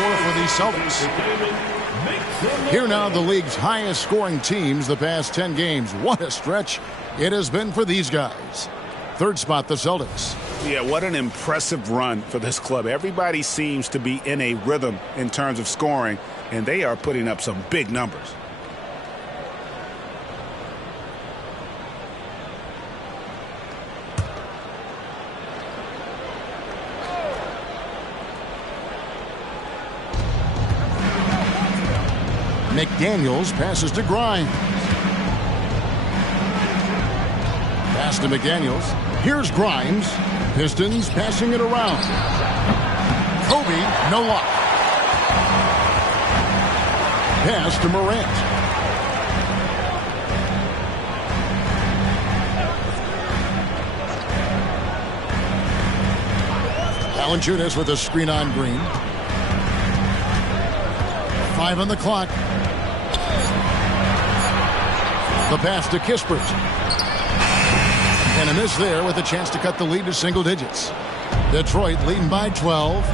4 for the Celtics. Here now, the league's highest scoring teams the past 10 games. What a stretch it has been for these guys. Third spot, the Celtics. Yeah, what an impressive run for this club. Everybody seems to be in a rhythm in terms of scoring, and they are putting up some big numbers. McDaniels passes to Grimes. Pass to McDaniels. Here's Grimes. Pistons passing it around. Kobe, no luck. Pass to Morant. Valanciunas with a screen on Green. 5 on the clock. The pass to Kispert. And a miss there with a chance to cut the lead to single digits. Detroit leading by 12.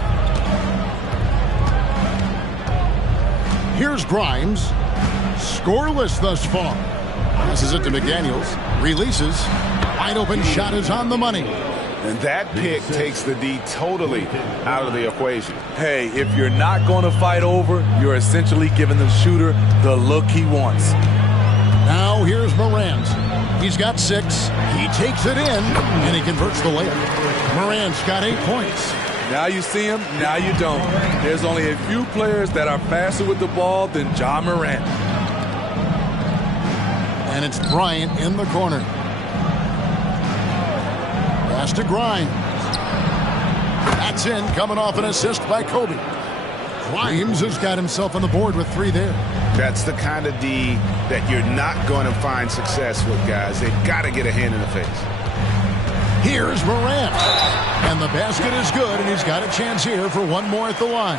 Here's Grimes. Scoreless thus far. Passes it to McDaniels. Releases. Wide open shot is on the money. And that pick takes the D totally out of the equation. Hey, if you're not going to fight over, you're essentially giving the shooter the look he wants. Now here's Morant. He's got 6. He takes it in, and he converts the layup. Morant's got 8 points. Now you see him, now you don't. There's only a few players that are faster with the ball than Ja Morant. And it's Bryant in the corner. Pass to Grimes. That's in, coming off an assist by Kobe. Grimes has got himself on the board with 3 there. That's the kind of D that you're not going to find success with, guys. They've got to get a hand in the face. Here's Morant. And the basket is good, and he's got a chance here for one more at the line.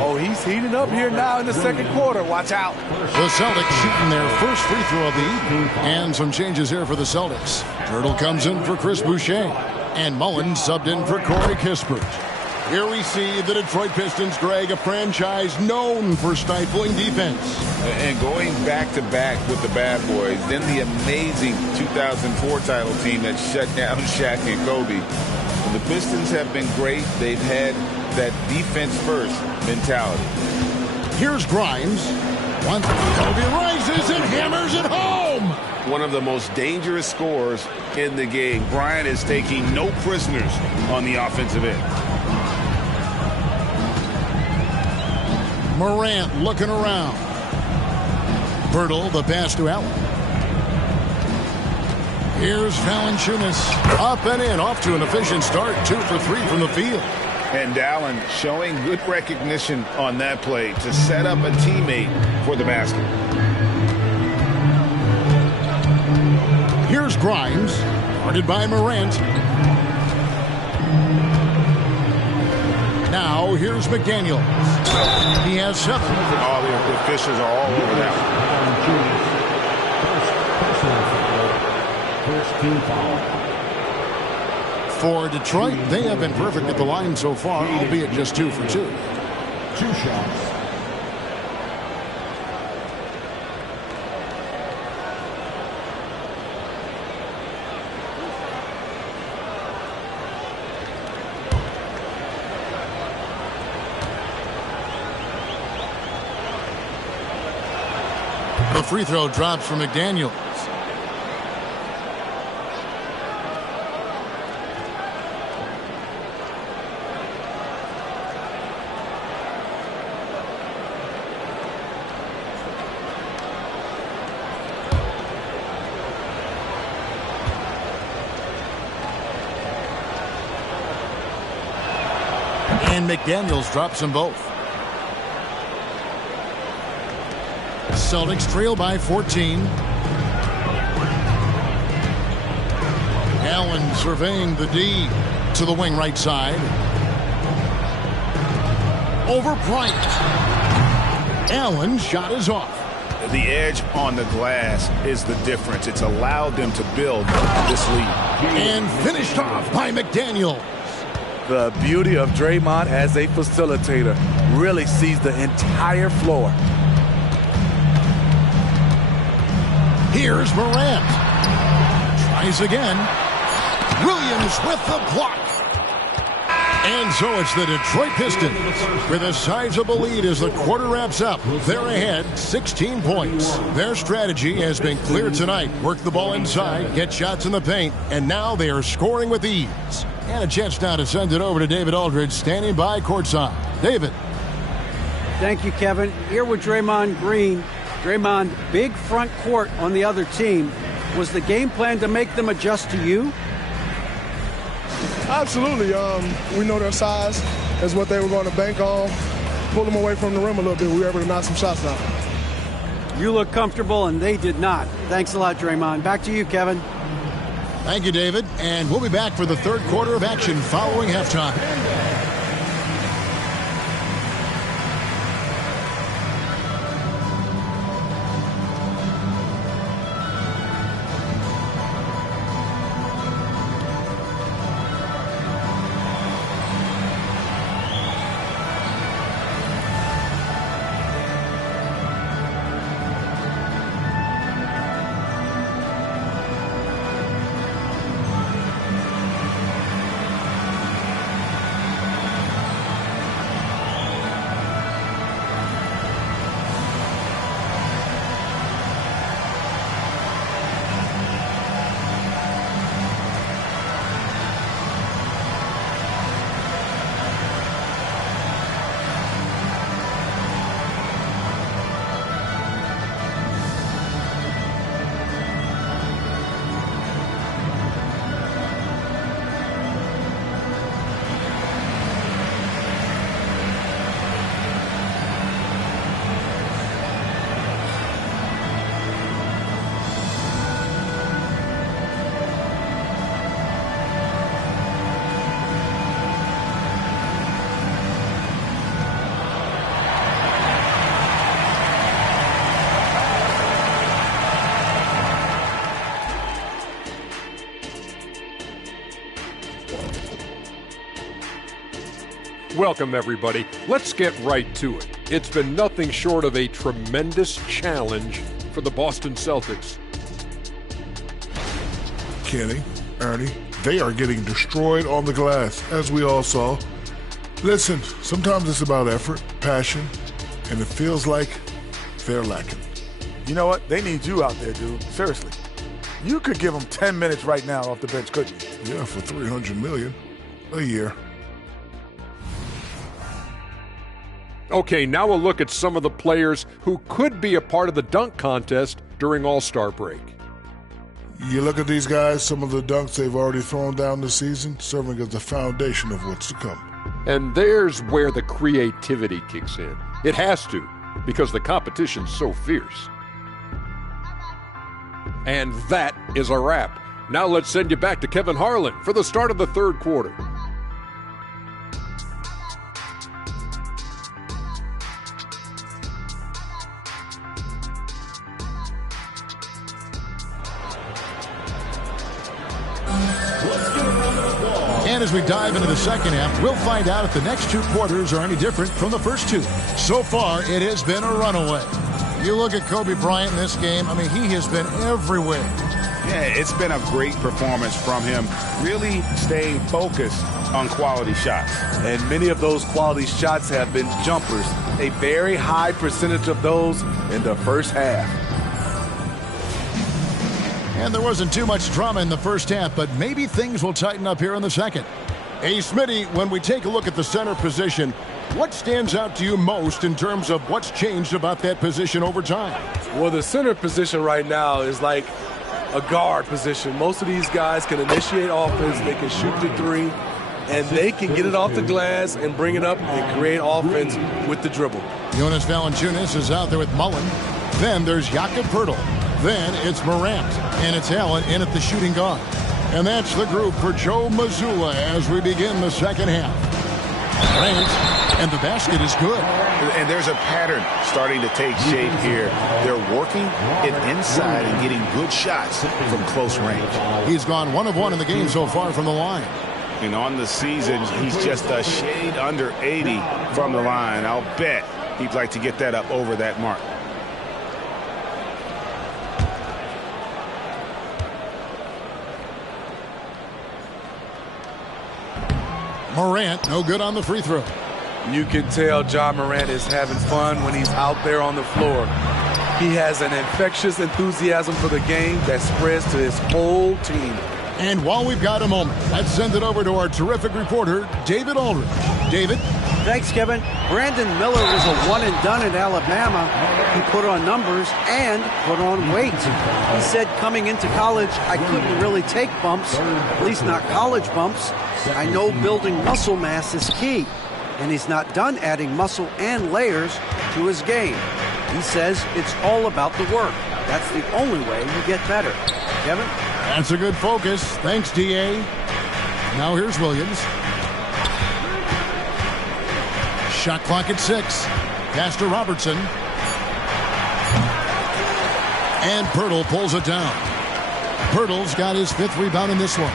Oh, he's heating up here now in the second quarter. Watch out. The Celtics shooting their first free throw of the evening. And some changes here for the Celtics. Turtle comes in for Chris Boucher. And Mullen subbed in for Corey Kispert. Here we see the Detroit Pistons, Greg, a franchise known for stifling defense. And going back-to-back with the bad boys, then the amazing 2004 title team that shut down Shaq and Kobe. And the Pistons have been great. They've had that defense-first mentality. Here's Grimes. Once Kobe rises and hammers it home. One of the most dangerous scorers in the game. Bryant is taking no prisoners on the offensive end. Morant looking around. Birtle, the pass to Allen. Here's Valanciunas. Up and in, off to an efficient start. 2 for 3 from the field. And Allen showing good recognition on that play to set up a teammate for the basket. Here's Grimes. Guarded by Morant. Now, here's McDaniels. He has 7. All the officials are all over that one. For Detroit, they have been perfect at the line so far, albeit just 2 for 2. 2 shots. The free throw drops for McDaniels. And McDaniels drops them both. Celtics trail by 14. Allen surveying the D to the wing right side. Over Bryant. Allen's shot is off. The edge on the glass is the difference. It's allowed them to build this lead. And finished off by McDaniels. The beauty of Draymond as a facilitator, really sees the entire floor. Here's Morant. Tries again. Williams with the block. And so it's the Detroit Pistons with a sizable lead as the quarter wraps up. They're ahead 16 points. Their strategy has been clear tonight. Work the ball inside, get shots in the paint, and now they are scoring with ease. And a chance now to send it over to David Aldridge standing by courtside. David. Thank you, Kevin. Here with Draymond Green. Draymond, big front court on the other team. Was the game plan to make them adjust to you? Absolutely. We know their size is what they were going to bank on. Pull them away from the rim a little bit. We were able to knock some shots down. You look comfortable, and they did not. Thanks a lot, Draymond. Back to you, Kevin. Thank you, David. And we'll be back for the third quarter of action following halftime. Welcome, everybody. Let's get right to it. It's been nothing short of a tremendous challenge for the Boston Celtics. Kenny, Ernie, they are getting destroyed on the glass, as we all saw. Listen, sometimes it's about effort, passion, and it feels like they're lacking. You know what? They need you out there, dude. Seriously. You could give them 10 minutes right now off the bench, couldn't you? Yeah, for $300 million a year. Okay, now we'll look at some of the players who could be a part of the dunk contest during All-Star break. You look at these guys, some of the dunks they've already thrown down this season, serving as the foundation of what's to come. And there's where the creativity kicks in. It has to, because the competition's so fierce. And that is a wrap. Now let's send you back to Kevin Harlan for the start of the third quarter. And as we dive into the second half, we'll find out if the next two quarters are any different from the first two. So far, it has been a runaway. You look at Kobe Bryant in this game, I mean, he has been everywhere. Yeah, it's been a great performance from him, really staying focused on quality shots. And many of those quality shots have been jumpers. A very high percentage of those in the first half. And there wasn't too much drama in the first half, but maybe things will tighten up here in the second. Hey, Smitty, when we take a look at the center position, what stands out to you most in terms of what's changed about that position over time? Well, the center position right now is like a guard position. Most of these guys can initiate offense, they can shoot the three, and they can get it off the glass and bring it up and create offense with the dribble. Jonas Valanciunas is out there with Mullen. Then there's Jakob Poeltl. Then it's Morant, and it's Allen in at the shooting guard. And that's the group for Joe Mazzulla as we begin the second half. Morant, and the basket is good. And there's a pattern starting to take shape here. They're working it inside and getting good shots from close range. He's gone 1 of 1 in the game so far from the line. And on the season, he's just a shade under 80 from the line. I'll bet he'd like to get that up over that mark. Morant, no good on the free throw. You can tell Ja Morant is having fun when he's out there on the floor. He has an infectious enthusiasm for the game that spreads to his whole team. And while we've got a moment, let's send it over to our terrific reporter, David Aldridge. David? Thanks, Kevin. Brandon Miller was a one-and-done at Alabama. He put on numbers and put on weight. He said coming into college, I couldn't really take bumps, at least not college bumps. I know building muscle mass is key, and he's not done adding muscle and layers to his game. He says it's all about the work. That's the only way you get better. Kevin? That's a good focus. Thanks, D.A. Now here's Williams. Shot clock at 6. Pass to Robertson. And Pirtle pulls it down. Pirtle's got his 5th rebound in this one.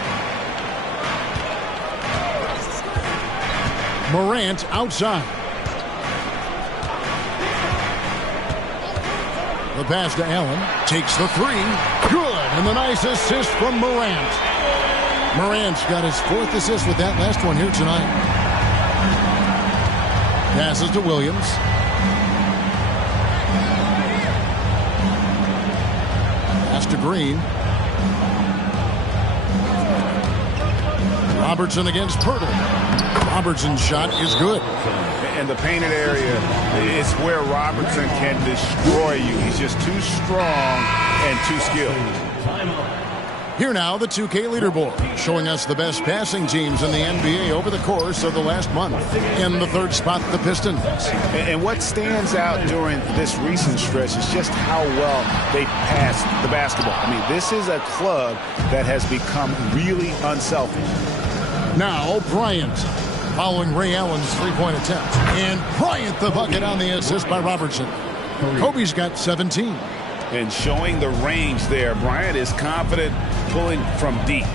Morant outside. The pass to Allen. Takes the 3. Good. And the nice assist from Morant. Morant's got his 4th assist with that last one here tonight. Passes to Williams. Pass to Green. Robertson against Pirtle. Robertson's shot is good. And the painted area is where Robertson can destroy you. He's just too strong and too skilled. Here now, the 2K leaderboard, showing us the best passing teams in the NBA over the course of the last month. In the 3rd spot, the Pistons. And what stands out during this recent stretch is just how well they pass the basketball. I mean, this is a club that has become really unselfish. Now, Bryant, following Ray Allen's 3-point attempt. And Bryant the bucket on the assist by Robertson. Kobe's got 17. And showing the range there, Bryant is confident pulling from deep.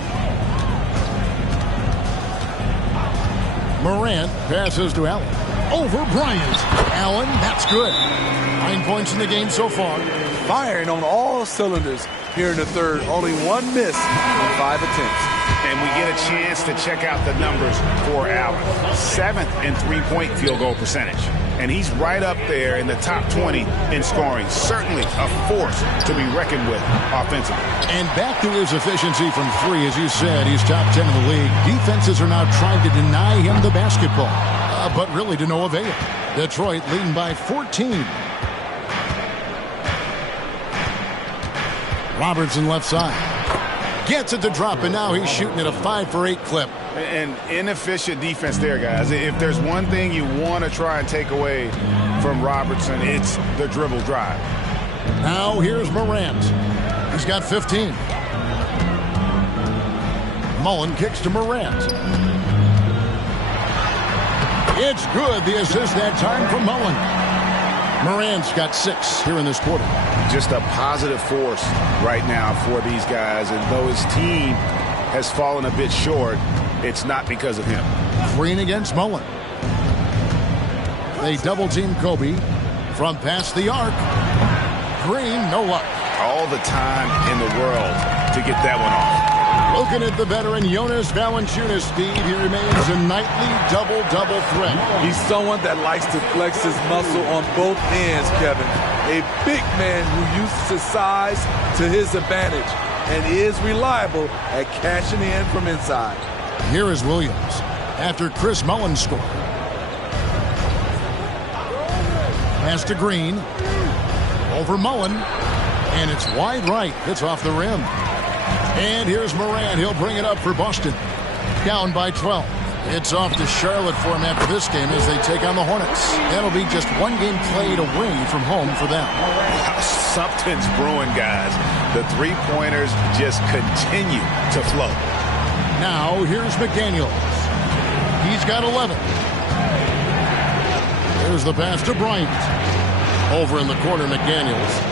Morant passes to Allen. Over Bryant. Allen, that's good. 9 points in the game so far. Firing on all cylinders here in the 3rd. Only 1 miss on 5 attempts. And we get a chance to check out the numbers for Allen. 7th in 3-point field goal percentage. And he's right up there in the top 20 in scoring. Certainly a force to be reckoned with offensively. And back to his efficiency from 3, as you said, he's top 10 in the league. Defenses are now trying to deny him the basketball, but really to no avail. Detroit leading by 14. Robertson left side. Gets it to drop, and now he's shooting at a 5-for-8 clip. And inefficient defense there, guys. If there's one thing you want to try and take away from Robertson, it's the dribble drive. Now here's Morant. He's got 15. Mullen kicks to Morant. It's good. The assist that time from Mullen. Morant's got 6 here in this quarter. Just a positive force right now for these guys. And though his team has fallen a bit short, it's not because of him. Green against Mullen. They double-team Kobe from past the arc. Green, no luck. All the time in the world to get that one off. Looking at the veteran Jonas Valanciunas, Steve, he remains a nightly double-double threat. He's someone that likes to flex his muscle on both ends, Kevin. A big man who uses his size to his advantage and is reliable at cashing in from inside. Here is Williams after Chris Mullen scored. Pass to Green. Over Mullen. And it's wide right. It's off the rim. And here's Morant. He'll bring it up for Boston. Down by 12. It's off to Charlotte for him after this game as they take on the Hornets. That'll be just 1 game played away from home for them. Something's brewing, guys. The 3-pointers just continue to flow. Now here's McDaniels. He's got 11. There's the pass to Bryant. Over in the corner, McDaniels.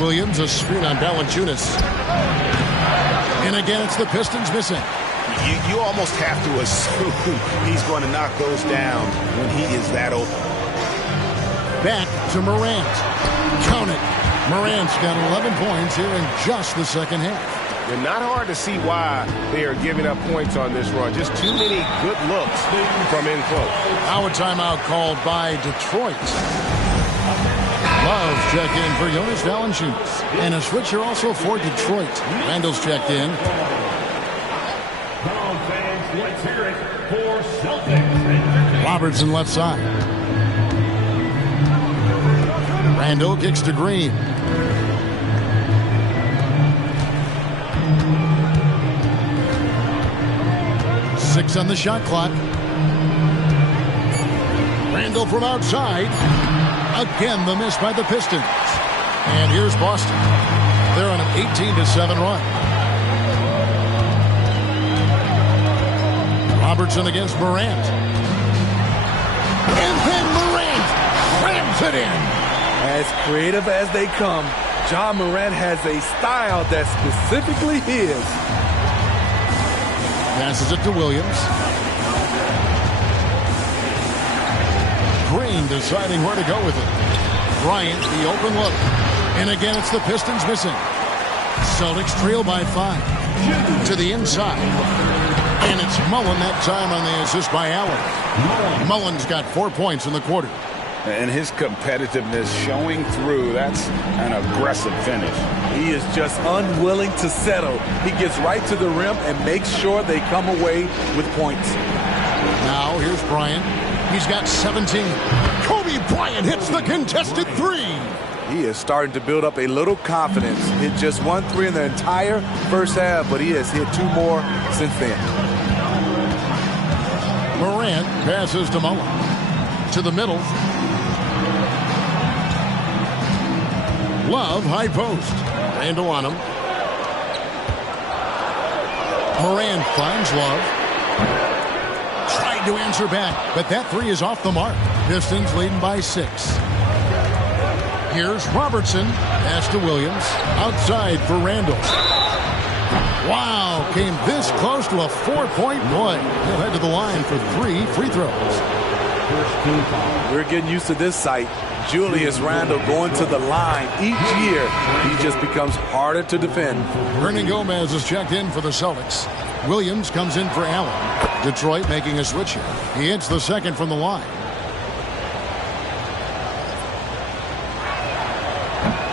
Williams, a screen on Valanciunas. And again, it's the Pistons missing. You almost have to assume he's going to knock those down when he is that open. Back to Morant. Count it. Morant's got 11 points here in just the second half. And not hard to see why they are giving up points on this run. Just too many good looks from in close. Now a timeout called by Detroit. Love checked in for Jonas Valanciunas. And a switch here also for Detroit. Randall's checked in. Let's hear it for Celtics. Robertson left side. Randall kicks to Green. Six on the shot clock. Randall from outside. Again, the miss by the Pistons. And here's Boston. They're on an 18-7 run. Robertson against Morant. And then Morant rams it in. As creative as they come, Ja Morant has a style that's specifically his. Passes it to Williams. Green deciding where to go with it. Bryant, the open look. And again, it's the Pistons missing. Celtics trail by 5. To the inside. And it's Mullen that time on the assist by Allen. Mullen's got 4 points in the quarter. And his competitiveness showing through. That's an aggressive finish. He is just unwilling to settle. He gets right to the rim and makes sure they come away with points. Now here's Bryant. He's got 17. Kobe Bryant hits the contested 3. He is starting to build up a little confidence. Hit just 1 3 in the entire first half, but he has hit 2 more since then. Morant passes to Mullen. To the middle. Love, high post. Randall on him. Morant finds Love. Tried to answer back, but that 3 is off the mark. Pistons leading by 6. Here's Robertson. Pass to Williams. Outside for Randall. Wow, came this close to a 4-point play. He'll head to the line for 3 free throws. We're getting used to this sight. Julius Randle going to the line each year. He just becomes harder to defend. Hernan Gomez is checked in for the Celtics. Williams comes in for Allen. Detroit making a switch here. He hits the second from the line.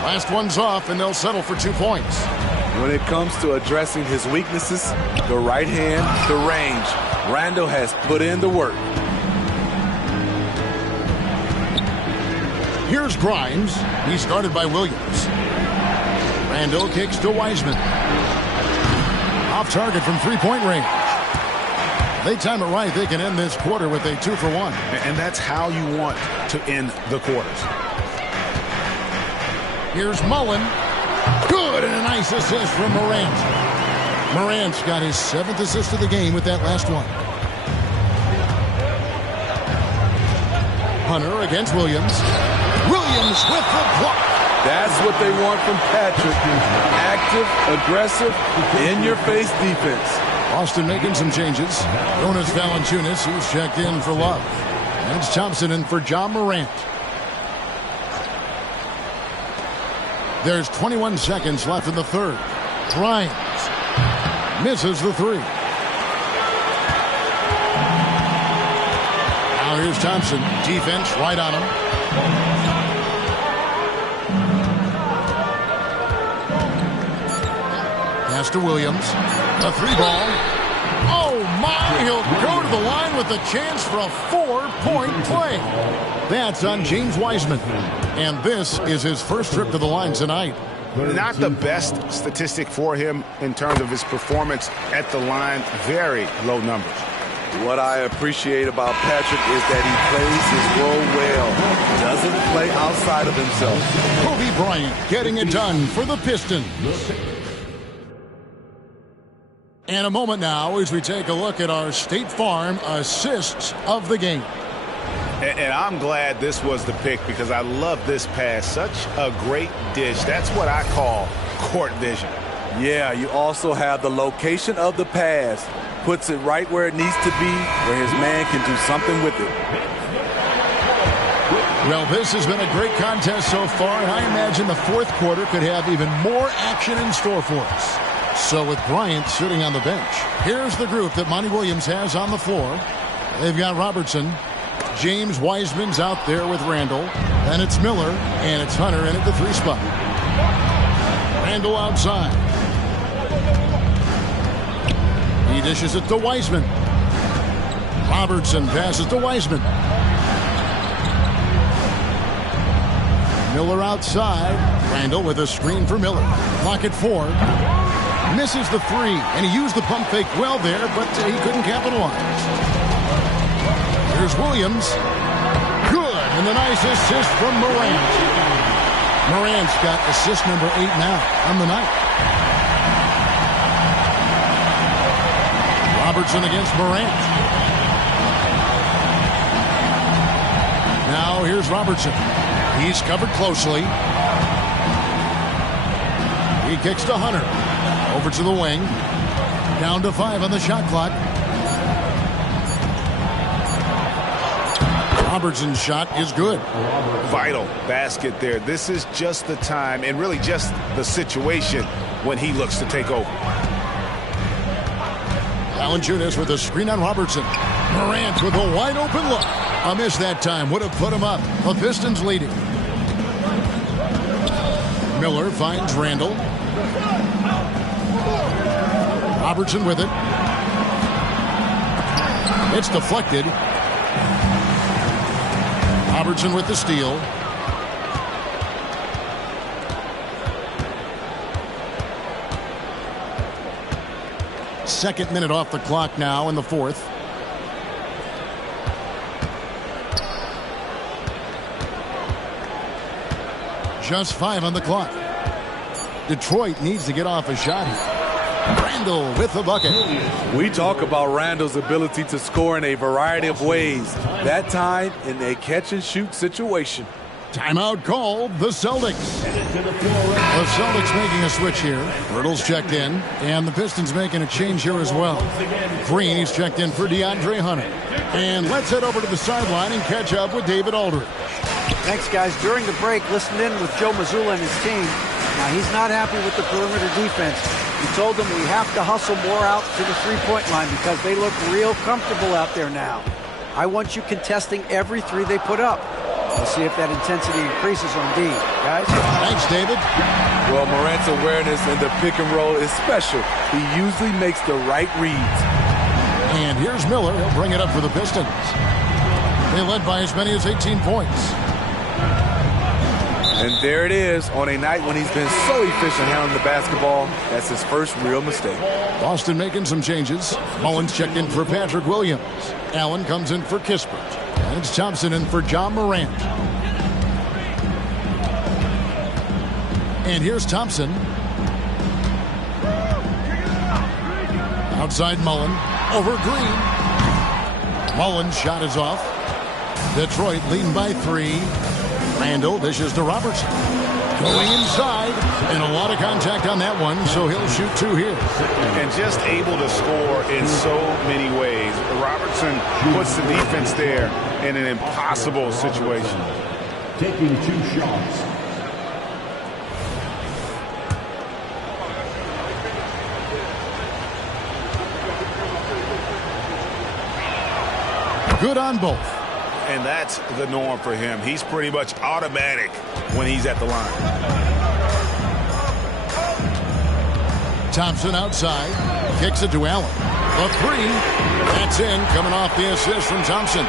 Last one's off, and they'll settle for 2 points. When it comes to addressing his weaknesses, the right hand, the range, Randle has put in the work. Here's Grimes. He's guarded by Williams. Randall kicks to Wiseman. Off target from 3-point range. They time it right. They can end this quarter with a 2-for-1. And that's how you want to end the quarters. Here's Mullen. Good, and a nice assist from Morant. Morant's got his 7th assist of the game with that last one. Hunter against Williams. Williams with the block. That's what they want from Patrick. Active, aggressive, in-your-face defense. Boston making some changes. Jonas Valanciunas, who's checked in for Love. That's Thompson in for Ja Morant. There's 21 seconds left in the third. Grimes misses the 3. Now here's Thompson. Defense right on him. Pass to Williams. A 3-ball. Oh, my. He'll go to the line with a chance for a 4-point play. That's on James Wiseman. And this is his first trip to the line tonight. Not the best statistic for him in terms of his performance at the line. Very low numbers. What I appreciate about Patrick is that he plays his role well. Doesn't play outside of himself. Kobe Bryant getting it done for the Pistons. And a moment now as we take a look at our State Farm assists of the game. And I'm glad this was the pick because I love this pass. Such a great dish. That's what I call court vision. Yeah, you also have the location of the pass. Puts it right where it needs to be, where his man can do something with it. Well, this has been a great contest so far, and I imagine the fourth quarter could have even more action in store for us. So with Bryant sitting on the bench, here's the group that Monty Williams has on the floor. They've got Robertson. James Wiseman's out there with Randall. Then it's Miller, and it's Hunter in at the 3 spot. Randall outside. He dishes it to Wiseman. Robertson passes to Wiseman. Miller outside. Randall with a screen for Miller. Clock at 4. Misses the 3, and he used the pump fake well there, but he couldn't capitalize. Here's Williams. Good, and a nice assist from Morant. Morant's got assist number 8 now on the night. Robertson against Morant. Now here's Robertson. He's covered closely. He kicks to Hunter. Over to the wing. Down to 5 on the shot clock. Robertson's shot is good. Vital basket there. This is just the time and really just the situation when he looks to take over. Valanciunas with a screen on Robertson. Morant with a wide open look. A miss that time would have put him up. The Pistons leading. Miller finds Randall. Robertson with it. It's deflected. Robertson with the steal. Second minute off the clock now in the fourth. Just 5 on the clock. Detroit needs to get off a shot here. Randall with the bucket. We talk about Randall's ability to score in a variety of ways. That time in a catch-and-shoot situation. Timeout called, the Celtics. The Celtics making a switch here. Hurdle's checked in, and the Pistons making a change here as well. Green, he's checked in for DeAndre Hunter. And let's head over to the sideline and catch up with David Aldridge. Thanks, guys. During the break, listened in with Joe Mazzulla and his team. Now, he's not happy with the perimeter defense. He told them we have to hustle more out to the three-point line because they look real comfortable out there now. I want you contesting every 3 they put up. We'll see if that intensity increases on D. Guys? Thanks, David. Well, Morant's awareness in the pick and roll is special. He usually makes the right reads. And here's Miller. He'll bring it up for the Pistons. They led by as many as 18 points. And there it is on a night when he's been so efficient handling the basketball. That's his first real mistake. Boston making some changes. Mullins checked in for Patrick Williams. Allen comes in for Kispert. And it's Thompson in for John Morant. And here's Thompson. Outside Mullen. Over Green. Mullen's shot is off. Detroit leading by 3. Randall dishes to Robertson. Going inside, and a lot of contact on that one, so he'll shoot 2 here. And just able to score in so many ways. Robertson puts the defense there in an impossible situation. Taking 2 shots. Good on both. And that's the norm for him. He's pretty much automatic when he's at the line. Thompson outside. Kicks it to Allen. A 3. That's in. Coming off the assist from Thompson.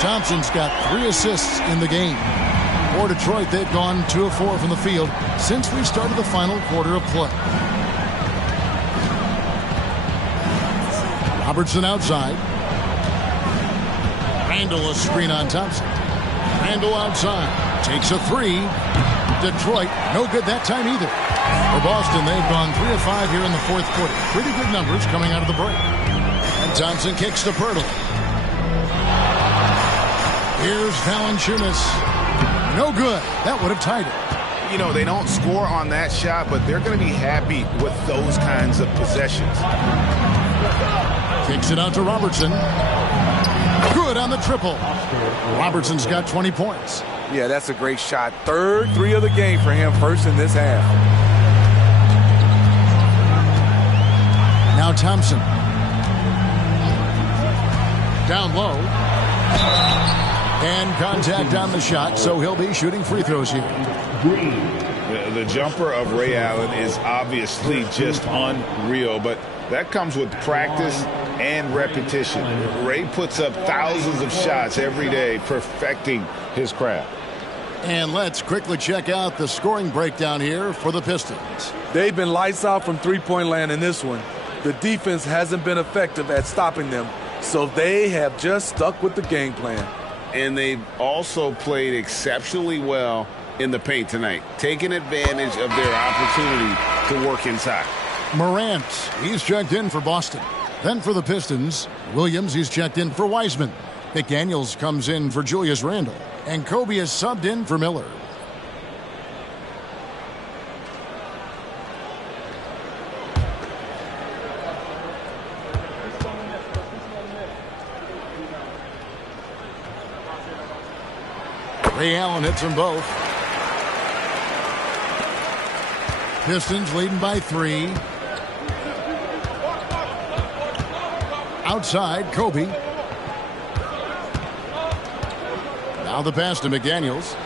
Thompson's got 3 assists in the game. For Detroit, they've gone 2 of 4 from the field since we started the final quarter of play. Robertson outside. Randall a screen on Thompson. Randall outside. Takes a 3. Detroit, no good that time either. For Boston, they've gone 3 of 5 here in the fourth quarter. Pretty good numbers coming out of the break. And Thompson kicks to Pirtle. Here's Valanciunas. No good. That would have tied it. You know, they don't score on that shot, but they're going to be happy with those kinds of possessions. Kicks it out to Robertson. Good on the triple. Robertson's got 20 points. Yeah, that's a great shot. Third three of the game for him, first in this half. Now Thompson. Down low. And contact on the shot, so he'll be shooting free throws here. The jumper of Ray Allen is obviously just unreal, but that comes with practice and repetition. Ray puts up thousands of shots every day, perfecting his craft. And let's quickly check out the scoring breakdown here for the Pistons. They've been lights out from three-point land in this one. The defense hasn't been effective at stopping them, so they have just stuck with the game plan. And they've also played exceptionally well in the paint tonight, taking advantage of their opportunity to work inside. Morant, he's checked in for Boston. Then for the Pistons, Williams, he's checked in for Wiseman. McDaniels comes in for Julius Randle. And Kobe is subbed in for Miller. Ray Allen hits them both. Pistons leading by 3. Outside, Kobe. Now the pass to McDaniels.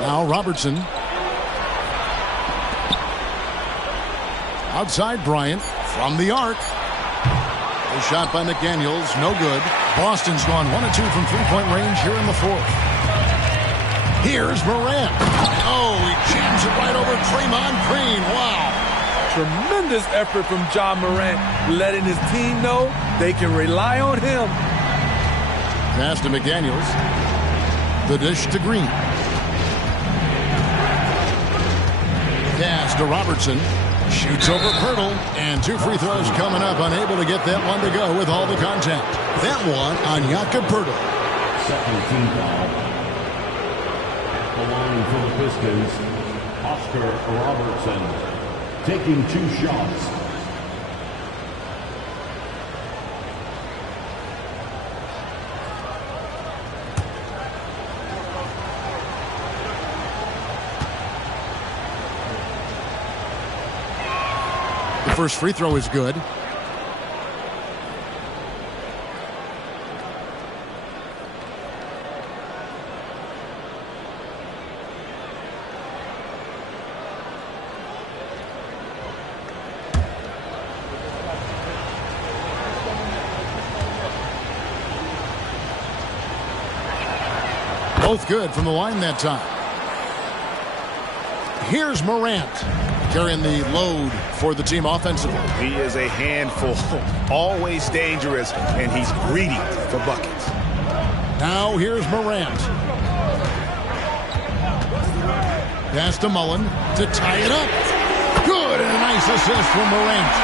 Now Robertson. Outside Bryant from the arc. A shot by McDaniels, no good. Boston's gone 1 of 2 from three-point range here in the fourth. Here's Morant. Oh, he jams it right over Draymond Green. Wow. Tremendous effort from John Morant, letting his team know they can rely on him. Pass to McDaniels. The dish to Green. Pass to Robertson. Shoots over Pirtle. And 2 free throws coming up. Unable to get that one to go with all the contact. That one on Jakob Pirtle. Second team foul. At the line for the Pistons, Oscar Robertson taking 2 shots. The first free throw is good. Both good from the line that time. Here's Morant carrying the load for the team offensively. He is a handful, always dangerous, and he's greedy for buckets. Now here's Morant. Pass to Mullen to tie it up. Good, and a nice assist from Morant.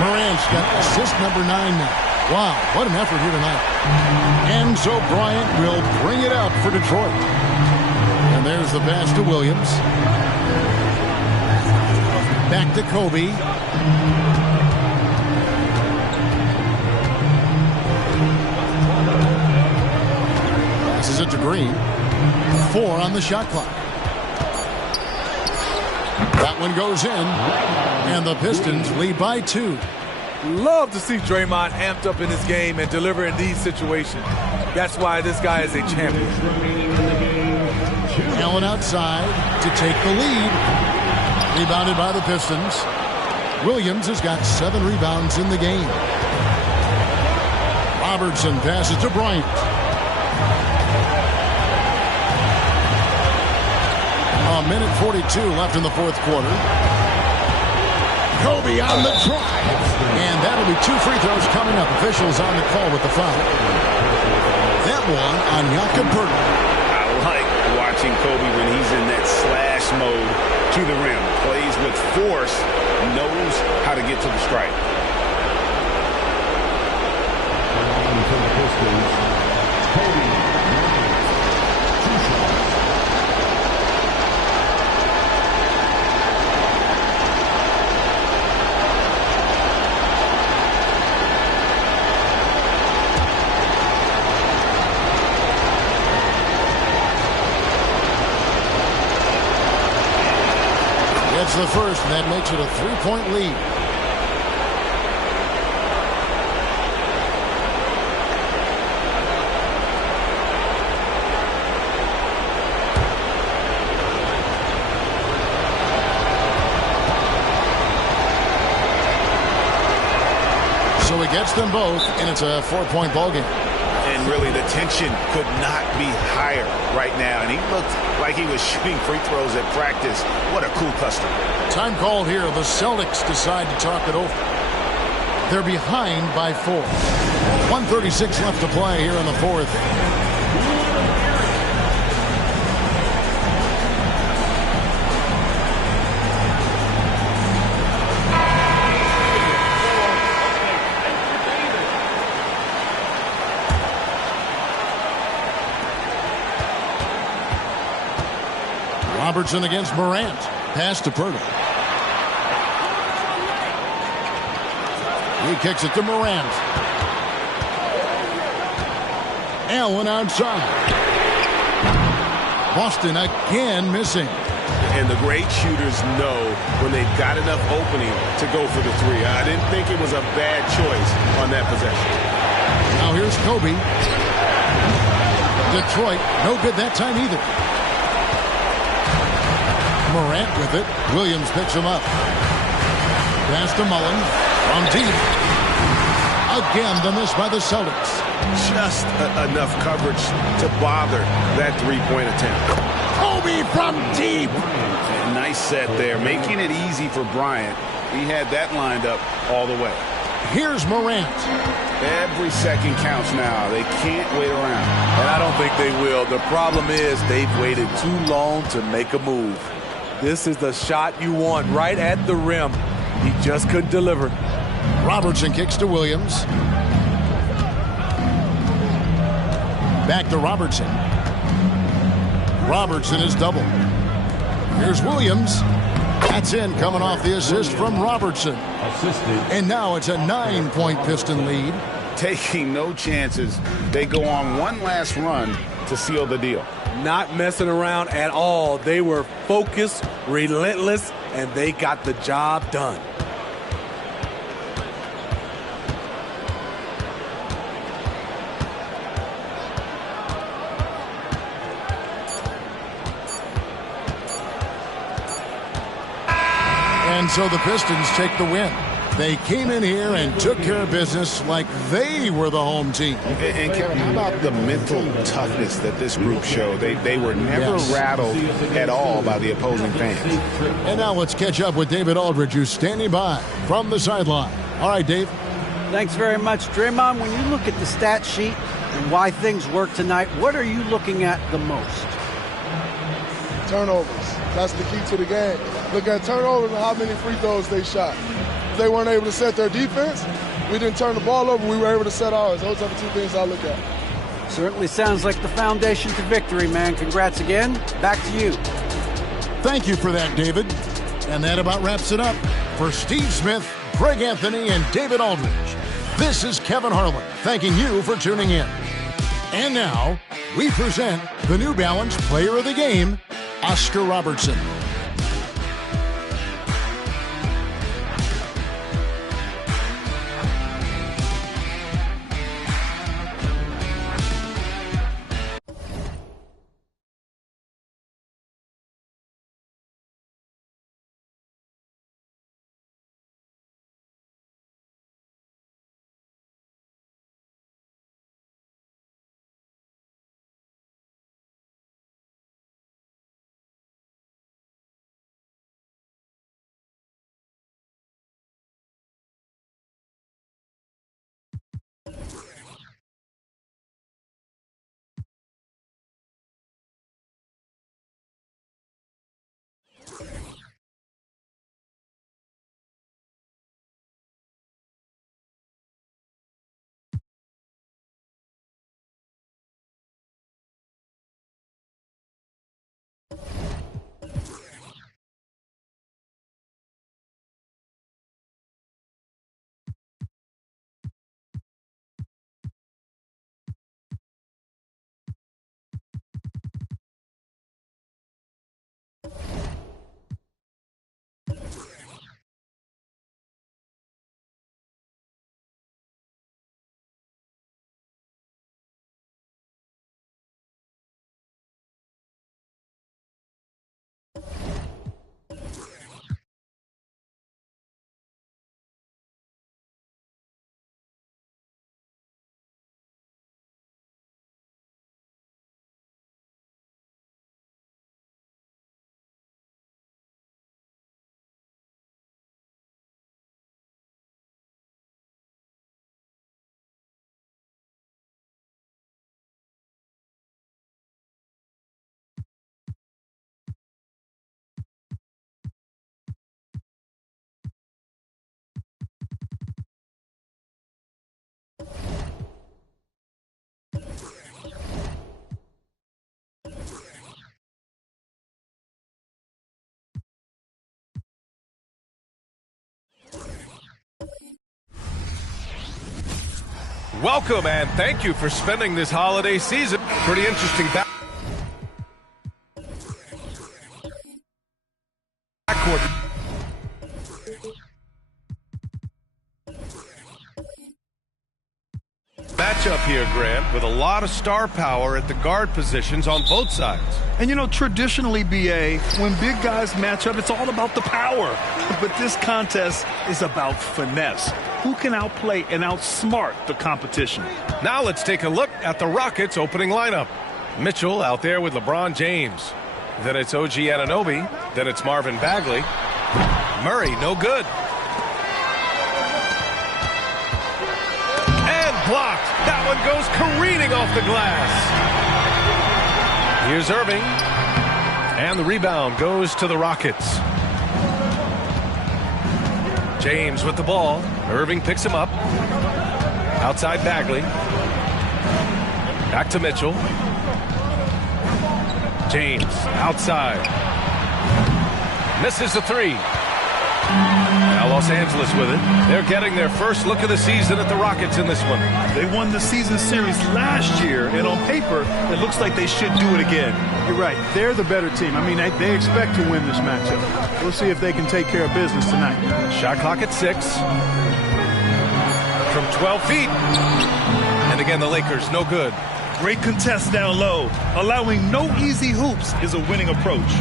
Morant's got assist number 9 now. Wow, what an effort here tonight. And so Bryant will bring it up for Detroit. And there's the pass to Williams. Back to Kobe. Passes it to Green. 4 on the shot clock. That one goes in. And the Pistons lead by 2. Love to see Draymond amped up in his game and deliver in these situations. That's why this guy is a champion. Allen outside to take the lead. Rebounded by the Pistons. Williams has got 7 rebounds in the game. Robertson passes to Bryant. A minute 42 left in the fourth quarter. Kobe on the drive. And that'll be 2 free throws coming up. Officials on the call with the foul. That one on Jakob Pirtle. I like watching Kobe when he's in that slash mode to the rim. Plays with force, knows how to get to the stripe. For the Pistons, the first, and that makes it a 3-point lead. So he gets them both, and it's a 4-point ballgame. And really, the tension could not be higher right now. And he looked like he was shooting free throws at practice. What a cool customer. Time called here. The Celtics decide to talk it over. They're behind by 4. 1:36 left to play here in the fourth. Robertson against Morant. Pass to Pirtle. He kicks it to Morant. Allen outside. Boston again missing. And the great shooters know when they've got enough opening to go for the three. I didn't think it was a bad choice on that possession. Now here's Kobe. Detroit, no good that time either. Morant with it. Williams picks him up. Pass to Mullen. From deep. Again, the miss by the Celtics. Just enough coverage to bother that three-point attempt. Kobe from deep. Nice set there, making it easy for Bryant. He had that lined up all the way. Here's Morant. Every second counts now. They can't wait around. And I don't think they will. The problem is they've waited too long to make a move. This is the shot you want right at the rim. He just couldn't deliver. Robertson kicks to Williams. Back to Robertson. Robertson is doubled. Here's Williams. That's in, coming off the assist from Robertson. And now it's a 9-point Piston lead. Taking no chances. They go on one last run to seal the deal. Not messing around at all. They were focused, relentless, and they got the job done. And so the Pistons take the win. They came in here and took care of business like they were the home team. And Kevin, how about the mental toughness that this group showed? They were never rattled at all by the opposing fans. And now let's catch up with David Aldridge, who's standing by from the sideline. All right, Dave. Thanks very much, Draymond. When you look at the stat sheet and why things work tonight, what are you looking at the most? Turnovers. That's the key to the game. Look at turnovers and how many free throws they shot. If they weren't able to set their defense, we didn't turn the ball over, we were able to set ours. Those are the two things I look at. Certainly sounds like the foundation to victory, man. Congrats again. Back to you. Thank you for that, David. And that about wraps it up. For Steve Smith, Greg Anthony, and David Aldridge, this is Kevin Harlan thanking you for tuning in. And now, we present the New Balance Player of the Game, Oscar Robertson. welcome and thank you for spending this holiday season. Pretty interesting backcourt. Matchup here, Grant, with a lot of star power at the guard positions on both sides. And you know, traditionally, BA, when big guys match up, it's all about the power. But this contest is about finesse. Who can outplay and outsmart the competition? Now let's take a look at the Rockets' opening lineup. Mitchell out there with LeBron James. Then it's OG Anunoby. Then it's Marvin Bagley. Murray, no good. Blocked. That one goes careening off the glass. Here's Irving. And the rebound goes to the Rockets. James with the ball. Irving picks him up. Outside Bagley. Back to Mitchell. James outside. Misses the three. Now Los Angeles with it. They're getting their first look of the season at the Rockets in this one. They won the season series last year, and on paper, it looks like they should do it again. You're right. They're the better team. I mean, they expect to win this matchup. We'll see if they can take care of business tonight. Shot clock at 6. From 12 feet. And again, the Lakers, no good. Great contest down low. Allowing no easy hoops is a winning approach.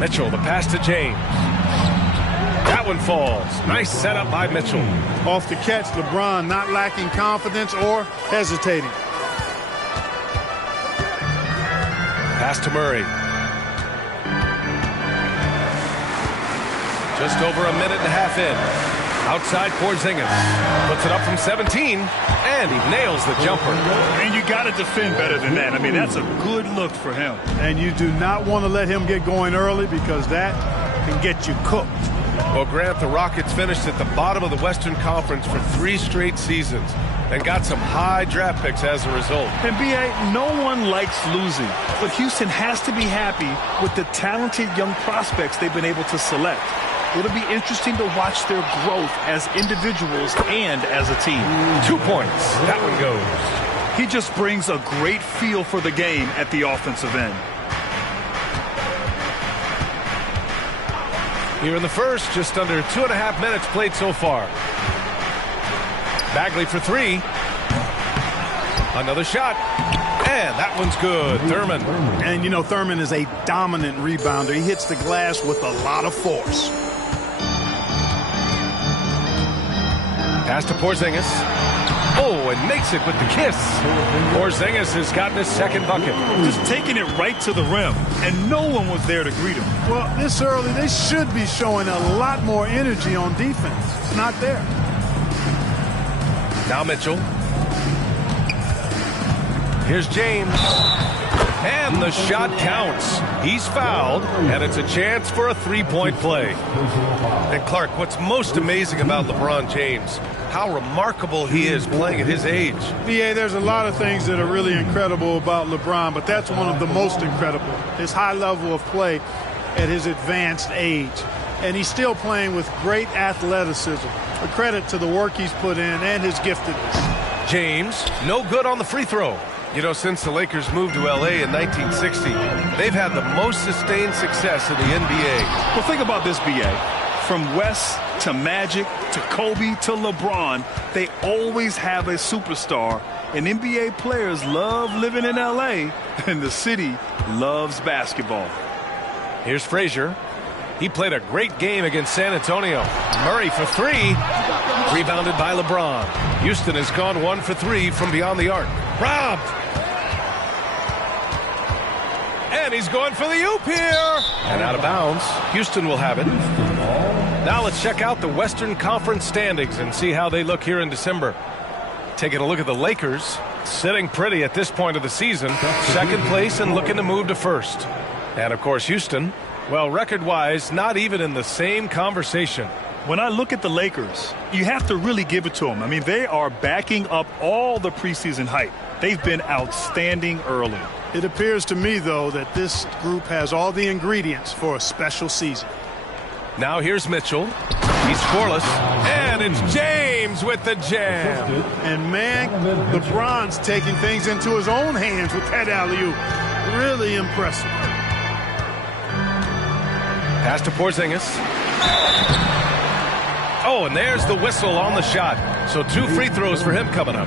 Mitchell, the pass to James. That one falls. Nice setup by Mitchell. Off the catch, LeBron not lacking confidence or hesitating. Pass to Murray. Just over a minute and a half in. Outside Porzingis. Puts it up from 17, and he nails the jumper. And you got to defend better than that. I mean, that's a good look for him. And you do not want to let him get going early because that can get you cooked. Well, Grant, the Rockets finished at the bottom of the Western Conference for 3 straight seasons and got some high draft picks as a result. And, B.A., no one likes losing, but Houston has to be happy with the talented young prospects they've been able to select. It'll be interesting to watch their growth as individuals and as a team. 2 points. That one goes. He just brings a great feel for the game at the offensive end. Here in the first, just under 2.5 minutes played so far. Bagley for 3. Another shot. And that one's good. Thurman. And, you know, Thurman is a dominant rebounder. He hits the glass with a lot of force. Pass to Porzingis. Oh, and makes it with the kiss. Porzingis has gotten his second bucket. Just taking it right to the rim, and no one was there to greet him. Well, this early, they should be showing a lot more energy on defense. It's not there. Now Mitchell. Here's James. And the shot counts. He's fouled, and it's a chance for a 3-point play. And Clark, what's most amazing about LeBron James, how remarkable he is playing at his age. BA, there's a lot of things that are really incredible about LeBron, but that's one of the most incredible. His high level of play at his advanced age. And he's still playing with great athleticism. A credit to the work he's put in and his giftedness. James, no good on the free throw. You know, since the Lakers moved to L.A. in 1960, they've had the most sustained success in the NBA. Well, think about this, B.A. From West to Magic to Kobe to LeBron, they always have a superstar. And NBA players love living in L.A., and the city loves basketball. Here's Frazier. He played a great game against San Antonio. Murray for 3. Rebounded by LeBron. Houston has gone 1 for 3 from beyond the arc. Robbed. And he's going for the oop here. And out of bounds. Houston will have it. Now let's check out the Western Conference standings and see how they look here in December. Taking a look at the Lakers. Sitting pretty at this point of the season. Second place and looking to move to first. And, of course, Houston, well, record-wise, not even in the same conversation. When I look at the Lakers, you have to really give it to them. I mean, they are backing up all the preseason hype. They've been outstanding early. It appears to me, though, that this group has all the ingredients for a special season. Now here's Mitchell. He's scoreless, and And it's James with the jam. And, man, LeBron's taking things into his own hands with that alley-oop. Really impressive. Pass to Porzingis. Oh, and there's the whistle on the shot. So 2 free throws for him coming up.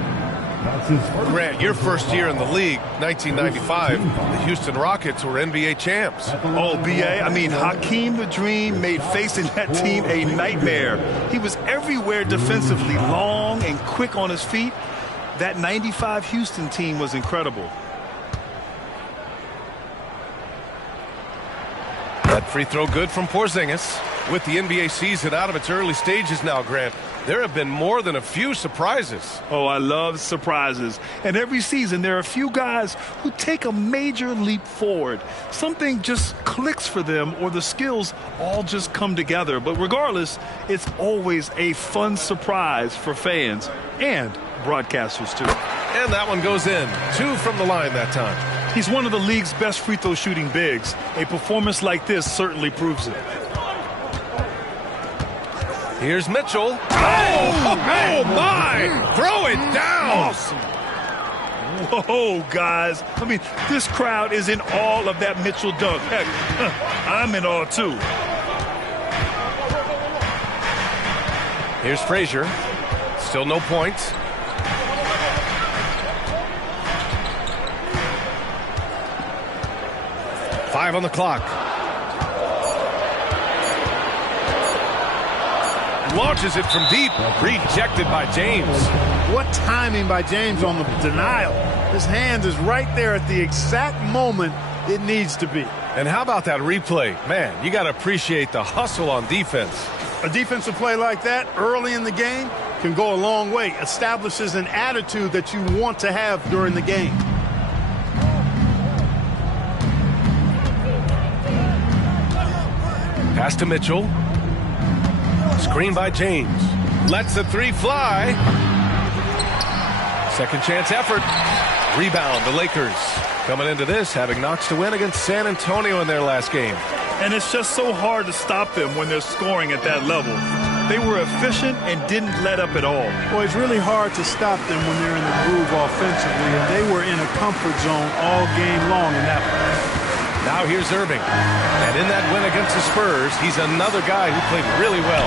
Grant, your first year in the league, 1995, the Houston Rockets were NBA champs. Oh, B.A., I mean, Hakeem the Dream made facing that team a nightmare. He was everywhere defensively, long and quick on his feet. That 95 Houston team was incredible. That free throw good from Porzingis. With the NBA season out of its early stages now, Grant, there have been more than a few surprises. Oh, I love surprises. And every season there are a few guys who take a major leap forward. Something just clicks for them or the skills all just come together. But regardless, it's always a fun surprise for fans and broadcasters too. And that one goes in. 2 from the line that time. He's one of the league's best free throw shooting bigs. A performance like this certainly proves it. Here's Mitchell. Oh, my! Throw it down! Awesome. Whoa, guys. I mean, this crowd is in awe of that Mitchell dunk. Heck, I'm in awe, too. Here's Frazier. Still no points. Five on the clock. Launches it from deep. Rejected by James. What timing by James on the denial. His hand is right there at the exact moment it needs to be. And how about that replay? Man, you got to appreciate the hustle on defense. A defensive play like that early in the game can go a long way. Establishes an attitude that you want to have during the game. Pass to Mitchell. Screen by James. Lets the 3 fly. Second chance effort. Rebound, the Lakers. Coming into this, having knocks to win against San Antonio in their last game. And it's just so hard to stop them when they're scoring at that level. They were efficient and didn't let up at all. Well, it's really hard to stop them when they're in the groove offensively, and they were in a comfort zone all game long in that one. Now here's Irving. And in that win against the Spurs, he's another guy who played really well.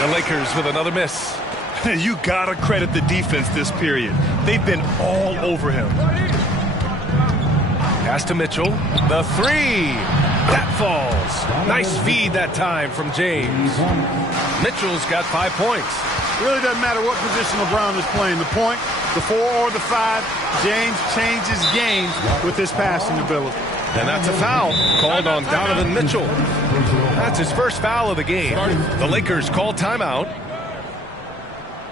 The Lakers with another miss. You gotta credit the defense this period. They've been all over him. Pass to Mitchell. The 3. That falls. Nice feed that time from James. Mitchell's got 5 points. Really doesn't matter what position LeBron is playing. The point, the 4 or the 5, James changes games with his passing ability. And that's a foul called on Donovan Mitchell. That's his first foul of the game. The Lakers call timeout.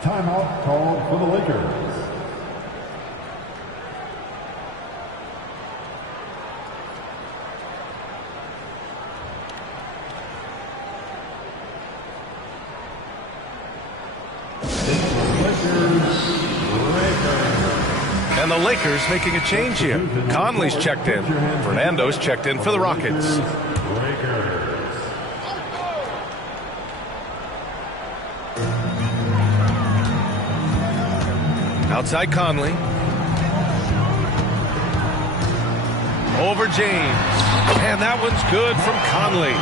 Timeout called for the Lakers. And the Lakers making a change here. Conley's checked in. Fernando's checked in for the Rockets. Outside Conley. Over James. And that one's good from Conley.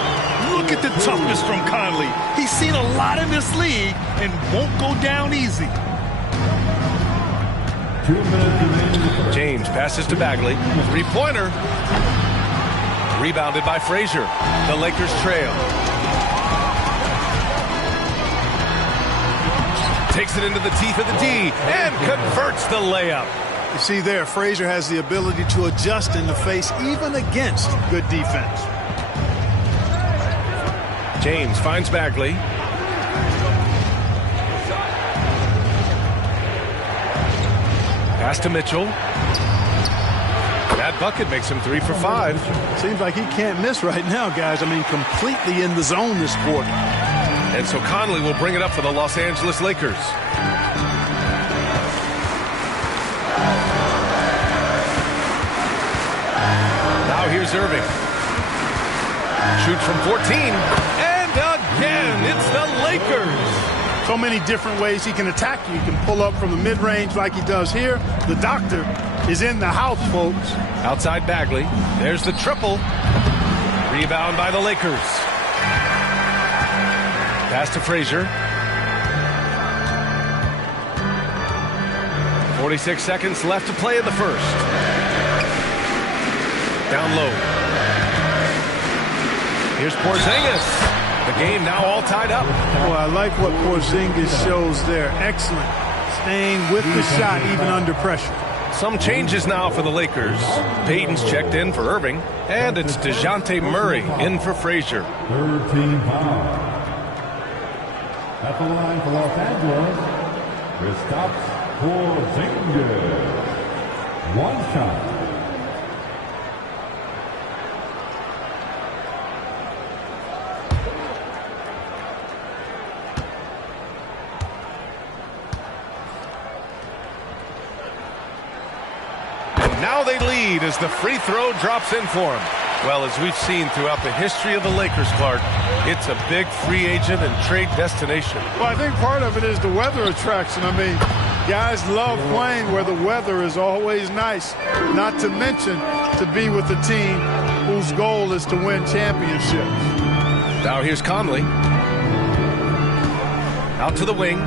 Look at the toughness from Conley. He's seen a lot in this league and won't go down easy. 2 minutes remaining. James passes to Bagley. 3-pointer. Rebounded by Frazier. The Lakers trail. Takes it into the teeth of the D and converts the layup. You see there, Frazier has the ability to adjust in the face even against good defense. James finds Bagley. Pass to Mitchell. That bucket makes him 3 for 5. Seems like he can't miss right now, guys. I mean, completely in the zone this quarter. And so Conley will bring it up for the Los Angeles Lakers. Now here's Irving. Shoots from 14. And again, it's the Lakers. So many different ways he can attack you. He can pull up from the mid-range like he does here. The doctor is in the house, folks. Outside Bagley. There's the triple. Rebound by the Lakers. Pass to Frazier. 46 seconds left to play in the first. Down low. Here's Porzingis. The game now all tied up. Well, I like what Porzingis shows there. Excellent. Staying with the shot even under pressure. Some changes now for the Lakers. Payton's checked in for Irving, and it's DeJounte Murray in for Frazier. Third team foul. At the line for Los Angeles, Kristaps Porzingis. One shot. Now they lead as the free throw drops in for him. Well, as we've seen throughout the history of the Lakers, Clark, it's a big free agent and trade destination. Well, I think part of it is the weather attraction. I mean, guys love playing where the weather is always nice, not to mention to be with a team whose goal is to win championships. Now here's Conley. Out to the wing.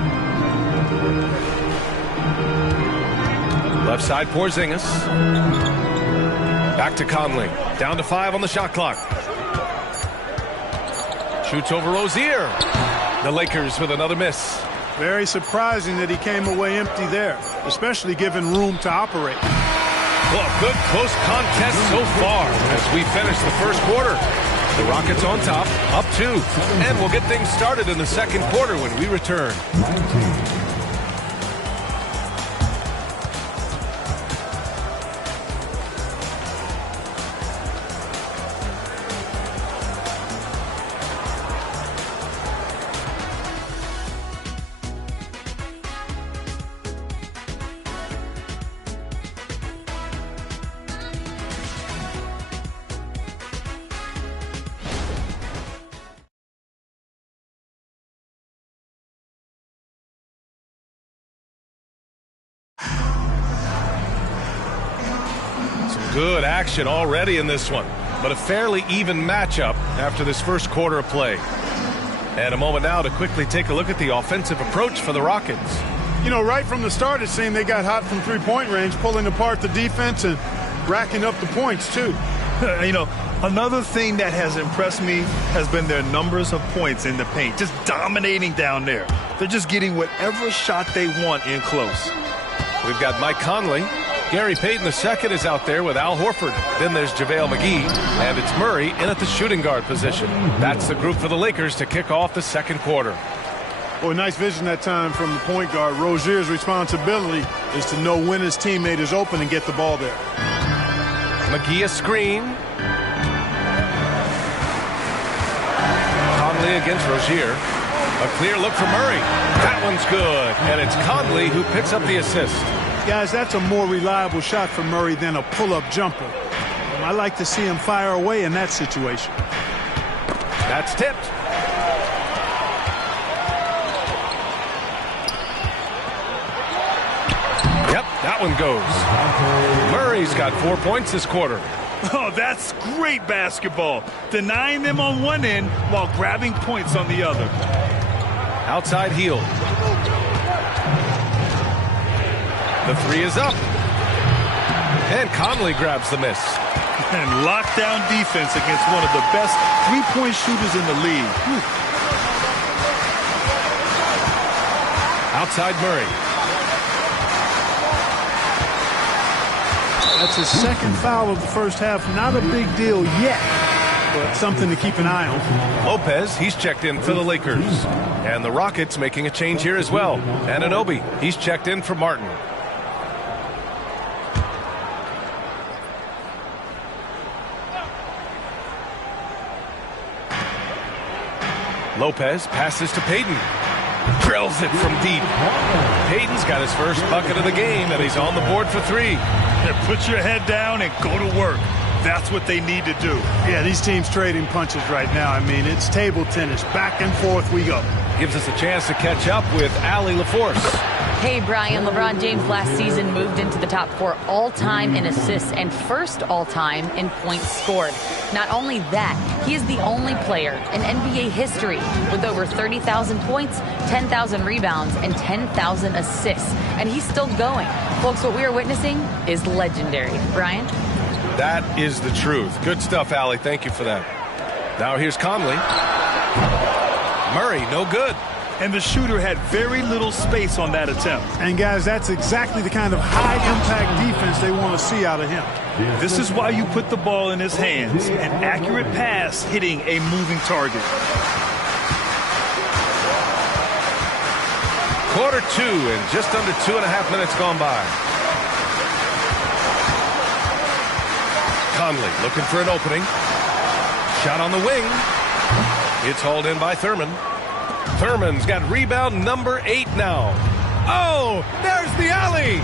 Left side, Porzingis. Back to Conley. Down to 5 on the shot clock. Shoots over Rozier. The Lakers with another miss. Very surprising that he came away empty there, especially given room to operate. Well, a good close contest so far as we finish the first quarter. The Rockets on top, up 2. And we'll get things started in the second quarter when we return. 19. Good action already in this one, but a fairly even matchup after this first quarter of play. And a moment now to quickly take a look at the offensive approach for the Rockets. You know, right from the start, it seemed they got hot from three-point range, pulling apart the defense and racking up the points, too. You know, another thing that has impressed me has been their numbers of points in the paint, just dominating down there. They're just getting whatever shot they want in close. We've got Mike Conley. Gary Payton II is out there with Al Horford. Then there's JaVale McGee, and it's Murray in at the shooting guard position. That's the group for the Lakers to kick off the second quarter. Boy, nice vision that time from the point guard. Rozier's responsibility is to know when his teammate is open and get the ball there. McGee a screen. Conley against Rozier. A clear look for Murray. That one's good, and it's Conley who picks up the assist. Guys, that's a more reliable shot for Murray than a pull-up jumper. I like to see him fire away in that situation. That's tipped. Yep, that one goes. Murray's got 4 points this quarter. Oh, that's great basketball. Denying them on one end while grabbing points on the other. Outside heel. The three is up. And Conley grabs the miss. And lockdown defense against one of the best three-point shooters in the league. Outside Murray. That's his second foul of the first half. Not a big deal yet, but something to keep an eye on. Lopez, he's checked in for the Lakers. And the Rockets making a change here as well. Anunoby, he's checked in for Martin. Lopez passes to Payton. Drills it from deep. Payton's got his first bucket of the game, and he's on the board for 3. Yeah, put your head down and go to work. That's what they need to do. Yeah, these teams trading punches right now. I mean, it's table tennis. Back and forth we go. gives us a chance to catch up with Allie LaForce. Hey, Brian. LeBron James last season moved into the top 4 all-time in assists and first all-time in points scored. Not only that, he is the only player in NBA history with over 30,000 points, 10,000 rebounds, and 10,000 assists. And he's still going. Folks, what we are witnessing is legendary. Brian? That is the truth. Good stuff, Allie. Thank you for that. Now here's Conley. Murray, no good. And the shooter had very little space on that attempt. And, guys, that's exactly the kind of high-impact defense they want to see out of him. This is why you put the ball in his hands. An accurate pass hitting a moving target. Quarter 2 and just under 2.5 minutes gone by. Conley looking for an opening. Shot on the wing. It's hauled in by Thurman. Thurman's got rebound number 8 now. Oh, there's the alley.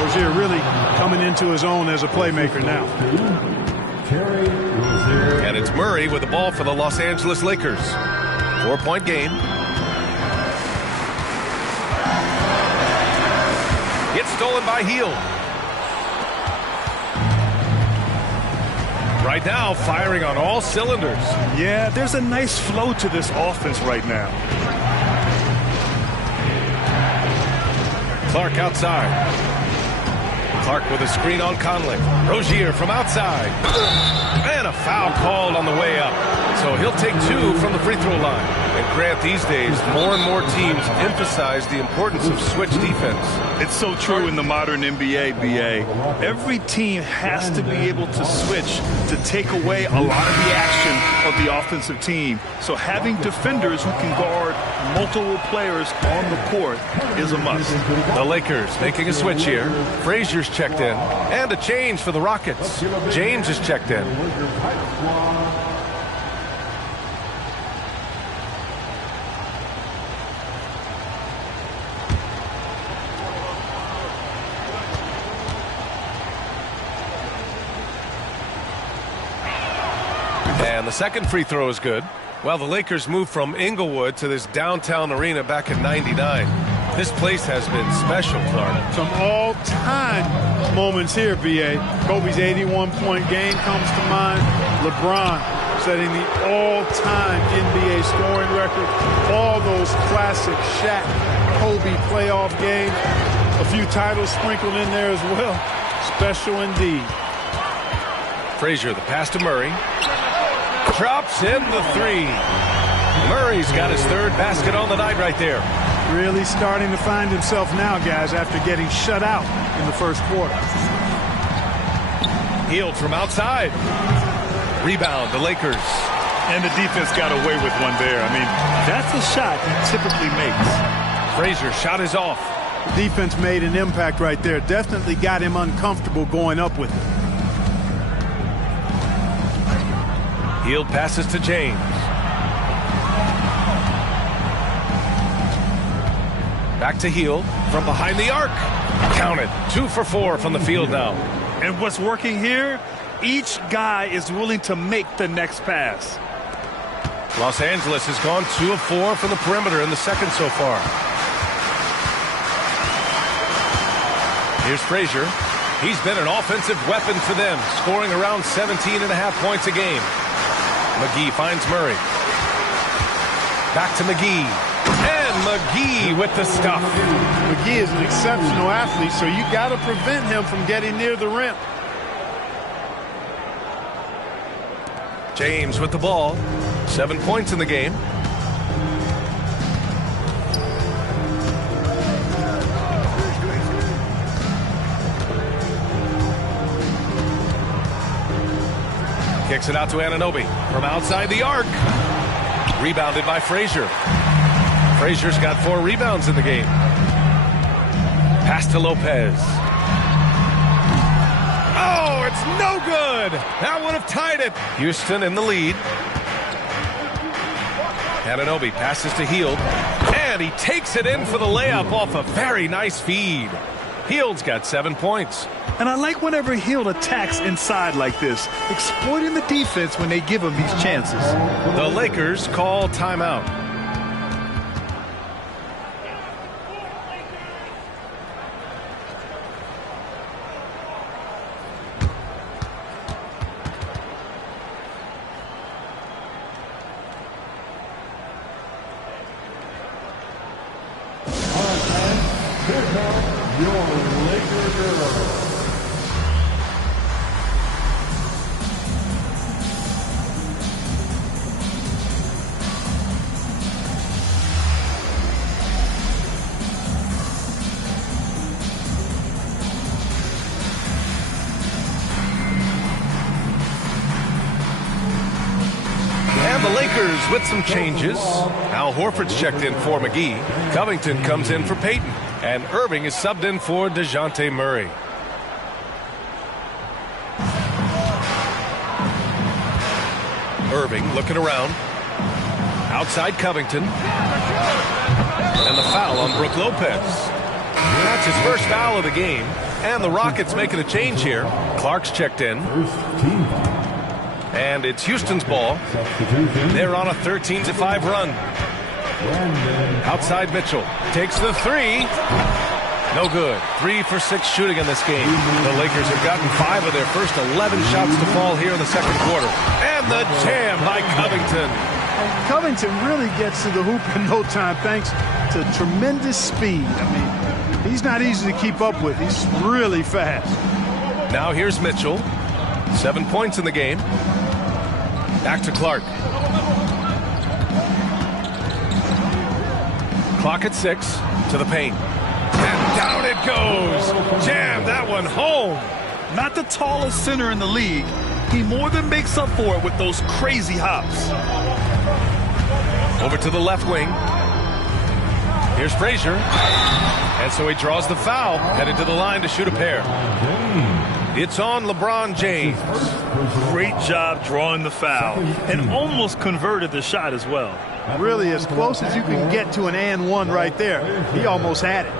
Rozier really coming into his own as a playmaker now. And it's Murray with the ball for the Los Angeles Lakers. 4-point game. It's stolen by Hield. Right now, firing on all cylinders. Yeah, there's a nice flow to this offense right now. Clark outside. Clark with a screen on Conley. Rozier from outside. And a foul called on the way up. So he'll take 2 from the free throw line. And Grant, these days, more and more teams emphasize the importance of switch defense. It's so true in the modern NBA, BA. Every team has to be able to switch to take away a lot of the action of the offensive team. So having defenders who can guard multiple players on the court is a must. The Lakers making a switch here. Frazier's checked in. And a change for the Rockets. James is checked in. And the second free throw is good. Well, the Lakers moved from Inglewood to this downtown arena back in '99. This place has been special, Clark. Some all-time moments here, B.A. Kobe's 81-point game comes to mind. LeBron setting the all-time NBA scoring record. All those classic Shaq, Kobe playoff games. A few titles sprinkled in there as well. Special indeed. Frazier, the pass to Murray. Drops in the 3. Murray's got his 3rd basket on the night right there. Really starting to find himself now, guys, after getting shut out in the first quarter. Hield from outside. Rebound, the Lakers. And the defense got away with one there. I mean, that's a shot he typically makes. Frazier shot is off. The defense made an impact right there. Definitely got him uncomfortable going up with it. Hield passes to James. Back to Hield from behind the arc. Counted. 2 for 4 from the field now. And what's working here, each guy is willing to make the next pass. Los Angeles has gone 2 of 4 from the perimeter in the second so far. Here's Frazier. He's been an offensive weapon for them, scoring around 17.5 points a game. McGee finds Murray. Back to McGee. And McGee with the stuff. McGee is an exceptional athlete, so you got to prevent him from getting near the rim. James with the ball. 7 points in the game. Kicks it out to Anunoby from outside the arc. Rebounded by Frazier. Frazier's got 4 rebounds in the game. Pass to Lopez. Oh, it's no good. That would have tied it. Houston in the lead. Anunoby passes to Hield. And he takes it in for the layup off a very nice feed. Hield's got 7 points. And I like whenever Hield attacks inside like this, exploiting the defense when they give him these chances. The Lakers call timeout. your Laker girl. And the Lakers with some changes. Al Horford's checked in for McGee. Covington comes in for Payton. And Irving is subbed in for DeJounte Murray. Irving looking around. Outside Covington. And the foul on Brook Lopez. That's his first foul of the game. And the Rockets making a change here. Clark's checked in. And it's Houston's ball. They're on a 13-5 run. Outside Mitchell. Takes the three. No good. 3 for 6 shooting in this game. The Lakers have gotten 5 of their first 11 shots to fall here in the second quarter. And the jam by Covington. Covington really gets to the hoop in no time thanks to tremendous speed. I mean, he's not easy to keep up with. He's really fast. Now here's Mitchell. 7 points in the game. Back to Clark. Clock at 6 to the paint. And down it goes. Jam that one home. Not the tallest center in the league. He more than makes up for it with those crazy hops. Over to the left wing. Here's Frazier. And so he draws the foul. Headed to the line to shoot a pair. It's on LeBron James. Great job drawing the foul. And almost converted the shot as well. Really as close as you can get to an and one right there. He almost had it.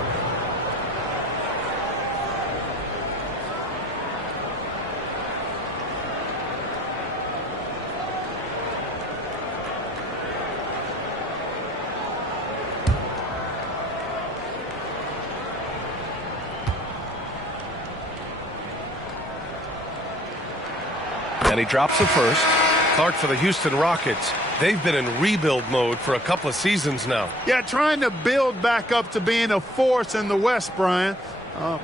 And he drops the first. Clark for the Houston Rockets. They've been in rebuild mode for a couple of seasons now. Yeah, trying to build back up to being a force in the West, Brian.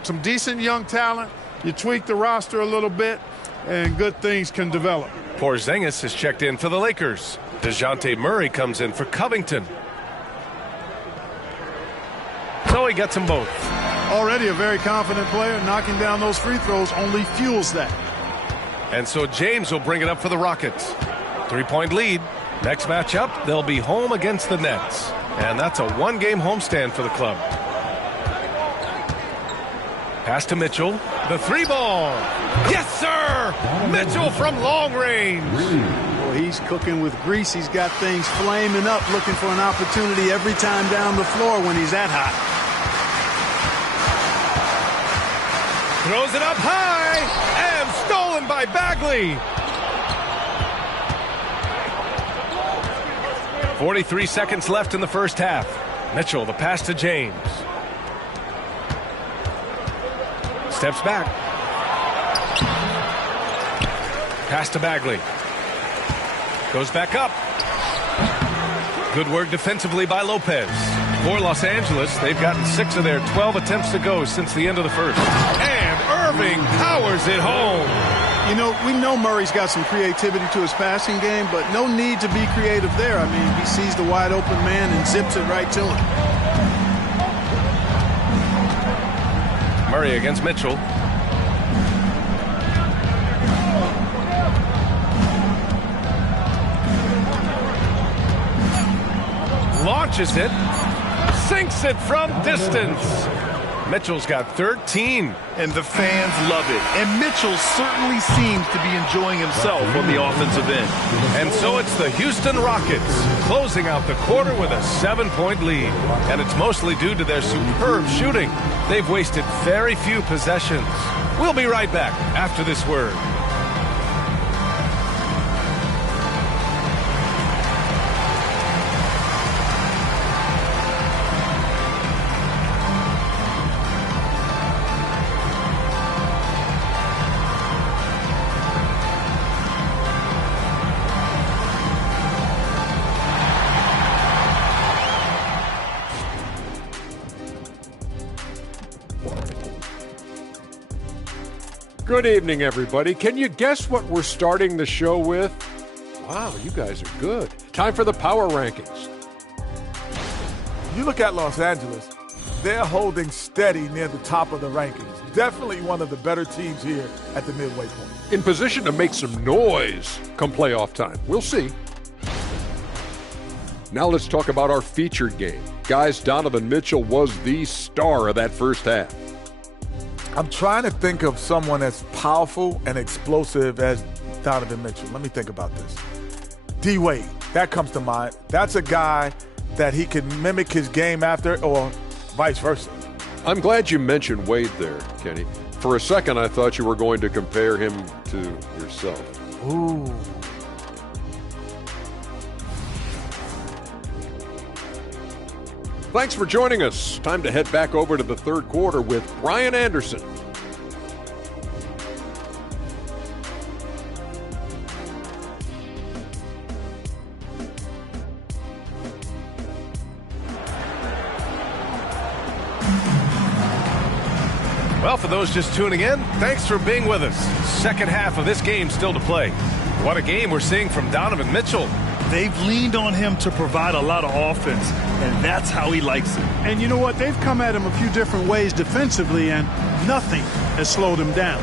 Some decent young talent. You tweak the roster a little bit, and good things can develop. Porzingis is checked in for the Lakers. DeJounte Murray comes in for Covington. So he gets them both. Already a very confident player. Knocking down those free throws only fuels that. And so James will bring it up for the Rockets. 3-point lead. Next matchup, they'll be home against the Nets. And that's a one-game homestand for the club. Pass to Mitchell. The three ball. Yes, sir! Mitchell from long range. Well, he's cooking with grease. He's got things flaming up, looking for an opportunity every time down the floor when he's that hot. Throws it up high and stolen by Bagley. 43 seconds left in the first half. Mitchell, the pass to James. Steps back. Pass to Bagley. Goes back up. Good work defensively by Lopez. For Los Angeles, they've gotten 6 of their 12 attempts to go since the end of the first. And Irving powers it home. You know, we know Murray's got some creativity to his passing game, but no need to be creative there. I mean, he sees the wide open man and zips it right to him. Murray against Mitchell. Launches it. Sinks it from distance. Mitchell's got 13. And the fans love it. And Mitchell certainly seems to be enjoying himself on the offensive end. And so it's the Houston Rockets closing out the quarter with a 7-point lead. And it's mostly due to their superb shooting. They've wasted very few possessions. We'll be right back after this word. Good evening, everybody. Can you guess what we're starting the show with? Wow, you guys are good. Time for the power rankings. You look at Los Angeles, they're holding steady near the top of the rankings. Definitely one of the better teams here at the midway point. In position to make some noise come playoff time. We'll see. Now let's talk about our featured game. Guys, Donovan Mitchell was the star of that first half. I'm trying to think of someone as powerful and explosive as Donovan Mitchell. Let me think about this. D-Wade, that comes to mind. That's a guy that he can mimic his game after, or vice versa. I'm glad you mentioned Wade there, Kenny. For a second, I thought you were going to compare him to yourself. Ooh. Thanks for joining us. Time to head back over to the third quarter with Brian Anderson. Well, for those just tuning in, thanks for being with us. Second half of this game still to play. What a game we're seeing from Donovan Mitchell. They've leaned on him to provide a lot of offense, and that's how he likes it. And you know what? They've come at him a few different ways defensively, and nothing has slowed him down.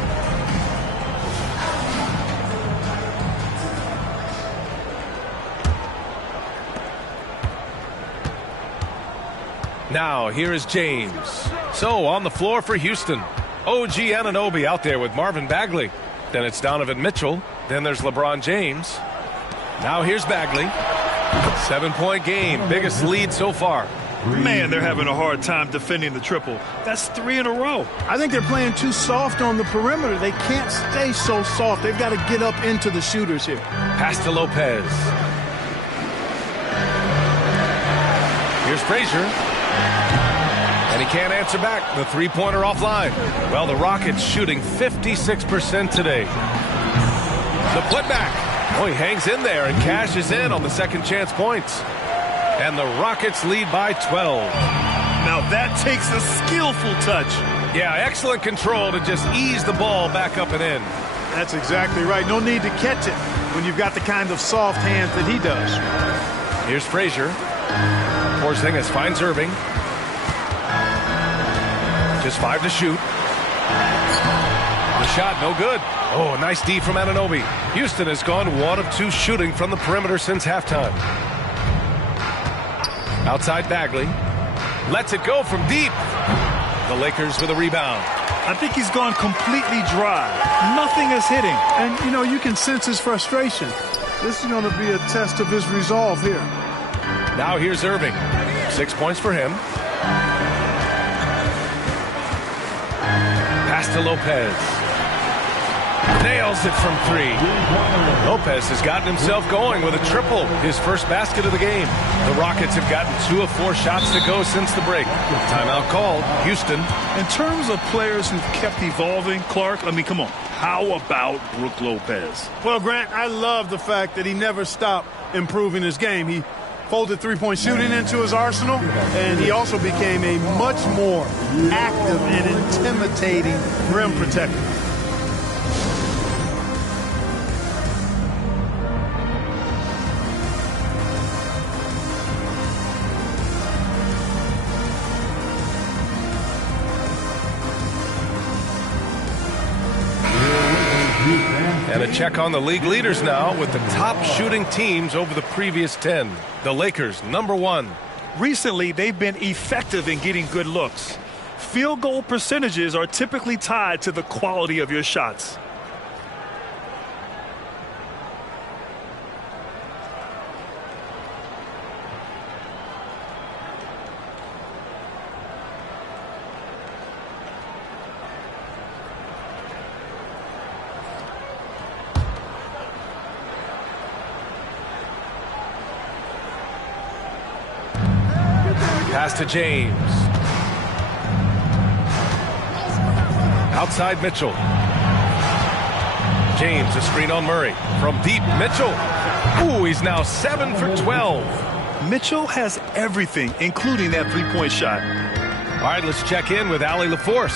Now, here is James. So, on the floor for Houston. OG Anunoby out there with Marvin Bagley. Then it's Donovan Mitchell. Then there's LeBron James. Now here's Bagley. 7-point game. Biggest lead so far. Man, they're having a hard time defending the triple. That's 3 in a row. I think they're playing too soft on the perimeter. They can't stay so soft. They've got to get up into the shooters here. Pass to Lopez. Here's Frazier. And he can't answer back. The three-pointer offline. Well, the Rockets shooting 56% today. The putback. Oh, he hangs in there and cashes in on the second chance points. And the Rockets lead by 12. Now that takes a skillful touch. Yeah, excellent control to just ease the ball back up and in. That's exactly right. No need to catch it when you've got the kind of soft hands that he does. Here's Frazier. Porzingis finds Irving. Just 5 to shoot. The shot, no good. Oh, nice D from Anunoby. Houston has gone 1 of 2 shooting from the perimeter since halftime. Outside Bagley. Lets it go from deep. The Lakers with a rebound. I think he's gone completely dry. Nothing is hitting. And, you know, you can sense his frustration. This is going to be a test of his resolve here. Now here's Irving. 6 points for him. Pass to Lopez. Nails it from 3. Lopez has gotten himself going with a triple. His first basket of the game. The Rockets have gotten 2 of 4 shots to go since the break. Timeout called. Houston. In terms of players who've kept evolving, Clark, I mean, come on. How about Brook Lopez? Well, Grant, I love the fact that he never stopped improving his game. He folded three-point shooting into his arsenal, and he also became a much more active and intimidating rim protector. And a check on the league leaders now with the top shooting teams over the previous 10. The Lakers, number 1. Recently, they've been effective in getting good looks. Field goal percentages are typically tied to the quality of your shots. Pass to James. Outside Mitchell. James, a screen on Murray. From deep, Mitchell. Ooh, he's now 7 for 12. Mitchell has everything, including that three-point shot. All right, let's check in with Allie LaForce.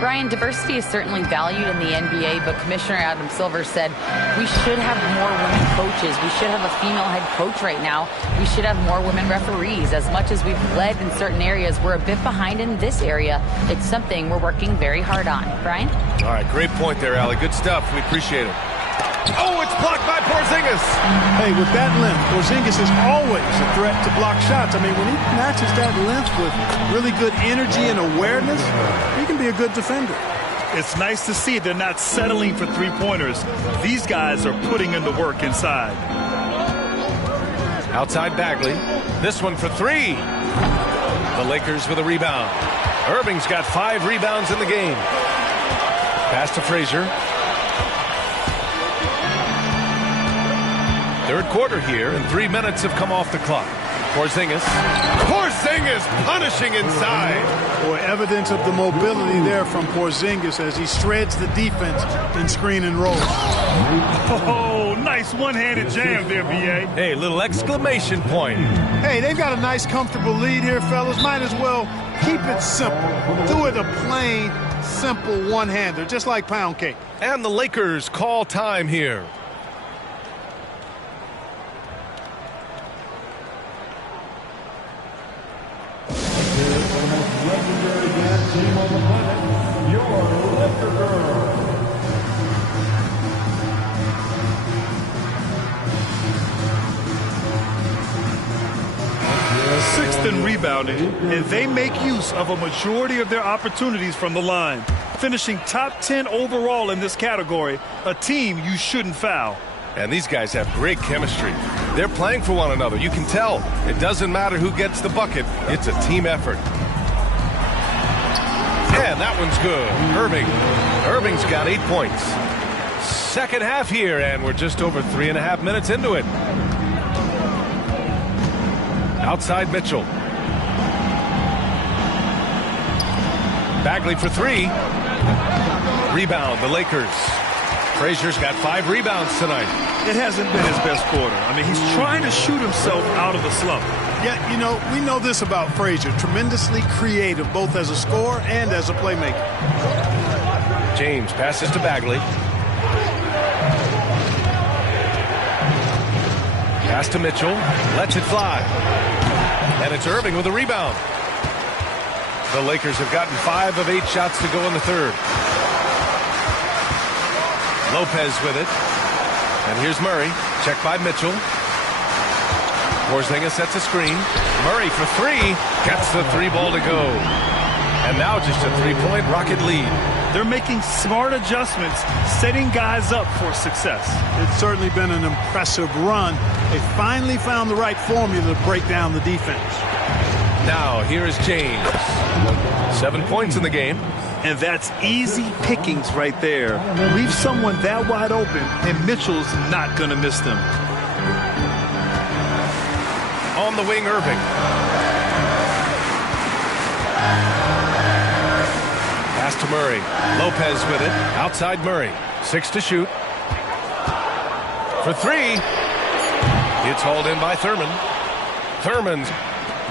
Brian, diversity is certainly valued in the NBA, but Commissioner Adam Silver said we should have more women coaches. We should have a female head coach right now. We should have more women referees. As much as we've led in certain areas, we're a bit behind in this area. It's something we're working very hard on. Brian? All right, great point there, Allie. Good stuff. We appreciate it. Oh, it's blocked by Porzingis. Hey, with that length, Porzingis is always a threat to block shots. I mean, when he matches that length with really good energy and awareness, he can be a good defender. It's nice to see they're not settling for three-pointers. These guys are putting in the work inside. Outside Bagley. This one for three. The Lakers with a rebound. Irving's got 5 rebounds in the game. Pass to Frazier. Third quarter here, and 3 minutes have come off the clock. Porzingis punishing inside. Boy, evidence of the mobility there from Porzingis as he shreds the defense in screen and roll. Oh, nice one-handed jam there, B.A. Hey, little exclamation point. Hey, they've got a nice, comfortable lead here, fellas. Might as well keep it simple. Do it a plain, simple one-hander, just like pound cake. And the Lakers call time here. Sixth in rebounding, and they make use of a majority of their opportunities from the line. Finishing top 10 overall in this category, a team you shouldn't foul. And these guys have great chemistry. They're playing for one another. You can tell. It doesn't matter who gets the bucket. It's a team effort. And that one's good. Irving's got 8 points. Second half here, and we're just over 3.5 minutes into it. Outside Mitchell. Bagley for 3. Rebound, the Lakers. Frazier's got 5 rebounds tonight. It hasn't been his best quarter. I mean, he's trying to shoot himself out of the slump. Yeah, you know, we know this about Frazier. Tremendously creative, both as a scorer and as a playmaker. James passes to Bagley. Pass to Mitchell. Lets it fly. And it's Irving with a rebound. The Lakers have gotten 5 of 8 shots to go in the third. Lopez with it. And here's Murray. Checked by Mitchell. Porzingis sets a screen. Murray for 3. Gets the 3 ball to go. And now just a 3-point Rocket lead. They're making smart adjustments, setting guys up for success. It's certainly been an impressive run. They finally found the right formula to break down the defense. Now, here is James. 7 points in the game. And that's easy pickings right there. Leave someone that wide open, and Mitchell's not going to miss them. On the wing, Irving. Pass to Murray. Lopez with it. Outside Murray. 6 to shoot. For 3. It's hauled in by Thurman. Thurman's.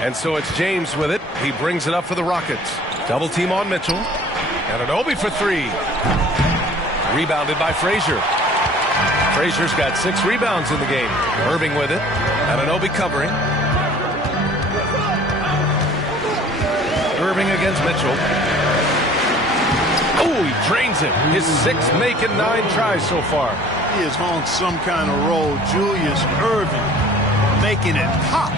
And so it's James with it. He brings it up for the Rockets. Double team on Mitchell. And Anunoby for 3. Rebounded by Frazier. Frazier's got 6 rebounds in the game. Irving with it. And Anunoby covering. Irving against Mitchell. Oh, he drains it. His 6th make in 9 tries so far. He is on some kind of roll. Julius Irving making it pop.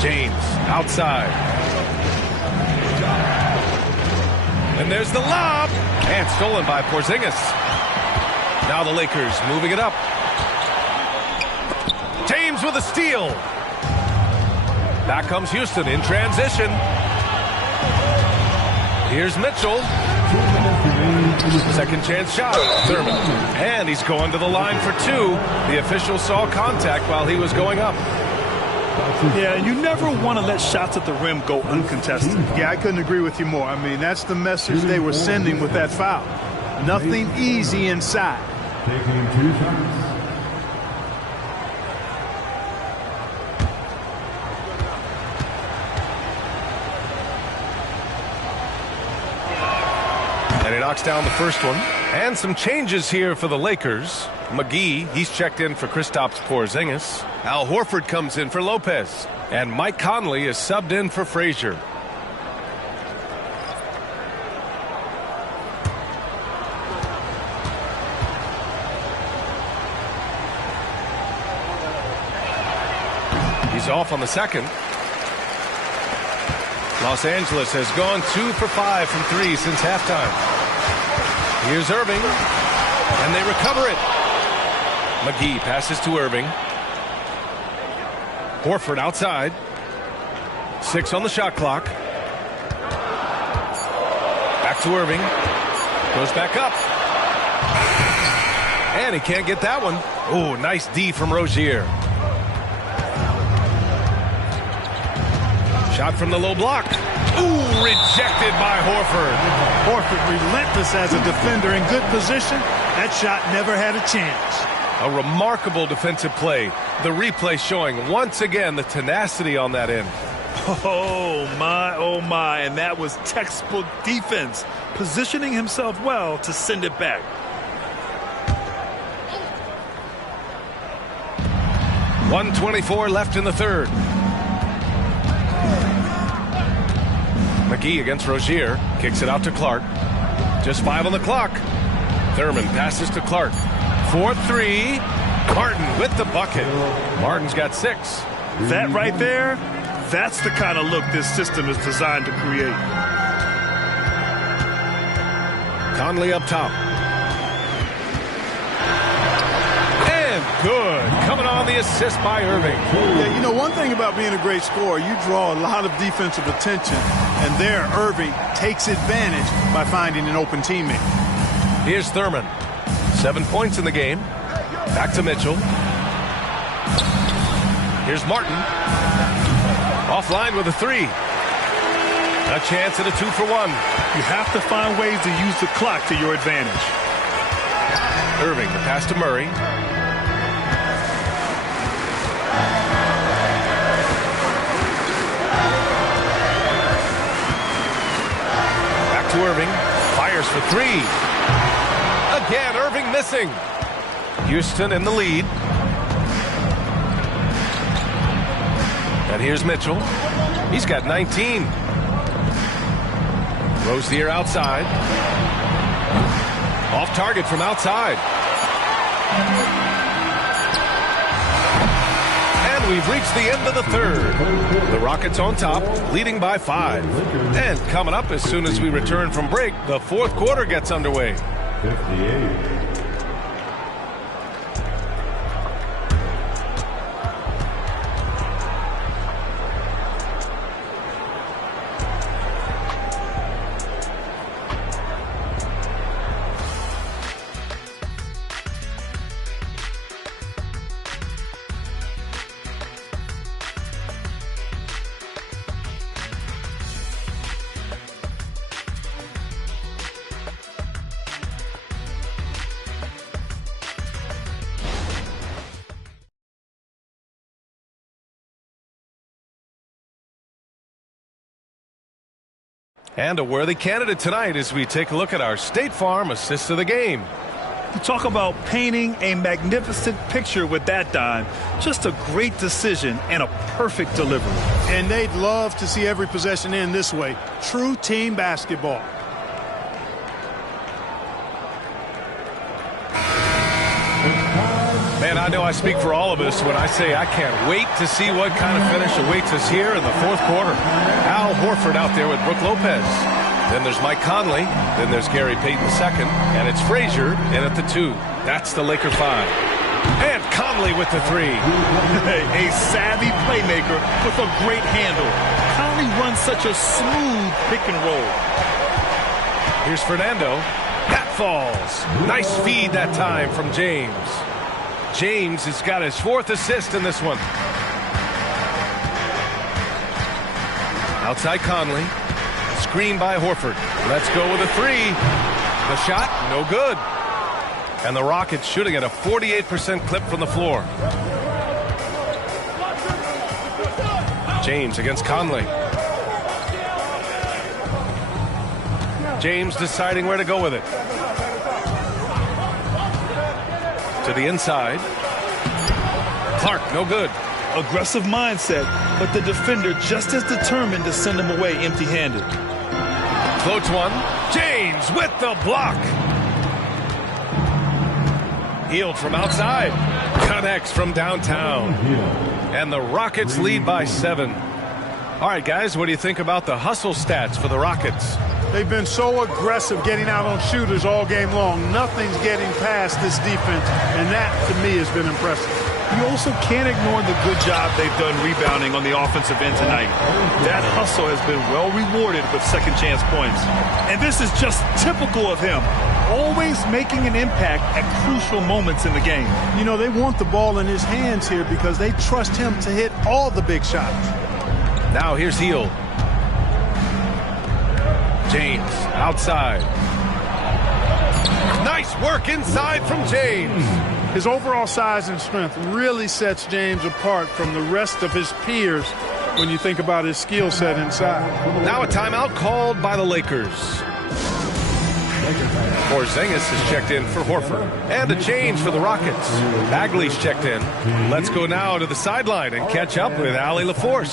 James outside. And there's the lob. And stolen by Porzingis. Now the Lakers moving it up. James with a steal. Back comes Houston in transition. Here's Mitchell. Second chance shot. Thurman. And he's going to the line for 2. The official saw contact while he was going up. Yeah, you never want to let shots at the rim go uncontested. Yeah, I couldn't agree with you more. I mean, that's the message they were sending with that foul. Nothing easy inside. Taking 2 shots. knocks down the first one. And some changes here for the Lakers. McGee, he's checked in for Kristaps Porzingis. Al Horford comes in for Lopez. And Mike Conley is subbed in for Frazier. He's off on the second. Los Angeles has gone 2 for 5 from 3 since halftime. Here's Irving, and they recover it. McGee passes to Irving. Horford outside. 6 on the shot clock. Back to Irving. Goes back up. And he can't get that one. Oh, nice D from Rozier. Shot from the low block. Ooh, rejected by Horford. Horford relentless as a defender in good position. That shot never had a chance. A remarkable defensive play. The replay showing once again the tenacity on that end. Oh my, and that was textbook defense, positioning himself well to send it back. .124 left in the third. McGee against Rozier. Kicks it out to Clark. Just 5 on the clock. Thurman passes to Clark. 4-3. Martin with the bucket. Martin's got 6. That right there, that's the kind of look this system is designed to create. Conley up top. And good. Coming on the assist by Irving. Yeah, you know, one thing about being a great scorer, you draw a lot of defensive attention. And there, Irving takes advantage by finding an open teammate. Here's Thurman. 7 points in the game. Back to Mitchell. Here's Martin. Offline with a 3. A chance at a 2-for-1. You have to find ways to use the clock to your advantage. Irving, the pass to Murray. Back to Irving. Fires for 3. Again, Irving missing. Houston in the lead. And here's Mitchell. He's got 19. Rozier outside. Off target from outside. And we've reached the end of the third. The Rockets on top, leading by 5. And coming up as soon as we return from break, the fourth quarter gets underway. 58. And a worthy candidate tonight as we take a look at our State Farm assist of the game. You talk about painting a magnificent picture with that dime. Just a great decision and a perfect delivery. And they'd love to see every possession end this way. True team basketball. Man, I know I speak for all of us when I say I can't wait to see what kind of finish awaits us here in the fourth quarter. Al Horford out there with Brook Lopez. Then there's Mike Conley. Then there's Gary Payton II. And it's Frazier in at the 2. That's the Laker 5. And Conley with the 3. A savvy playmaker with a great handle. Conley runs such a smooth pick and roll. Here's Fernando. That falls. Nice feed that time from James. James has got his 4th assist in this one. Outside Conley. Screen by Horford. Let's go with a 3. The shot, no good. And the Rockets shooting at a 48% clip from the floor. James against Conley. James deciding where to go with it. To the inside. Clark, no good. Aggressive mindset, but the defender just as determined to send him away empty-handed. Floats one. James with the block. Hield from outside. Connects from downtown. And the Rockets lead by 7. All right, guys, what do you think about the hustle stats for the Rockets? They've been so aggressive getting out on shooters all game long. Nothing's getting past this defense, and that, to me, has been impressive. You also can't ignore the good job they've done rebounding on the offensive end tonight. That hustle has been well rewarded with second chance points. And this is just typical of him, always making an impact at crucial moments in the game. You know, they want the ball in his hands here because they trust him to hit all the big shots. Now here's Hield. James outside. Nice work inside from James. His overall size and strength really sets James apart from the rest of his peers when you think about his skill set inside. Now a timeout called by the Lakers. Porzingis is checked in for Horford. And a change for the Rockets. Bagley's checked in. Let's go now to the sideline and catch up with Allie LaForce.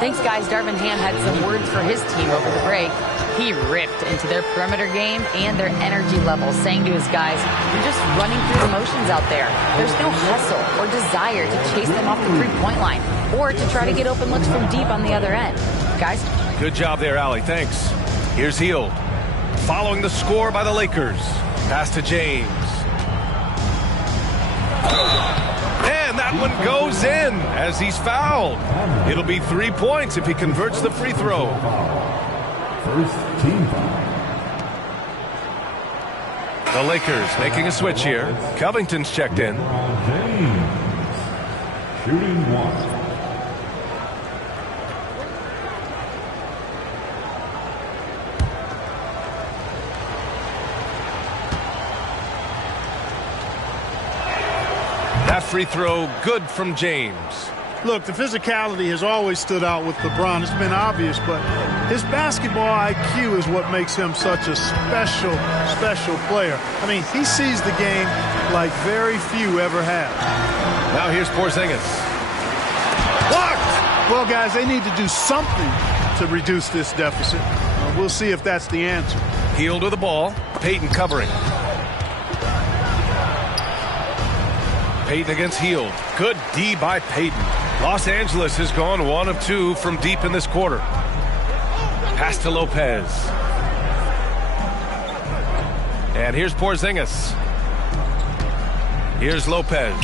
Thanks, guys. Darvin Ham had some words for his team over the break. He ripped into their perimeter game and their energy levels, saying to his guys, "You're just running through the motions out there. There's no hustle or desire to chase them off the three-point line or to try to get open looks from deep on the other end." Guys? Good job there, Allie. Thanks. Here's Hield. Following the score by the Lakers. Pass to James. And that one goes in as he's fouled. It'll be 3 points if he converts the free throw. First team foul. The Lakers making a switch here. Covington's checked in. James shooting one. That free throw good from James. Look, the physicality has always stood out with LeBron. It's been obvious, but his basketball IQ is what makes him such a special player. I mean, he sees the game like very few ever have. Now here's Porzingis. Blocked! Well, guys, they need to do something to reduce this deficit. We'll see if that's the answer. Hield with the ball. Payton covering. Payton against Hield. Good D by Payton. Los Angeles has gone 1 of 2 from deep in this quarter. Pass to Lopez. And here's Porzingis. Here's Lopez.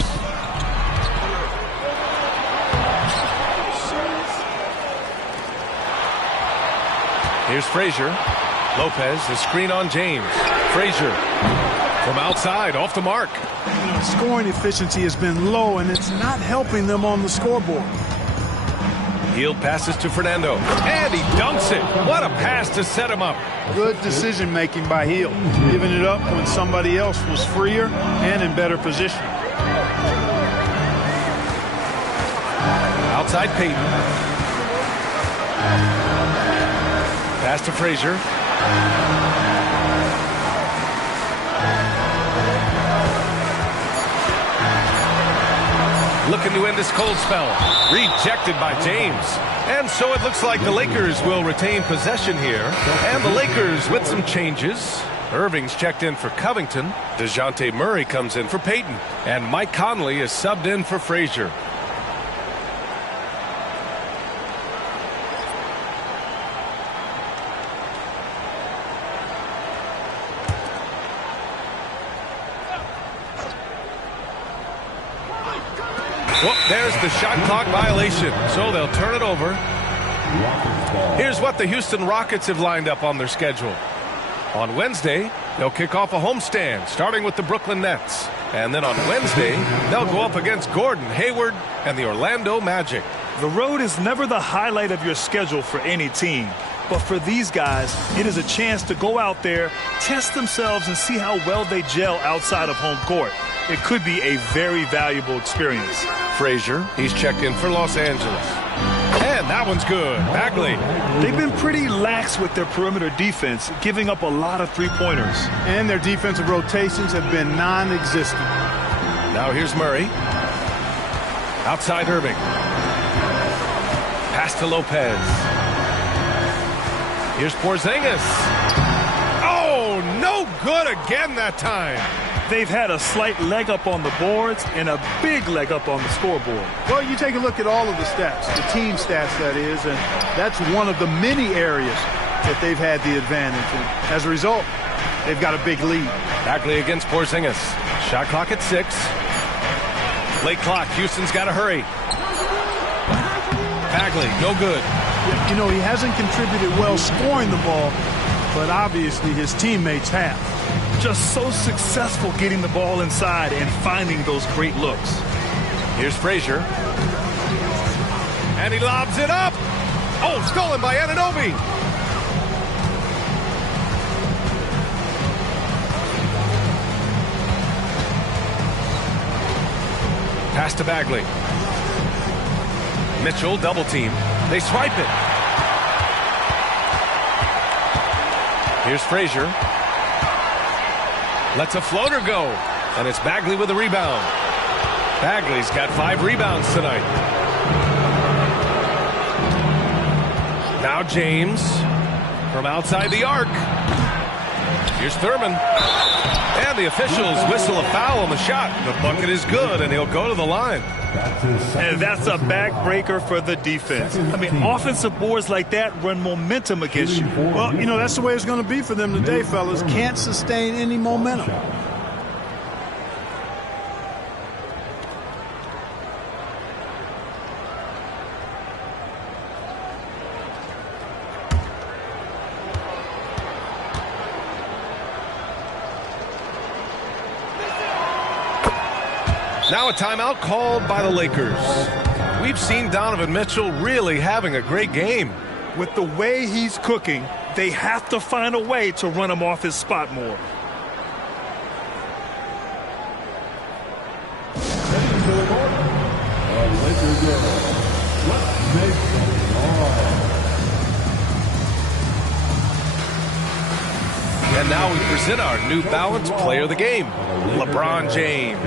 Here's Frazier. Lopez, the screen on James. Frazier from outside, off the mark. Scoring efficiency has been low, and it's not helping them on the scoreboard. Hield passes to Fernando, and he dunks it. What a pass to set him up. Good decision-making by Hield, giving it up when somebody else was freer and in better position. Outside Payton. Pass to Frazier. Looking to end this cold spell. Rejected by James. And so it looks like the Lakers will retain possession here. And the Lakers with some changes. Irving's checked in for Covington. DeJounte Murray comes in for Payton. And Mike Conley is subbed in for Frazier. Well, there's the shot clock violation, so they'll turn it over. Here's what the Houston Rockets have lined up on their schedule. On Wednesday, they'll kick off a homestand, starting with the Brooklyn Nets. And then on Wednesday, they'll go up against Gordon Hayward and the Orlando Magic. The road is never the highlight of your schedule for any team. But for these guys, it is a chance to go out there, test themselves, and see how well they gel outside of home court. It could be a very valuable experience. Frazier, he's checked in for Los Angeles. And that one's good. Bagley. They've been pretty lax with their perimeter defense, giving up a lot of three-pointers. And their defensive rotations have been non-existent. Now here's Murray. Outside Irving. Pass to Lopez. Here's Porzingis. Oh, no good again that time. They've had a slight leg up on the boards and a big leg up on the scoreboard. Well, you take a look at all of the stats, the team stats that is, and that's one of the many areas that they've had the advantage. And as a result, they've got a big lead. Bagley against Porzingis. Shot clock at 6. Late clock. Houston's got to hurry. Bagley, no good. You know, he hasn't contributed well scoring the ball, but obviously his teammates have. Just so successful getting the ball inside and finding those great looks. Here's Frazier. And he lobs it up. Oh, stolen by Anunoby. Pass to Bagley. Mitchell double team. They swipe it. Here's Frazier. Lets a floater go. And it's Bagley with the rebound. Bagley's got 5 rebounds tonight. Now James from outside the arc. Here's Thurman. And the officials whistle a foul on the shot. The bucket is good, and he'll go to the line. And that's a backbreaker for the defense. I mean, offensive boards like that run momentum against you. Well, you know, that's the way it's going to be for them today, fellas. Can't sustain any momentum. Now a timeout called by the Lakers. We've seen Donovan Mitchell really having a great game. With the way he's cooking, they have to find a way to run him off his spot more. And now we present our New Balance Player of the Game, LeBron James.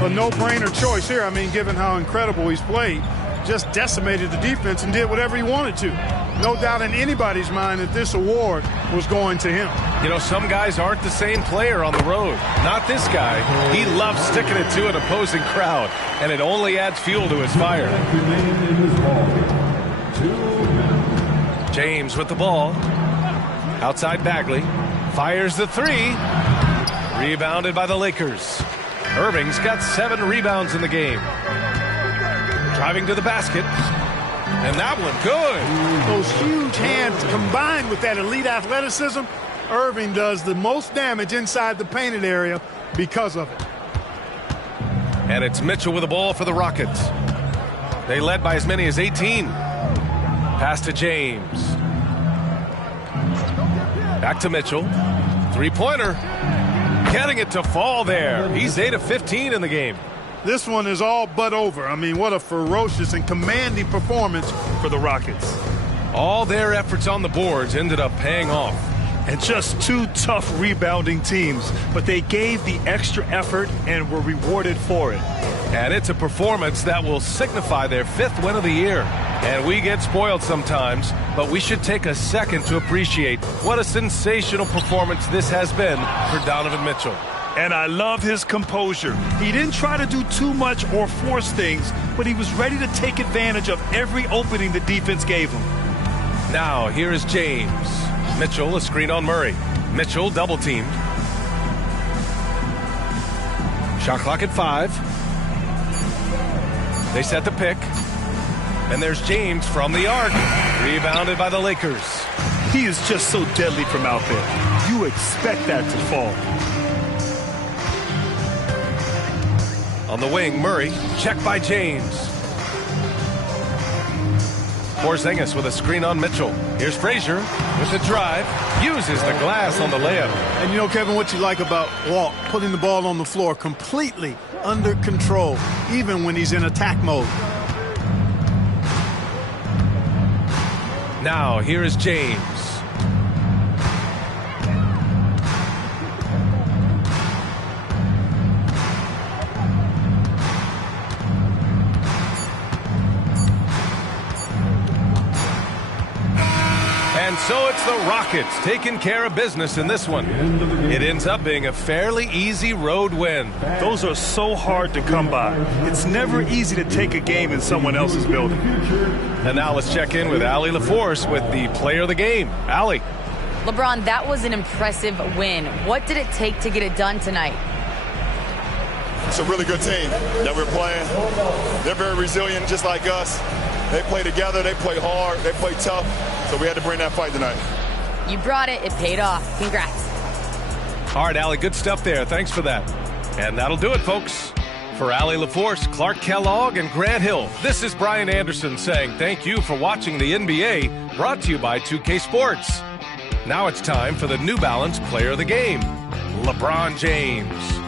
A no-brainer choice here. I mean, given how incredible he's played, just decimated the defense and did whatever he wanted to. No doubt in anybody's mind that this award was going to him. You know, some guys aren't the same player on the road. Not this guy. He loves sticking it to an opposing crowd, and it only adds fuel to his fire. James with the ball. Outside Bagley. Fires the 3. Rebounded by the Lakers. Irving's got 7 rebounds in the game. Driving to the basket. And that one good. Those huge hands combined with that elite athleticism, Irving does the most damage inside the painted area because of it. And it's Mitchell with the ball for the Rockets. They led by as many as 18. Pass to James. Back to Mitchell. 3-pointer. Getting it to fall there. He's 8 of 15 in the game. This one is all but over. I mean, what a ferocious and commanding performance for the Rockets. All their efforts on the boards ended up paying off. And just 2 tough rebounding teams, but they gave the extra effort and were rewarded for it. And it's a performance that will signify their 5th win of the year. And we get spoiled sometimes, but we should take a second to appreciate what a sensational performance this has been for Donovan Mitchell. And I love his composure. He didn't try to do too much or force things, but he was ready to take advantage of every opening the defense gave him. Now, here is James. Mitchell, a screen on Murray. Mitchell, double teamed. Shot clock at 5. They set the pick. And there's James from the arc. Rebounded by the Lakers. He is just so deadly from out there. You expect that to fall. On the wing, Murray. Check by James. Porzingis with a screen on Mitchell. Here's Frazier with the drive. Uses the glass on the layup. And you know, Kevin, what you like about Walt, putting the ball on the floor completely under control, even when he's in attack mode. Now, here is James. And so it's the Rockets taking care of business in this one. It ends up being a fairly easy road win. Those are so hard to come by. It's never easy to take a game in someone else's building. And now let's check in with Allie LaForce with the player of the game. Allie. LeBron, that was an impressive win. What did it take to get it done tonight? It's a really good team that we're playing. They're very resilient, just like us. They play together, they play hard, they play tough, so we had to bring that fight tonight. You brought it. It paid off. Congrats. All right, Allie, good stuff there. Thanks for that. And that'll do it, folks. For Allie LaForce, Clark Kellogg, and Grant Hill, this is Brian Anderson saying thank you for watching the NBA, brought to you by 2K Sports. Now it's time for the New Balance Player of the Game, LeBron James.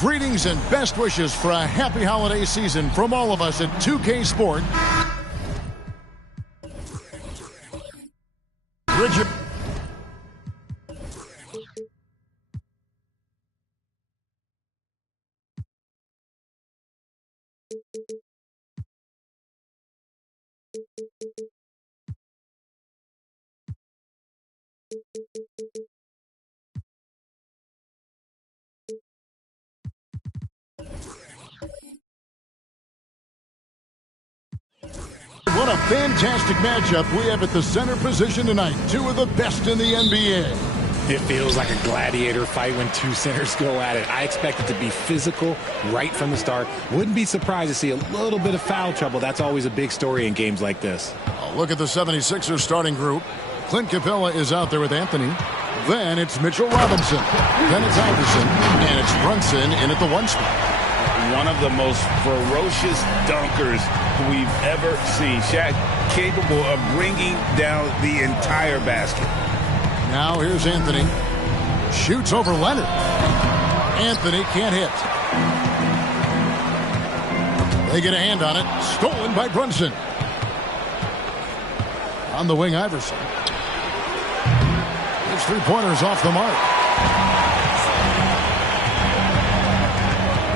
Greetings and best wishes for a happy holiday season from all of us at 2K Sport. Bridget. What a fantastic matchup we have at the center position tonight. Two of the best in the NBA. It feels like a gladiator fight when two centers go at it. I expect it to be physical right from the start. Wouldn't be surprised to see a little bit of foul trouble. That's always a big story in games like this. Look at the 76ers starting group. Clint Capella is out there with Anthony. Then it's Mitchell Robinson. Then it's Iverson. And it's Brunson in at the 1 spot. One of the most ferocious dunkers we've ever seen. Shaq capable of bringing down the entire basket. Now here's Anthony. Shoots over Leonard. Anthony can't hit. They get a hand on it. Stolen by Brunson. On the wing, Iverson. His three-pointers off the mark.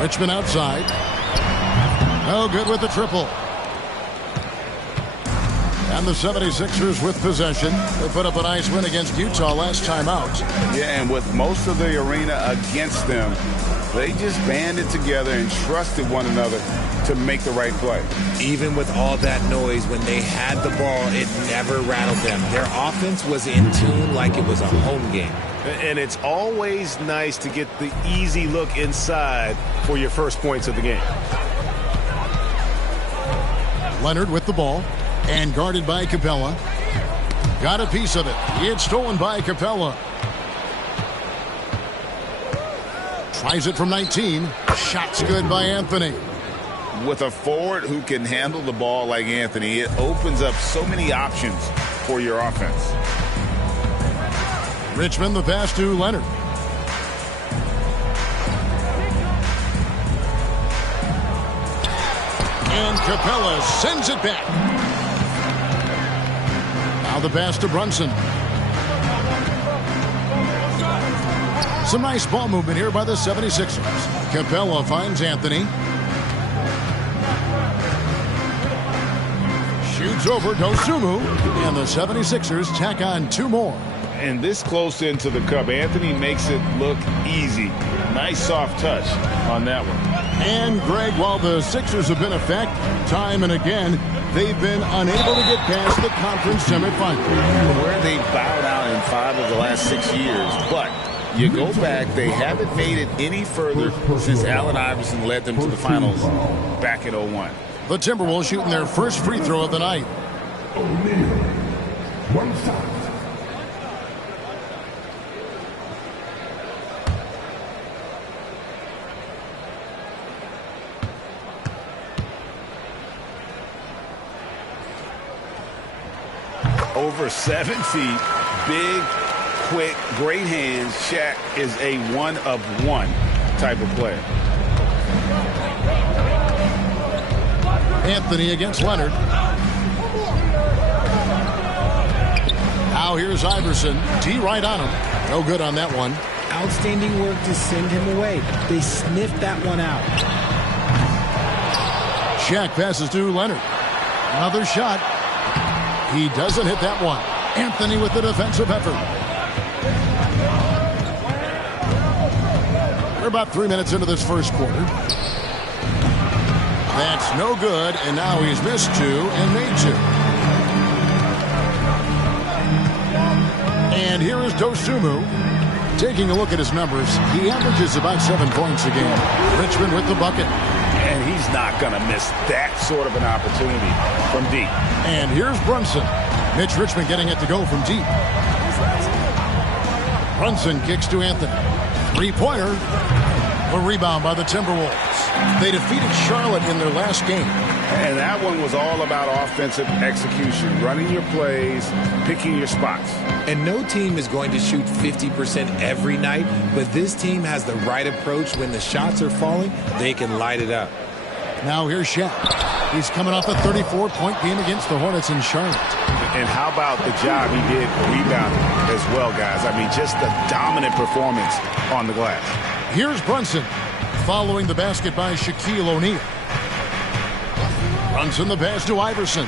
Richmond outside. No good with the triple. And the 76ers with possession. They put up a nice win against Utah last time out. Yeah, and with most of the arena against them, they just banded together and trusted one another to make the right play. Even with all that noise, when they had the ball, it never rattled them. Their offense was in tune like it was a home game. And it's always nice to get the easy look inside for your first points of the game. Leonard with the ball and guarded by Capella. Got a piece of it. It's stolen by Capella. Tries it from 19. Shot's good by Anthony. With a forward who can handle the ball like Anthony, it opens up so many options for your offense. Richmond the pass to Leonard. And Capella sends it back. Now the pass to Brunson. Some nice ball movement here by the 76ers. Capella finds Anthony. Shoots over Dosunmu. And the 76ers tack on 2 more. And this close into the cup, Anthony makes it look easy. Nice soft touch on that one. And, Greg, while the Sixers have been a fact time and again, they've been unable to get past the conference semifinal. Where they bowed out in 5 of the last 6 years. But you go back, they haven't made it any further since Allen Iverson led them to the finals back in 01. The Timberwolves shooting their first free throw of the night. One shot. Over 7 feet, big, quick, great hands. Shaq is a one-of-one type of player. Anthony against Leonard. Now here's Iverson. D right on him. No good on that one. Outstanding work to send him away. They sniffed that one out. Shaq passes to Leonard. Another shot. He doesn't hit that one. Anthony with the defensive effort. We're about 3 minutes into this first quarter. That's no good, and now he's missed 2 and made 2. And here is Dosunmu. Taking a look at his numbers, he averages about 7 points a game. Richmond with the bucket. And he's not going to miss that sort of an opportunity from deep. And here's Brunson. Mitch Richmond getting it to go from deep. Brunson kicks to Anthony. 3-pointer. A rebound by the Timberwolves. They defeated Charlotte in their last game. And that one was all about offensive execution, running your plays, picking your spots. And no team is going to shoot 50% every night, but this team has the right approach. When the shots are falling, they can light it up. Now here's Shaq. He's coming off a 34-point game against the Hornets in Charlotte. And how about the job he did rebounding as well, guys? I mean, just a dominant performance on the glass. Here's Brunson, following the basket by Shaquille O'Neal. Brunson the pass to Iverson.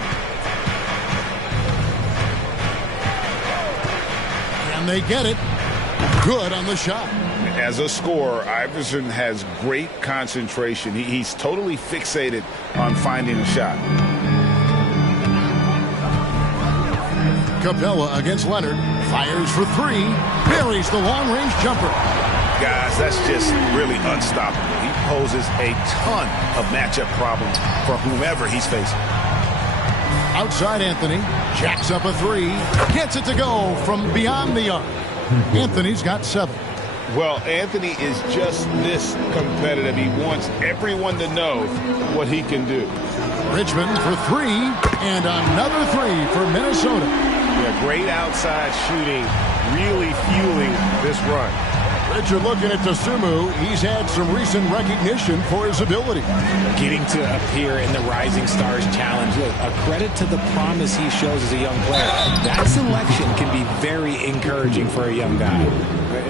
And they get it. Good on the shot. As a scorer, Iverson has great concentration. He's totally fixated on finding a shot. Capella against Leonard. Fires for three. Buries the long-range jumper. Guys, that's just really unstoppable. He poses a ton of matchup problems for whomever he's facing. Outside Anthony. Jacks up a three. Gets it to go from beyond the arc. Anthony's got 7. Well, Anthony is just this competitive. He wants everyone to know what he can do. Richmond for 3, and another 3 for Minnesota. Yeah, great outside shooting, really fueling this run. Richard looking at Dosunmu. He's had some recent recognition for his ability. Getting to appear in the Rising Stars Challenge. Look, a credit to the promise he shows as a young player. That selection can be very encouraging for a young guy.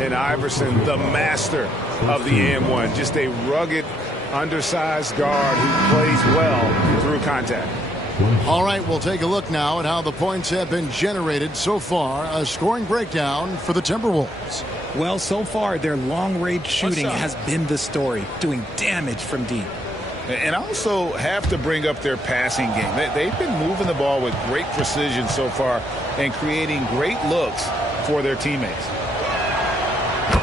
And Iverson, the master of the and-one. Just a rugged, undersized guard who plays well through contact. All right, we'll take a look now at how the points have been generated so far. A scoring breakdown for the Timberwolves. Well, so far, their long-range shooting has been the story, doing damage from deep. And also have to bring up their passing game. They've been moving the ball with great precision so far and creating great looks for their teammates.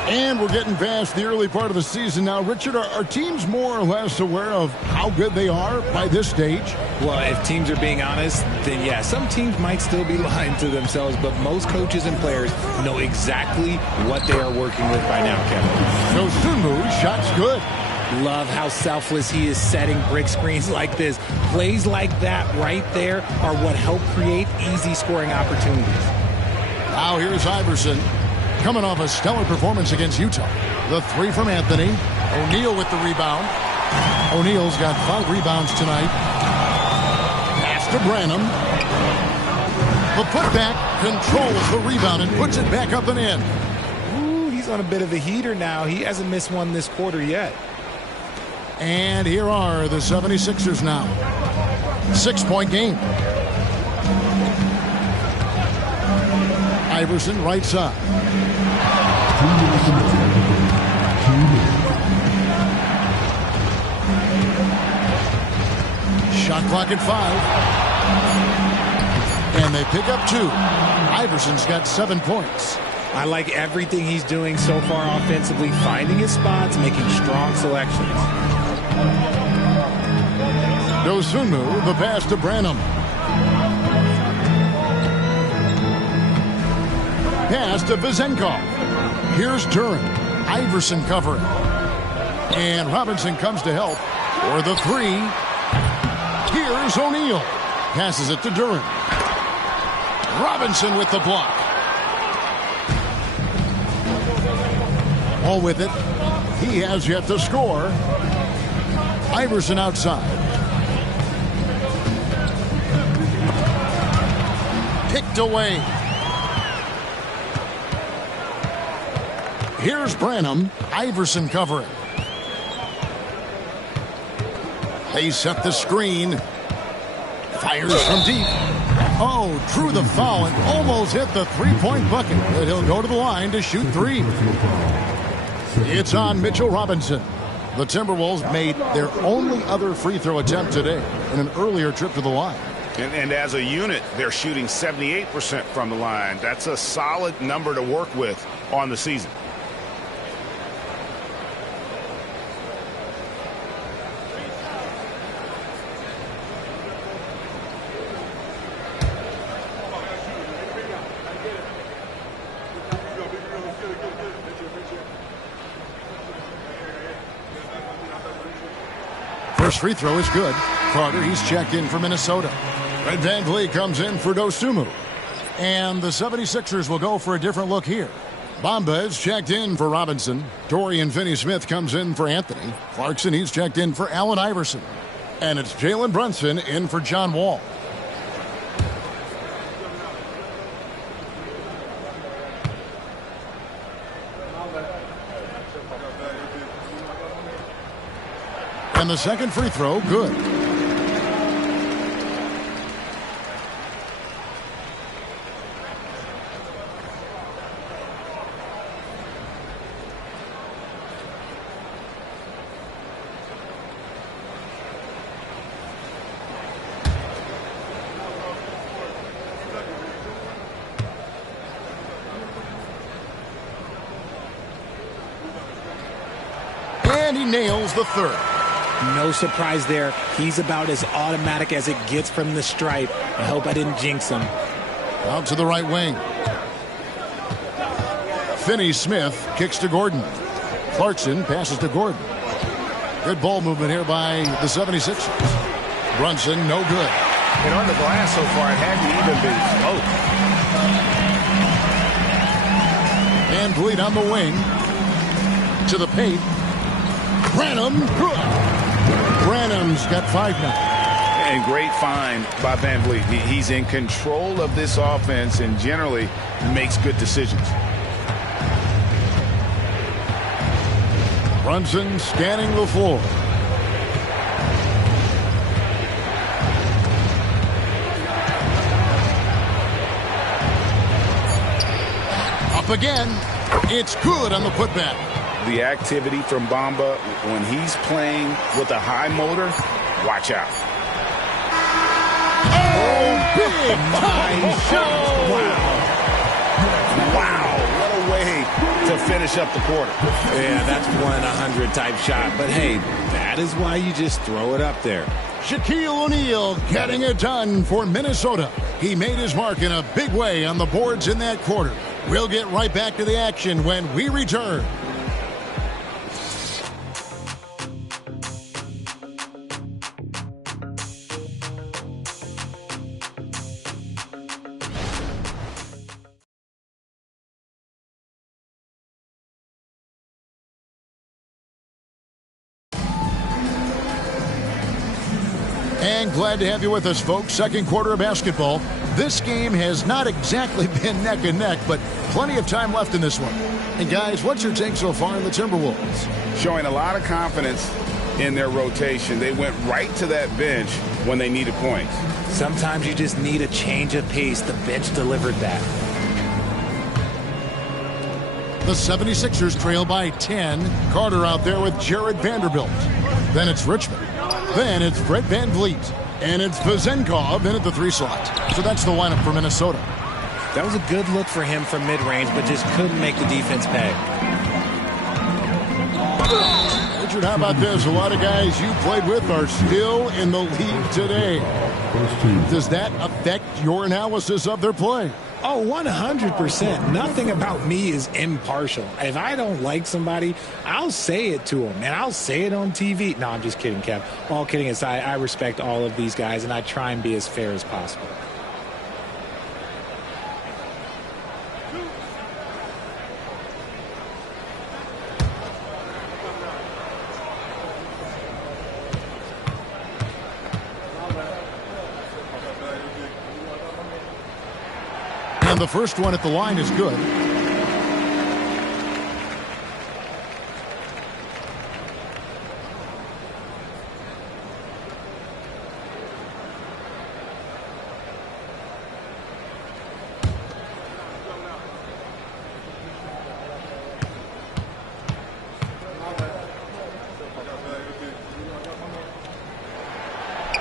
And we're getting past the early part of the season now. Richard, are teams more or less aware of how good they are by this stage? Well, if teams are being honest, then yeah, some teams might still be lying to themselves, but most coaches and players know exactly what they are working with by now, Kevin. Dosunmu, shot's good. Love how selfless he is setting brick screens like this. Plays like that right there are what help create easy scoring opportunities. Now here's Iverson. Coming off a stellar performance against Utah. The 3 from Anthony. O'Neal with the rebound. O'Neal's got 5 rebounds tonight. Pass to Branham. The putback controls the rebound and puts it back up and in. Ooh, he's on a bit of a heater now. He hasn't missed one this quarter yet. And here are the 76ers now. 6-point game. Iverson right side. Shot clock at 5. And they pick up 2. Iverson's got 7 points. I like everything he's doing so far offensively, finding his spots, making strong selections. Dosunmu, the pass to Branham. Pass to Vizenkov. Here's Duran. Iverson covering. And Robinson comes to help for the 3. Here's O'Neal. Passes it to Duran. Robinson with the block. All with it. He has yet to score. Iverson outside. Picked away. Here's Branham. Iverson covering. They set the screen. Fires from deep. Oh, drew the foul and almost hit the 3-point bucket. But he'll go to the line to shoot 3. It's on Mitchell Robinson. The Timberwolves made their only other free throw attempt today in an earlier trip to the line. And as a unit, they're shooting 78% from the line. That's a solid number to work with on the season. First free throw is good. Carter, he's checked in for Minnesota. Fred VanVleet comes in for Dosunmu. And the 76ers will go for a different look here. Bamba is checked in for Robinson. Dorian Finney-Smith comes in for Anthony. Clarkson, he's checked in for Allen Iverson. And it's Jalen Brunson in for John Wall. And the second free throw, good. And he nails the third. No surprise there. He's about as automatic as it gets from the stripe. I hope I didn't jinx him. Out to the right wing. Finney-Smith kicks to Gordon. Clarkson passes to Gordon. Good ball movement here by the 76ers. Brunson, no good. And on the glass so far, it hadn't even been close. VanVleet on the wing. To the paint. Branham, good. Branham's got 5 now. And great find by VanVleet. He's in control of this offense and generally makes good decisions. Brunson scanning the floor. Up again. It's good on the putback. The activity from Bamba when he's playing with a high motor, watch out. Oh, big time shot. Wow, what a way to finish up the quarter. Yeah, that's 1-100 type shot. But hey, that is why you just throw it up there. Shaquille O'Neal getting it done for Minnesota. He made his mark in a big way on the boards in that quarter. We'll get right back to the action when we return. And glad to have you with us, folks. Second quarter of basketball. This game has not exactly been neck and neck, but plenty of time left in this one. And guys, what's your take so far on the Timberwolves? Showing a lot of confidence in their rotation. They went right to that bench when they needed points. Sometimes you just need a change of pace. The bench delivered that. The 76ers trail by 10. Carter out there with Jared Vanderbilt. Then it's Richmond. Then it's Fred VanVleet. And it's Vezenkov in at the 3 slot. So that's the lineup for Minnesota. That was a good look for him from mid-range, but just couldn't make the defense pay. Richard, how about this? A lot of guys you played with are still in the league today. Does that affect your analysis of their play? Oh, 100%. Nothing about me is impartial. If I don't like somebody, I'll say it to them, and I'll say it on TV. No, I'm just kidding, Kev. All kidding aside, I respect all of these guys, and I try and be as fair as possible. And the first one at the line is good.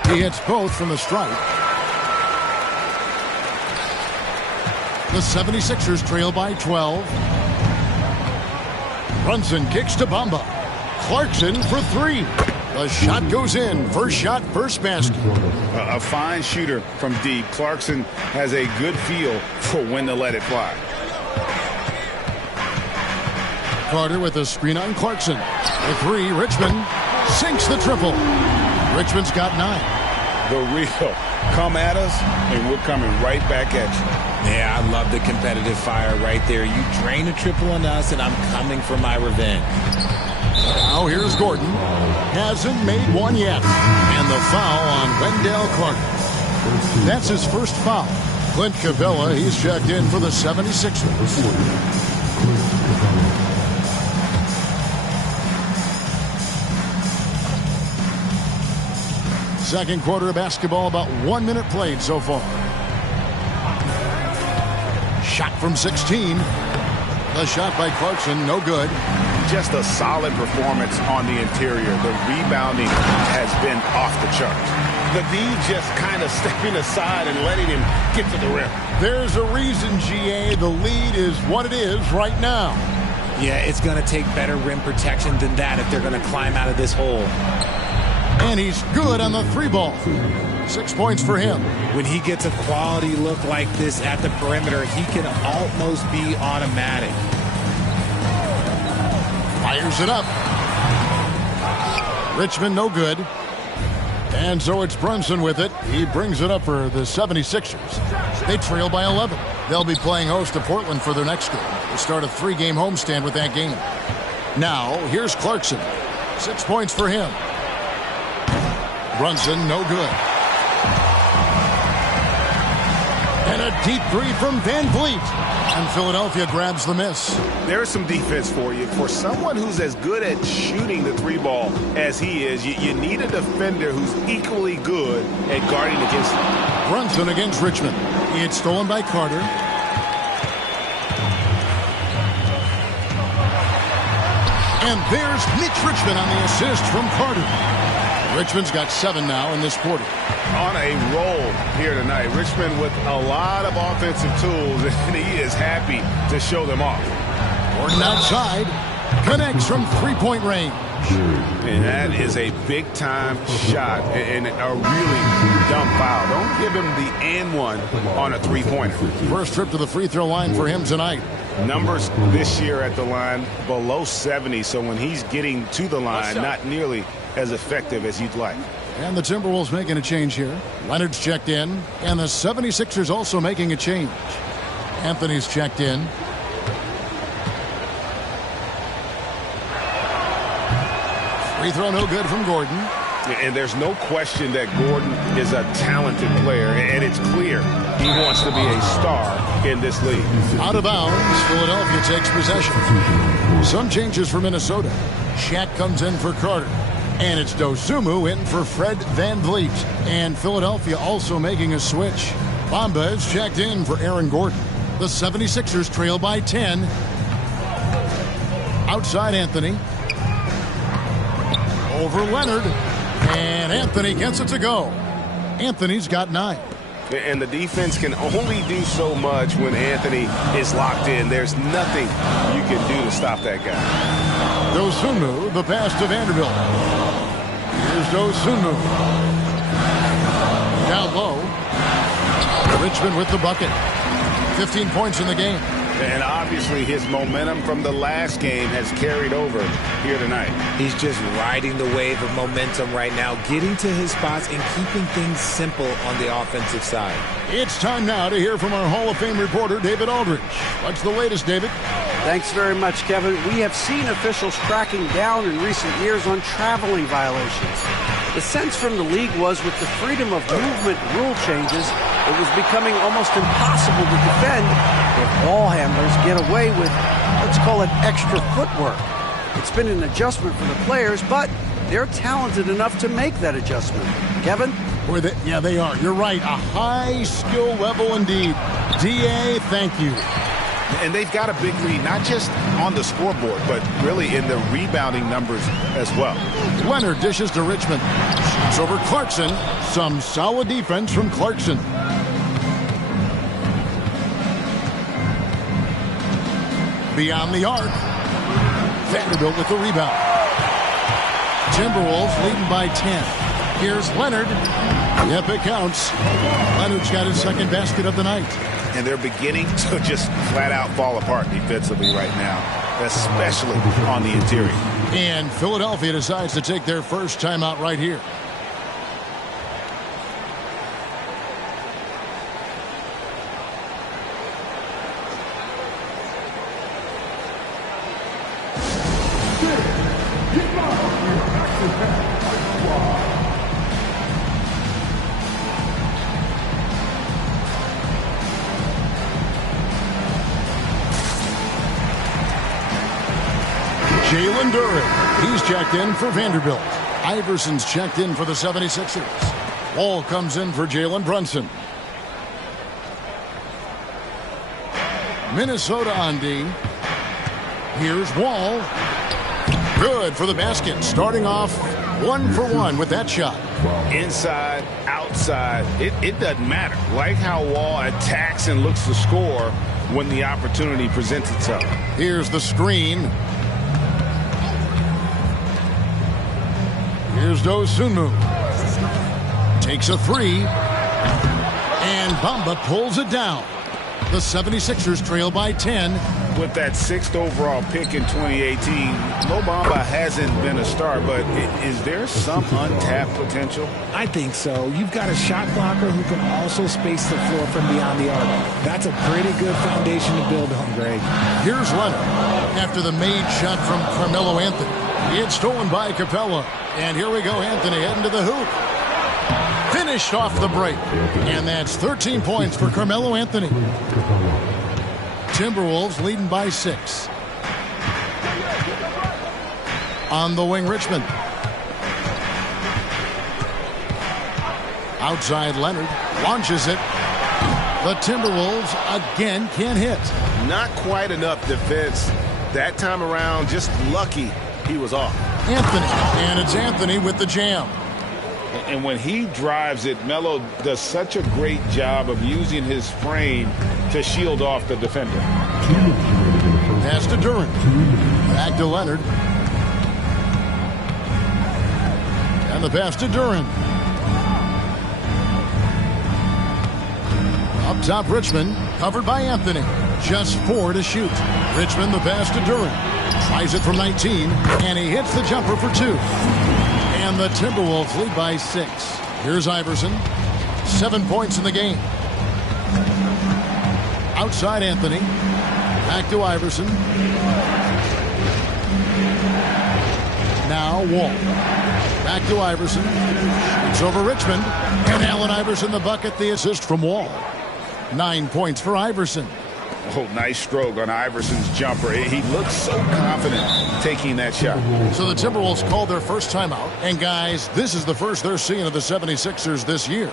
He hits both from the stripe. The 76ers trail by 12. Brunson kicks to Bamba. Clarkson for 3. The shot goes in. First shot, first basket. A fine shooter from deep. Clarkson has a good feel for when to let it fly. Carter with a screen on Clarkson. The 3, Richmond sinks the triple. Richmond's got 9. The real. Come at us, and we're coming right back at you. Yeah, I love the competitive fire right there. You drain a triple on us, and I'm coming for my revenge. Now here's Gordon. Hasn't made one yet. And the foul on Wendell Clark. That's his first foul. Clint Capella, he's checked in for the 76ers. Second quarter of basketball, about 1 minute played so far. Shot from 16. The shot by Clarkson, no good. Just a solid performance on the interior. The rebounding has been off the charts. The D just kind of stepping aside and letting him get to the rim. There's a reason, GA, the lead is what it is right now. Yeah, it's going to take better rim protection than that if they're going to climb out of this hole. And he's good on the 3 ball. 6 points for him. When he gets a quality look like this at the perimeter, he can almost be automatic. Fires it up. Richmond, no good. And so it's Brunson with it. He brings it up for the 76ers. They trail by 11. They'll be playing host to Portland for their next game. They start a 3-game homestand with that game. Now, here's Clarkson. 6 points for him. Brunson, no good. And a deep three from Van Vliet. And Philadelphia grabs the miss. There's some defense for you. For someone who's as good at shooting the 3 ball as he is, you need a defender who's equally good at guarding against him. Brunson against Richmond. It's stolen by Carter. And there's Mitch Richmond on the assist from Carter. Richmond's got 7 now in this quarter. On a roll here tonight. Richmond with a lot of offensive tools, and he is happy to show them off. Gordon outside. Connects from 3-point range. And that is a big-time shot and a really dumb foul. Don't give him the and one on a 3-pointer. First trip to the free throw line for him tonight. Numbers this year at the line below 70, so when he's getting to the line, not nearly as effective as you'd like. And the Timberwolves making a change here. Leonard's checked in, and the 76ers also making a change. Anthony's checked in. Free throw no good from Gordon. And there's no question that Gordon is a talented player, and it's clear he wants to be a star in this league. Out of bounds, Philadelphia takes possession. Some changes for Minnesota. Shaq comes in for Carter. And it's Dosunmu in for Fred Van Vliet. And Philadelphia also making a switch. Bamba is checked in for Aaron Gordon. The 76ers trail by 10. Outside Anthony. Over Leonard. And Anthony gets it to go. Anthony's got 9. And the defense can only do so much when Anthony is locked in. There's nothing you can do to stop that guy. Dosunmu, the pass to Vanderbilt. Here's Dosunmu. Down low. Richmond with the bucket. 15 points in the game. And obviously his momentum from the last game has carried over here tonight. He's just riding the wave of momentum right now, getting to his spots and keeping things simple on the offensive side. It's time now to hear from our Hall of Fame reporter, David Aldridge. What's the latest, David? Thanks very much, Kevin. We have seen officials cracking down in recent years on traveling violations. The sense from the league was with the freedom of movement rule changes, it was becoming almost impossible to defend if ball handlers get away with, let's call it, extra footwork. It's been an adjustment for the players, but they're talented enough to make that adjustment. Kevin? Yeah, they are. You're right. A high skill level indeed. DA, thank you. And they've got a big lead, not just on the scoreboard, but really in the rebounding numbers as well. Leonard dishes to Richmond. Shoots over Clarkson. Some solid defense from Clarkson. Beyond the arc. Vanderbilt with the rebound. Timberwolves leading by 10. Here's Leonard. Yep, it counts. Leonard's got his second basket of the night. And they're beginning to just flat out fall apart defensively right now, especially on the interior. And Philadelphia decides to take their first timeout right here. Jalen Duren, he's checked in for Vanderbilt. Iverson's checked in for the 76ers. Wall comes in for Jalen Brunson. Minnesota on D. Here's Wall. Good for the basket. Starting off 1 for 1 with that shot. Inside, outside, it doesn't matter. Like how Wall attacks and looks to score when the opportunity presents itself. Here's the screen. Here's Dosunmu. Takes a three. And Bamba pulls it down. The 76ers trail by 10. With that 6th overall pick in 2018, Mo Bamba hasn't been a star, but is there some untapped potential? I think so. You've got a shot blocker who can also space the floor from beyond the arc. That's a pretty good foundation to build on, Greg. Here's Leonard after the made shot from Carmelo Anthony. It's stolen by Capella. And here we go, Anthony heading to the hoop. Finished off the break. And that's 13 points for Carmelo Anthony. Timberwolves leading by 6. On the wing, Richmond. Outside, Leonard launches it. The Timberwolves again can't hit. Not quite enough defense that time around. Just lucky he was off. Anthony, and it's Anthony with the jam. And when he drives it, Melo does such a great job of using his frame to shield off the defender. Pass to Duren. Back to Leonard. And the pass to Duren. Up top, Richmond, covered by Anthony. Just 4 to shoot. Richmond, the pass to Duren. Tries it from 19, and he hits the jumper for 2. And the Timberwolves lead by 6. Here's Iverson. 7 points in the game. Outside Anthony. Back to Iverson. Now Wall. Back to Iverson. It's over Richmond. And Allen Iverson the bucket, the assist from Wall. 9 points for Iverson. Oh, nice stroke on Iverson's jumper. He looks so confident taking that shot. So the Timberwolves called their first timeout. And guys, this is the first they're seeing of the 76ers this year.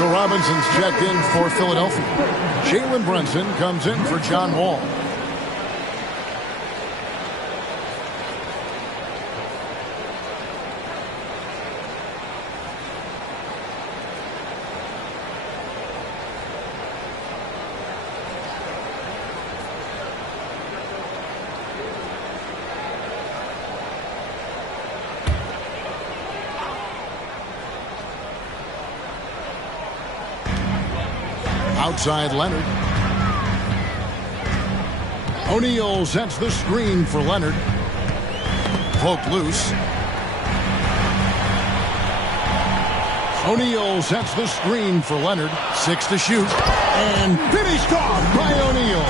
Mitchell Robinson's checked in for Philadelphia. Jalen Brunson comes in for John Wall. Outside Leonard. O'Neal sets the screen for Leonard. Poked loose. O'Neal sets the screen for Leonard. 6 to shoot. And finished off by O'Neal.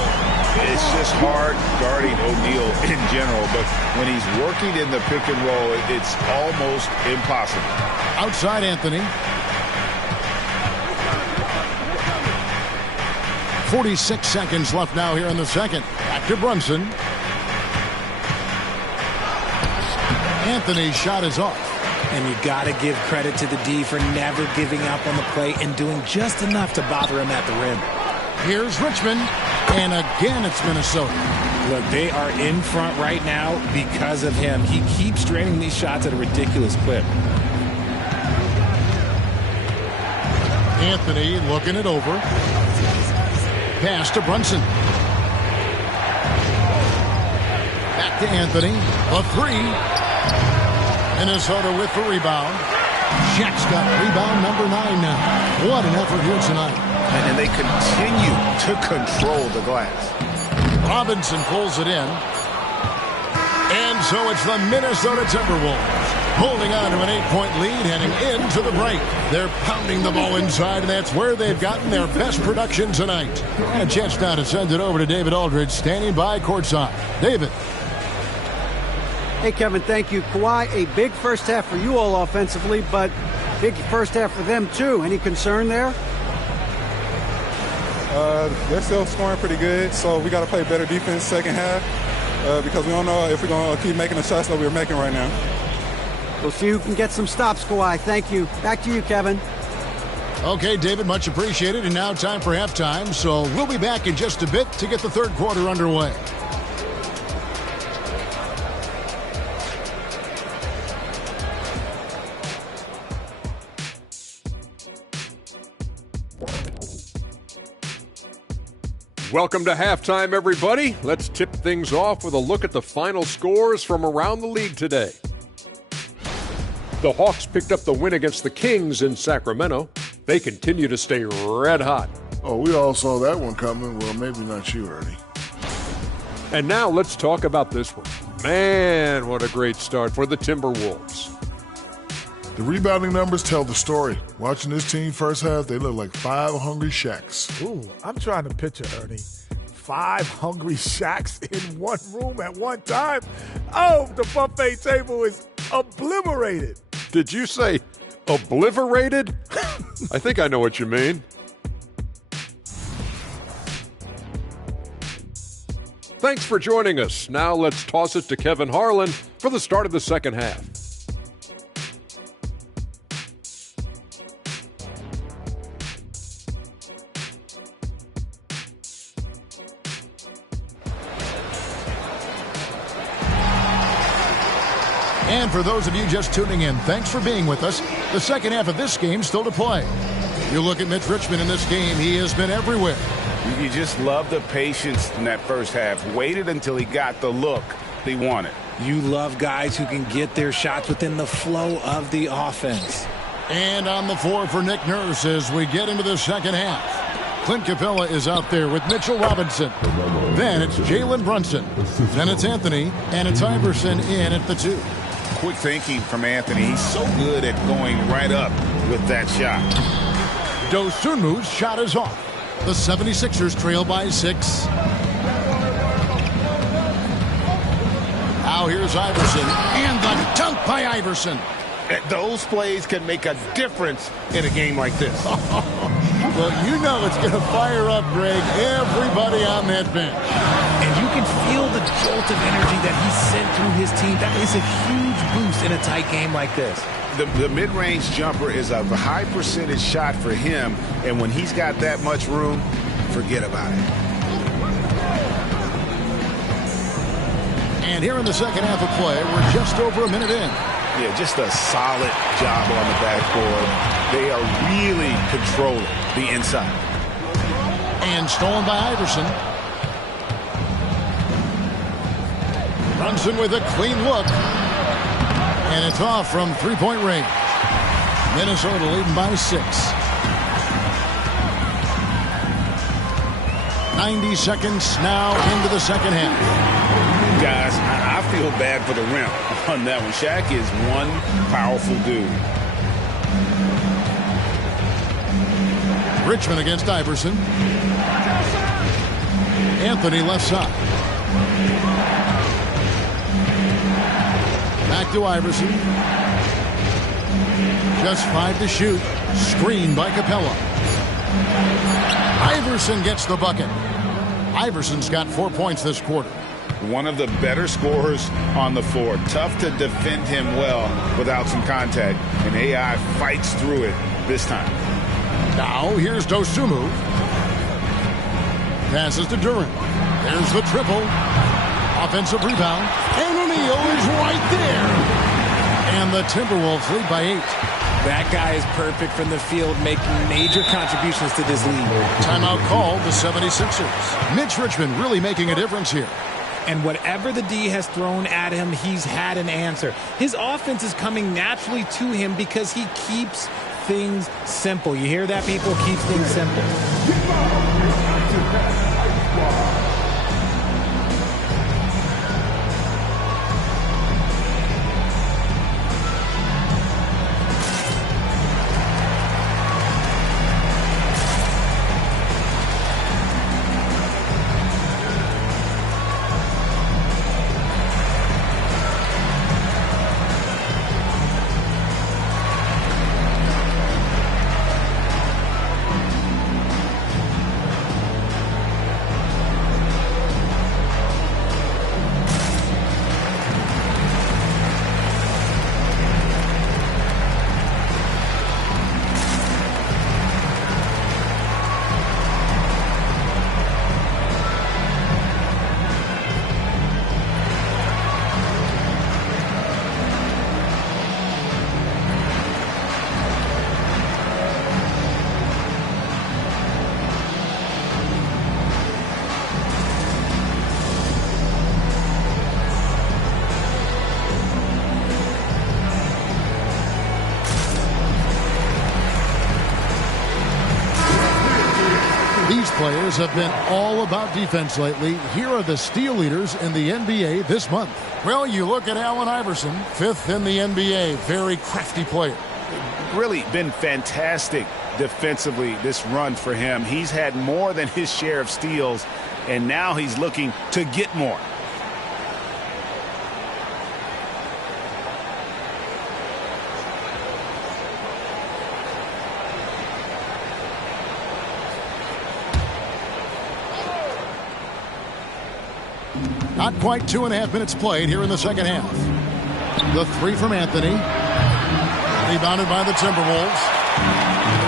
It's just hard guarding O'Neal in general, but when he's working in the pick and roll, it's almost impossible. Outside Anthony. 46 seconds left now here in the second. Back to Brunson. Anthony's shot is off. And you got to give credit to the D for never giving up on the play and doing just enough to bother him at the rim. Here's Richmond, and again it's Minnesota. Look, they are in front right now because of him. He keeps draining these shots at a ridiculous clip. Anthony looking it over. Pass to Brunson. Back to Anthony. A 3. Minnesota with the rebound. Shaq's got rebound number 9 now. What an effort here tonight. And they continue to control the glass. Robinson pulls it in. And so it's the Minnesota Timberwolves holding on to an 8-point lead heading into the break. They're pounding the ball inside, and that's where they've gotten their best production tonight. And a chance now to send it over to David Aldridge, standing by courtside. David. Hey, Kevin, thank you. Kawhi, a big first half for you all offensively, but big first half for them, too. Any concern there? They're still scoring pretty good, so we got to play better defense second half because we don't know if we're going to keep making the shots that we're making right now. We'll see who can get some stops, Kawhi. Thank you. Back to you, Kevin. Okay, David, much appreciated. And now time for halftime, so we'll be back in just a bit to get the third quarter underway. Welcome to halftime, everybody. Let's tip things off with a look at the final scores from around the league today. The Hawks picked up the win against the Kings in Sacramento. They continue to stay red hot. Oh, we all saw that one coming. Well, maybe not you, Ernie. And now let's talk about this one. Man, what a great start for the Timberwolves. The rebounding numbers tell the story. Watching this team first half, they look like 5 hungry Shaqs. Ooh, I'm trying to picture, Ernie. 5 hungry Shaqs in one room at one time. Oh, the buffet table is obliterated. Did you say obliterated? I think I know what you mean. Thanks for joining us. Now let's toss it to Kevin Harlan for the start of the second half. And for those of you just tuning in, thanks for being with us. The second half of this game still to play. You look at Mitch Richmond in this game, he has been everywhere. You just love the patience in that first half. Waited until he got the look he wanted. You love guys who can get their shots within the flow of the offense. And on the floor for Nick Nurse as we get into the second half. Clint Capella is out there with Mitchell Robinson. Then it's Jalen Brunson. Then it's Anthony, and it's Iverson in at the 2. Quick thinking from Anthony. He's so good at going right up with that shot. Dosunmu's shot is off. The 76ers trail by 6. Now here's Iverson. And the dunk by Iverson. Those plays can make a difference in a game like this. Well, you know it's going to fire up, Greg, everybody on that bench. And you can feel the jolt of energy that he sent through his team. That is a huge boost in a tight game like this. The mid-range jumper is a high percentage shot for him, and when he's got that much room, forget about it. And here in the second half of play, we're just over a minute in. Yeah, just a solid job on the backboard. They are really controlling the inside. And stolen by Iverson. Brunson with a clean look. And it's off from three-point range. Minnesota leading by 6. 90 seconds now into the second half. Guys, I feel bad for the rim on that one. Shaq is one powerful dude. Richmond against Iverson. Anthony left side. Back to Iverson. Just 5 to shoot. Screen by Capella. Iverson gets the bucket. Iverson's got 4 points this quarter. One of the better scorers on the floor. Tough to defend him well without some contact. And AI fights through it this time. Now here's Dosunmu. Passes to Durant. There's the triple. Offensive rebound. And O'Neal is right there. And the Timberwolves lead by 8. That guy is perfect from the field, making major contributions to this league. Timeout called the 76ers. Mitch Richmond really making a difference here. And whatever the D has thrown at him, he's had an answer. His offense is coming naturally to him because he keeps things simple. You hear that, people? Keeps things simple. These players have been all about defense lately. Here are the steal leaders in the NBA this month. Well, you look at Allen Iverson, 5th in the NBA. Very crafty player. Really been fantastic defensively this run for him. He's had more than his share of steals, and now he's looking to get more. Not quite 2.5 minutes played here in the second half. The 3 from Anthony. Rebounded by the Timberwolves.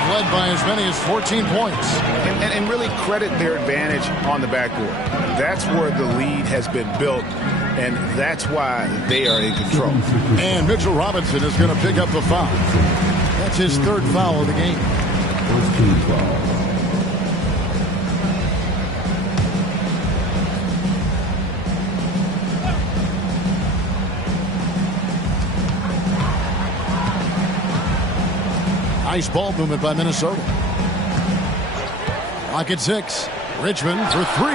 Led by as many as 14 points. And really credit their advantage on the backboard. That's where the lead has been built, and that's why they are in control. And Mitchell Robinson is going to pick up the foul. That's his 3rd foul of the game. First team foul. Nice ball movement by Minnesota. Clock at 6. Richmond for 3.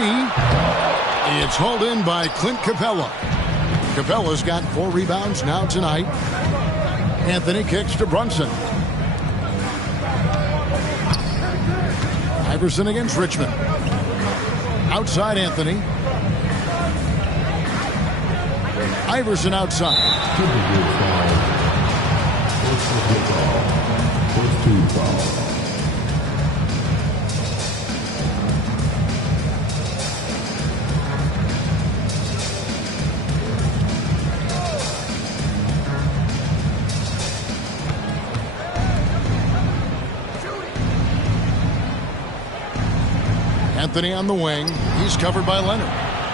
It's hauled in by Clint Capella. Capella's got 4 rebounds now tonight. Anthony kicks to Brunson. Iverson against Richmond. Outside Anthony. Iverson outside. First team foul. Anthony on the wing. He's covered by Leonard.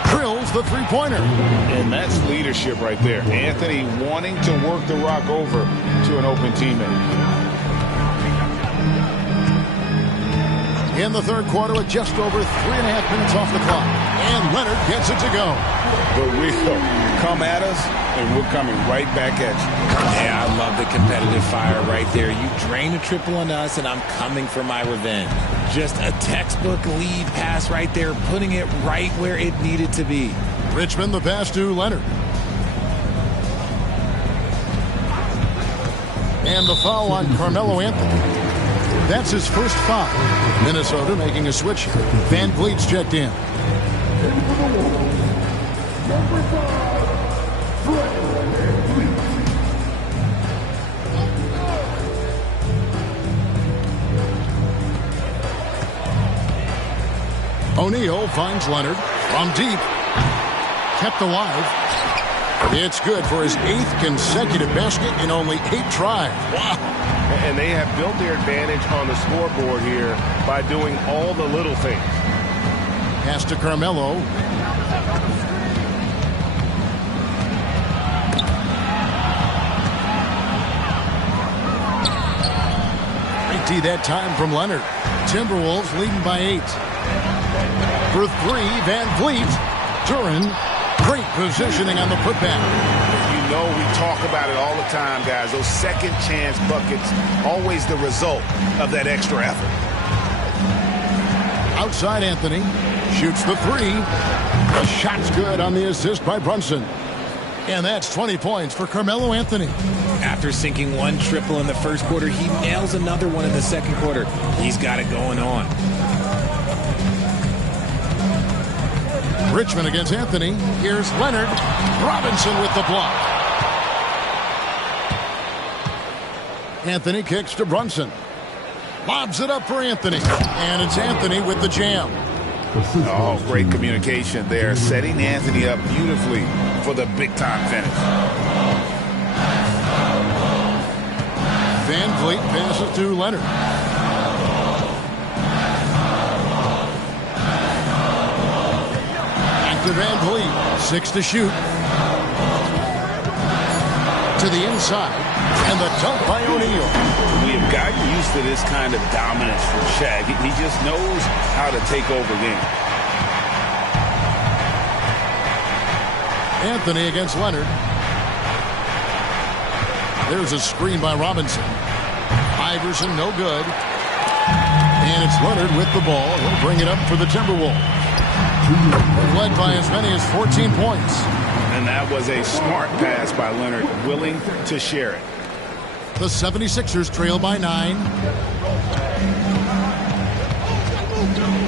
Drills the three-pointer. And that's leadership right there. Anthony wanting to work the rock over to an open teammate. In the third quarter with just over 3.5 minutes off the clock. And Leonard gets it to go. But we'll come at us, and we're coming right back at you. Yeah, I love the competitive fire right there. You drain a triple on us, and I'm coming for my revenge. Just a textbook lead pass right there, putting it right where it needed to be. Richmond the pass to Leonard. And the foul on Carmelo Anthony. That's his first foul. Minnesota making a switch. Van Vliet's checked in. O'Neal finds Leonard from deep. Kept alive. It's good for his 8th consecutive basket in only 8 tries. Wow. And they have built their advantage on the scoreboard here by doing all the little things. Pass to Carmelo. Great D that time from Leonard. Timberwolves leading by 8. For 3, Van Vliet. Duren, great positioning on the putback. You know we talk about it all the time, guys. Those second chance buckets, always the result of that extra effort. Outside Anthony. Shoots the 3. The shot's good on the assist by Brunson. And that's 20 points for Carmelo Anthony. After sinking 1 triple in the first quarter, he nails another one in the second quarter. He's got it going on. Richmond against Anthony. Here's Leonard. Robinson with the block. Anthony kicks to Brunson. Lobs it up for Anthony. And it's Anthony with the jam. Oh, great communication there. Setting Anthony up beautifully for the big-time finish. Van Vliet passes to Leonard. To Van Vliet, 6 to shoot. To the inside, and the dunk by O'Neal. We have gotten used to this kind of dominance from Shaq. He just knows how to take over games. Anthony against Leonard. There's a screen by Robinson. Iverson, no good. And it's Leonard with the ball. He'll bring it up for the Timberwolves. Led by as many as 14 points. And that was a smart pass by Leonard, willing to share it. The 76ers trail by 9.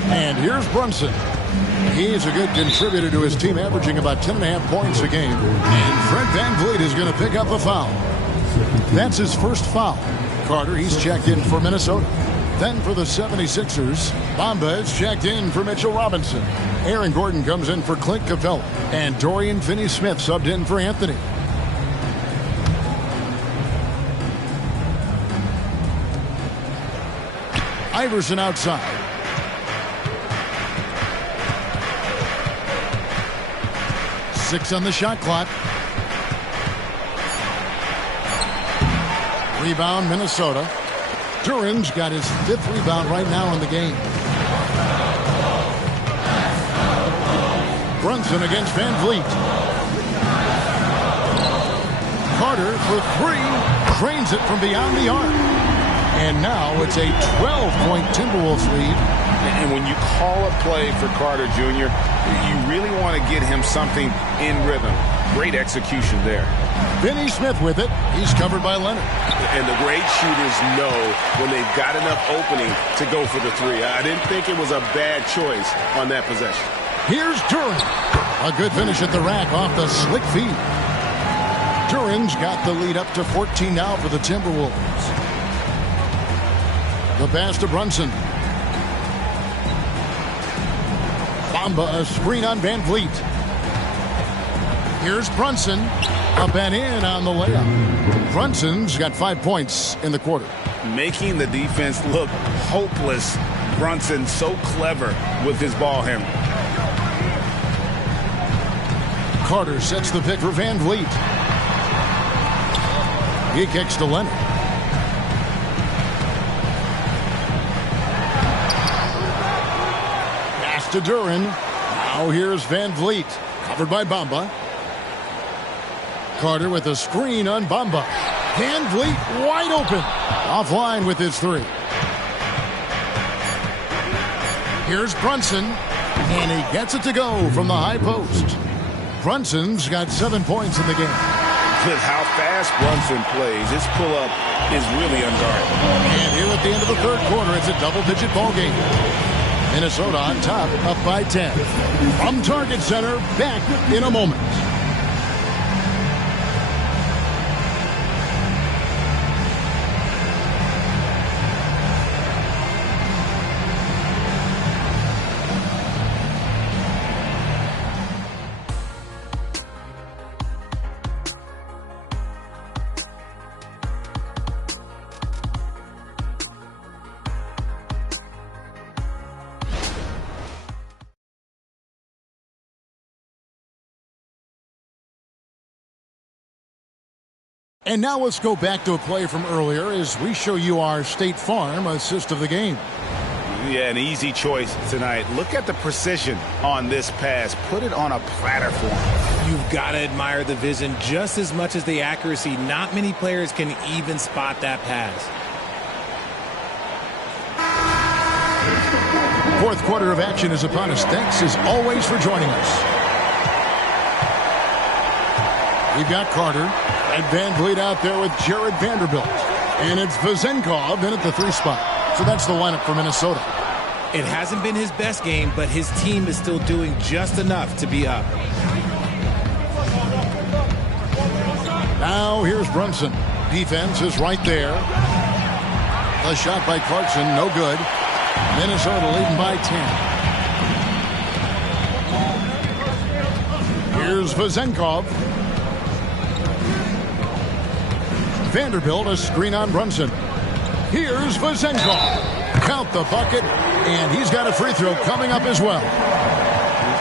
And here's Brunson. He's a good contributor to his team, averaging about 10.5 points a game. And Fred Van Vliet is going to pick up a foul. That's his first foul. Carter, he's checked in for Minnesota. Then for the 76ers, Bamba is checked in for Mitchell Robinson. Aaron Gordon comes in for Clint Capella. And Dorian Finney-Smith subbed in for Anthony. Iverson outside. Six on the shot clock. Rebound, Minnesota. Duren's got his 5th rebound right now in the game. Brunson against Van Vliet. Carter for 3. Drains it from beyond the arc. And now it's a 12-point Timberwolves lead. And when you call a play for Carter Jr., you really want to get him something in rhythm. Great execution there. Finney-Smith with it. He's covered by Leonard. And the great shooters know when they've got enough opening to go for the 3. I didn't think it was a bad choice on that possession. Here's Duren. A good finish at the rack off the slick feed. Duren's got the lead up to 14 now for the Timberwolves. The pass to Brunson. Bamba, a screen on Van Vliet. Here's Brunson. Up and in on the layup. Brunson's got 5 points in the quarter. Making the defense look hopeless. Brunson so clever with his ball handling. Carter sets the pick for Van Vliet. He kicks to Leonard. Pass to Duren. Now here's Van Vliet. Covered by Bamba. Carter with a screen on Bamba. Van Vliet wide open. Offline with his 3. Here's Brunson. And he gets it to go from the high post. Brunson's got 7 points in the game. With how fast Brunson plays, his pull-up is really unguardable. And here at the end of the third quarter, it's a double-digit ball game. Minnesota on top, up by 10. From Target Center, back in a moment. And now let's go back to a play from earlier as we show you our State Farm assist of the game. Yeah, an easy choice tonight. Look at the precision on this pass. Put it on a platter for him. You've got to admire the vision just as much as the accuracy. Not many players can even spot that pass. Fourth quarter of action is upon us. Thanks as always for joining us. We've got Carter and Van Vliet out there with Jared Vanderbilt. And it's Vezenkov in at the 3 spot. So that's the lineup for Minnesota. It hasn't been his best game, but his team is still doing just enough to be up. Now here's Brunson. Defense is right there. A shot by Clarkson, no good. Minnesota leading by 10. Here's Vezenkov. Vanderbilt, a screen on Brunson. Here's Vezenkov. Count the bucket, and he's got a free throw coming up as well.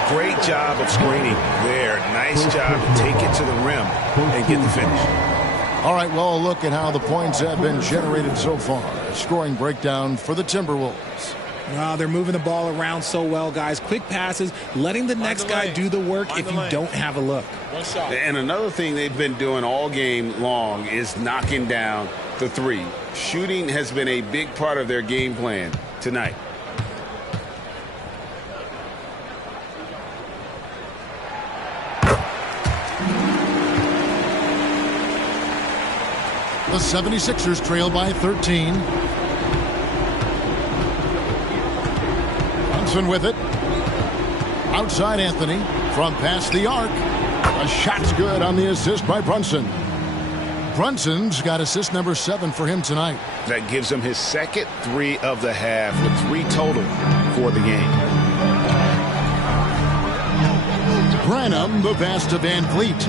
Great job of screening there. Nice job to take it to the rim and get the finish. All right, well, look at how the points have been generated so far. A scoring breakdown for the Timberwolves. Well, they're moving the ball around so well, guys. Quick passes, letting the next guy do the work if you don't have a look. And another thing they've been doing all game long is knocking down the 3. Shooting has been a big part of their game plan tonight. The 76ers trail by 13. Brunson with it. Outside Anthony from past the arc. A shot's good on the assist by Brunson. Brunson's got assist number 7 for him tonight. That gives him his second 3 of the half with 3 total for the game. Branham, the pass to Van Vliet.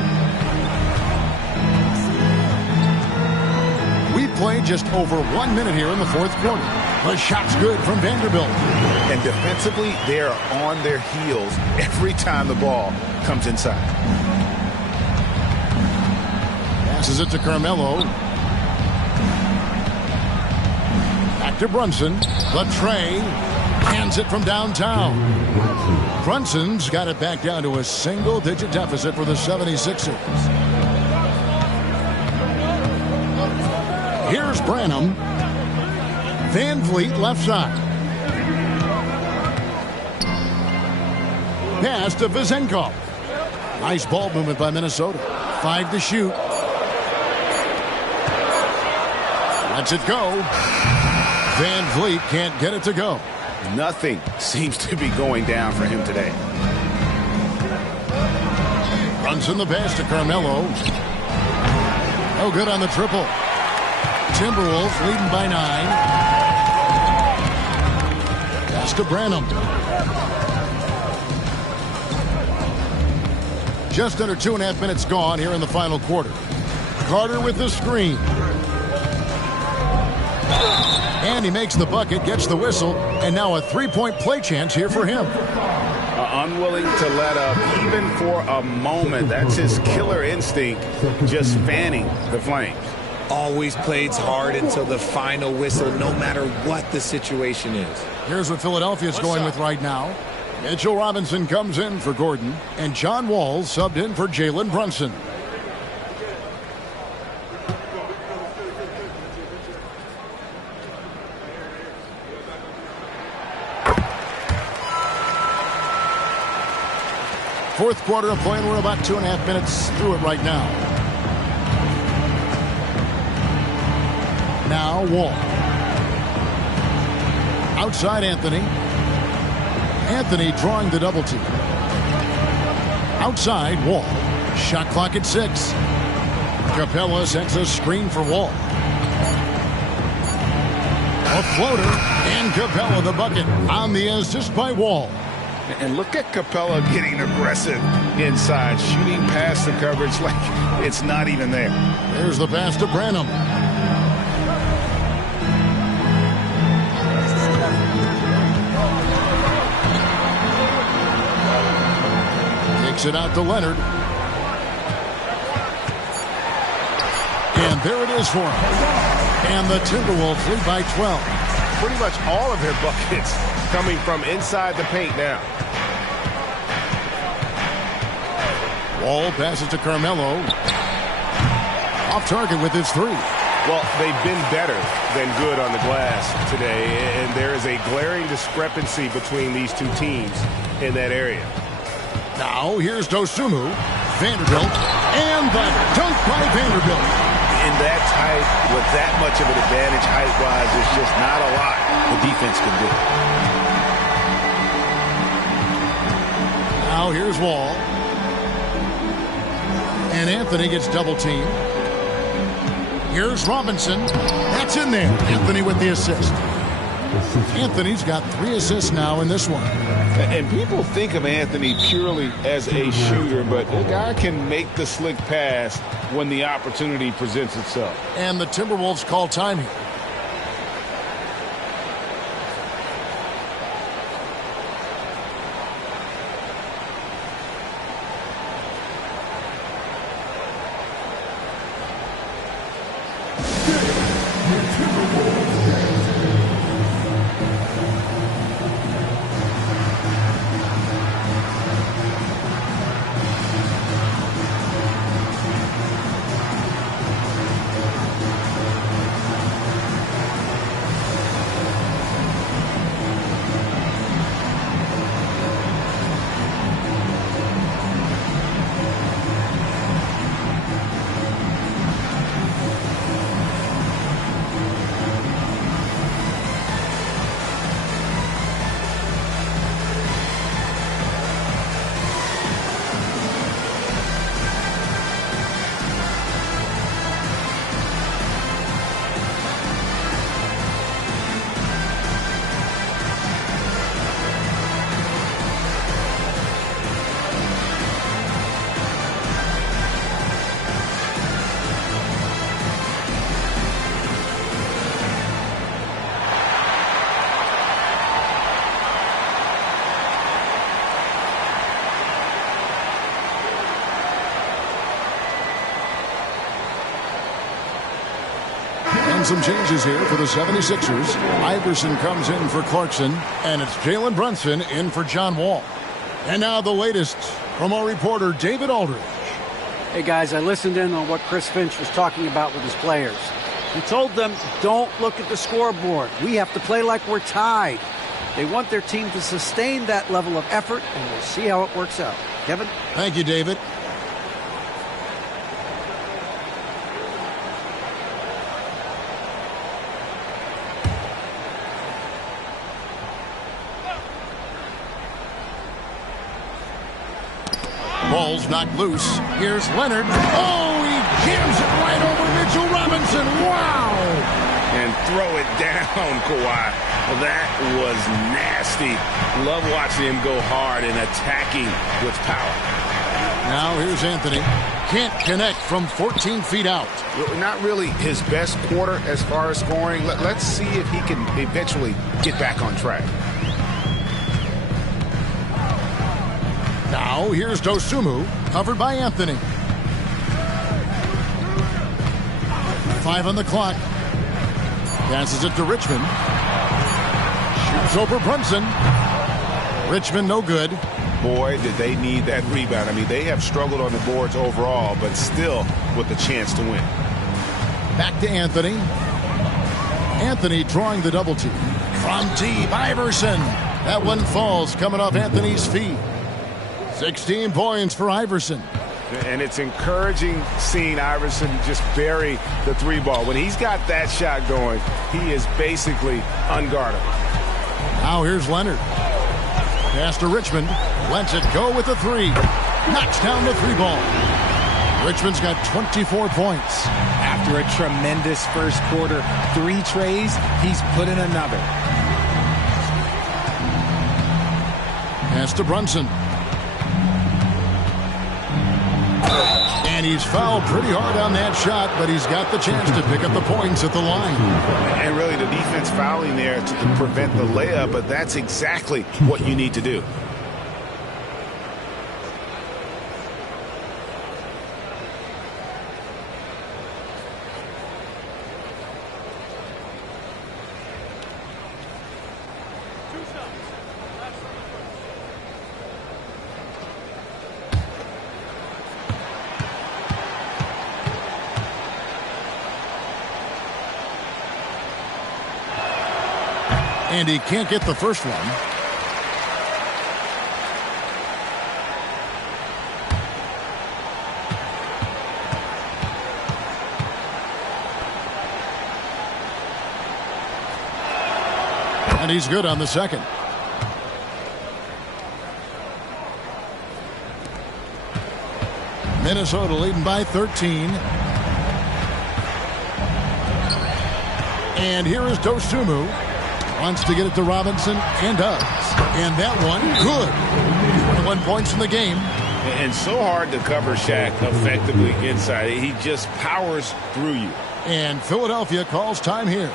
We played just over 1 minute here in the fourth quarter. The shot's good from Vanderbilt. And defensively, they are on their heels every time the ball comes inside. Passes it to Carmelo. Back to Brunson. The tray. Hands it from downtown. Brunson's got it back down to a single-digit deficit for the 76ers. Here's Branham. Van Vliet left side. Pass to Vezenkov. Nice ball movement by Minnesota. 5 to shoot. Lets it go. Van Vliet can't get it to go. Nothing seems to be going down for him today. Brunson the pass to Carmelo. No good on the triple. Timberwolves leading by 9. Pass to Branham. Just under 2.5 minutes gone here in the final quarter. Carter with the screen. And he makes the bucket, gets the whistle, and now a 3-point play chance here for him. Unwilling to let up even for a moment. That's his killer instinct, just fanning the flames. Always plays hard until the final whistle, no matter what the situation is. Here's what Philadelphia's going with right now. Mitchell Robinson comes in for Gordon, and John Wall subbed in for Jalen Brunson. Fourth quarter of play, and we're about 2.5 minutes through it right now. Now Wall. Outside Anthony. Anthony drawing the double team. Outside Wall. Shot clock at 6. Capella sets a screen for Wall. A floater, and Capella the bucket on the assist by Wall. And look at Capella getting aggressive inside, shooting past the coverage like it's not even there. There's the pass to Branham. Takes it out to Leonard. And there it is for him. And the Timberwolves lead by 12. Pretty much all of their buckets coming from inside the paint now. Wall passes to Carmelo. Off target with his 3. Well, they've been better than good on the glass today, and there is a glaring discrepancy between these two teams in that area. Now here's Dosunmu, Vanderbilt, and the dunk by Vanderbilt. In that tight, with that much of an advantage height-wise, there's just not a lot the defense can do. Now here's Wall. And Anthony gets double-teamed. Here's Robinson. That's in there. Anthony with the assist. Anthony's got 3 assists now in this one. And people think of Anthony purely as a shooter, but the guy can make the slick pass when the opportunity presents itself. And the Timberwolves call time here. Some changes here for the 76ers. Iverson comes in for Clarkson, and it's Jalen Brunson in for John Wall. And now the latest from our reporter, David Aldridge. Hey, guys, I listened in on what Chris Finch was talking about with his players. He told them, don't look at the scoreboard. We have to play like we're tied. They want their team to sustain that level of effort, and we'll see how it works out. Kevin? Thank you, David. Ball's knocked loose. Here's Leonard. Oh, he jams it right over Mitchell Robinson. Wow! And throw it down, Kawhi. That was nasty. Love watching him go hard and attacking with power. Now here's Anthony. Can't connect from 14 feet out. Not really his best quarter as far as scoring. Let's see if he can eventually get back on track. Now here's Dosunmu, covered by Anthony. 5 on the clock. Passes it to Richmond. Shoots over Brunson. Richmond no good. Boy, did they need that rebound. I mean, they have struggled on the boards overall, but still with a chance to win. Back to Anthony. Anthony drawing the double team. From deep, Iverson. That one falls coming off Anthony's feet. 16 points for Iverson. And it's encouraging seeing Iverson just bury the three ball. When he's got that shot going, he is basically unguardable. Now here's Leonard. Pass to Richmond. Lets it go with the three. Knocks down the three ball. Richmond's got 24 points. After a tremendous first quarter, 3 trays, he's put in another. Pass to Brunson. And he's fouled pretty hard on that shot, but he's got the chance to pick up the points at the line. And really the defense fouling there to prevent the layup, but that's exactly what you need to do. And he can't get the first one. And he's good on the second. Minnesota leading by 13. And here is Dosunmu. Wants to get it to Robinson and does. And that one, good. 21 points in the game. And so hard to cover Shaq effectively inside. He just powers through you. And Philadelphia calls time here.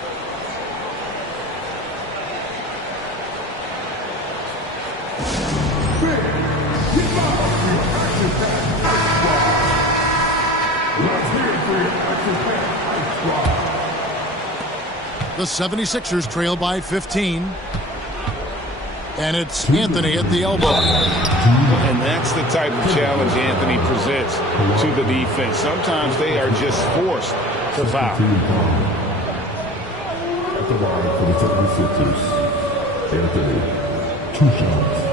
The 76ers trail by 15. And it's Anthony at the elbow. And that's the type of challenge Anthony presents to the defense. Sometimes they are just forced to foul. At the line for the 76ers, Anthony, 2 shots.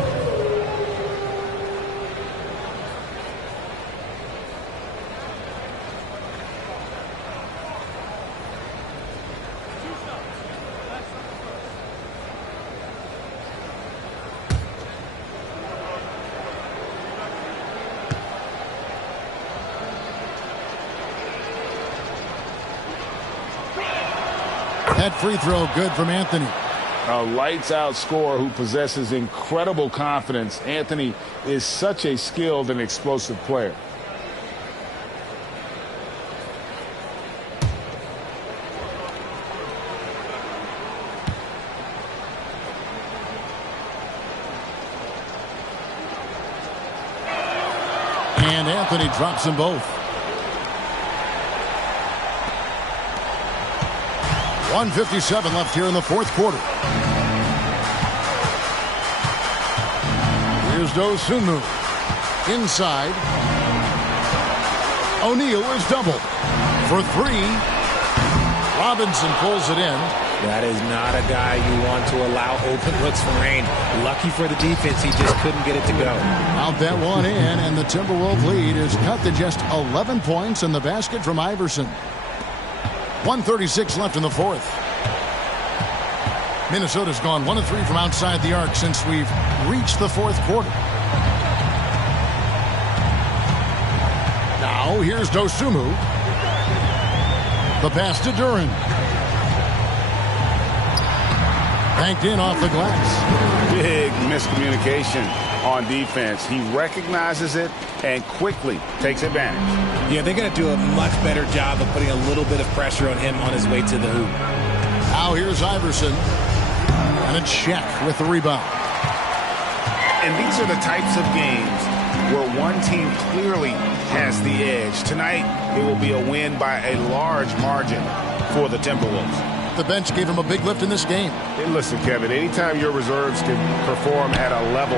That free throw good from Anthony. A lights-out scorer who possesses incredible confidence. Anthony is such a skilled and explosive player. And Anthony drops them both. 1:57 left here in the fourth quarter. Here's Dosunmu. Inside. O'Neal is doubled. For 3. Robinson pulls it in. That is not a guy you want to allow open looks from Rain. Lucky for the defense, he just couldn't get it to go. Out that one in, and the Timberwolves lead is cut to just 11 points in the basket from Iverson. 1:36 left in the fourth. Minnesota's gone 1 of 3 from outside the arc since we've reached the fourth quarter. Now here's Dosunmu. The pass to Duren. Banked in off the glass. Big miscommunication on defense. He recognizes it and quickly takes advantage. Yeah, they're going to do a much better job of putting a little bit of pressure on him on his way to the hoop. Now here's Iverson. And it's Shaq with the rebound. And these are the types of games where one team clearly has the edge. Tonight, it will be a win by a large margin for the Timberwolves. The bench gave him a big lift in this game. Hey, listen, Kevin, anytime your reserves can perform at a level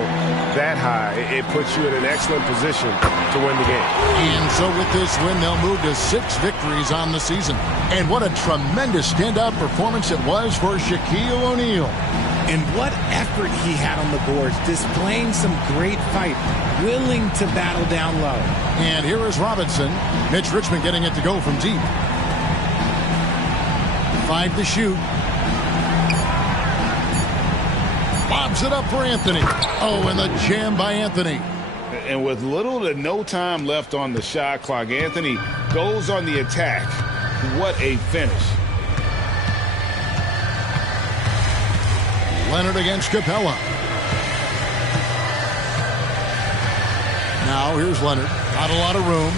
that high, it puts you in an excellent position to win the game. And so with this win, they'll move to 6 victories on the season. And what a tremendous standout performance it was for Shaquille O'Neal. And what effort he had on the boards, displaying some great fight, willing to battle down low. And here is Robinson. Mitch Richmond getting it to go from deep. 5 to shoot. Lobs it up for Anthony. Oh, and the jam by Anthony. And with little to no time left on the shot clock, Anthony goes on the attack. What a finish. Leonard against Capella. Now here's Leonard. Not a lot of room.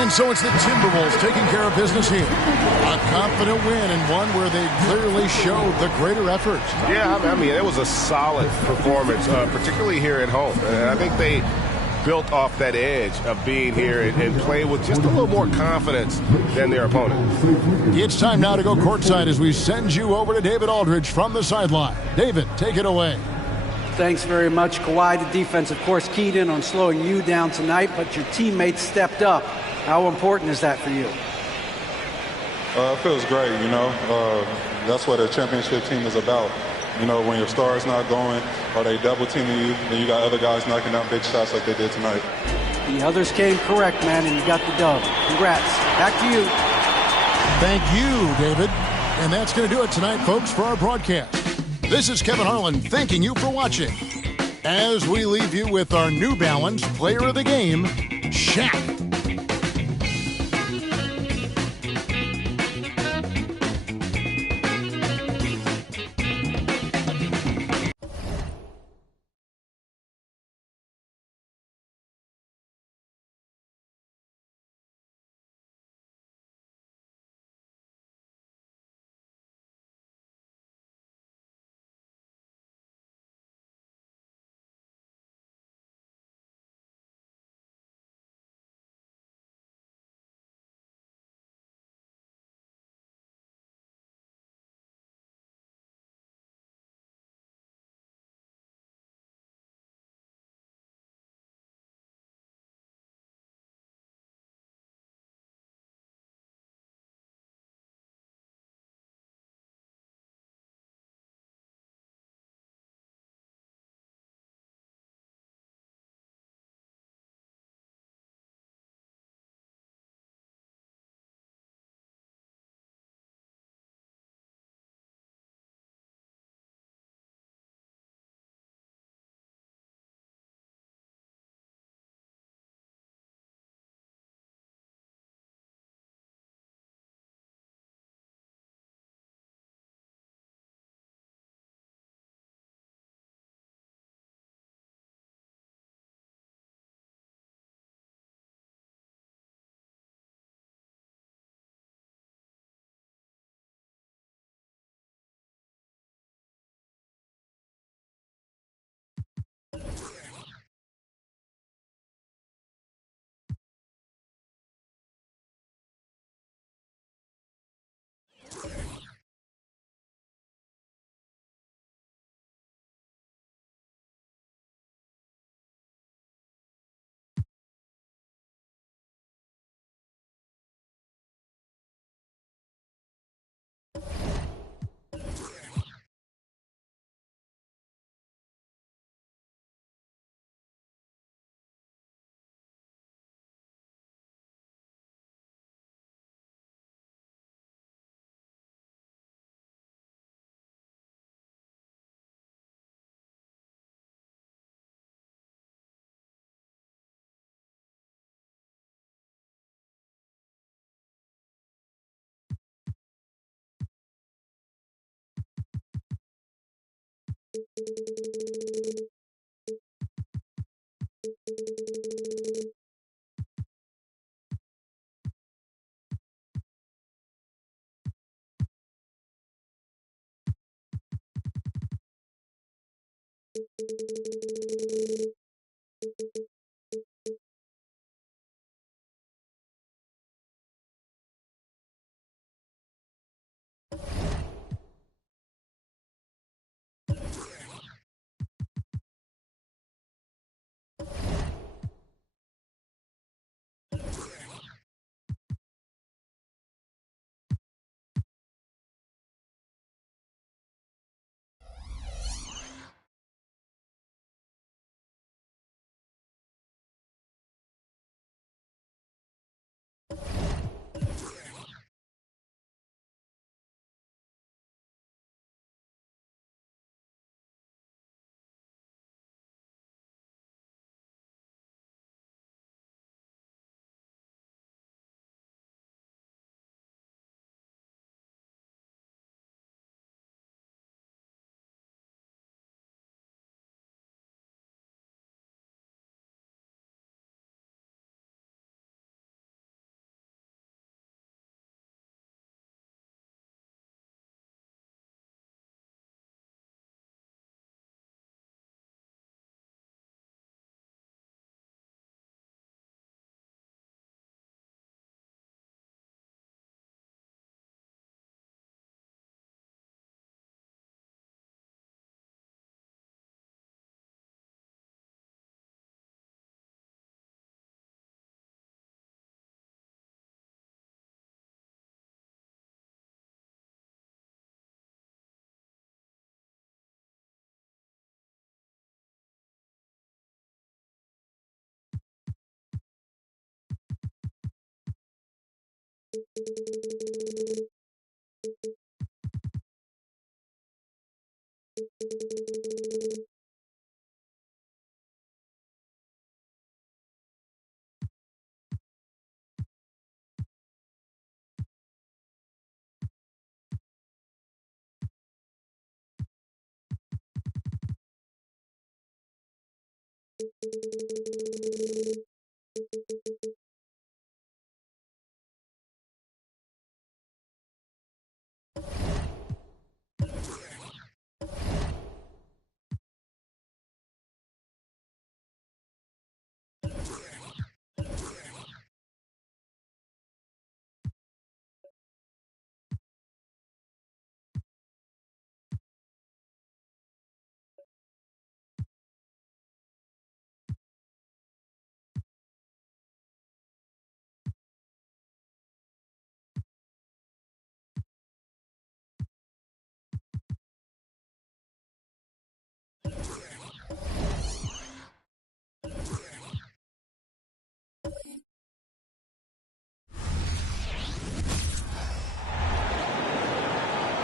And so it's the Timberwolves taking care of business here. A confident win and one where they clearly showed the greater effort. Yeah, I mean, it was a solid performance, particularly here at home. And I think they built off that edge of being here and play with just a little more confidence than their opponent. It's time now to go courtside as we send you over to David Aldridge from the sideline. David, take it away. Thanks very much, Kawhi. The defense, of course, keyed in on slowing you down tonight, but your teammates stepped up. How important is that for you? It feels great, you know. That's what a championship team is about. You know, when your star is not going or they double teaming you, then you got other guys knocking down big shots like they did tonight. The others came correct, man, and you got the dub. Congrats. Back to you. Thank you, David. And that's going to do it tonight, folks, for our broadcast. This is Kevin Harlan thanking you for watching. As we leave you with our New Balance player of the game, Shaq.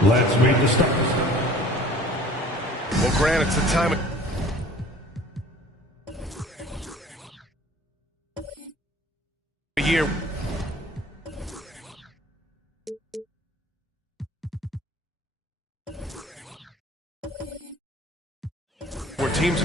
Let's meet the stars. Well, Grant, it's the time of year where teams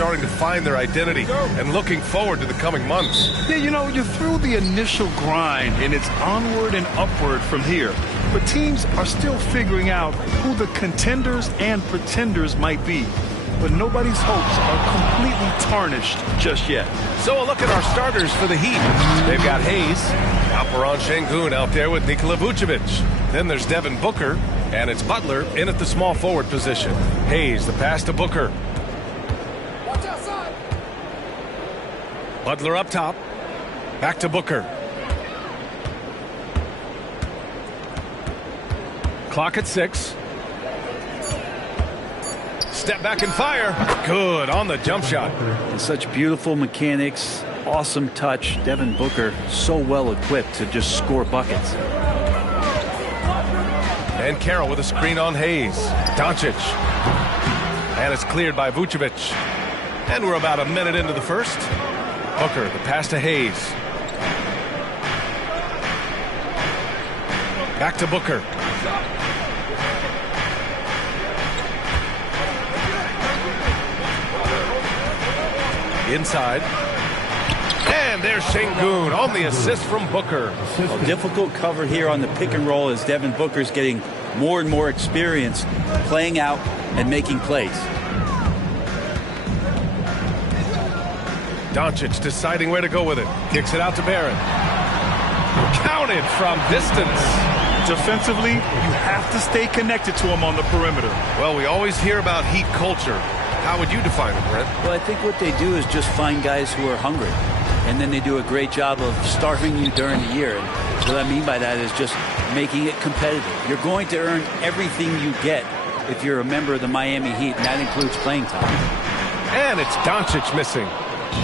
starting to find their identity and looking forward to the coming months. Yeah, you know, you're through the initial grind, and it's onward and upward from here. But teams are still figuring out who the contenders and pretenders might be. But nobody's hopes are completely tarnished just yet. So a look at our starters for the Heat. They've got Hayes, Alperen Şengün out there with Nikola Vucevic. Then there's Devin Booker, and it's Butler in at the small forward position. Hayes, the pass to Booker. Butler up top. Back to Booker. Clock at 6. Step back and fire. Good on the jump shot. And such beautiful mechanics, awesome touch. Devin Booker so well equipped to just score buckets. And Carroll with a screen on Hayes. Doncic. And it's cleared by Vucevic. And we're about a minute into the first. Booker, the pass to Hayes. Back to Booker. Inside. And there's Şengün on the assist from Booker. A difficult cover here on the pick and roll as Devin Booker's getting more and more experience playing out and making plays. Doncic deciding where to go with it. Kicks it out to Barrett. Counted from distance. Defensively, you have to stay connected to him on the perimeter. Well, we always hear about Heat culture. How would you define it, Brent? Well, I think what they do is just find guys who are hungry. And then they do a great job of starving you during the year. And what I mean by that is just making it competitive. You're going to earn everything you get if you're a member of the Miami Heat, and that includes playing time. And it's Doncic missing.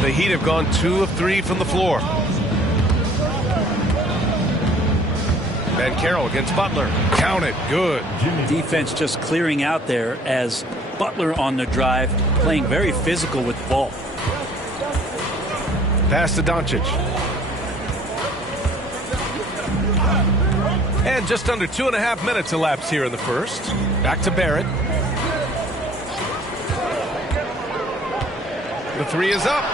The Heat have gone 2 of 3 from the floor. Van Carroll against Butler. Count it. Good. Defense just clearing out there as Butler on the drive, playing very physical with the ball. Pass to Doncic. And just under 2.5 minutes elapsed here in the first. Back to Barrett. The 3 is up.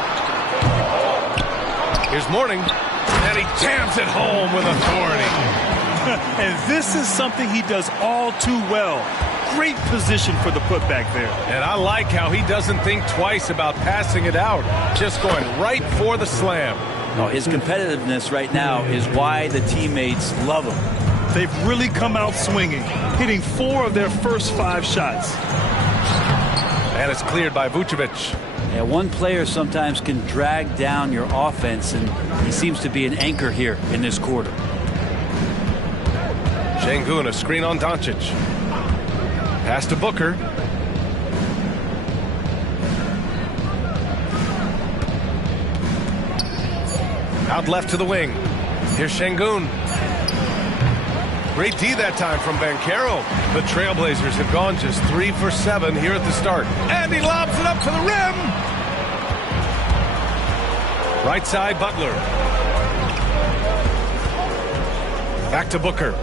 Here's Mourning. And he jams it home with authority. And this is something he does all too well. Great position for the putback there. And I like how he doesn't think twice about passing it out, just going right for the slam. Oh, his competitiveness right now is why the teammates love him. They've really come out swinging, hitting 4 of their first 5 shots. And it's cleared by Vucevic. Yeah, one player sometimes can drag down your offense, and he seems to be an anchor here in this quarter. Şengün, a screen on Doncic. Pass to Booker. Out left to the wing. Here's Şengün. Great D that time from Banchero. The Trailblazers have gone just 3 for 7 here at the start. And he lobs it up to the rim. Right side, Butler. Back to Booker.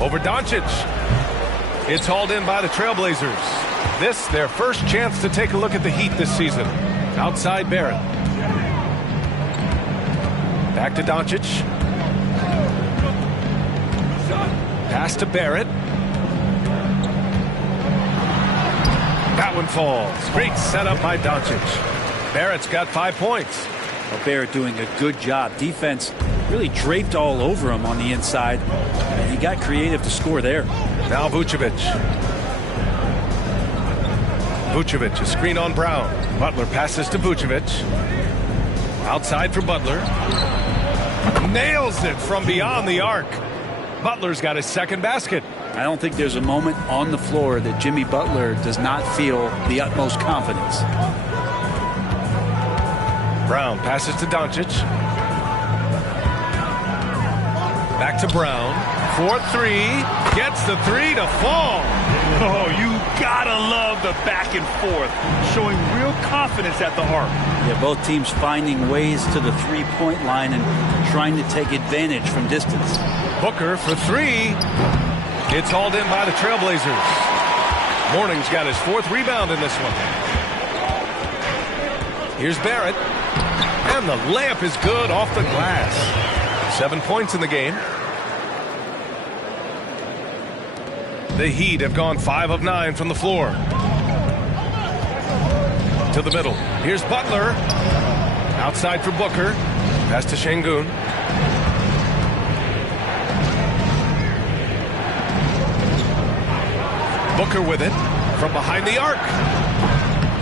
Over Doncic. It's hauled in by the Trailblazers. This, their first chance to take a look at the Heat this season. Outside Barrett. Back to Doncic. Pass to Barrett. That one falls. Great setup by Doncic. Barrett's got 5 points. Well, Barrett doing a good job. Defense really draped all over him on the inside. And he got creative to score there. Now Vucevic. Vucevic, a screen on Brown. Butler passes to Vucevic. Outside for Butler. Nails it from beyond the arc. Butler's got his second basket. I don't think there's a moment on the floor that Jimmy Butler does not feel the utmost confidence. Brown passes to Doncic. Back to Brown. 4-3. Gets the 3 to fall. Oh, you gotta love the back and forth, showing real confidence at the arc. Yeah, both teams finding ways to the three-point line and trying to take advantage from distance. Booker for 3. It's hauled in by the Trailblazers. Morning's got his 4th rebound in this one. Here's Barrett. And the layup is good off the glass. 7 points in the game. The Heat have gone 5 of 9 from the floor. To the middle. Here's Butler. Outside for Booker. Pass to Şengün. Booker with it from behind the arc.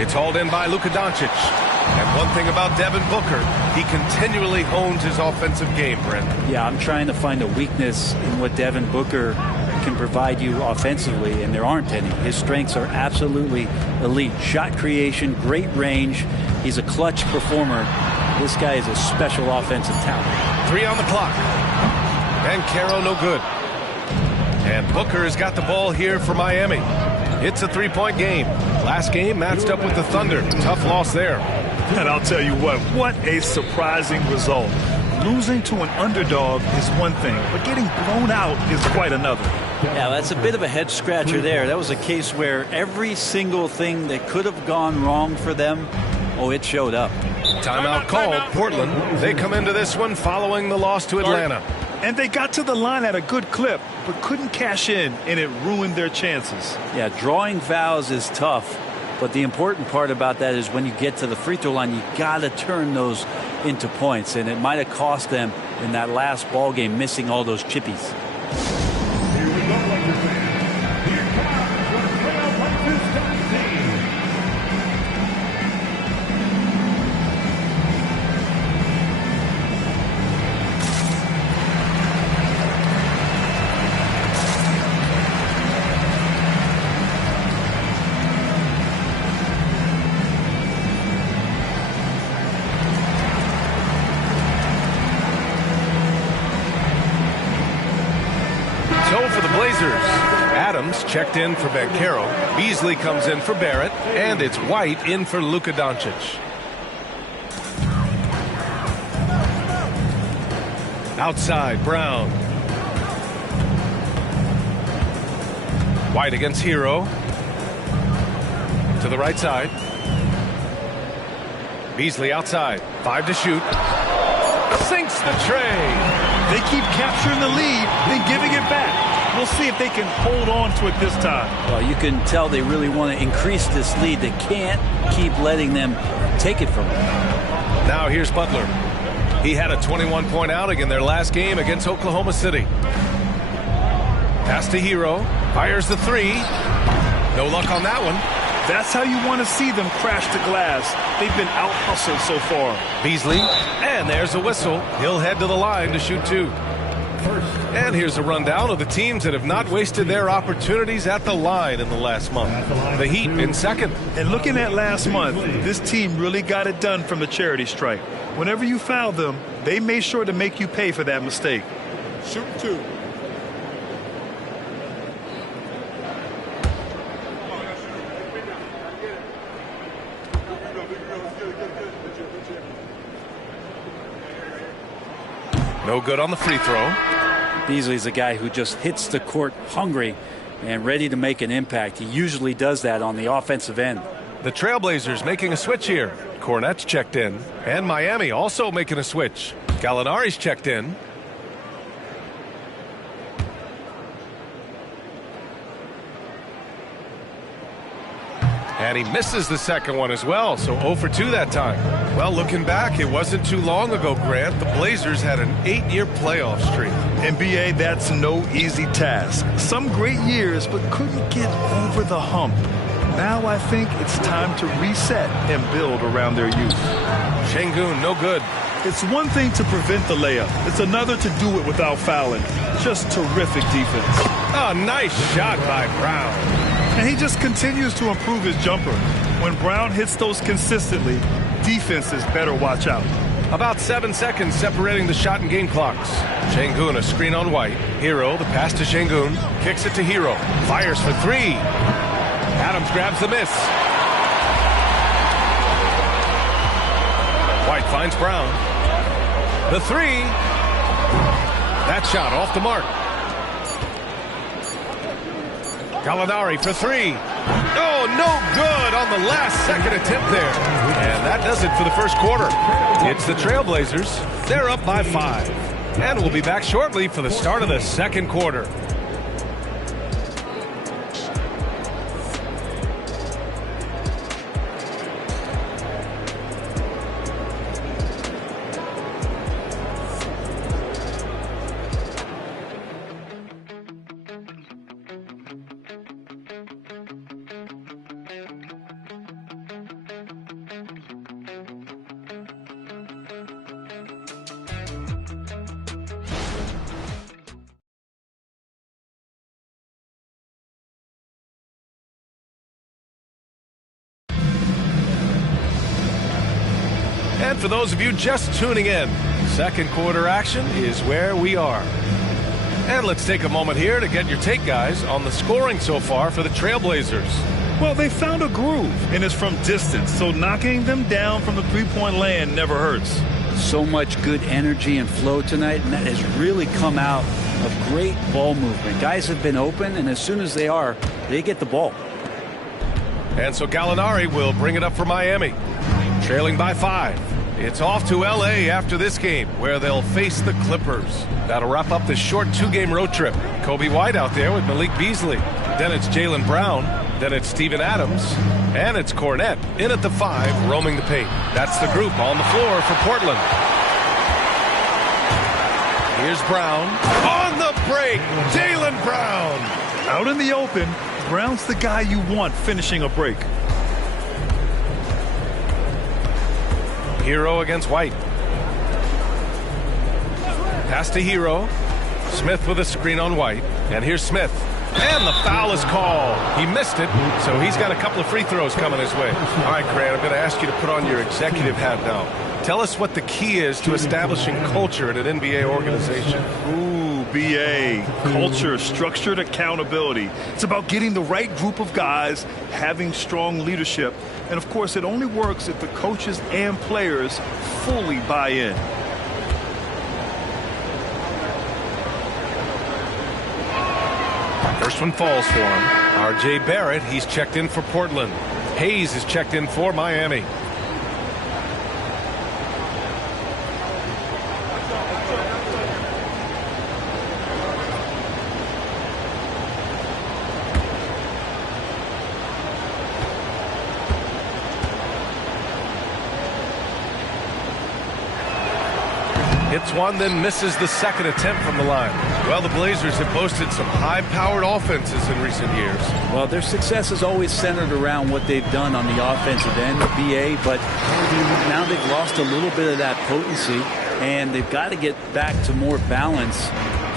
It's hauled in by Luka Doncic. And one thing about Devin Booker, he continually hones his offensive game, Brent. Yeah, I'm trying to find a weakness in what Devin Booker can provide you offensively, and there aren't any. His strengths are absolutely elite. Shot creation, great range. He's a clutch performer. This guy is a special offensive talent. 3 on the clock. And Caro no good. And Booker has got the ball here for Miami. It's a 3-point game. Last game matched up with the Thunder. Tough loss there. And I'll tell you what a surprising result. Losing to an underdog is one thing, but getting blown out is quite another. Yeah, that's a bit of a head scratcher there. That was a case where every single thing that could have gone wrong for them, it showed up. Timeout called. Portland, they come into this one following the loss to Atlanta. And they got to the line at a good clip, but couldn't cash in, and it ruined their chances. Yeah, drawing fouls is tough, but the important part about that is when you get to the free throw line, you got to turn those into points, and it might have cost them in that last ball game, missing all those chippies. Adams checked in for Banchero. Beasley comes in for Barrett. And it's White in for Luka Doncic. Outside, Brown. White against Hero. To the right side. Beasley outside. 5 to shoot. Sinks the tray. They keep capturing the lead, then giving it back. We'll see if they can hold on to it this time. Well, you can tell they really want to increase this lead. They can't keep letting them take it from them. Now here's Butler. He had a 21-point outing in their last game against Oklahoma City. Pass to Hero. Fires the three. No luck on that one. That's how you want to see them crash the glass. They've been out-hustled so far. Beasley. And there's a whistle. He'll head to the line to shoot two. And here's a rundown of the teams that have not wasted their opportunities at the line in the last month. The Heat in second. And looking at last month, this team really got it done from the charity stripe. Whenever you fouled them, they made sure to make you pay for that mistake. Shoot two. No good on the free throw. Beasley's a guy who just hits the court hungry and ready to make an impact. He usually does that on the offensive end. The Trailblazers making a switch here. Cornette's checked in. And Miami also making a switch. Gallinari's checked in. And he misses the second one as well, so 0 for 2 that time. Well, looking back, it wasn't too long ago, Grant. The Blazers had an 8-year playoff streak. NBA, that's no easy task. Some great years, but couldn't get over the hump. Now I think it's time to reset and build around their youth. Şengün, no good. It's one thing to prevent the layup. It's another to do it without fouling. Just terrific defense. Oh, nice shot by Brown. And he just continues to improve his jumper. When Brown hits those consistently, defenses better watch out. About 7 seconds separating the shot and game clocks. Şengün, a screen on White. Hero, the pass to Şengün. Kicks it to Hero. Fires for three. Adams grabs the miss. White finds Brown. The three. That shot off the mark. Gallinari for three. Oh, no good on the last second attempt there. And that does it for the first quarter. It's the Trailblazers. They're up by 5. And we'll be back shortly for the start of the second quarter. And for those of you just tuning in, second quarter action is where we are. And let's take a moment here to get your take, guys, on the scoring so far for the Trailblazers. Well, they found a groove, and it's from distance, so knocking them down from the three-point land never hurts. So much good energy and flow tonight, and that has really come out of great ball movement. Guys have been open, and as soon as they get the ball. And so Gallinari will bring it up for Miami. Trailing by 5. It's off to L.A. after this game, where they'll face the Clippers. That'll wrap up this short 2-game road trip. Kobe White out there with Malik Beasley. Then it's Jaylen Brown. Then it's Steven Adams. And it's Cornette in at the 5, roaming the paint. That's the group on the floor for Portland. Here's Brown. On the break, Jaylen Brown. Out in the open, Brown's the guy you want finishing a break. Hero against White. Pass to Hero. Smith with a screen on White. And here's Smith. And the foul is called. He missed it, so he's got a couple of free throws coming his way. All right, Grant, I'm going to ask you to put on your executive hat now. Tell us what the key is to establishing culture at an NBA organization. Ooh, BA. Culture, structured accountability. It's about getting the right group of guys, having strong leadership. And, of course, it only works if the coaches and players fully buy in. First one falls for him. R.J. Barrett, he's checked in for Portland. Hayes is checked in for Miami. Hits one, then misses the second attempt from the line. Well, the Blazers have boasted some high-powered offenses in recent years. Well, their success is always centered around what they've done on the offensive end, BA, but now they've lost a little bit of that potency, and they've got to get back to more balance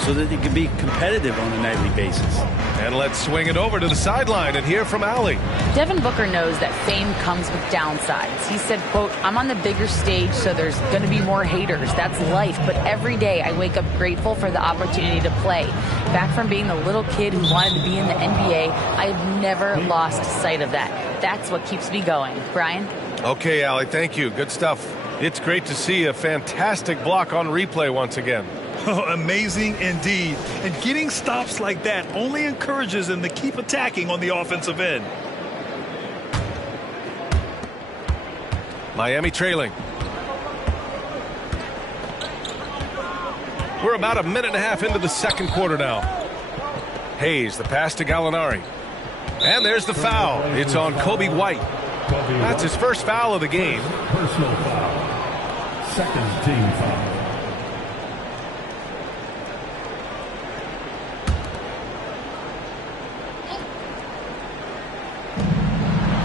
so that they can be competitive on a nightly basis. And let's swing it over to the sideline and hear from Allie. Devin Booker knows that fame comes with downsides. He said, quote, "I'm on the bigger stage, so there's going to be more haters. That's life. But every day I wake up grateful for the opportunity to play. Back from being the little kid who wanted to be in the NBA, I've never lost sight of that. That's what keeps me going." Brian? Okay, Allie, thank you. Good stuff. It's great to see a fantastic block on replay once again. Oh, amazing indeed. And getting stops like that only encourages them to keep attacking on the offensive end. Miami trailing. We're about a minute and a half into the second quarter now. Hayes, the pass to Gallinari. And there's the foul. It's on Kobe White. That's his first foul of the game. Personal foul. Second team foul.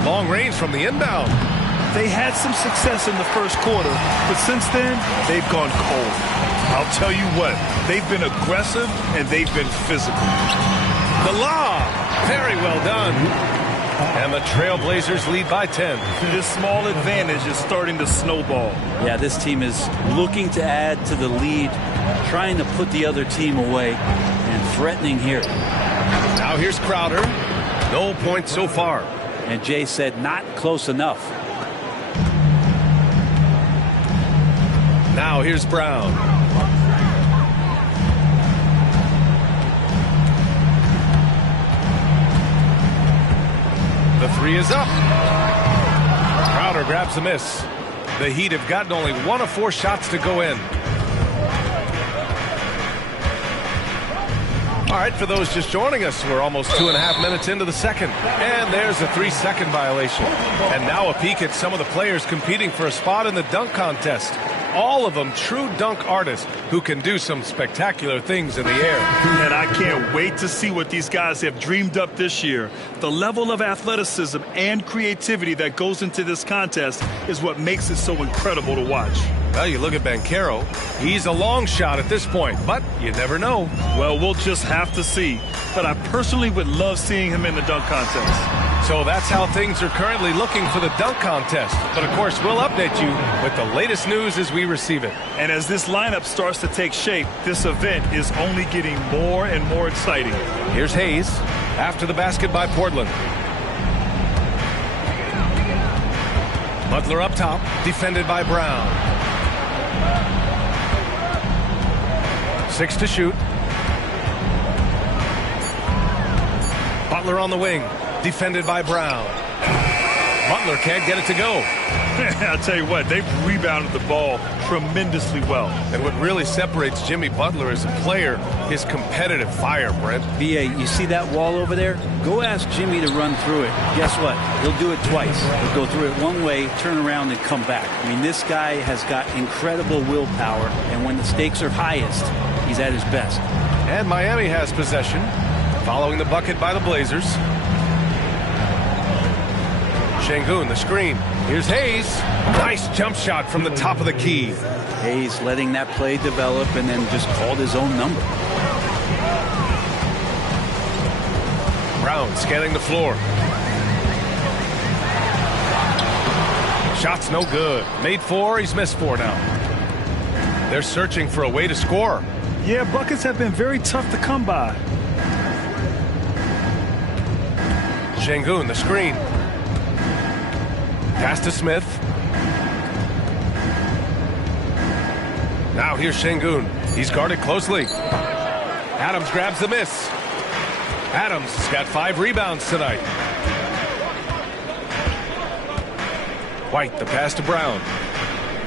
Long range from the inbound. They had some success in the first quarter, but since then, they've gone cold. I'll tell you what, they've been aggressive and they've been physical. The lob, very well done. And the Trailblazers lead by 10. This small advantage is starting to snowball. Yeah, this team is looking to add to the lead, trying to put the other team away, and threatening here. Now here's Crowder. No points so far. And Jay said not close enough. Now here's Brown. The three is up. Crowder grabs a miss. The Heat have gotten only 1 of 4 shots to go in. All right, for those just joining us, we're almost 2.5 minutes into the second. And there's a 3-second violation. And now a peek at some of the players competing for a spot in the dunk contest. All of them true dunk artists who can do some spectacular things in the air. And I can't wait to see what these guys have dreamed up this year. The level of athleticism and creativity that goes into this contest is what makes it so incredible to watch. Well, you look at Banchero. He's a long shot at this point, but you never know. Well, we'll just have to see. But I personally would love seeing him in the dunk contest. So that's how things are currently looking for the dunk contest. But, of course, we'll update you with the latest news as we receive it. And as this lineup starts to take shape, this event is only getting more and more exciting. Here's Hayes after the basket by Portland. Butler up top, defended by Brown. 6 to shoot. Butler on the wing, defended by Brown. Butler can't get it to go. I'll tell you what, they've rebounded the ball tremendously well. And what really separates Jimmy Butler as a player is competitive fire, Brent. BA, you see that wall over there? Go ask Jimmy to run through it. Guess what? He'll do it twice. He'll go through it one way, turn around, and come back. I mean, this guy has got incredible willpower, and when the stakes are highest, he's at his best. And Miami has possession, following the bucket by the Blazers. Şengün, the screen. Here's Hayes. Nice jump shot from the top of the key. Hayes letting that play develop and then just called his own number. Brown scanning the floor. Shot's no good. Made 4, he's missed 4 now. They're searching for a way to score. Yeah, buckets have been very tough to come by. Şengün, the screen. Pass to Smith. Now here's Şengün. He's guarded closely. Adams grabs the miss. Adams has got 5 rebounds tonight. White, the pass to Brown.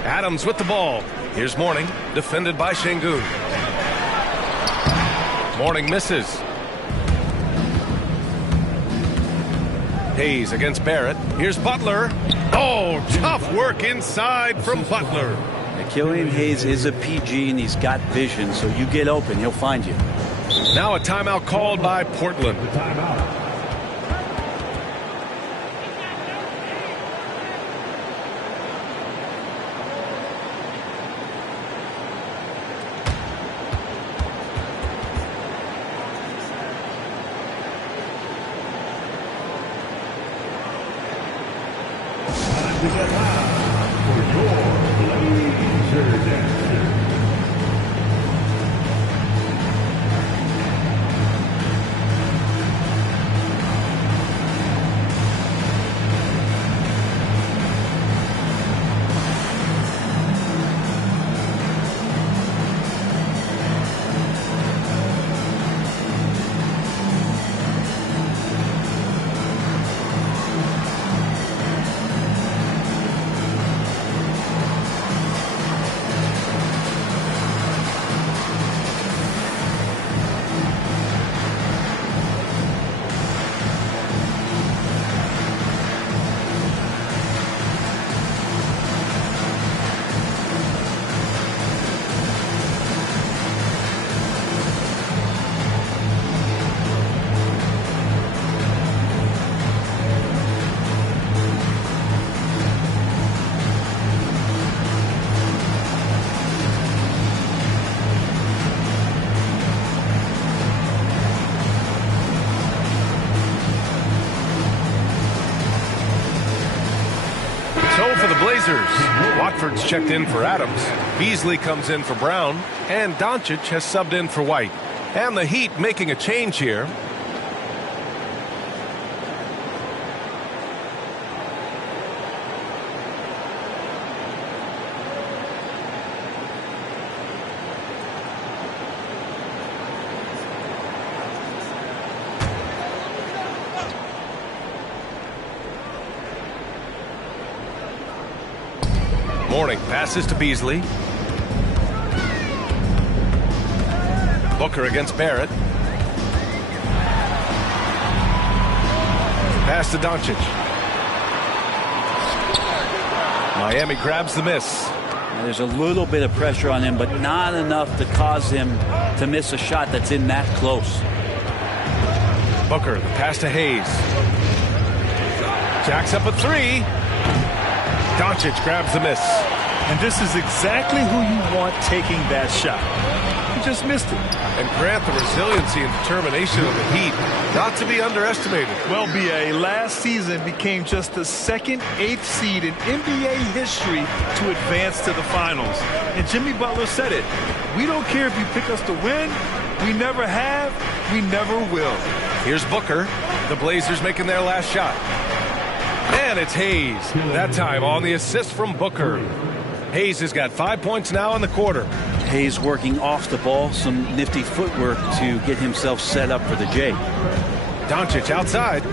Adams with the ball. Here's Mourning, defended by Şengün. Mourning misses. Hayes against Barrett. Here's Butler. Oh, tough work inside from Butler. Killian Hayes is a PG, and he's got vision, so you get open, he'll find you. Now a timeout called by Portland. So for the Blazers, Watford's checked in for Adams. Beasley comes in for Brown. And Doncic has subbed in for White. And the Heat making a change here. Morning passes to Beasley. Booker against Barrett. Pass to Doncic. Miami grabs the miss. There's a little bit of pressure on him, but not enough to cause him to miss a shot that's in that close. Booker, the pass to Hayes. Jacks up a three. Doncic grabs the miss. And this is exactly who you want taking that shot. He just missed it. And Grant, the resiliency and determination of the Heat, not to be underestimated. Well, B.A., last season became just the second 8th seed in NBA history to advance to the finals. And Jimmy Butler said it. We don't care if you pick us to win. We never have. We never will. Here's Booker. The Blazers making their last shot. And it's Hayes. That time on the assist from Booker. Hayes has got 5 points now in the quarter. Hayes working off the ball, some nifty footwork to get himself set up for the J. Doncic outside.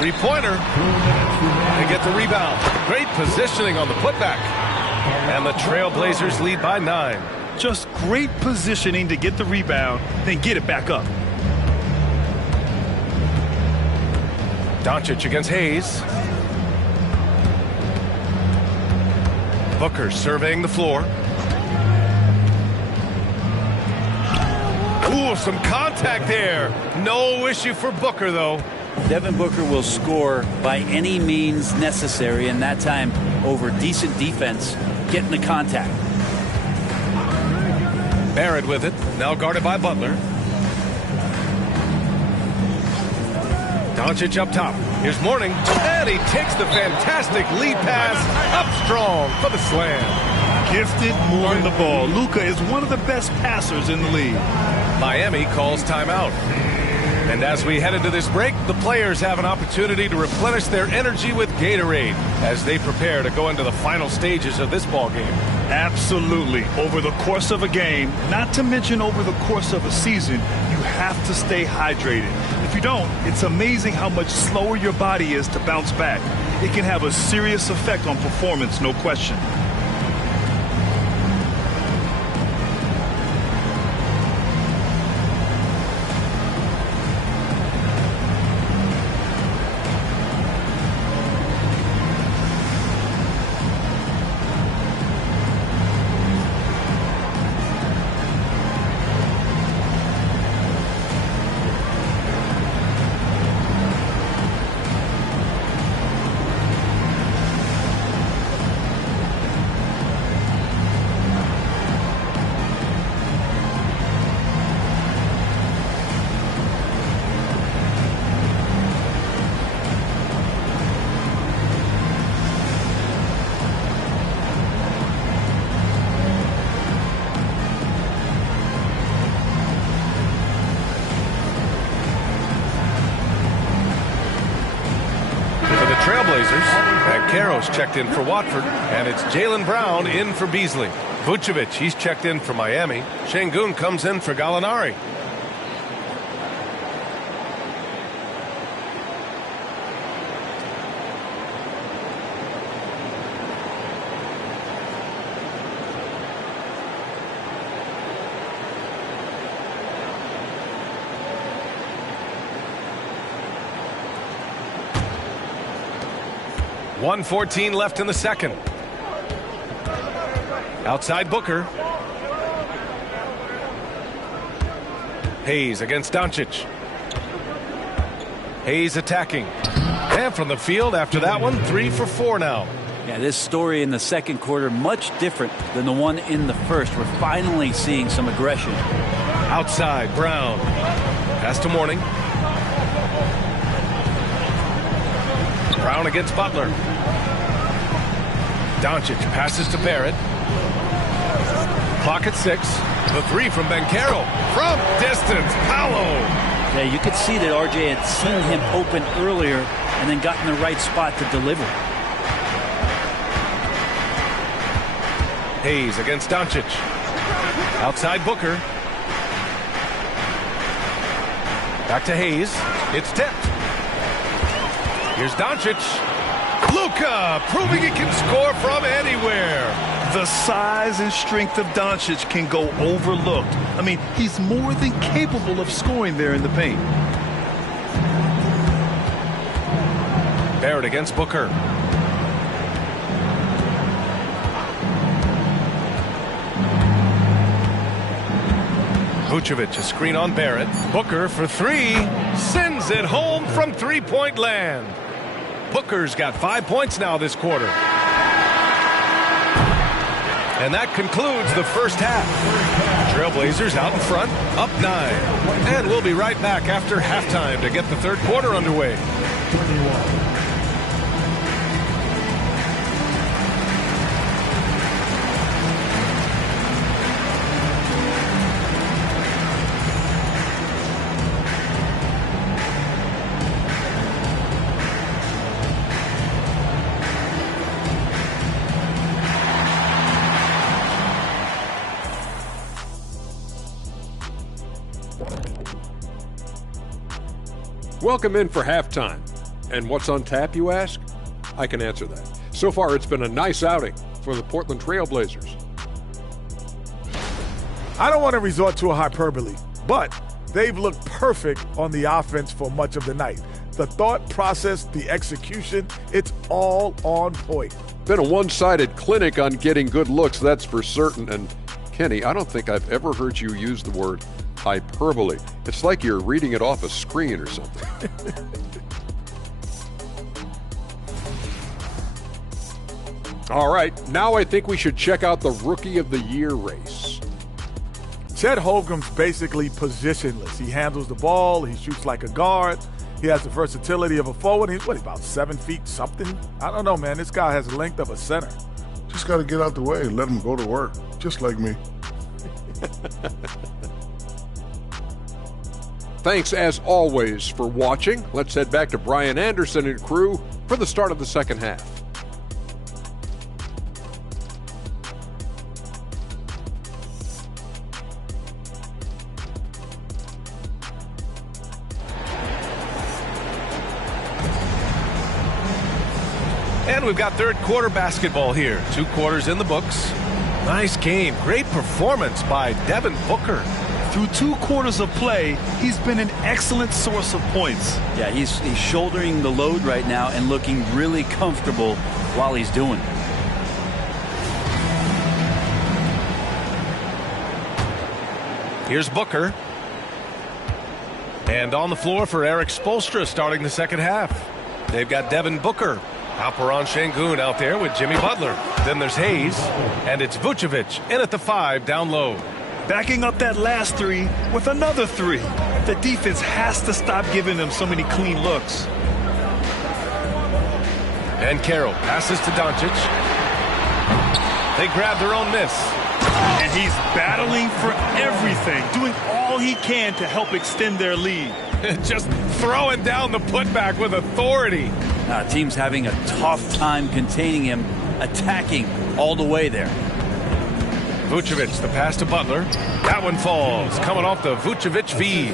Three-pointer. They get the rebound. Great positioning on the putback. And the Trailblazers lead by 9. Just great positioning to get the rebound, then get it back up. Doncic against Hayes. Booker surveying the floor. Ooh, some contact there. No issue for Booker, though. Devin Booker will score by any means necessary, and that time over decent defense, getting the contact. Barrett with it, now guarded by Butler. Doncic up top. Here's Mourning, and he takes the fantastic lead pass up strong for the slam. Gifted moving the ball. Luka is one of the best passers in the league. Miami calls timeout. And as we head into this break, the players have an opportunity to replenish their energy with Gatorade as they prepare to go into the final stages of this ball game. Absolutely. Over the course of a game, not to mention over the course of a season, you have to stay hydrated. If you don't, it's amazing how much slower your body is to bounce back. It can have a serious effect on performance, no question. Santos checked in for Watford, and it's Jaylen Brown in for Beasley. Vucevic, he's checked in for Miami. Şengün comes in for Gallinari. .114 left in the second. Outside Booker. Hayes against Doncic. Hayes attacking. And from the field after that one, 3 for 4 now. Yeah, this story in the second quarter much different than the one in the first. We're finally seeing some aggression. Outside Brown. Pass to Mourning. Brown against Butler. Doncic passes to Barrett. Clock at 6. The 3 from Banchero. From distance, Paolo. Yeah, you could see that RJ had seen him open earlier and then gotten the right spot to deliver. Hayes against Doncic. Outside Booker. Back to Hayes. It's tipped. Here's Doncic. Luka proving he can score from anywhere. The size and strength of Doncic can go overlooked. I mean, he's more than capable of scoring there in the paint. Barrett against Booker. Vucevic, a screen on Barrett. Booker for 3. Sends it home from three-point land. Booker's got 5 points now this quarter. And that concludes the first half. Trailblazers out in front, up 9. And we'll be right back after halftime to get the third quarter underway. Welcome in for halftime. And what's on tap, you ask? I can answer that. So far, it's been a nice outing for the Portland Trailblazers. I don't want to resort to a hyperbole, but they've looked perfect on the offense for much of the night. The thought process, the execution, it's all on point. Been a one-sided clinic on getting good looks, that's for certain. And Kenny, I don't think I've ever heard you use the word hyperbole. It's like you're reading it off a screen or something. All right, now I think we should check out the Rookie of the Year race. Chet Holmgren's basically positionless. He handles the ball, he shoots like a guard, he has the versatility of a forward. He's about 7 feet something? I don't know, man. This guy has the length of a center. Just got to get out the way and let him go to work, just like me. Thanks, as always, for watching. Let's head back to Brian Anderson and crew for the start of the second half. And we've got third quarter basketball here. 2 quarters in the books. Nice game. Great performance by Devin Booker. Through 2 quarters of play, he's been an excellent source of points. Yeah, he's shouldering the load right now and looking really comfortable while he's doing it. Here's Booker. And on the floor for Eric Spoelstra starting the second half. They've got Devin Booker. Alperen Şengün out there with Jimmy Butler. Then there's Hayes. And it's Vucevic in at the 5 down low. Backing up that last 3 with another 3. The defense has to stop giving them so many clean looks. And Carroll passes to Doncic. They grab their own miss. And he's battling for everything, doing all he can to help extend their lead. Just throwing down the putback with authority. Team's having a tough time containing him, attacking all the way there. Vucevic, the pass to Butler. That one falls, coming off the Vucevic feed.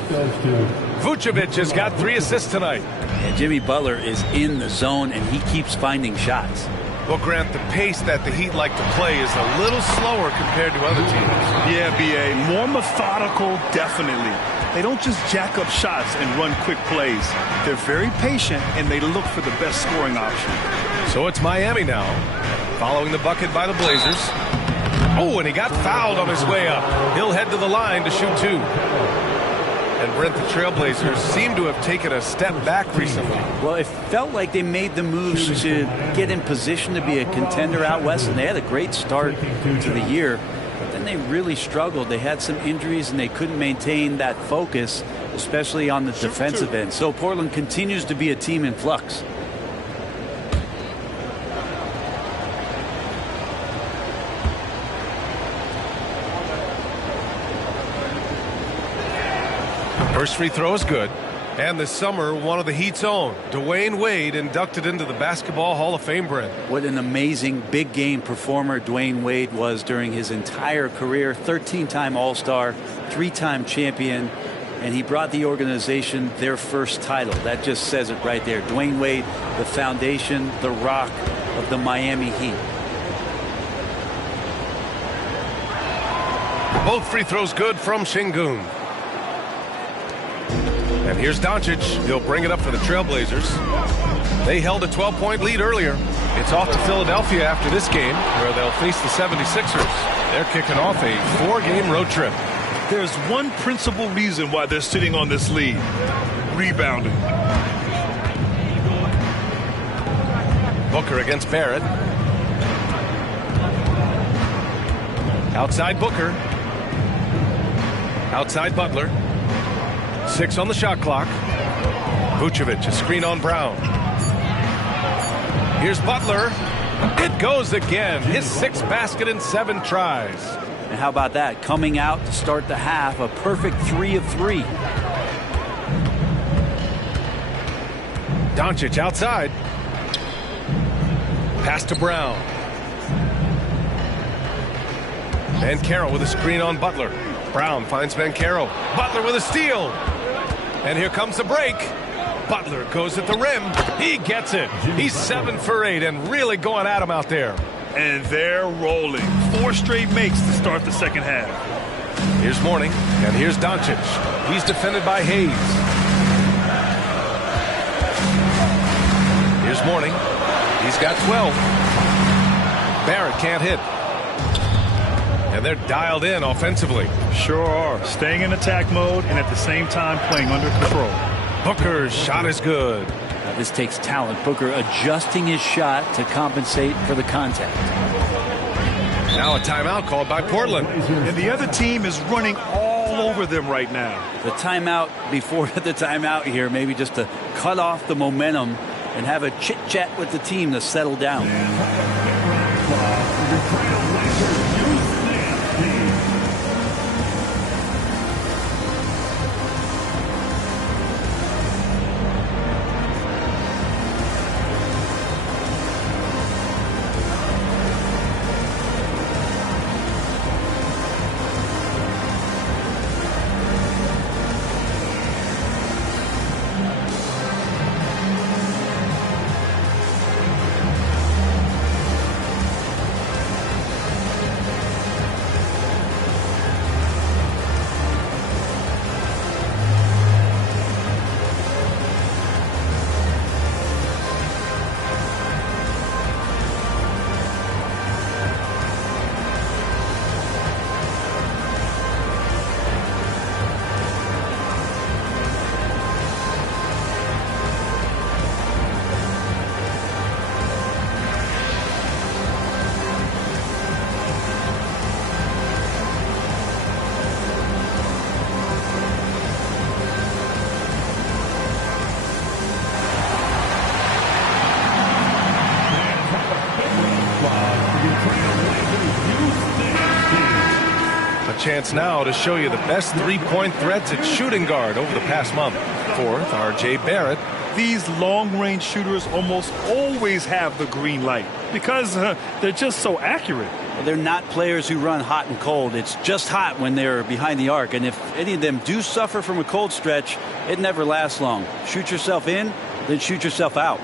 Vucevic has got 3 assists tonight. And Jimmy Butler is in the zone, and he keeps finding shots. Well, Grant, the pace that the Heat like to play is a little slower compared to other teams. Yeah, B.A. More methodical, definitely. They don't just jack up shots and run quick plays. They're very patient, and they look for the best scoring option. So it's Miami now, following the bucket by the Blazers. Oh, and he got fouled on his way up. He'll head to the line to shoot 2. And Brent, the Trailblazers seem to have taken a step back recently. Well, it felt like they made the moves to get in position to be a contender out west, and they had a great start to the year. But then they really struggled. They had some injuries, and they couldn't maintain that focus, especially on the defensive end. So Portland continues to be a team in flux. First free throw is good. And this summer, one of the Heat's own, Dwayne Wade, inducted into the Basketball Hall of Fame, Brent. What an amazing big game performer Dwayne Wade was during his entire career. 13-time All-Star, 3-time champion, and he brought the organization their first title. That just says it right there. Dwayne Wade, the foundation, the rock of the Miami Heat. Both free throws good from Şengün. And here's Doncic. He'll bring it up for the Trailblazers. They held a 12-point lead earlier. It's off to Philadelphia after this game, where they'll face the 76ers. They're kicking off a 4-game road trip. There's one principal reason why they're sitting on this lead. Rebounding. Booker against Barrett. Outside Booker. Outside Butler. 6 on the shot clock. Vucevic, a screen on Brown. Here's Butler. It goes again. His 6th basket in 7 tries. And how about that? Coming out to start the half, a perfect 3 of 3. Doncic outside. Pass to Brown. Banchero with a screen on Butler. Brown finds Banchero. Butler with a steal. And here comes the break. Butler goes at the rim. He gets it. He's 7 for 8 and really going at him out there. And they're rolling. 4 straight makes to start the second half. Here's Mourning, and here's Doncic. He's defended by Hayes. Here's Mourning. He's got 12. Barrett can't hit. And they're dialed in offensively. Sure are. Staying in attack mode and at the same time playing under control. Booker's shot is good. Now this takes talent. Booker adjusting his shot to compensate for the contact. Now a timeout called by Portland. And the other team is running all over them right now. The timeout before the timeout here, maybe just to cut off the momentum and have a chit-chat with the team to settle down. Chance now to show you the best 3-point threats at shooting guard over the past month. 4th, R.J. Barrett. 3rd, these long-range shooters almost always have the green light because they're just so accurate. Well, they're not players who run hot and cold. It's just hot when they're behind the arc. And if any of them do suffer from a cold stretch, it never lasts long. Shoot yourself in, then shoot yourself out.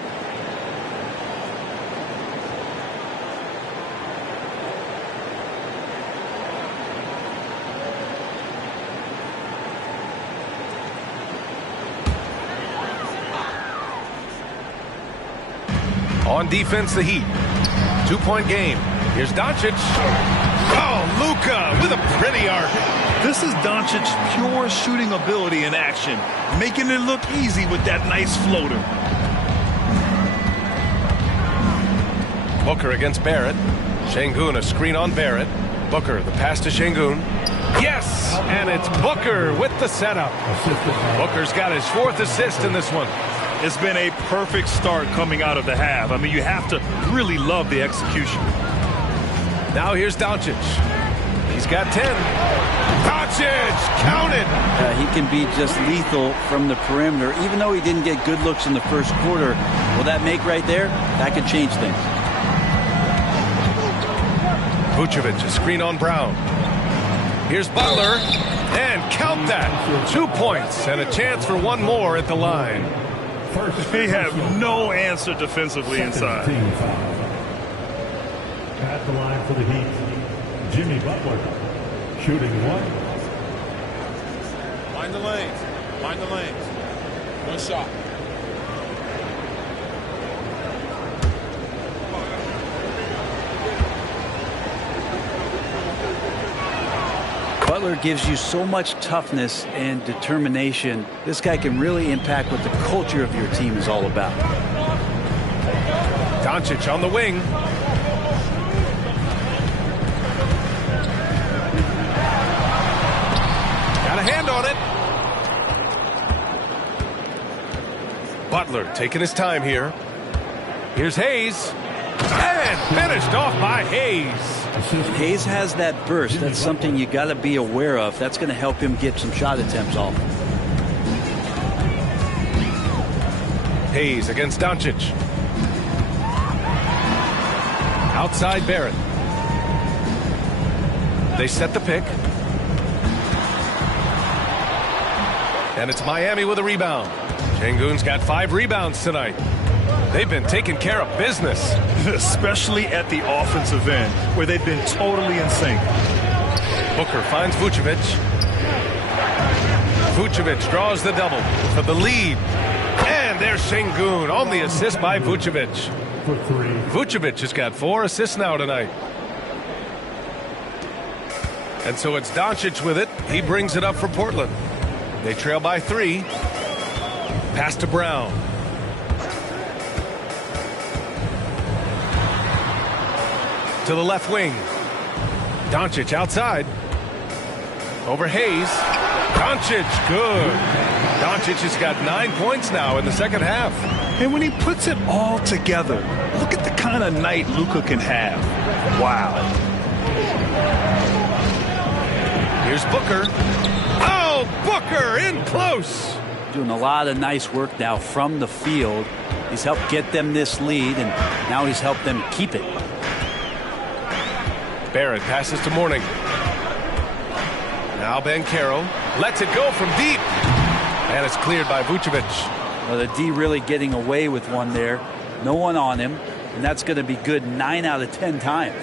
On defense, the Heat. 2-point game. Here's Doncic. Oh, Luka with a pretty arc. This is Doncic's pure shooting ability in action, making it look easy with that nice floater. Booker against Barrett. Şengün, a screen on Barrett. Booker, the pass to Şengün. Yes! And it's Booker with the setup. Booker's got his 4th assist in this one. It's been a perfect start coming out of the half. I mean, you have to really love the execution. Now here's Doncic. He's got 10. Doncic, count it! He can be just lethal from the perimeter, even though he didn't get good looks in the first quarter. Will that make right there? That could change things. Vucevic, a screen on Brown. Here's Butler, and count that. 2 points and a chance for one more at the line. They have no answer defensively inside. At the line for the Heat, Jimmy Butler, shooting 1. Mind the lanes. Mind the lanes. One shot. Butler gives you so much toughness and determination. This guy can really impact what the culture of your team is all about. Doncic on the wing. Got a hand on it. Butler taking his time here. Here's Hayes. And finished off by Hayes. Hayes has that burst. That's something you got to be aware of. That's going to help him get some shot attempts off. Hayes against Doncic. Outside Barrett. They set the pick. And it's Miami with a rebound. Şengün's got 5 rebounds tonight. They've been taking care of business. Especially at the offensive end, where they've been totally in sync. Booker finds Vucevic. Vucevic draws the double for the lead. And there's Şengün on the assist by Vucevic. Vucevic has got 4 assists now tonight. And so it's Doncic with it. He brings it up for Portland. They trail by 3. Pass to Brown. To the left wing. Doncic outside. Over Hayes. Doncic, good. Doncic has got 9 points now in the second half. And when he puts it all together, look at the kind of night Luka can have. Wow. Here's Booker. Oh, Booker in close. Doing a lot of nice work now from the field. He's helped get them this lead, and now he's helped them keep it. Barrett passes to Mourning. Now Banchero lets it go from deep. And it's cleared by Vucevic. Well, the D really getting away with one there. No one on him. And that's going to be good 9 out of 10 times.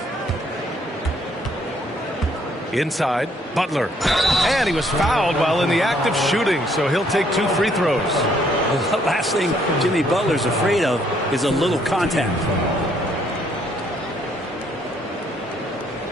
Inside, Butler. And he was fouled while in the act of shooting, so he'll take 2 free throws. Well, the last thing Jimmy Butler's afraid of is a little contact.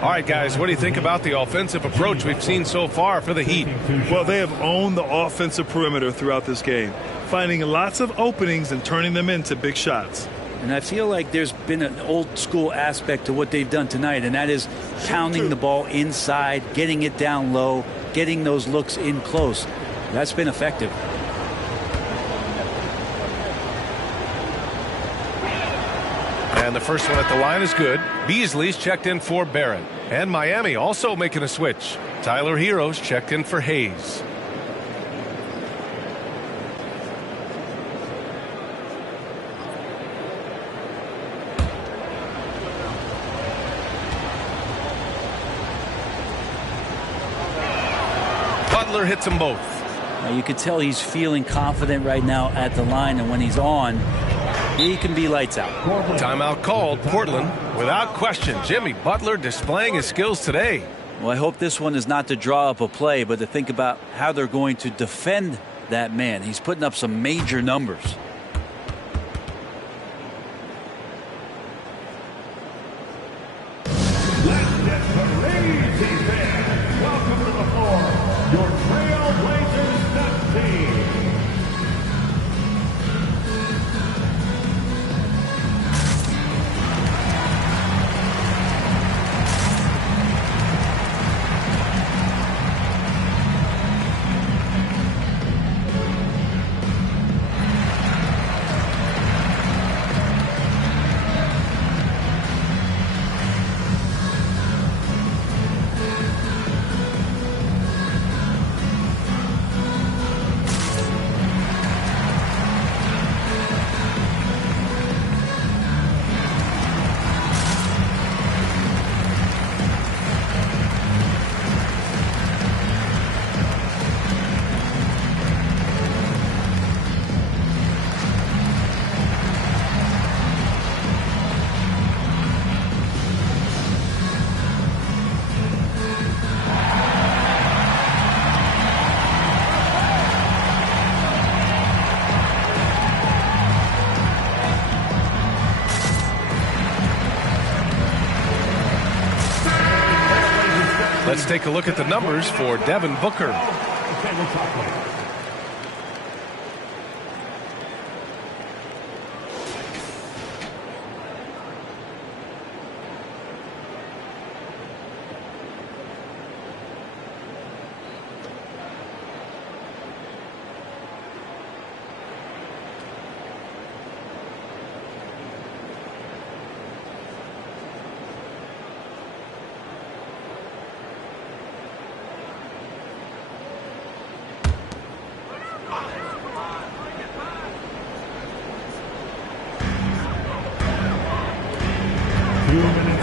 All right, guys, what do you think about the offensive approach we've seen so far for the Heat? Well, they have owned the offensive perimeter throughout this game, finding lots of openings and turning them into big shots. And I feel like there's been an old school aspect to what they've done tonight, and that is pounding the ball inside, getting it down low, getting those looks in close. That's been effective. And the first one at the line is good. Beasley's checked in for Barrett. And Miami also making a switch. Tyler Hero's checked in for Hayes. Butler hits them both. You could tell he's feeling confident right now at the line, and when he's on, he can be lights out. Timeout called. Portland, without question. Jimmy Butler displaying his skills today. Well, I hope this one is not to draw up a play, but to think about how they're going to defend that man. He's putting up some major numbers. Welcome to the floor, your Trailblazers team. Let's take a look at the numbers for Devin Booker.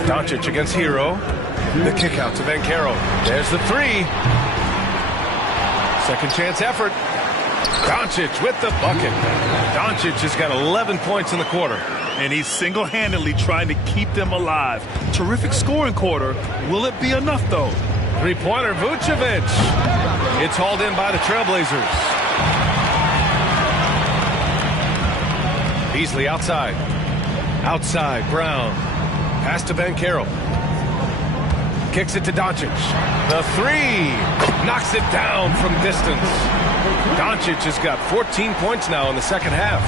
Doncic against Hero. The kick out to Banchero. There's the three. Second chance effort. Doncic with the bucket. Doncic has got 11 points in the quarter. And he's single-handedly trying to keep them alive. Terrific scoring quarter. Will it be enough, though? Three-pointer, Vucevic. It's hauled in by the Trailblazers. Beasley outside. Outside, Brown. Pass to Banchero. Kicks it to Doncic. The three. Knocks it down from distance. Doncic has got 14 points now in the second half.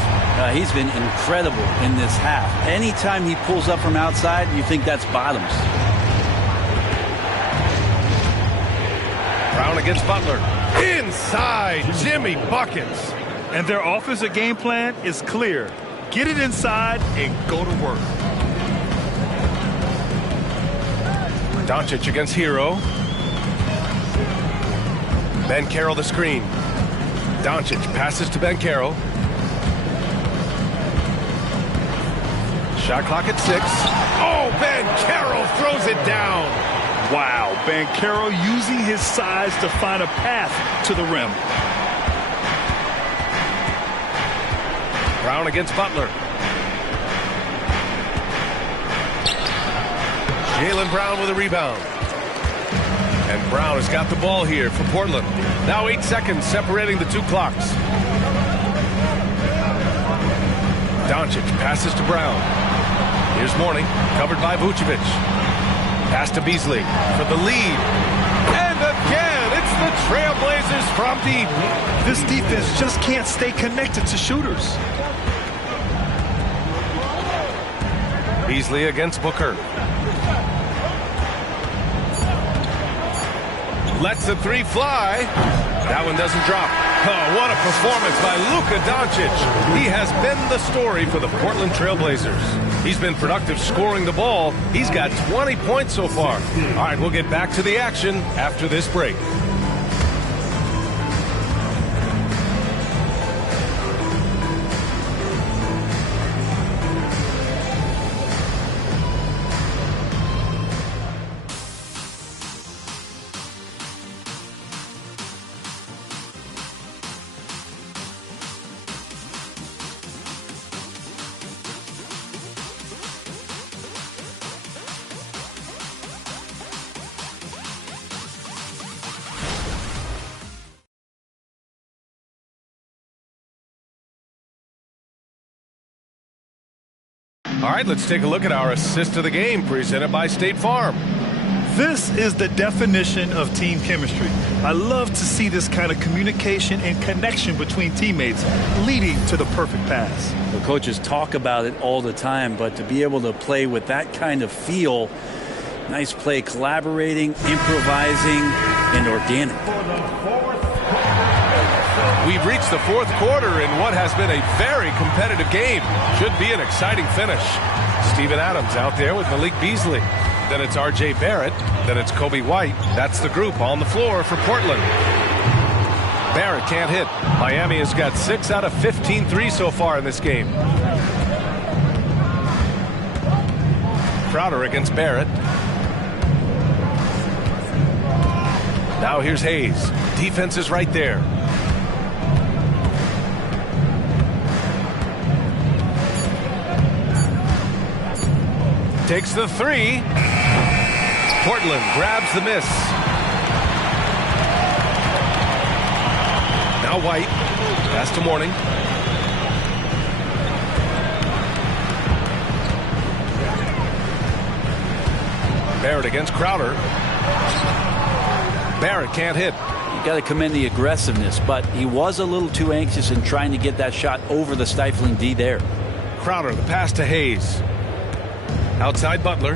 He's been incredible in this half. Anytime he pulls up from outside, you think that's bottoms. Brown against Butler. Inside, Jimmy buckets. And their offensive game plan is clear. Get it inside and go to work. Doncic against Hero. Banchero the screen. Doncic passes to Banchero. Shot clock at 6. Oh, Banchero throws it down. Wow, Banchero using his size to find a path to the rim. Brown against Butler. Jaylen Brown with a rebound. And Brown has got the ball here for Portland. Now 8 seconds separating the two clocks. Doncic passes to Brown. Here's Mourning, covered by Vucevic. Pass to Beasley for the lead. And again, it's the Trailblazers from deep. This defense just can't stay connected to shooters. Beasley against Booker. Lets the three fly. That one doesn't drop. Oh, what a performance by Luka Doncic. He has been the story for the Portland Trailblazers. He's been productive scoring the ball. He's got 20 points so far. All right, we'll get back to the action after this break. All right, let's take a look at our assist of the game presented by State Farm. This is the definition of team chemistry. I love to see this kind of communication and connection between teammates leading to the perfect pass. The coaches talk about it all the time, but to be able to play with that kind of feel, nice play, collaborating, improvising, and organic. We've reached the fourth quarter in what has been a very competitive game. Should be an exciting finish. Steven Adams out there with Malik Beasley. Then it's R.J. Barrett. Then it's Kobe White. That's the group on the floor for Portland. Barrett can't hit. Miami has got 6 out of 15 threes so far in this game. Crowder against Barrett. Now here's Hayes. Defense is right there. Takes the three. Portland grabs the miss. Now White. Pass to Mourning. Barrett against Crowder. Barrett can't hit. You got to commend the aggressiveness, but he was a little too anxious in trying to get that shot over the stifling D there. Crowder, the pass to Hayes. Outside Butler.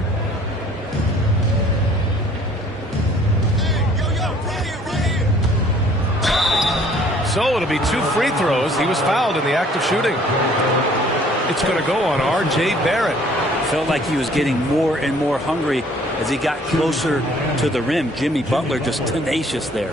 So it'll be 2 free throws. He was fouled in the act of shooting. It's going to go on R.J. Barrett. Felt like he was getting more and more hungry as he got closer to the rim. Jimmy Butler just tenacious there.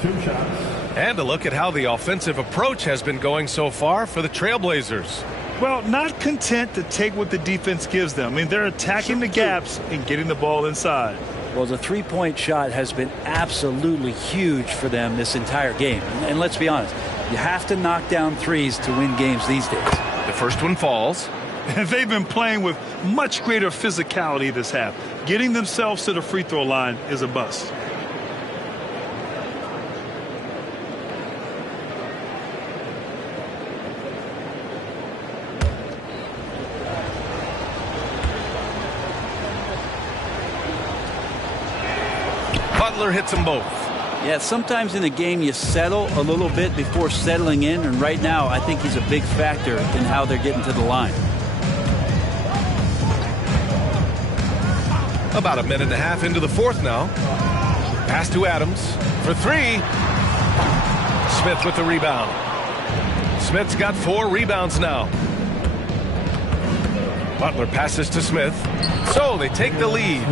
And a look at how the offensive approach has been going so far for the Trailblazers. Well, not content to take what the defense gives them. I mean, they're attacking the gaps and getting the ball inside. Well, the three-point shot has been absolutely huge for them this entire game. And let's be honest, you have to knock down threes to win games these days. The first one falls. And they've been playing with much greater physicality this half. Getting themselves to the free throw line is a bust. Butler hits them both. Yeah, sometimes in a game you settle a little bit before settling in, and right now I think he's a big factor in how they're getting to the line. About a minute and a half into the fourth now. Pass to Adams for 3. Smith with the rebound. Smith's got 4 rebounds now. Butler passes to Smith. So they take the lead.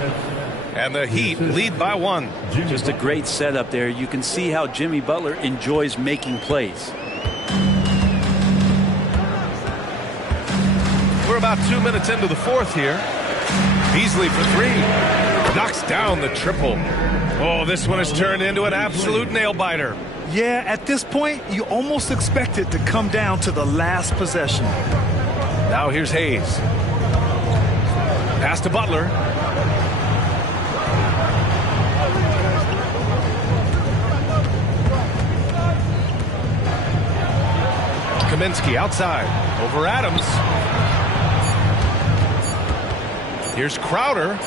And the Heat lead by 1. Just a great setup there. You can see how Jimmy Butler enjoys making plays. We're about 2 minutes into the fourth here. Beasley for 3. Knocks down the triple. Oh, this one has turned into an absolute nail-biter. Yeah, at this point, you almost expect it to come down to the last possession. Now here's Hayes. Pass to Butler. Kaminsky outside. Over Adams. Here's Crowder.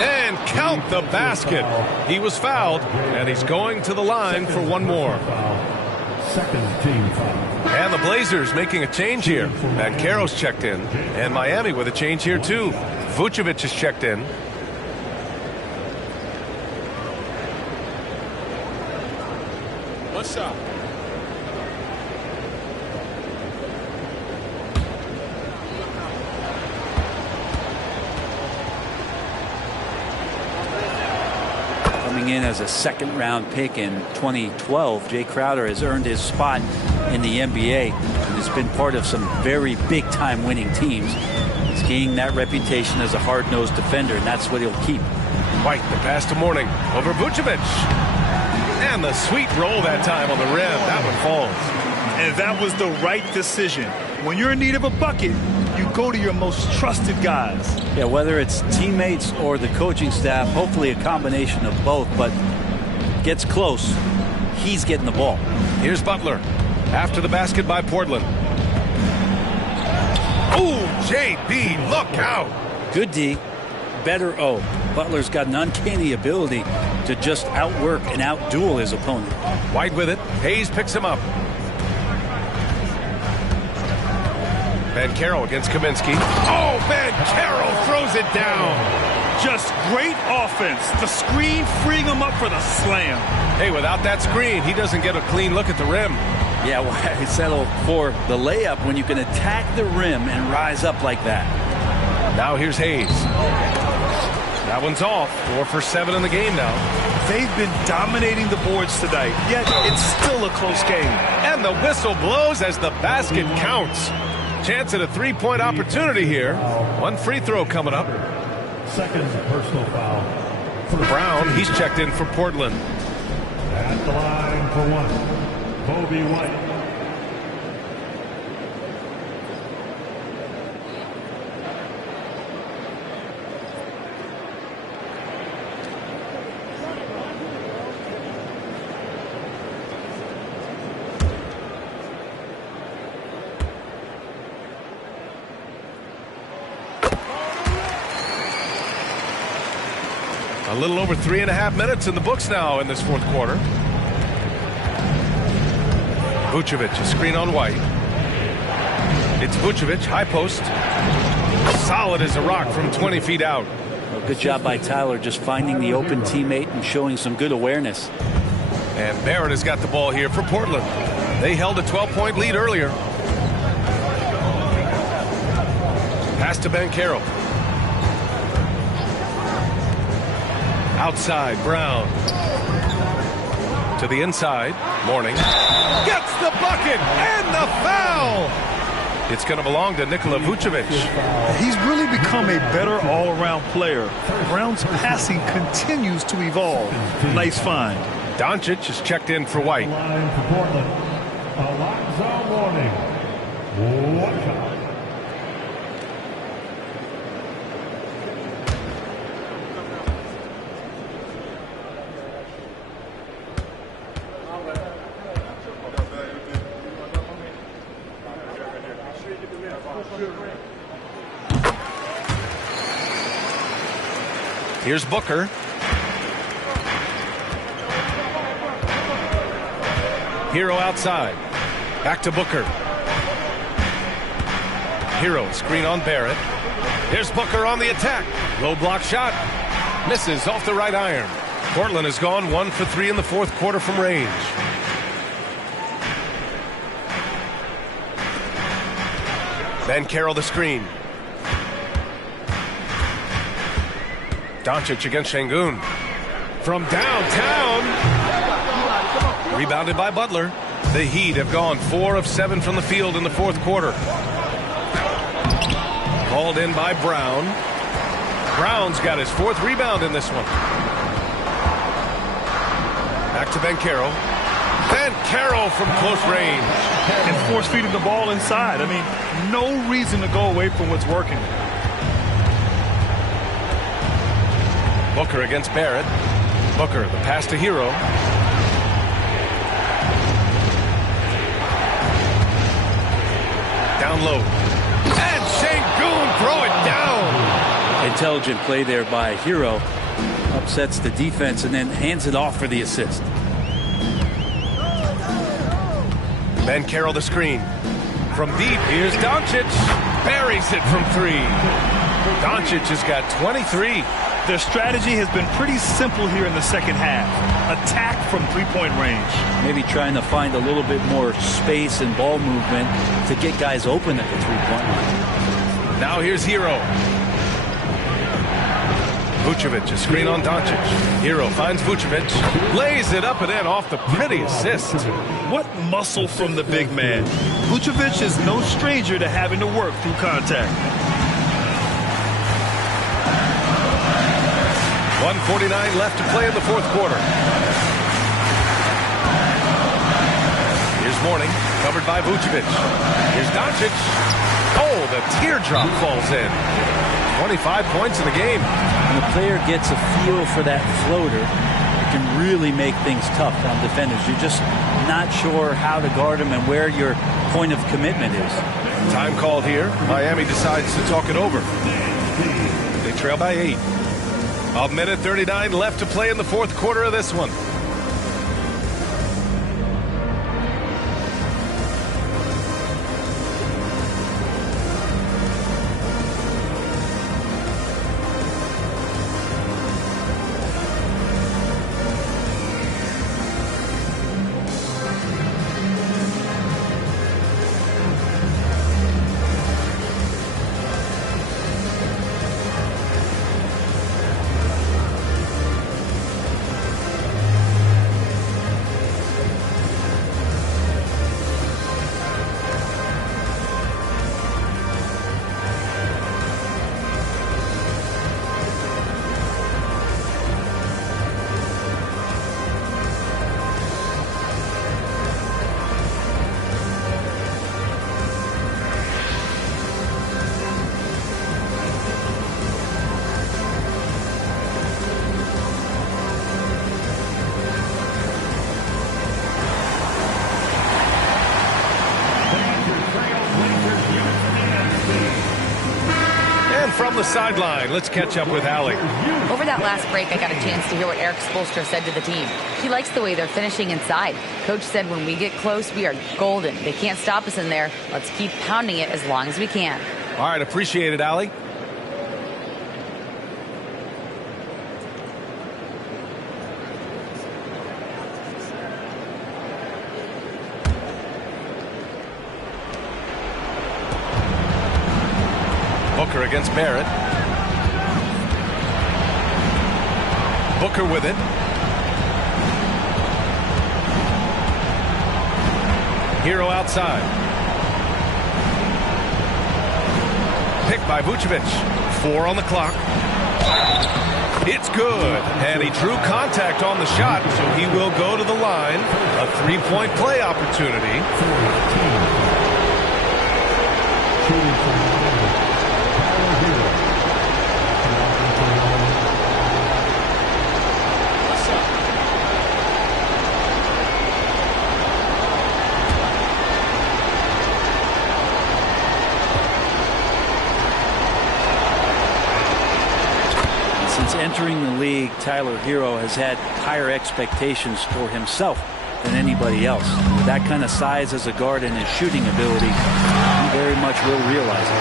And count the basket. He was fouled, and he's going to the line for one more. Second team foul. And the Blazers making a change here. Banchero's checked in. And Miami with a change here, too. Vucevic is checked in. What's up? In as a second-round pick in 2012, Jay Crowder has earned his spot in the NBA and has been part of some very big-time winning teams. He's gaining that reputation as a hard-nosed defender, and that's what he'll keep. White, the pass to Mourning over Vucevic. And the sweet roll that time on the rim. That one falls. And that was the right decision. When you're in need of a bucket, you go to your most trusted guys. Yeah, whether it's teammates or the coaching staff, hopefully a combination of both, but gets close, he's getting the ball. Here's Butler after the basket by Portland. Ooh, JB, look out. Good D, better O. Butler's got an uncanny ability to just outwork and outduel his opponent. White with it. Hayes picks him up. Banchero against Kaminsky. Oh, Banchero throws it down. Just great offense. The screen freeing him up for the slam. Hey, without that screen, he doesn't get a clean look at the rim. Yeah, why settle for the layup when you can attack the rim and rise up like that? Now here's Hayes. That one's off. 4 for 7 in the game now. They've been dominating the boards tonight, yet it's still a close game. And the whistle blows as the basket counts. Chance at a three-point opportunity here. One free throw coming up. Second personal foul. For Brown, he's checked in for Portland. At the line for one, Kobe White. A little over 3.5 minutes in the books now in this fourth quarter. Vucevic, a screen on White. It's Vucevic, high post. Solid as a rock from 20 feet out. Well, good job by Tyler just finding the open teammate and showing some good awareness. And Barrett has got the ball here for Portland. They held a 12-point lead earlier. Pass to Banchero. Outside, Brown. To the inside, Mourning. Gets the bucket and the foul! It's going to belong to Nikola Vucevic. He's really become a better all-around player. Brown's passing continues to evolve. Nice find. Doncic is checked in for White. Line for Portland, Alonzo Mourning. One shot. Here's Booker. Hero outside. Back to Booker. Hero, screen on Barrett. Here's Booker on the attack. Low block shot. Misses off the right iron. Portland has gone 1 for 3 in the fourth quarter from range. Banchero the screen. Doncic against Şengün. From downtown. Rebounded by Butler. The Heat have gone 4 of 7 from the field in the fourth quarter. Called in by Brown. Brown's got his 4th rebound in this one. Back to Banchero. Banchero from close range. And force feeding the ball inside. I mean, no reason to go away from what's working. Booker against Barrett. Booker, the pass to Hero. Down low. And Şengün throw it down. Intelligent play there by Hero. Upsets the defense and then hands it off for the assist. Banchero the screen. From deep, here's Doncic. Buries it from 3. Doncic has got 23. Their strategy has been pretty simple here in the second half. Attack from three-point range. Maybe trying to find a little bit more space and ball movement to get guys open at the three-point line. Now here's Hero. Vucevic, a screen on Doncic. Hero finds Vucevic. Lays it up and in off the pretty assist. What muscle from the big man. Vucevic is no stranger to having to work through contact. 1:49 left to play in the fourth quarter. Here's Mourning, covered by Vucevic. Here's Doncic. Oh, the teardrop falls in. 25 points in the game. When the player gets a feel for that floater, can really make things tough on defenders. You're just not sure how to guard them and where your point of commitment is. Time called here. Miami decides to talk it over. They trail by 8. A minute 39 left to play in the fourth quarter of this one. From the sideline, let's catch up with Allie. Over that last break, I got a chance to hear what Eric Spoelstra said to the team. He likes the way they're finishing inside. Coach said when we get close, we are golden. They can't stop us in there. Let's keep pounding it as long as we can. All right, appreciate it, Allie. Booker against Barrett. Booker with it. Hero outside. Picked by Vucevic. 4 on the clock. It's good. And he drew contact on the shot, so he will go to the line. A 3-point play opportunity. Entering the league, Tyler Hero has had higher expectations for himself than anybody else. With that kind of size as a guard and his shooting ability, he very much will realize it.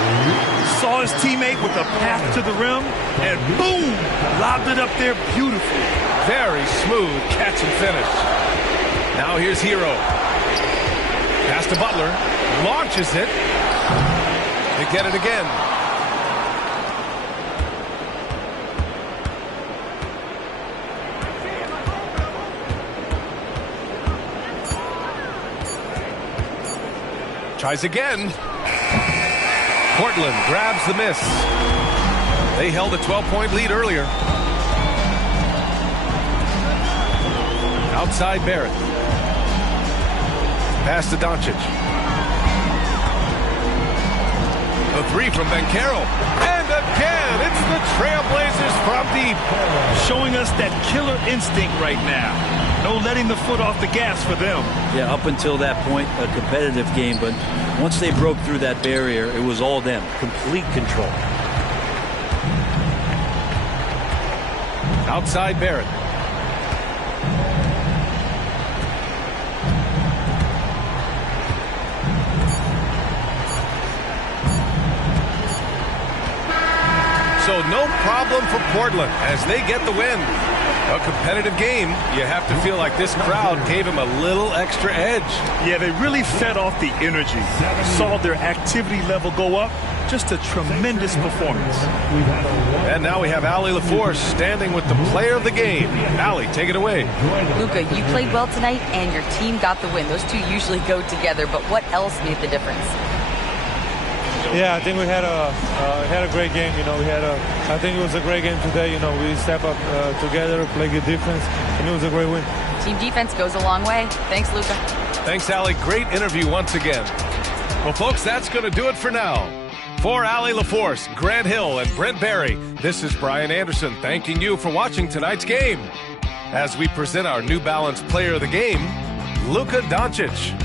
Saw his teammate with a path to the rim, and boom! Lobbed it up there beautifully. Very smooth catch and finish. Now here's Hero. Pass to Butler. Launches it. They get it again. Tries again. Portland grabs the miss. They held a 12-point lead earlier. Outside Barrett. Pass to Doncic. The 3 from Banchero. And again, it's the Trailblazers from deep. Showing us that killer instinct right now. No letting the foot off the gas for them. Yeah, up until that point, a competitive game, but once they broke through that barrier, it was all them. Complete control. Outside Barrett. So no problem for Portland as they get the win. A competitive game. You have to feel like this crowd gave him a little extra edge. Yeah, they really fed off the energy. Saw their activity level go up. Just a tremendous performance. And now we have Allie LaForce standing with the player of the game. Allie, take it away. Luka, you played well tonight and your team got the win. Those two usually go together, but what else made the difference? Yeah, I think we had a great game. You know, I think it was a great game today. You know, we step up together, play good defense, and it was a great win. Team defense goes a long way. Thanks, Luka. Thanks, Allie. Great interview once again. Well, folks, that's going to do it for now. For Allie LaForce, Grant Hill, and Brent Barry, this is Brian Anderson thanking you for watching tonight's game. as we present our New Balance Player of the Game, Luka Doncic.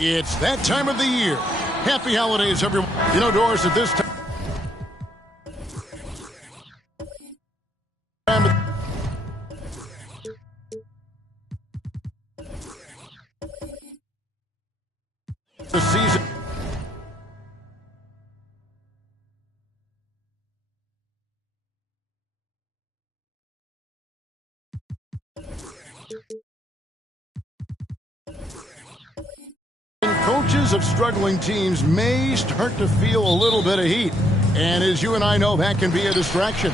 It's that time of the year. Happy holidays, everyone. You know, Doris, at this time the season. Coaches of struggling teams may start to feel a little bit of heat. And as you and I know, that can be a distraction.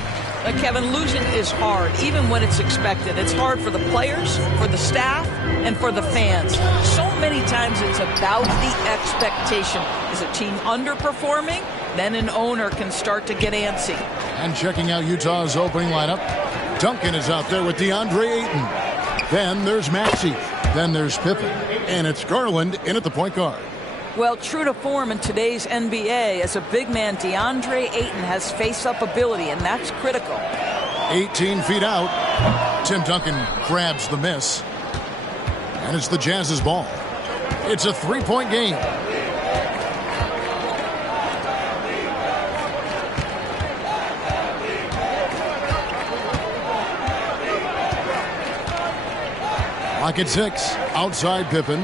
Kevin, losing is hard, even when it's expected. It's hard for the players, for the staff, and for the fans. So many times it's about the expectation. Is a team underperforming? Then an owner can start to get antsy. And checking out Utah's opening lineup, Duncan is out there with DeAndre Ayton. Then there's Maxey. Then there's Pippen. And it's Garland in at the point guard. Well, true to form in today's NBA, as a big man, DeAndre Ayton has face-up ability, and that's critical. 18 feet out. Tim Duncan grabs the miss. And it's the Jazz's ball. It's a three-point game. Lock at 6. Outside Pippen.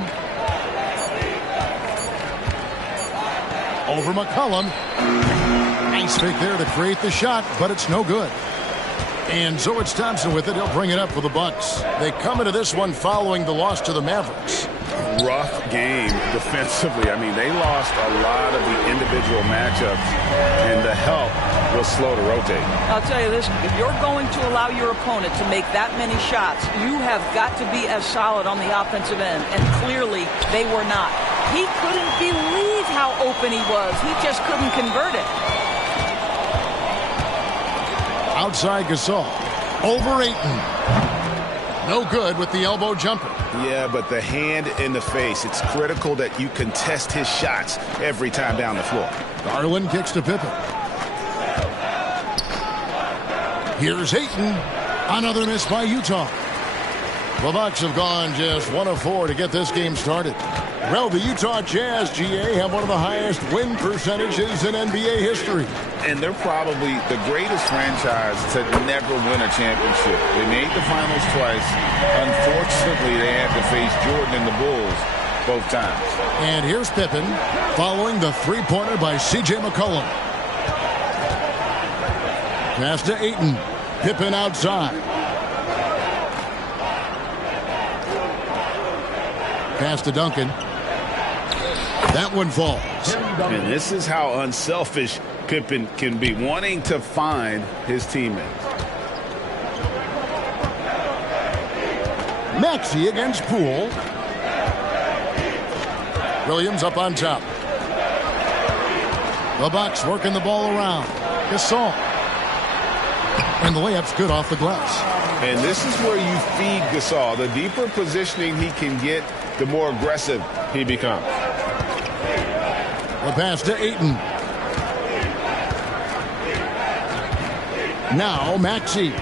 Over McCollum. Nice fake there to create the shot, but it's no good. And so it's Thompson with it. He'll bring it up for the Bucks. They come into this one following the loss to the Mavericks. Rough game defensively. I mean, they lost a lot of the individual matchups, and the help was slow to rotate. I'll tell you this, if you're going to allow your opponent to make that many shots, you have got to be as solid on the offensive end, and clearly they were not. He couldn't believe how open he was. He just couldn't convert it. Outside Gasol. Over Ayton. No good with the elbow jumper. Yeah, but the hand in the face, it's critical that you contest his shots every time down the floor. Garland kicks to Pippen. Here's Ayton. Another miss by Utah. The Bucks have gone just 1 of 4 to get this game started. Well, the Utah Jazz, GA, have one of the highest win percentages in NBA history. And they're probably the greatest franchise to never win a championship. They made the finals twice. Unfortunately, they had to face Jordan and the Bulls both times. And here's Pippen following the three-pointer by C.J. McCollum. Pass to Ayton. Pippen outside. Pass to Duncan. That one falls. And this is how unselfish Pippen can be, wanting to find his teammates. Maxey against Poole. Williams up on top. The Bucks working the ball around. Gasol. And the layup's good off the glass. And this is where you feed Gasol. The deeper positioning he can get, the more aggressive he becomes. The pass to Ayton. Now Maxey.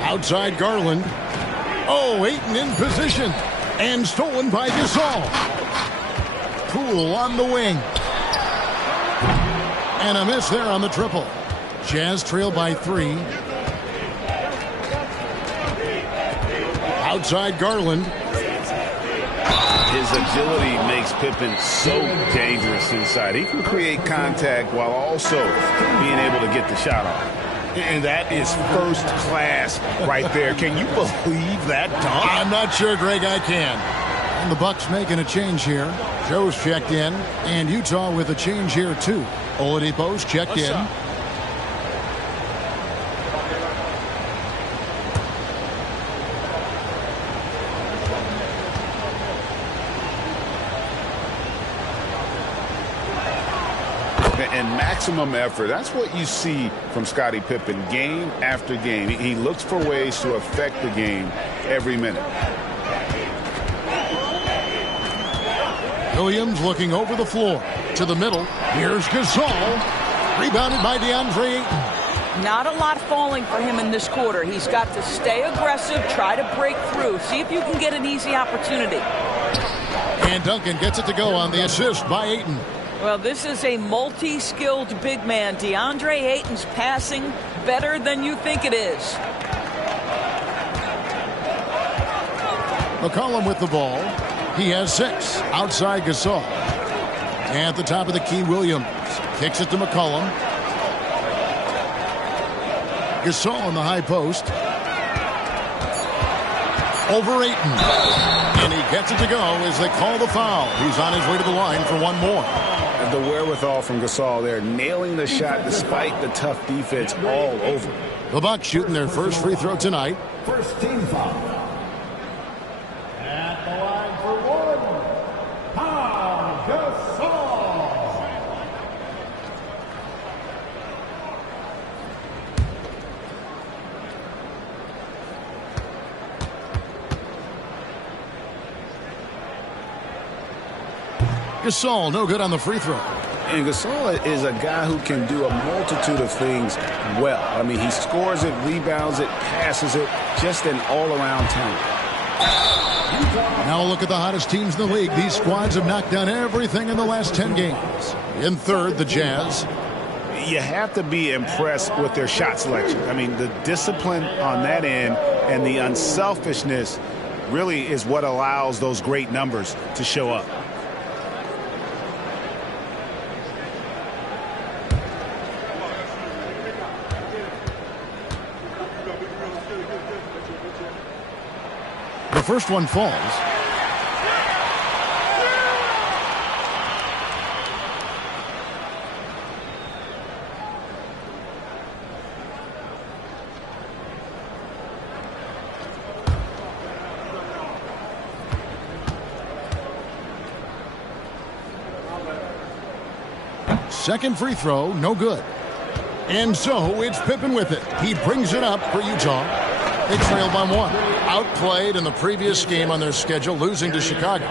Outside Garland. Oh, Ayton in position. And stolen by Gasol. Poole on the wing. And a miss there on the triple. Jazz trail by 3. Outside Garland. His agility makes Pippen so dangerous inside. He can create contact while also being able to get the shot off. And that is first class right there. Can you believe that dunk? I'm not sure, Greg, I can. And the Bucks making a change here. Joe's checked in, and Utah with a change here, too. Oladipo's checked in. And maximum effort. That's what you see from Scottie Pippen game after game. He looks for ways to affect the game every minute. Williams looking over the floor to the middle. Here's Gasol. Rebounded by DeAndre Ayton. Not a lot falling for him in this quarter. He's got to stay aggressive, try to break through. See if you can get an easy opportunity. And Duncan gets it to go on the assist by Ayton. Well, this is a multi-skilled big man. DeAndre Ayton's passing better than you think it is. McCollum with the ball. He has 6. Outside Gasol. At the top of the key, Williams. Kicks it to McCollum. Gasol on the high post. Over Ayton. And he gets it to go as they call the foul. He's on his way to the line for one more. The wherewithal from Gasol there, nailing the shot despite the tough defense all over. The Bucks shooting their first free throw tonight. First team foul. At the line for one, Pau Gasol. Gasol, no good on the free throw. And Gasol is a guy who can do a multitude of things well. I mean, he scores it, rebounds it, passes it, just an all-around talent. Now look at the hottest teams in the league. These squads have knocked down everything in the last 10 games. In third, the Jazz. You have to be impressed with their shot selection. I mean, the discipline on that end and the unselfishness really is what allows those great numbers to show up. The first one falls. Second free throw, no good. And so it's Pippen with it. He brings it up for Utah. They trail by 1. Outplayed in the previous game on their schedule, losing to Chicago.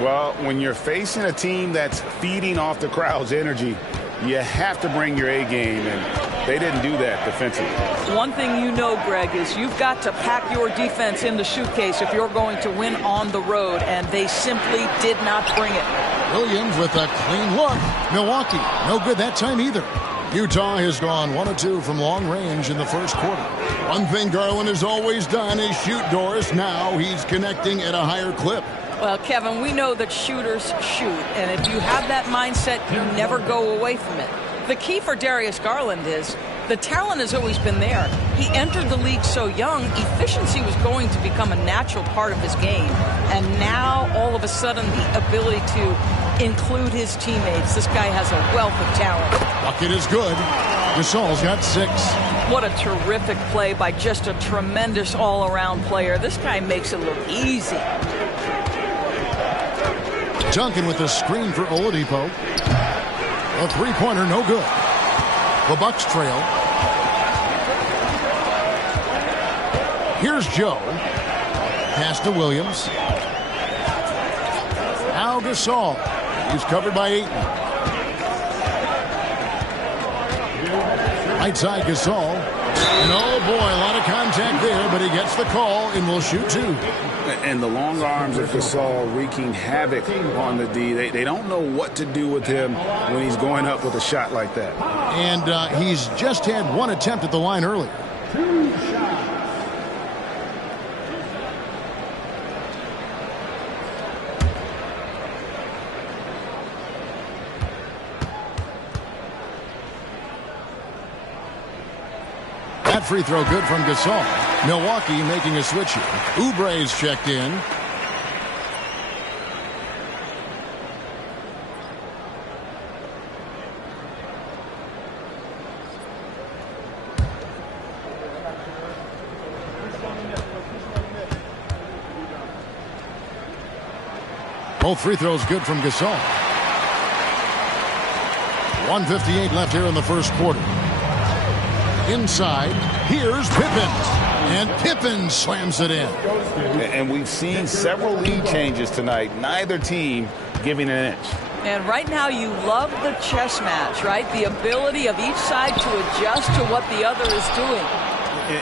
Well, when you're facing a team that's feeding off the crowd's energy, you have to bring your A game, and they didn't do that defensively. One thing you know, Greg, is you've got to pack your defense in the suitcase if you're going to win on the road, and they simply did not bring it. Williams with a clean look. Milwaukee, no good that time either. Utah has gone 1 of 2 from long range in the first quarter. One thing Garland has always done is shoot, Doris. Now he's connecting at a higher clip. Well, Kevin, we know that shooters shoot, and if you have that mindset, you never go away from it. The key for Darius Garland is the talent has always been there. He entered the league so young, efficiency was going to become a natural part of his game. And now, all of a sudden, the ability to include his teammates. This guy has a wealth of talent. Bucket is good. Gasol's got 6. What a terrific play by just a tremendous all-around player. This guy makes it look easy. Duncan with the screen for Oladipo. A three-pointer, no good. The Bucks trail. Here's Joe. Pass to Williams. Now Gasol. He's covered by Ayton. Right side Gasol. And oh boy, a lot of contact there, but he gets the call and will shoot two. And the long arms of Gasol wreaking havoc on the D. They don't know what to do with him when he's going up with a shot like that. And he's just had one attempt at the line earlier. That free throw good from Gasol. Milwaukee making a switch here. Oubre's checked in. Both free throws good from Gasol. 1:58 left here in the first quarter. Inside, here's Pippen. And Pippen slams it in. And we've seen several lead changes tonight. Neither team giving an inch. And right now you love the chess match, right? The ability of each side to adjust to what the other is doing.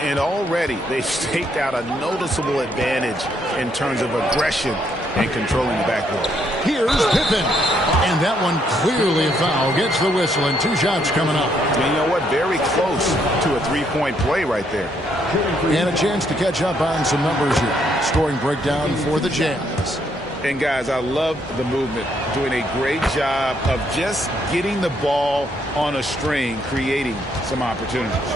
And already they've staked out a noticeable advantage in terms of aggression and controlling the backboard. Here's Pippen. And that one clearly a foul. Gets the whistle and two shots coming up. And you know what? Very close to a three-point play right there. And a chance to catch up on some numbers here. Scoring breakdown for the Jazz. And guys, I love the movement. Doing a great job of just getting the ball on a string, creating some opportunities.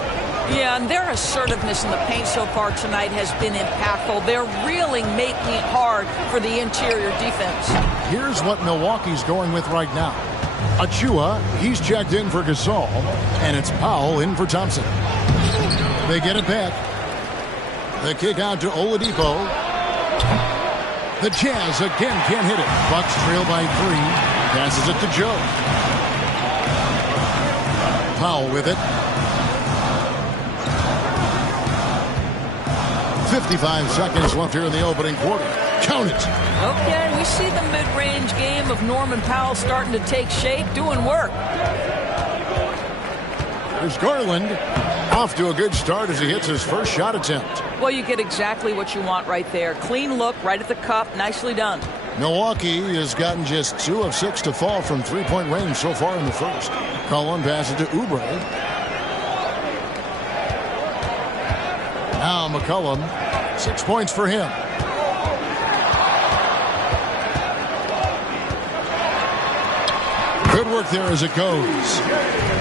Yeah, and their assertiveness in the paint so far tonight has been impactful. They're really making it hard for the interior defense. Here's what Milwaukee's going with right now. Achua, he's checked in for Gasol, and it's Powell in for Thompson. They get it back. The kick out to Oladipo. The Jazz again can't hit it. Bucks trail by 3. Passes it to Joe. Powell with it. 55 seconds left here in the opening quarter. Count it. Okay, we see the mid-range game of Norman Powell starting to take shape, doing work. There's Garland. Off to a good start as he hits his first shot attempt. Well, you get exactly what you want right there. Clean look, right at the cup. Nicely done. Milwaukee has gotten just 2 of 6 to fall from three-point range so far in the first. Cullen passes to Oubre. Now McCollum, 6 points for him. Good work there as it goes.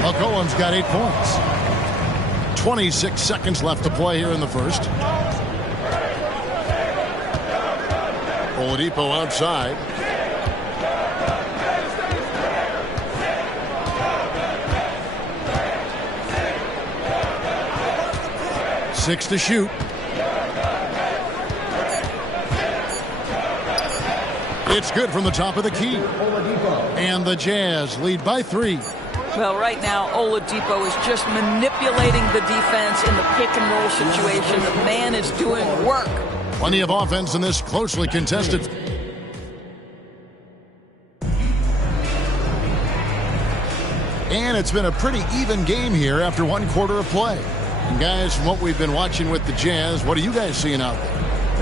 McCollum's got 8 points. 26 seconds left to play here in the first. Oladipo outside. Six to shoot. It's good from the top of the key. And the Jazz lead by 3. Well, right now, Oladipo is just manipulating the defense in the pick-and-roll situation. The man is doing work. Plenty of offense in this closely contested. And it's been a pretty even game here after 1 quarter of play. And guys, from what we've been watching with the Jazz, what are you guys seeing out there?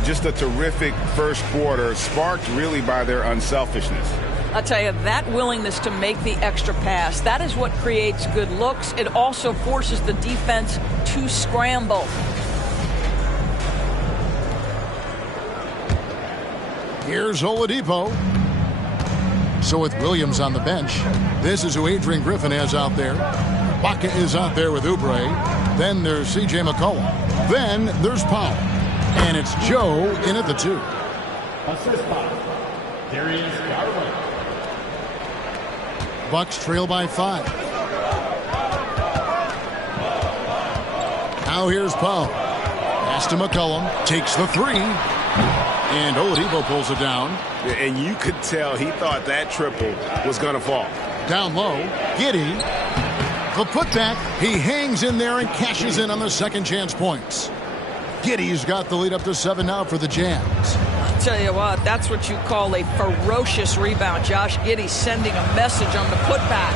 Just a terrific first quarter, sparked really by their unselfishness. I'll tell you, that willingness to make the extra pass, that is what creates good looks. It also forces the defense to scramble. Here's Oladipo. So with Williams on the bench, this is who Adrian Griffin has out there. Baca is out there with Oubre. Then there's C.J. McCollum. Then there's Powell. And it's Joe in at the 2. Assist by Darius Garland. Bucks trail by 5. Now here's Powell. Pass to McCollum. Takes the 3. And Oladipo pulls it down. And you could tell he thought that triple was going to fall. Down low. Giddey. The putback, he hangs in there and cashes in on the second chance points. Giddey's got the lead up to 7 now for the Jazz. I'll tell you what, that's what you call a ferocious rebound. Josh Giddey sending a message on the putback.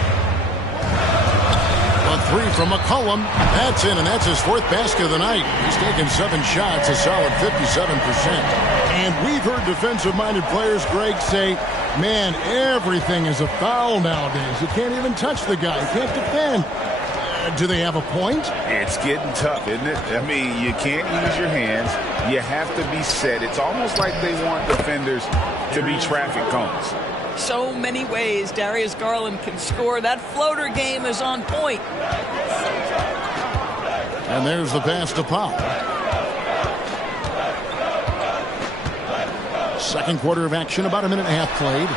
A 3 from McCollum. That's in, and that's his 4th basket of the night. He's taken 7 shots, a solid 57%. And we've heard defensive-minded players, Greg, say, man, everything is a foul nowadays. You can't even touch the guy. You can't defend. Do they have a point? It's getting tough, isn't it? I mean, you can't use your hands. You have to be set. It's almost like they want defenders to be traffic cones. So many ways Darius Garland can score. That floater game is on point. And there's the pass to Pop. Second quarter of action, about a minute and a half played.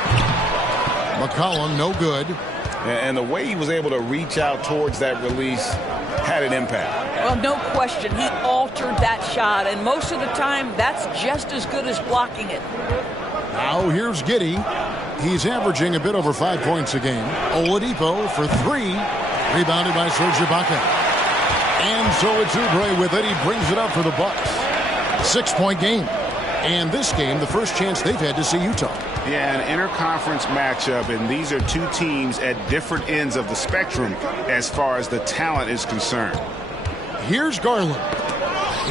McCollum, no good. And the way he was able to reach out towards that release had an impact. Well, no question. He altered that shot, and most of the time, that's just as good as blocking it. Now here's Giddey. He's averaging a bit over 5 points a game. Oladipo for 3. Rebounded by Serge Ibaka. And so it's Oubre with it. He brings it up for the Bucks. 6-point game. And this game, the first chance they've had to see Utah. Yeah, an interconference matchup, and these are two teams at different ends of the spectrum as far as the talent is concerned. Here's Garland.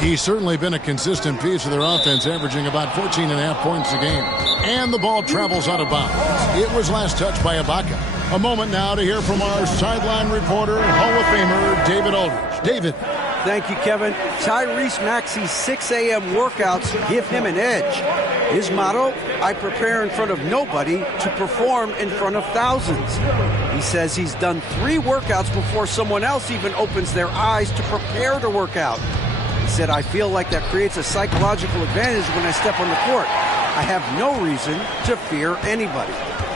He's certainly been a consistent piece of their offense, averaging about 14.5 points a game. And the ball travels out of bounds. It was last touched by Ibaka. A moment now to hear from our sideline reporter, Hall of Famer David Aldridge. David. Thank you, Kevin. Tyrese Maxey's 6 a.m. workouts give him an edge. His motto, I prepare in front of nobody to perform in front of thousands. He says he's done 3 workouts before someone else even opens their eyes to prepare to work out. He said, I feel like that creates a psychological advantage when I step on the court. I have no reason to fear anybody.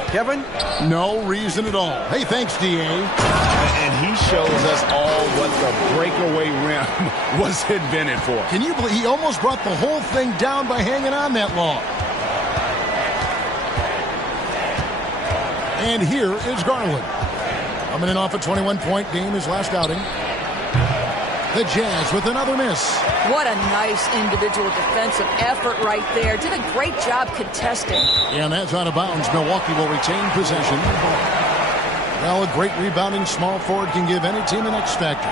Kevin? No reason at all. Hey, thanks, D.A. And he shows us all what the breakaway rim was invented for. Can you believe he almost brought the whole thing down by hanging on that long? And here is Garland. Coming in off a 21-point game, his last outing. The Jazz with another miss. What a nice individual defensive effort right there. Did a great job contesting. And that's out of bounds. Milwaukee will retain possession. Well, a great rebounding small forward can give any team an X factor.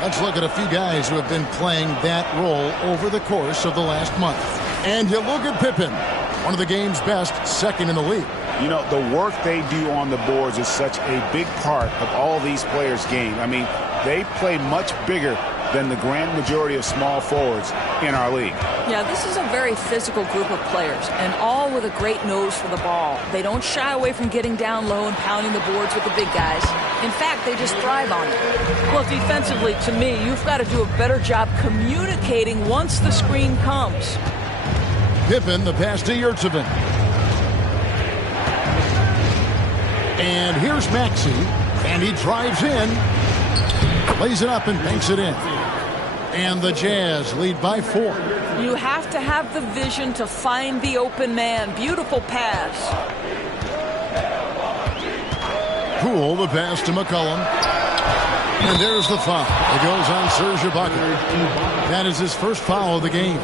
Let's look at a few guys who have been playing that role over the course of the last month. And you look at Pippen, one of the game's best, second in the league. You know, the work they do on the boards is such a big part of all these players' game. I mean, they play much bigger than the grand majority of small forwards in our league. Yeah, this is a very physical group of players, and all with a great nose for the ball. They don't shy away from getting down low and pounding the boards with the big guys. In fact, they just thrive on it. Well, defensively, to me, you've got to do a better job communicating once the screen comes. Pippen, the pass to Yurtsevin. And here's Maxey, and he drives in, lays it up and banks it in. And the Jazz lead by 4. You have to have the vision to find the open man. Beautiful pass. Poole, the pass to McCollum. And there's the foul. It goes on Serge Ibaka. That is his first foul of the game.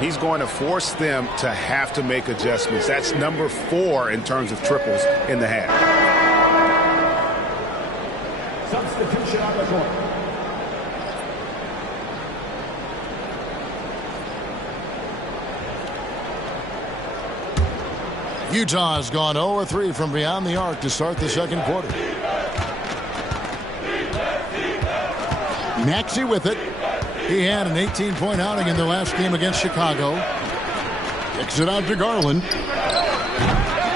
He's going to force them to have to make adjustments. That's number 4 in terms of triples in the half. Substitution on the court. Utah has gone 0-3 from beyond the arc to start the second quarter. Maxey with it. He had an 18-point outing in their last game against Chicago. Kicks it out to Garland.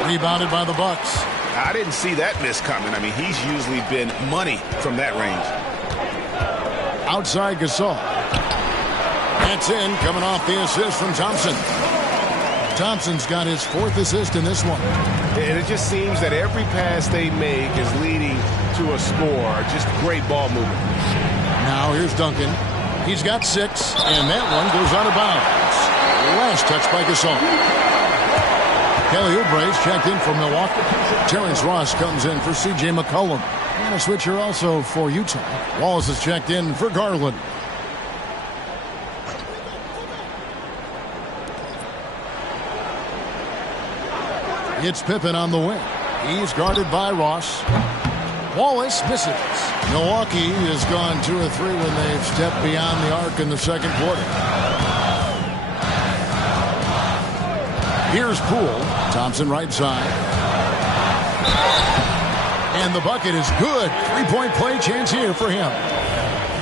Rebounded by the Bucks. I didn't see that miss coming. I mean, he's usually been money from that range. Outside Gasol. That's in, coming off the assist from Thompson. Thompson's got his 4th assist in this one. And it just seems that every pass they make is leading to a score. Just great ball movement. Now here's Duncan. He's got 6, and that one goes out of bounds. Last touch by Gasol. Kelly Oubre's checked in for Milwaukee. Terrence Ross comes in for C.J. McCollum. And a switcher also for Utah. Wallace is checked in for Garland. It's Pippen on the wing. He's guarded by Ross. Wallace misses. Milwaukee has gone 2 of 3 when they've stepped beyond the arc in the second quarter. Here's Poole. Thompson right side. And the bucket is good. 3-point play chance here for him.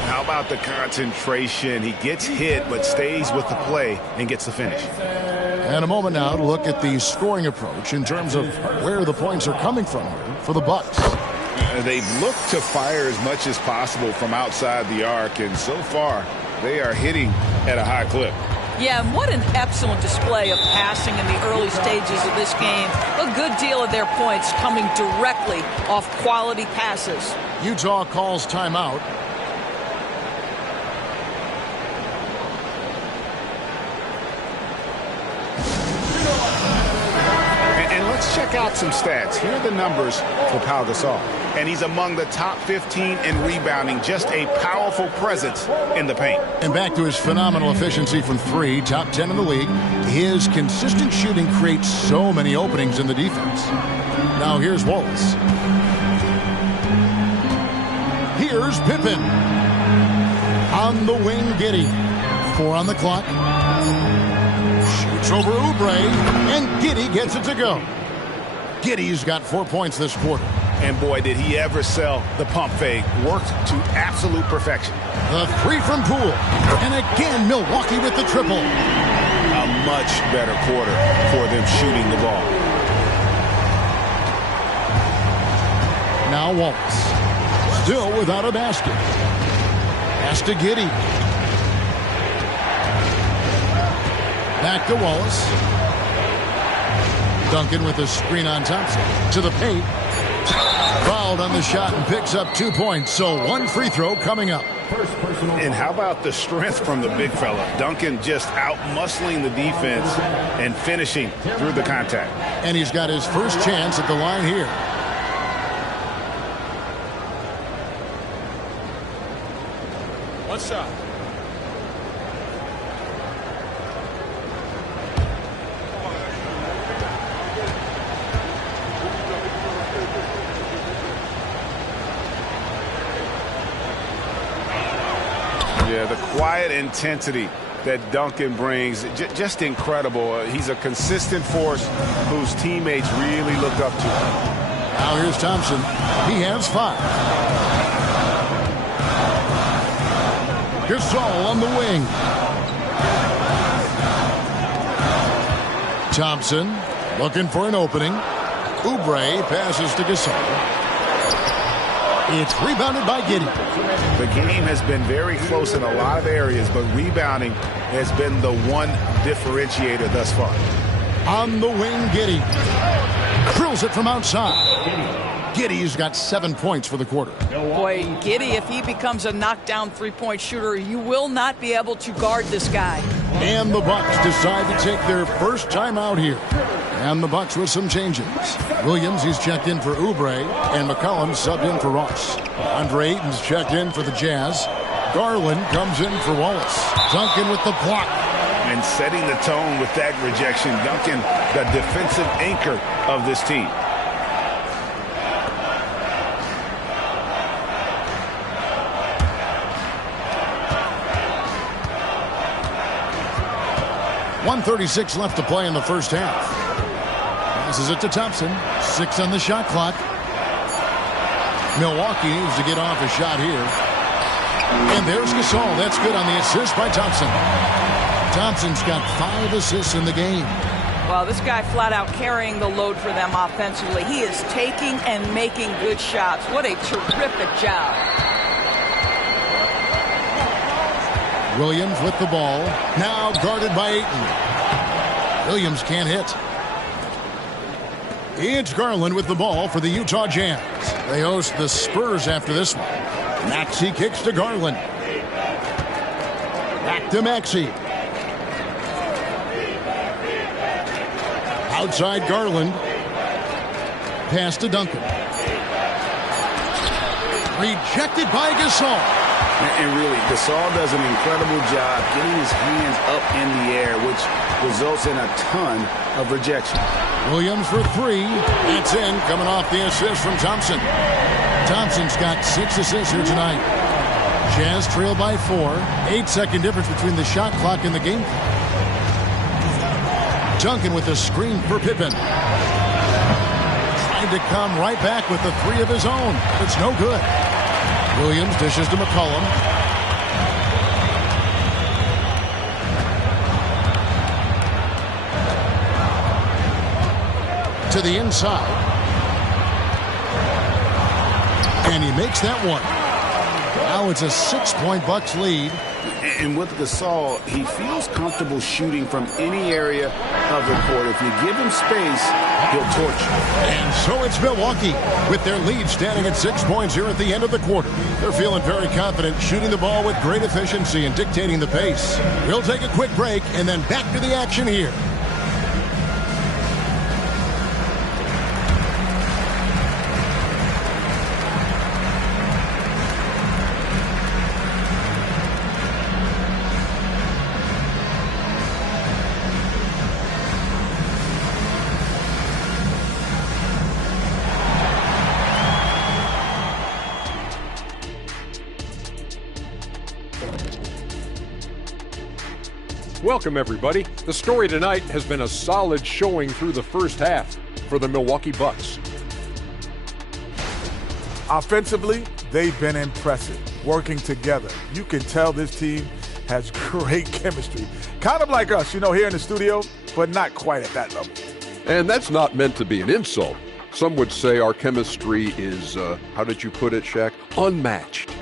How about the concentration? He gets hit but stays with the play and gets the finish. And a moment now to look at the scoring approach in terms of where the points are coming from here for the Bucks. They've looked to fire as much as possible from outside the arc, and so far they are hitting at a high clip. Yeah, and what an excellent display of passing in the early stages of this game. A good deal of their points coming directly off quality passes. Utah calls timeout. Let's check out some stats. Here are the numbers for Pau Gasol. And he's among the top 15 in rebounding. Just a powerful presence in the paint. And back to his phenomenal efficiency from 3, top 10 in the league. His consistent shooting creates so many openings in the defense. Now here's Wallace. Here's Pippen. On the wing, Giddey. 4 on the clock. Shoots over Oubre, and Giddey gets it to go. Giddey's got 4 points this quarter. And boy, did he ever sell the pump fake. Worked to absolute perfection. The 3 from Poole. And again, Milwaukee with the triple. A much better quarter for them shooting the ball. Now Wallace. Still without a basket. Pass to Giddey. Back to Wallace. Duncan with a screen on Thompson. To the paint. Fouled on the shot and picks up 2 points. So 1 free throw coming up. And how about the strength from the big fella? Duncan just out-muscling the defense and finishing through the contact. And he's got his first chance at the line here. One shot. Yeah, the quiet intensity that Duncan brings, just incredible. He's a consistent force whose teammates really look up to. Now here's Thompson. He has 5. Gasol on the wing. Thompson looking for an opening. Oubre passes to Gasol. It's rebounded by Giddey. The game has been very close in a lot of areas, but rebounding has been the one differentiator thus far. On the wing, Giddey. Drills it from outside. Giddey's got 7 points for the quarter. Boy, Giddey, if he becomes a knockdown 3-point shooter, you will not be able to guard this guy. And the Bucks decide to take their first time out here. And the Bucks with some changes. Williams, he's checked in for Oubre, and McCollum subbed in for Ross. Andre Ayton's checked in for the Jazz. Garland comes in for Wallace. Duncan with the block. And setting the tone with that rejection. Duncan, the defensive anchor of this team. .136 left to play in the first half. Passes it to Thompson. 6 on the shot clock. Milwaukee needs to get off a shot here. And there's Gasol. That's good on the assist by Thompson. Thompson's got 5 assists in the game. Well, this guy flat out carrying the load for them offensively. He is taking and making good shots. What a terrific job. Williams with the ball. Now guarded by Ayton. Williams can't hit. It's Garland with the ball for the Utah Jazz. They host the Spurs after this one. Maxey kicks to Garland. Back to Maxey. Outside Garland. Pass to Duncan. Rejected by Gasol. And really, Gasol does an incredible job getting his hands up in the air, which results in a ton of rejection. Williams for three. That's in, coming off the assist from Thompson. Thompson's got 6 assists here tonight. Jazz trail by 4. 8-second difference between the shot clock and the game clock. Duncan with a screen for Pippen. Trying to come right back with the 3 of his own. It's no good. Williams dishes to McCollum. To the inside. And he makes that one. Now it's a 6-point Bucks lead. And with Gasol, he feels comfortable shooting from any area of the court. If you give him space, he'll torch you. And so it's Milwaukee with their lead standing at 6 points here at the end of the quarter. They're feeling very confident, shooting the ball with great efficiency and dictating the pace. We'll take a quick break and then back to the action here. Welcome, everybody. The story tonight has been a solid showing through the first half for the Milwaukee Bucks. Offensively, they've been impressive, working together. You can tell this team has great chemistry. Kind of like us, here in the studio, but not quite at that level. And that's not meant to be an insult. Some would say our chemistry is, how did you put it, Shaq? Unmatched.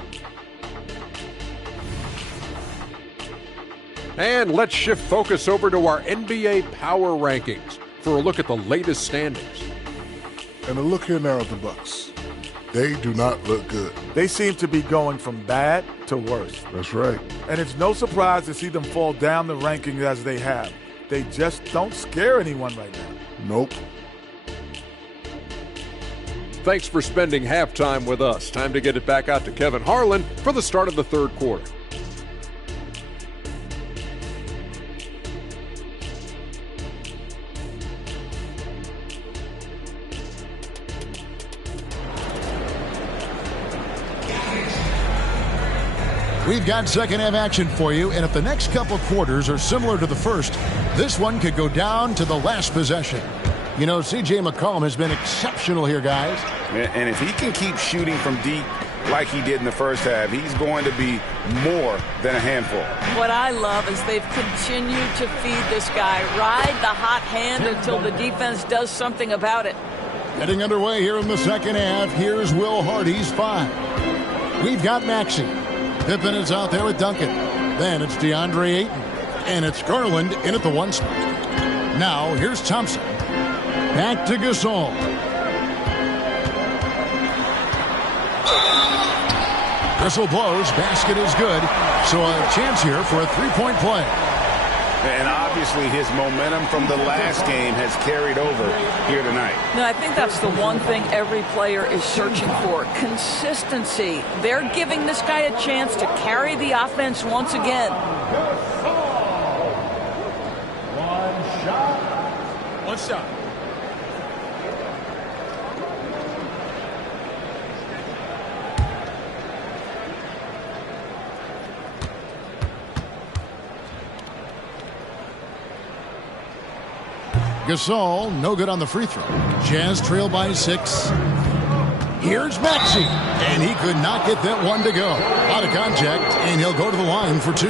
And let's shift focus over to our NBA Power Rankings for a look at the latest standings. And a look here now at the Bucks. They do not look good. They seem to be going from bad to worse. That's right. And it's no surprise to see them fall down the rankings as they have. They just don't scare anyone right now. Nope. Thanks for spending halftime with us. Time to get it back out to Kevin Harlan for the start of the third quarter. We've got second half action for you, and if the next couple quarters are similar to the first, this one could go down to the last possession. C.J. McCollum has been exceptional here, guys. And if he can keep shooting from deep like he did in the first half, he's going to be more than a handful. What I love is they've continued to feed this guy, ride the hot hand until the defense does something about it. Getting underway here in the second half, here's Will Hardy's 5. We've got Maxey. Pippen is out there with Duncan. Then it's DeAndre Ayton. And it's Garland in at the 1 spot. Now, here's Thompson. Back to Gasol. Whistle blows. Basket is good. So a chance here for a 3-point play. And obviously his momentum from the last game has carried over here tonight. No, I think that's the one thing every player is searching for. Consistency. They're giving this guy a chance to carry the offense once again. One shot. Gasol, no good on the free throw. Jazz trail by 6. Here's Maxey, and he could not get that one to go. Out of contact, and he'll go to the line for 2.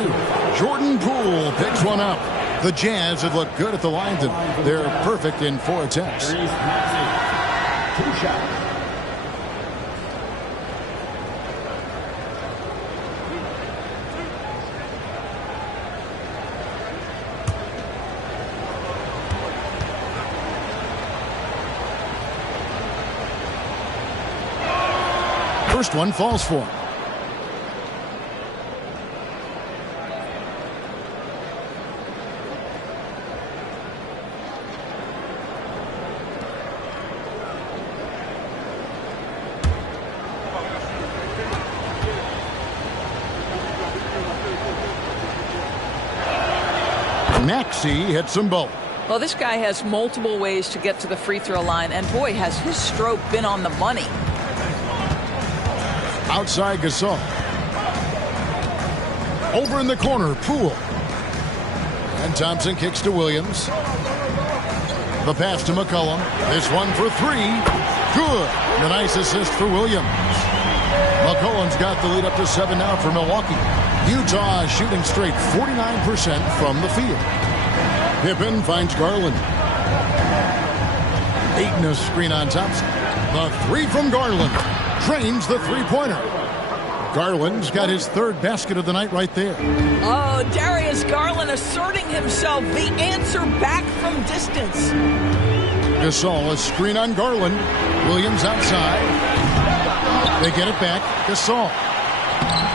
Jordan Poole picks one up. The Jazz have looked good at the line tonight. They're perfect in 4 attempts. 2 shots. First one falls for him. Maxey hits them both. Well, this guy has multiple ways to get to the free throw line, and boy, has his stroke been on the money. Outside Gasol. Over in the corner, Poole. And Thompson kicks to Williams. The pass to McCollum. This one for three. Good. And a nice assist for Williams. McCollum's got the lead up to 7 now for Milwaukee. Utah is shooting straight 49% from the field. Pippen finds Garland. Ayton a screen on Thompson. The three from Garland. Drains the three-pointer. Garland's got his third basket of the night right there. Oh, Darius Garland asserting himself. The answer back from distance. Gasol a screen on Garland. Williams outside. They get it back. Gasol.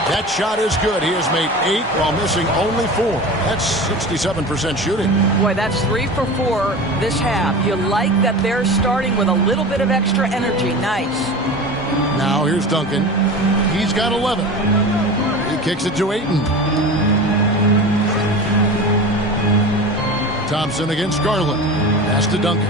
That shot is good. He has made 8 while missing only 4. That's 67% shooting. Boy, that's 3 for 4 this half. You like that they're starting with a little bit of extra energy. Nice. Now here's Duncan. He's got 11. He kicks it to Ayton. Thompson against Garland. Pass to Duncan.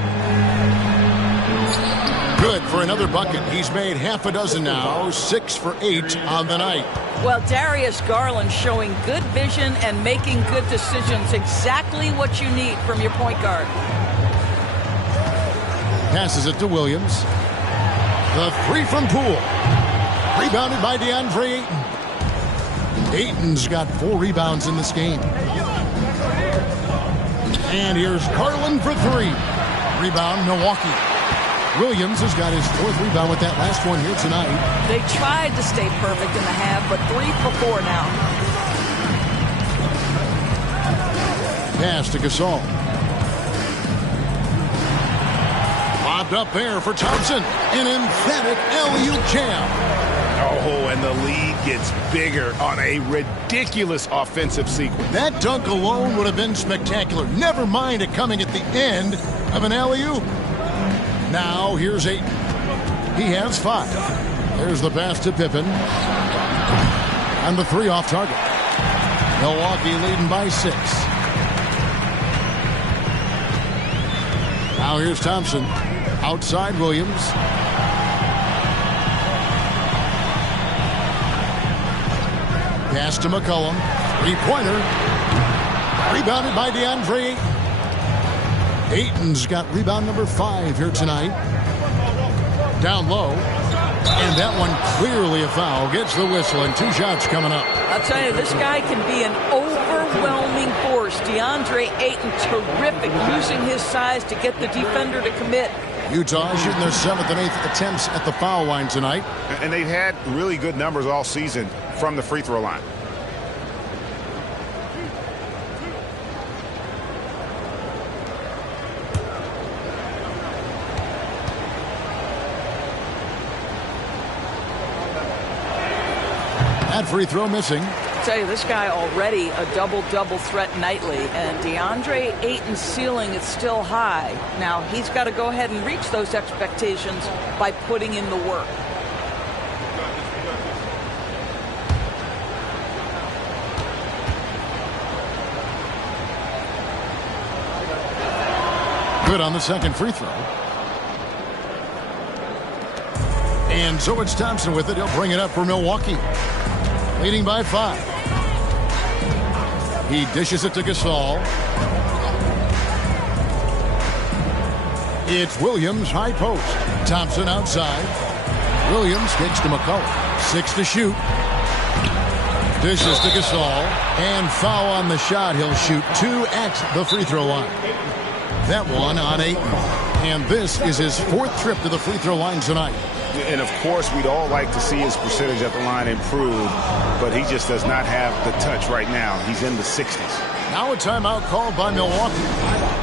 Good for another bucket. He's made half a dozen now. 6 for 8 on the night. Well, Darius Garland showing good vision and making good decisions. Exactly what you need from your point guard. Passes it to Williams. The three from Poole. Rebounded by DeAndre Ayton. Ayton's got 4 rebounds in this game. And here's Garland for 3. Rebound, Milwaukee. Williams has got his 4th rebound with that last one here tonight. They tried to stay perfect in the half, but 3 for 4 now. Pass to Gasol. Lobbed up there for Thompson. An emphatic alley-oop jam. Oh, and the lead gets bigger on a ridiculous offensive sequence. That dunk alone would have been spectacular. Never mind it coming at the end of an alley-oop. Now here's Ayton. He has 5. There's the pass to Pippen. And the 3 off target. Milwaukee leading by 6. Now here's Thompson. Outside Williams. Pass to McCollum. 3-pointer. Rebounded by DeAndre Ayton. Ayton's got rebound number 5 here tonight. Down low. And that one clearly a foul. Gets the whistle and 2 shots coming up. I'll tell you, this guy can be an overwhelming force. DeAndre Ayton, terrific, using his size to get the defender to commit. Utah shooting their 7th and 8th attempts at the foul line tonight. And they've had really good numbers all season from the free throw line. That free throw missing. I'll tell you, this guy already a double-double threat nightly, and DeAndre Ayton's ceiling is still high. Now, he's got to go ahead and reach those expectations by putting in the work. Good on the second free throw. And so it's Thompson with it. He'll bring it up for Milwaukee. Leading by 5. He dishes it to Gasol. It's Williams, high post. Thompson outside. Williams kicks to McCollum. 6 to shoot. Dishes to Gasol. And foul on the shot. He'll shoot 2 at the free throw line. That one on Ayton. And this is his 4th trip to the free throw line tonight. And, of course, we'd all like to see his percentage at the line improve, but he just does not have the touch right now. He's in the 60s. Now a timeout called by Milwaukee.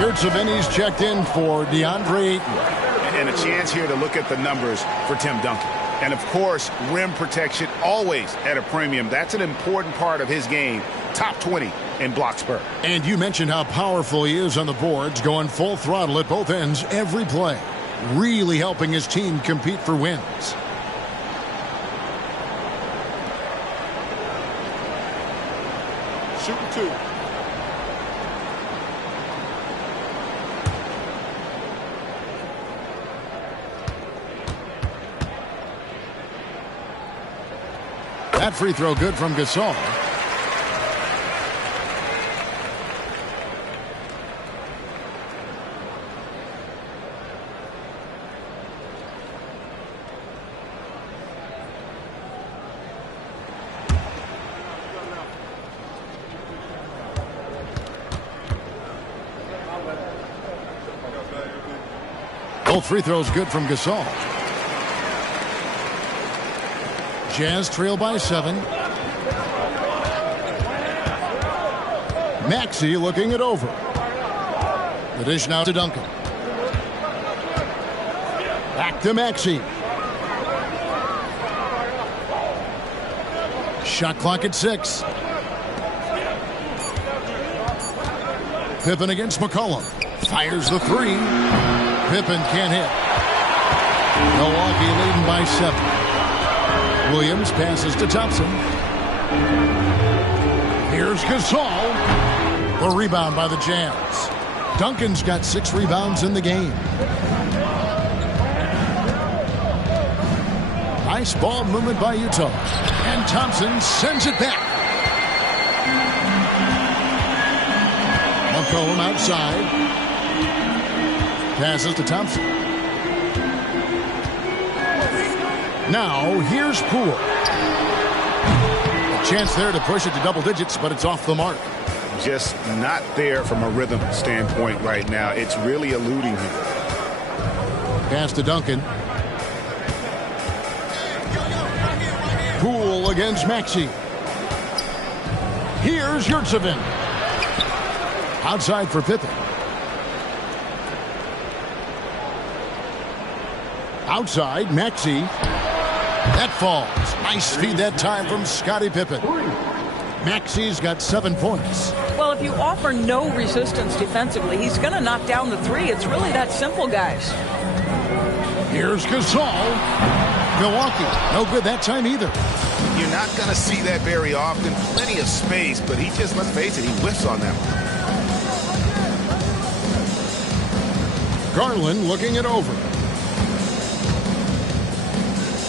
Yurtseven's checked in for DeAndre Ayton. And a chance here to look at the numbers for Tim Duncan. And, of course, rim protection always at a premium. That's an important part of his game. Top 20 in blocks per. And you mentioned how powerful he is on the boards, going full throttle at both ends every play. Really helping his team compete for wins. Shooting 2. That free throw good from Gasol. Both free throws good from Gasol. Jazz trail by 7. Maxey looking it over. The dish now to Duncan. Back to Maxey. Shot clock at 6. Pippen against McCollum. Fires the 3. Pippen can't hit. Milwaukee leading by 7. Williams passes to Thompson. Here's Gasol. The rebound by the Jazz. Duncan's got 6 rebounds in the game. Nice ball movement by Utah. And Thompson sends it back. McCollum outside. Passes to Thompson. Now, here's Poole. A chance there to push it to double digits, but it's off the mark. Just not there from a rhythm standpoint right now. It's really eluding him. Pass to Duncan. Poole against Maxey. Here's Yurtseven. Outside for Pippen. Outside, Maxey. That falls. Nice feed that time from Scottie Pippen. Maxey's got 7 points. Well, if you offer no resistance defensively, he's going to knock down the 3. It's really that simple, guys. Here's Gasol. Milwaukee, no good that time either. You're not going to see that very often. Plenty of space, but he just, let's face it, he whiffs on that one. Garland looking it over.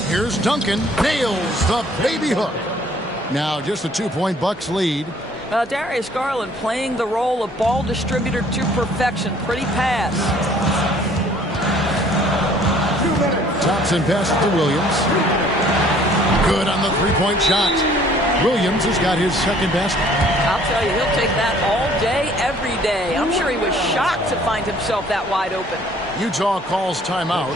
Here's Duncan. Nails the baby hook. Now just a 2-point Bucks lead. Darius Garland playing the role of ball distributor to perfection. Pretty pass. Thompson passes to Williams. Good on the 3-point shot. Williams has got his second basket. I'll tell you, he'll take that all day, every day. I'm sure he was shocked to find himself that wide open. Utah calls timeout.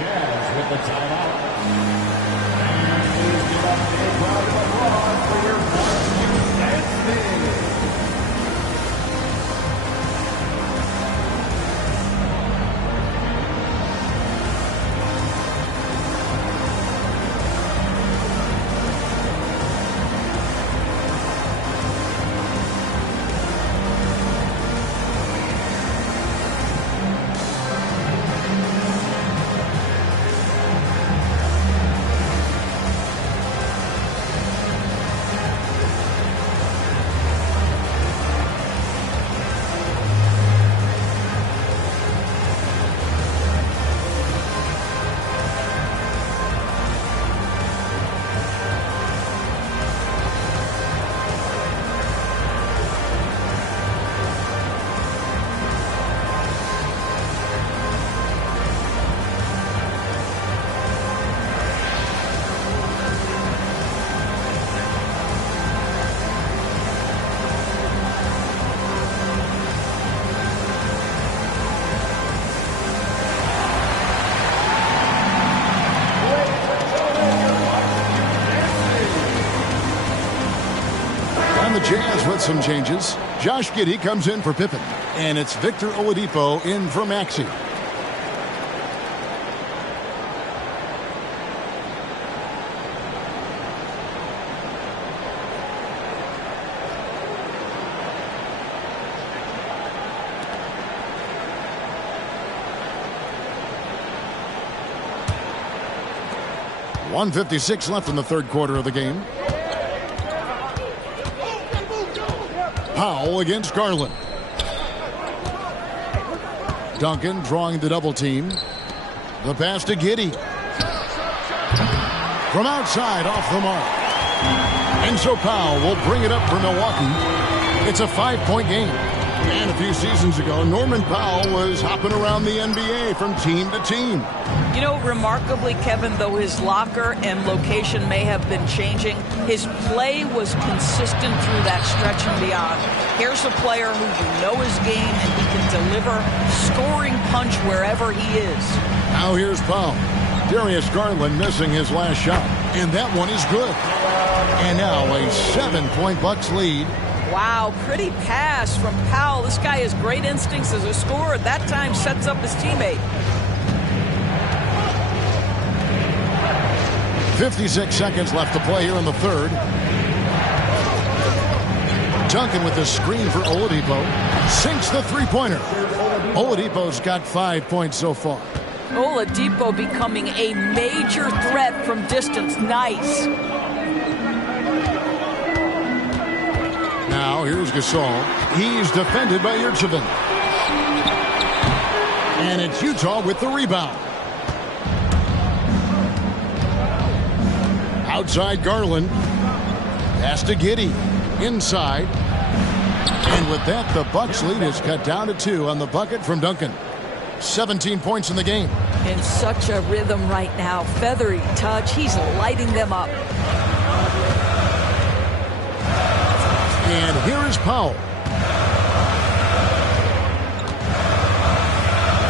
some changes. Josh Giddey comes in for Pippen. And it's Victor Oladipo in for Maxey. .156 left in the third quarter of the game. Powell against Garland. Duncan drawing the double team. The pass to Giddey. From outside, off the mark. And so Powell will bring it up for Milwaukee. It's a 5-point game. And a few seasons ago, Norman Powell was hopping around the NBA from team to team. You know, remarkably, Kevin, though his locker and location may have been changing, his play was consistent through that stretch and beyond. Here's a player who you know his game and he can deliver scoring punch wherever he is. Now here's Powell. Darius Garland missing his last shot. And that one is good. And now a 7-point Bucks lead. Wow, pretty pass from Powell. This guy has great instincts as a scorer. At that time, sets up his teammate. 56 seconds left to play here in the third. Duncan with the screen for Oladipo. Sinks the three-pointer. Oladipo's got 5 points so far. Oladipo becoming a major threat from distance. Nice. Now, here's Gasol. He's defended by Yurchevin. And it's Utah with the rebound. Outside Garland. Pass to Giddey. Inside. And with that, the Bucks lead is cut down to 2 on the bucket from Duncan. 17 points in the game. In such a rhythm right now. Feathery touch. He's lighting them up. And here is Powell.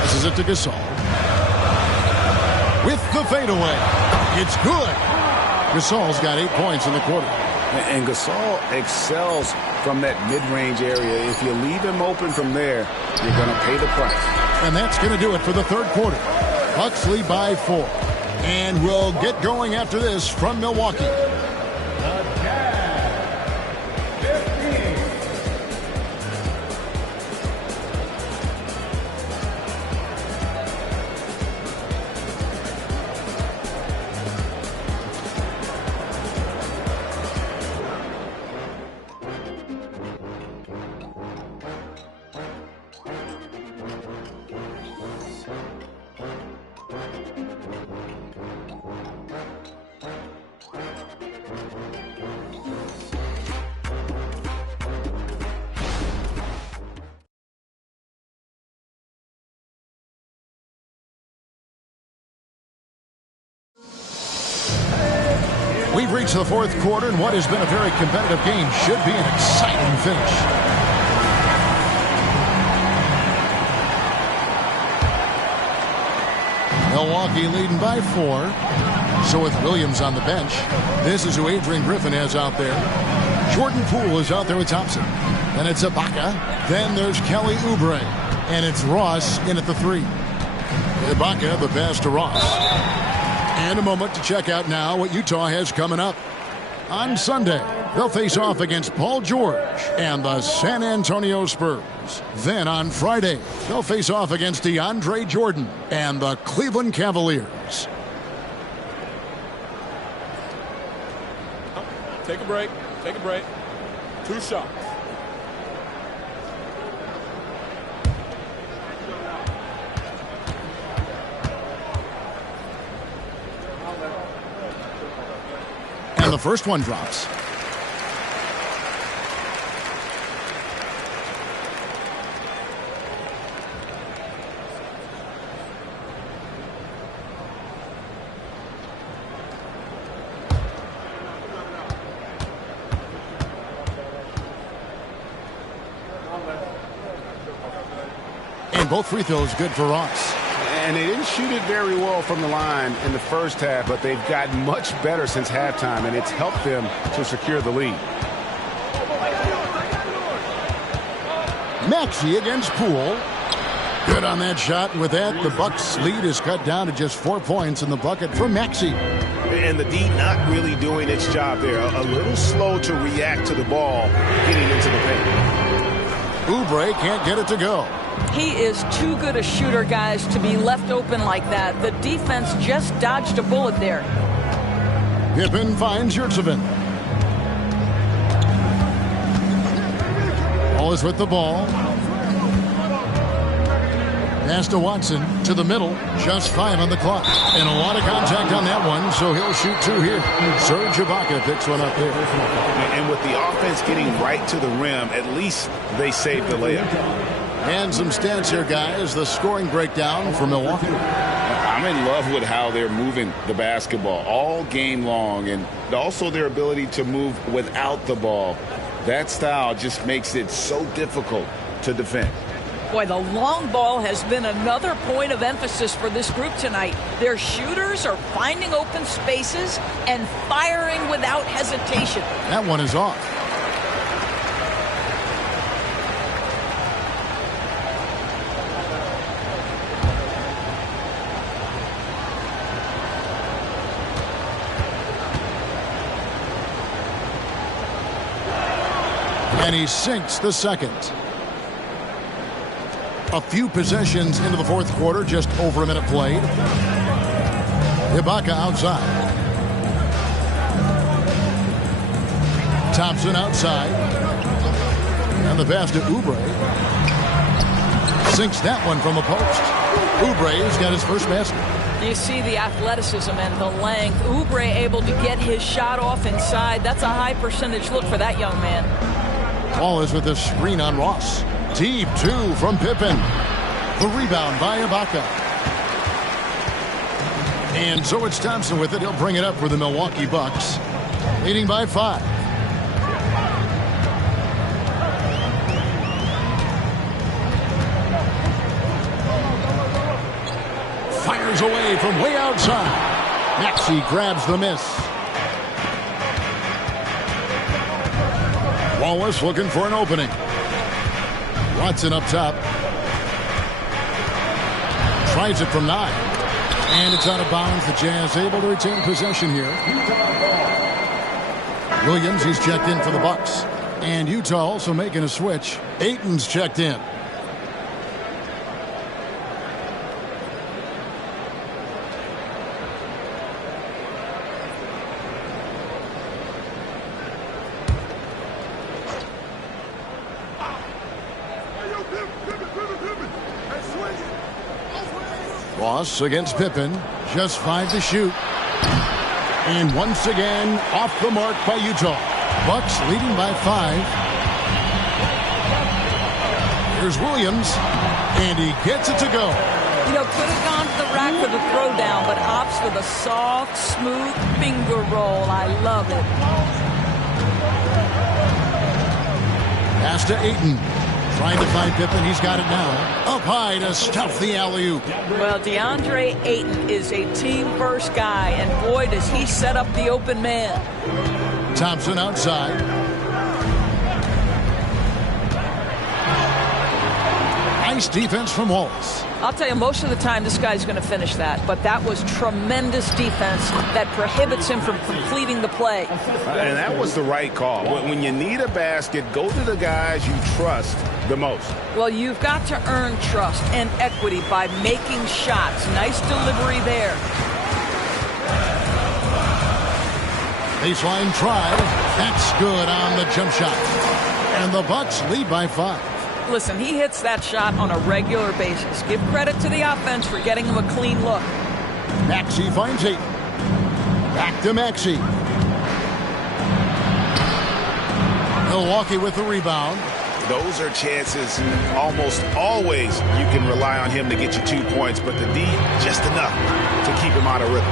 This is it to Gasol. With the fadeaway. It's good. Gasol's got 8 points in the quarter. And Gasol excels from that mid-range area. If you leave him open from there, you're going to pay the price. And that's going to do it for the third quarter. Bucks lead by 4. And we'll get going after this from Milwaukee. We've reached the fourth quarter, and what has been a very competitive game should be an exciting finish. Milwaukee leading by 4. So with Williams on the bench, this is who Adrian Griffin has out there. Jordan Poole is out there with Thompson. Then it's Ibaka. Then there's Kelly Oubre. And it's Ross in at the 3. Ibaka, the pass to Ross. And a moment to check out now what Utah has coming up. On Sunday, they'll face off against Paul George and the San Antonio Spurs. Then on Friday, they'll face off against DeAndre Jordan and the Cleveland Cavaliers. Take a break. Take a break. 2 shots. And the first one drops. And both free throws good for Ross. And they didn't shoot it very well from the line in the first half, but they've gotten much better since halftime, and it's helped them to secure the lead. Maxey against Poole. Good on that shot. And with that, the Bucks' lead is cut down to just 4 points in the bucket for Maxey. And the D not really doing its job there. A little slow to react to the ball getting into the paint. Oubre can't get it to go. He is too good a shooter, guys, to be left open like that. The defense just dodged a bullet there. Pippen finds Yurtseven. Ball is with the ball. Pass to Watson to the middle. Just 5 on the clock. And a lot of contact on that one, so he'll shoot 2 here. Serge Ibaka picks one up there. And with the offense getting right to the rim, at least they saved the layup. And some stats here, guys. The scoring breakdown for Milwaukee. I'm in love with how they're moving the basketball all game long, and also their ability to move without the ball. That style just makes it so difficult to defend. Boy, the long ball has been another point of emphasis for this group tonight. Their shooters are finding open spaces and firing without hesitation. That one is off. And he sinks the second. A few possessions into the fourth quarter, just over a minute played. Ibaka outside. Thompson outside. And the pass to Oubre. Sinks that one from the post. Oubre's got his first basket. You see the athleticism and the length. Oubre able to get his shot off inside. That's a high percentage look for that young man. Ball is with the screen on Ross. Deep 2 from Pippen. The rebound by Ibaka. And so it's Thompson with it. He'll bring it up for the Milwaukee Bucks. Leading by 5. Fires away from way outside. Maxey grabs the miss. Wallace looking for an opening. Watson up top. Tries it from 9. And it's out of bounds. The Jazz able to retain possession here. Williams, he's checked in for the Bucks. And Utah also making a switch. Ayton's checked in. Ross against Pippen. Just 5 to shoot. And once again, off the mark by Utah. Bucks leading by 5. Here's Williams. And he gets it to go. You know, could have gone to the rack for the throwdown, but opts for the soft, smooth finger roll. I love it. Pass to Ayton. Trying to find Pippen. He's got it now. Up high to stuff the alley-oop. Well, DeAndre Ayton is a team-first guy, and boy, does he set up the open man. Thompson outside. Nice defense from Wallace. I'll tell you, most of the time, this guy's going to finish that. But that was tremendous defense that prohibits him from completing the play. And that was the right call. When you need a basket, go to the guys you trust the most. Well, you've got to earn trust and equity by making shots. Nice delivery there. Baseline try. That's good on the jump shot. And the Bucks lead by 5. Listen, he hits that shot on a regular basis. Give credit to the offense for getting him a clean look. Maxey finds Ayton. Back to Maxey. Milwaukee with the rebound. Those are chances almost always you can rely on him to get you 2 points, but the D just enough to keep him out of rhythm.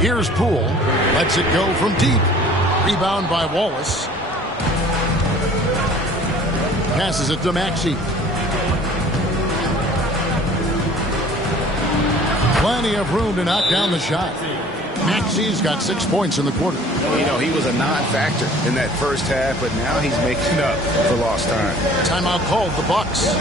Here's Poole. Lets it go from deep. Rebound by Wallace. Passes it to Maxey. Plenty of room to knock down the shot. Maxey's got 6 points in the quarter. You know, he was a non-factor in that first half, but now he's making up for lost time. Timeout called, the Bucks.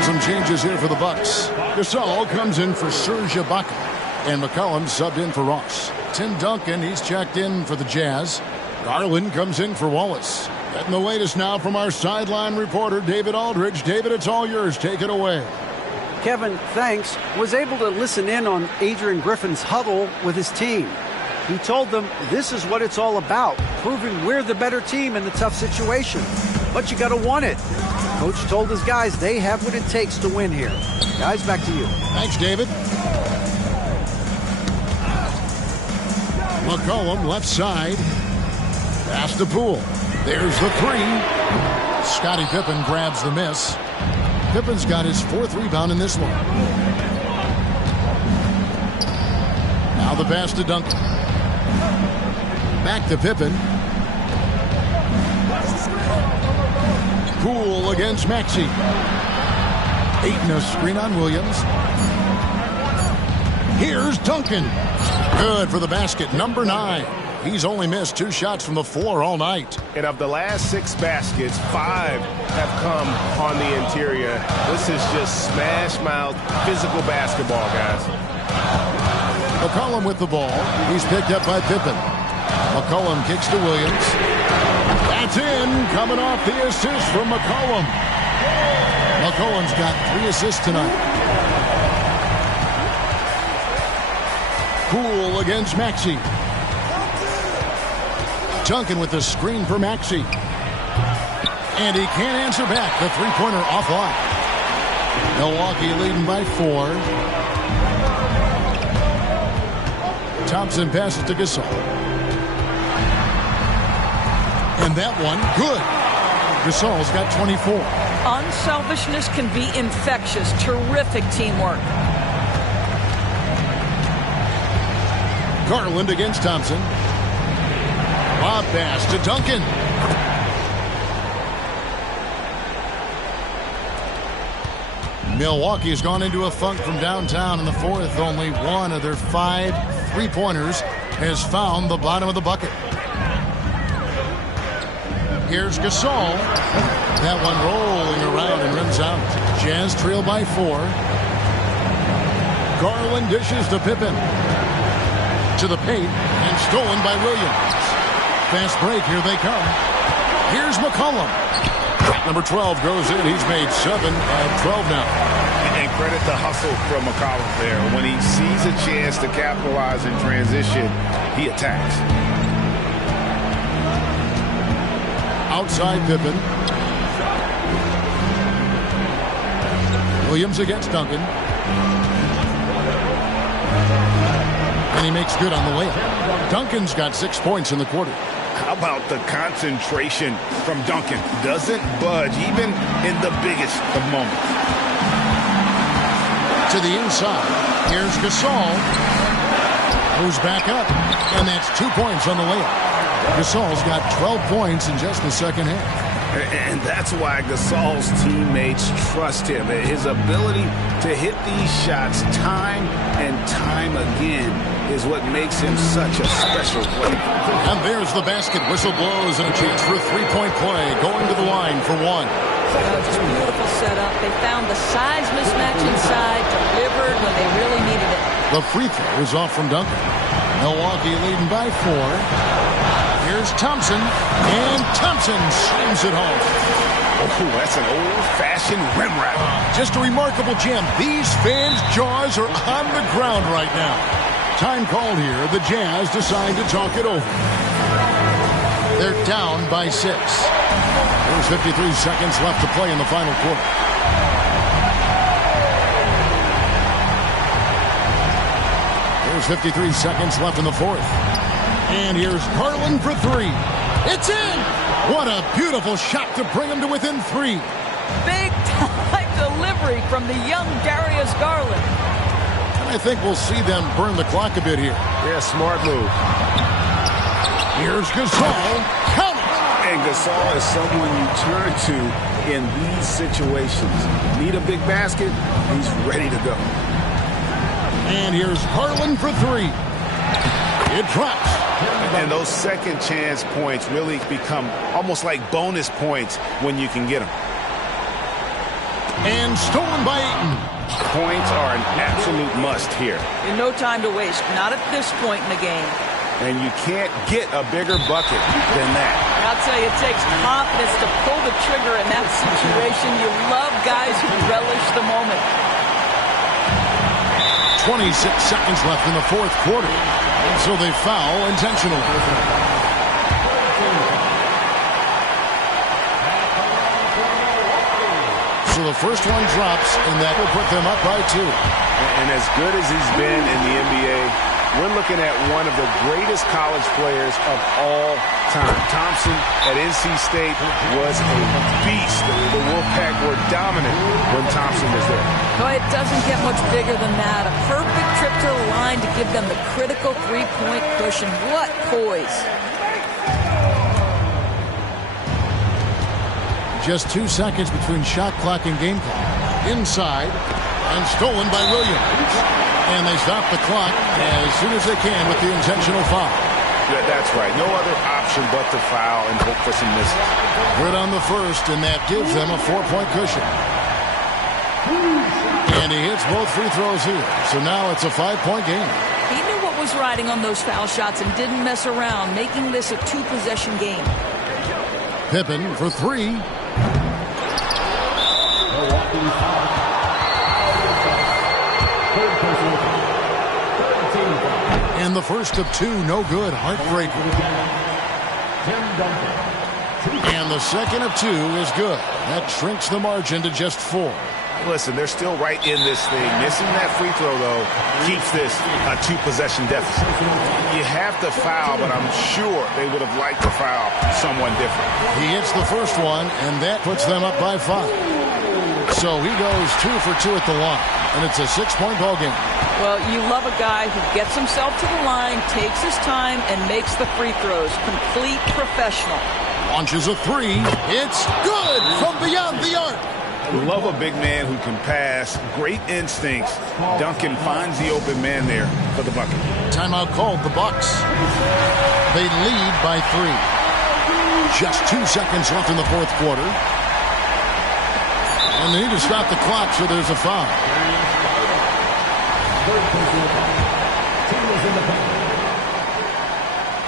Some changes here for the Bucks. Gasol comes in for Serge Ibaka, and McCollum subbed in for Ross. Tim Duncan, he's checked in for the Jazz. Garland comes in for Wallace. Getting the latest now from our sideline reporter, David Aldridge. David, it's all yours. Take it away. Kevin, thanks. Was able to listen in on Adrian Griffin's huddle with his team. He told them this is what it's all about, proving we're the better team in the tough situation. But you got to want it. Coach told his guys they have what it takes to win here. Guys, back to you. Thanks, David. McCollum left side. Pass to Poole. There's the three. Scottie Pippen grabs the miss. Pippen's got his 4th rebound in this one. Now the pass to Duncan. Back to Pippen. Poole against Maxey. Ayton a screen on Williams. Here's Duncan. Good for the basket, number 9. He's only missed 2 shots from the floor all night. And of the last 6 baskets, 5 have come on the interior. This is just smash-mouth physical basketball, guys. McCollum with the ball. He's picked up by Pippen. McCollum kicks to Williams. That's in, coming off the assist from McCollum. McCollum's got 3 assists tonight. Poole against Maxey. Duncan with the screen for Maxey. And he can't answer back. The three-pointer offline. Milwaukee leading by 4. Thompson passes to Gasol. And that one, good. Gasol's got 24. Unselfishness can be infectious. Terrific teamwork. Garland against Thompson. Lob pass to Duncan. Milwaukee's gone into a funk from downtown in the 4th. Only one of their 5 three-pointers has found the bottom of the bucket. Here's Gasol. That one rolling around and rims out. Jazz trail by 4. Garland dishes to Pippen. To the paint and stolen by Williams. Fast break, here they come. Here's McCollum. Number 12 goes in. He's made 7 of 12 now. And credit the hustle from McCollum there. When he sees a chance to capitalize in transition, he attacks. Outside Pippen. Williams against Duncan. And he makes good on the layup. Duncan's got 6 points in the quarter. How about the concentration from Duncan? Doesn't budge even in the biggest of moments. To the inside. Here's Gasol. Moves back up. And that's 2 points on the layup. Gasol's got 12 points in just the second half. And that's why Gasol's teammates trust him. His ability to hit these shots time and time again is what makes him such a special player. And there's the basket. Whistle blows and a chance for a three-point play. Going to the line for one. Just beautiful setup. They found the size mismatch inside, delivered when they really needed it. The free throw is off from Duncan. Milwaukee leading by 4. Here's Thompson, and Thompson slams it home. Oh, that's an old-fashioned rim wrap. Just a remarkable gem. These fans' jaws are on the ground right now. Time called here. The Jazz decide to talk it over. They're down by 6. There's 53 seconds left to play in the final quarter. There's 53 seconds left in the fourth. And here's Garland for 3. It's in! What a beautiful shot to bring him to within 3. Big time delivery from the young Darius Garland. And I think we'll see them burn the clock a bit here. Yeah, smart move. Here's Gasol. Count it! And Gasol is someone you turn to in these situations. Need a big basket? He's ready to go. And here's Garland for 3. It drops. And those second chance points really become almost like bonus points when you can get them. And stolen by Ayton. Points are an absolute must here. And no time to waste. Not at this point in the game. And you can't get a bigger bucket than that. I'll tell you, it takes confidence to pull the trigger in that situation. You love guys who relish the moment. 26 seconds left in the fourth quarter. And so they foul intentionally. So the first one drops, and that will put them up by 2. And as good as he's been in the NBA, we're looking at one of the greatest college players of all time. Thompson at NC State was a beast. The Wolfpack were dominant when Thompson was there. Oh, it doesn't get much bigger than that. A perfect trip to the line to give them the critical three-point cushion. What poise. Just 2 seconds between shot clock and game clock. Inside, and stolen by Williams. And they stop the clock as soon as they can with the intentional foul. Yeah, that's right. No other option but to foul and hope for some misses. Good on the first, and that gives them a 4-point cushion. And he hits both free throws here. So now it's a 5-point game. He knew what was riding on those foul shots and didn't mess around, making this a 2-possession game. Pippen for 3. And the first of 2, no good. Heartbreaker. And the second of 2 is good. That shrinks the margin to just 4. Listen, they're still right in this thing. Missing that free throw, though, keeps this a 2-possession deficit. You have to foul, but I'm sure they would have liked to foul someone different. He hits the first one, and that puts them up by 5. So he goes 2 for 2 at the line, and it's a 6-point ball game. Well, you love a guy who gets himself to the line, takes his time, and makes the free throws. Complete professional. Launches a 3. It's good from beyond the arc. Love a big man who can pass. Great instincts. Duncan finds the open man there for the bucket. Timeout called. The Bucks. They lead by 3. Just 2 seconds left in the fourth quarter. And they need to stop the clock, so there's a foul.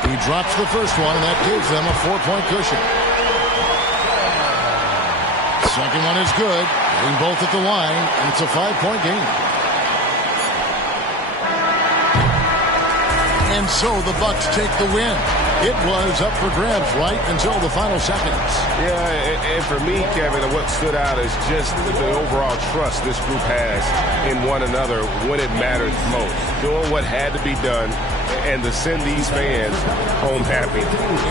He drops the first one, and that gives them a 4-point cushion. Second one is good. Hitting both at the line, and it's a 5-point game. And so the Bucks take the win. It was up for grabs right until the final seconds. Yeah, and for me, Kevin, what stood out is just the overall trust this group has in one another when it mattered most. Doing what had to be done and to send these fans home happy.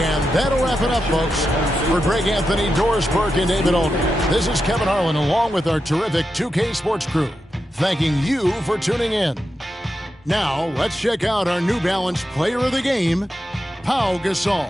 And that'll wrap it up, folks. For Greg Anthony, Doris Burke, and David Olney, this is Kevin Harlan along with our terrific 2K Sports crew, thanking you for tuning in. Now, let's check out our New Balance player of the game, Pau Gasol.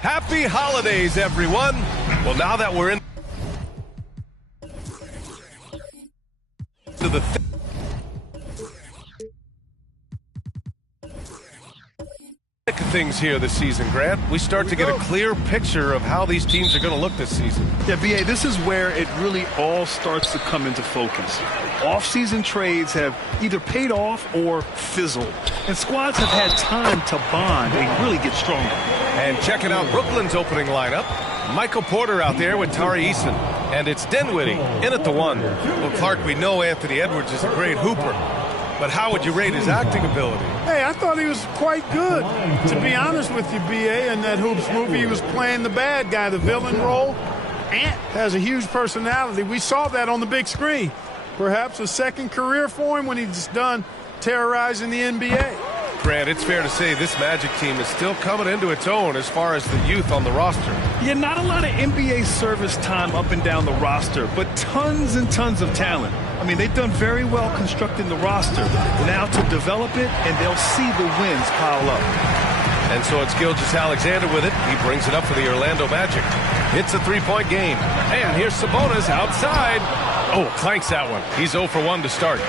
Happy holidays, everyone. Well, now that we're in to the thick of things here this season, Grant, we start to get a clear picture of how these teams are going to look this season. Yeah, B.A., this is where it really all starts to come into focus. Off-season trades have either paid off or fizzled, and squads have had time to bond and really get stronger. And checking out Brooklyn's opening lineup, Michael Porter out there with Tari Eason. And it's Dinwiddie in at the 1. Well, Clark, we know Anthony Edwards is a great hooper. But how would you rate his acting ability? Hey, I thought he was quite good. To be honest with you, B.A., in that Hoops movie, he was playing the bad guy, the villain role. Ant has a huge personality. We saw that on the big screen. Perhaps a second career for him when he's done terrorizing the NBA. Grant, it's fair to say this Magic team is still coming into its own as far as the youth on the roster. Yeah, not a lot of NBA service time up and down the roster, but tons and tons of talent. I mean, they've done very well constructing the roster. Now to develop it, and they'll see the wins pile up. And so it's Gilgeous-Alexander with it. He brings it up for the Orlando Magic. It's a three-point game. And here's Sabonis outside. Oh, clanks that one. He's 0 for 1 to start.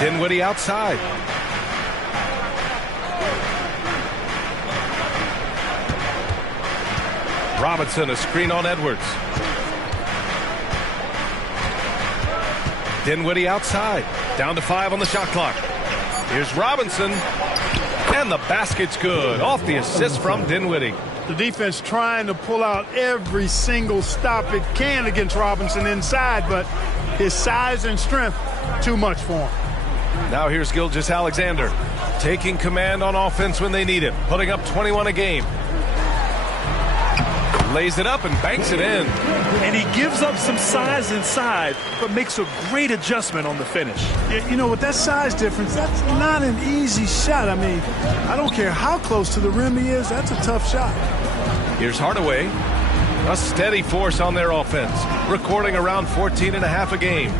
Dinwiddie outside. Robinson, a screen on Edwards. Dinwiddie outside. Down to 5 on the shot clock. Here's Robinson. And the basket's good. Off the assist from Dinwiddie. The defense trying to pull out every single stop it can against Robinson inside, but his size and strength, too much for him. Now here's Gilgeous-Alexander. Taking command on offense when they need it. Putting up 21 a game. Lays it up and banks it in. And he gives up some size inside, but makes a great adjustment on the finish. Yeah, you know, with that size difference, that's not an easy shot. I mean, I don't care how close to the rim he is, that's a tough shot. Here's Hardaway. A steady force on their offense, recording around 14.5 a game.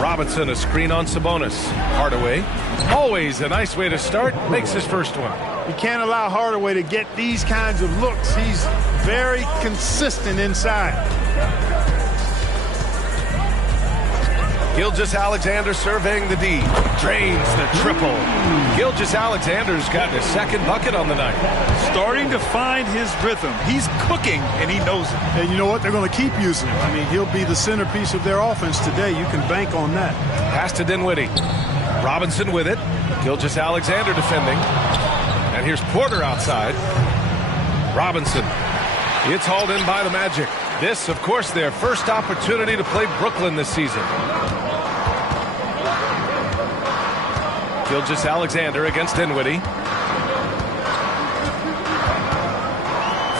Robinson, a screen on Sabonis. Hardaway, always a nice way to start, makes his first one. You can't allow Hardaway to get these kinds of looks. He's very consistent inside. Gilgeous-Alexander surveying the D. Drains the triple. Gilgeous-Alexander's gotten his second bucket on the night. Starting to find his rhythm. He's cooking, and he knows it. And you know what? They're going to keep using him. I mean, he'll be the centerpiece of their offense today. You can bank on that. Pass to Dinwiddie. Robinson with it. Gilgeous-Alexander defending. And here's Porter outside. Robinson. It's hauled in by the Magic. This, of course, their first opportunity to play Brooklyn this season. Gilgeous-Alexander against Dinwiddie.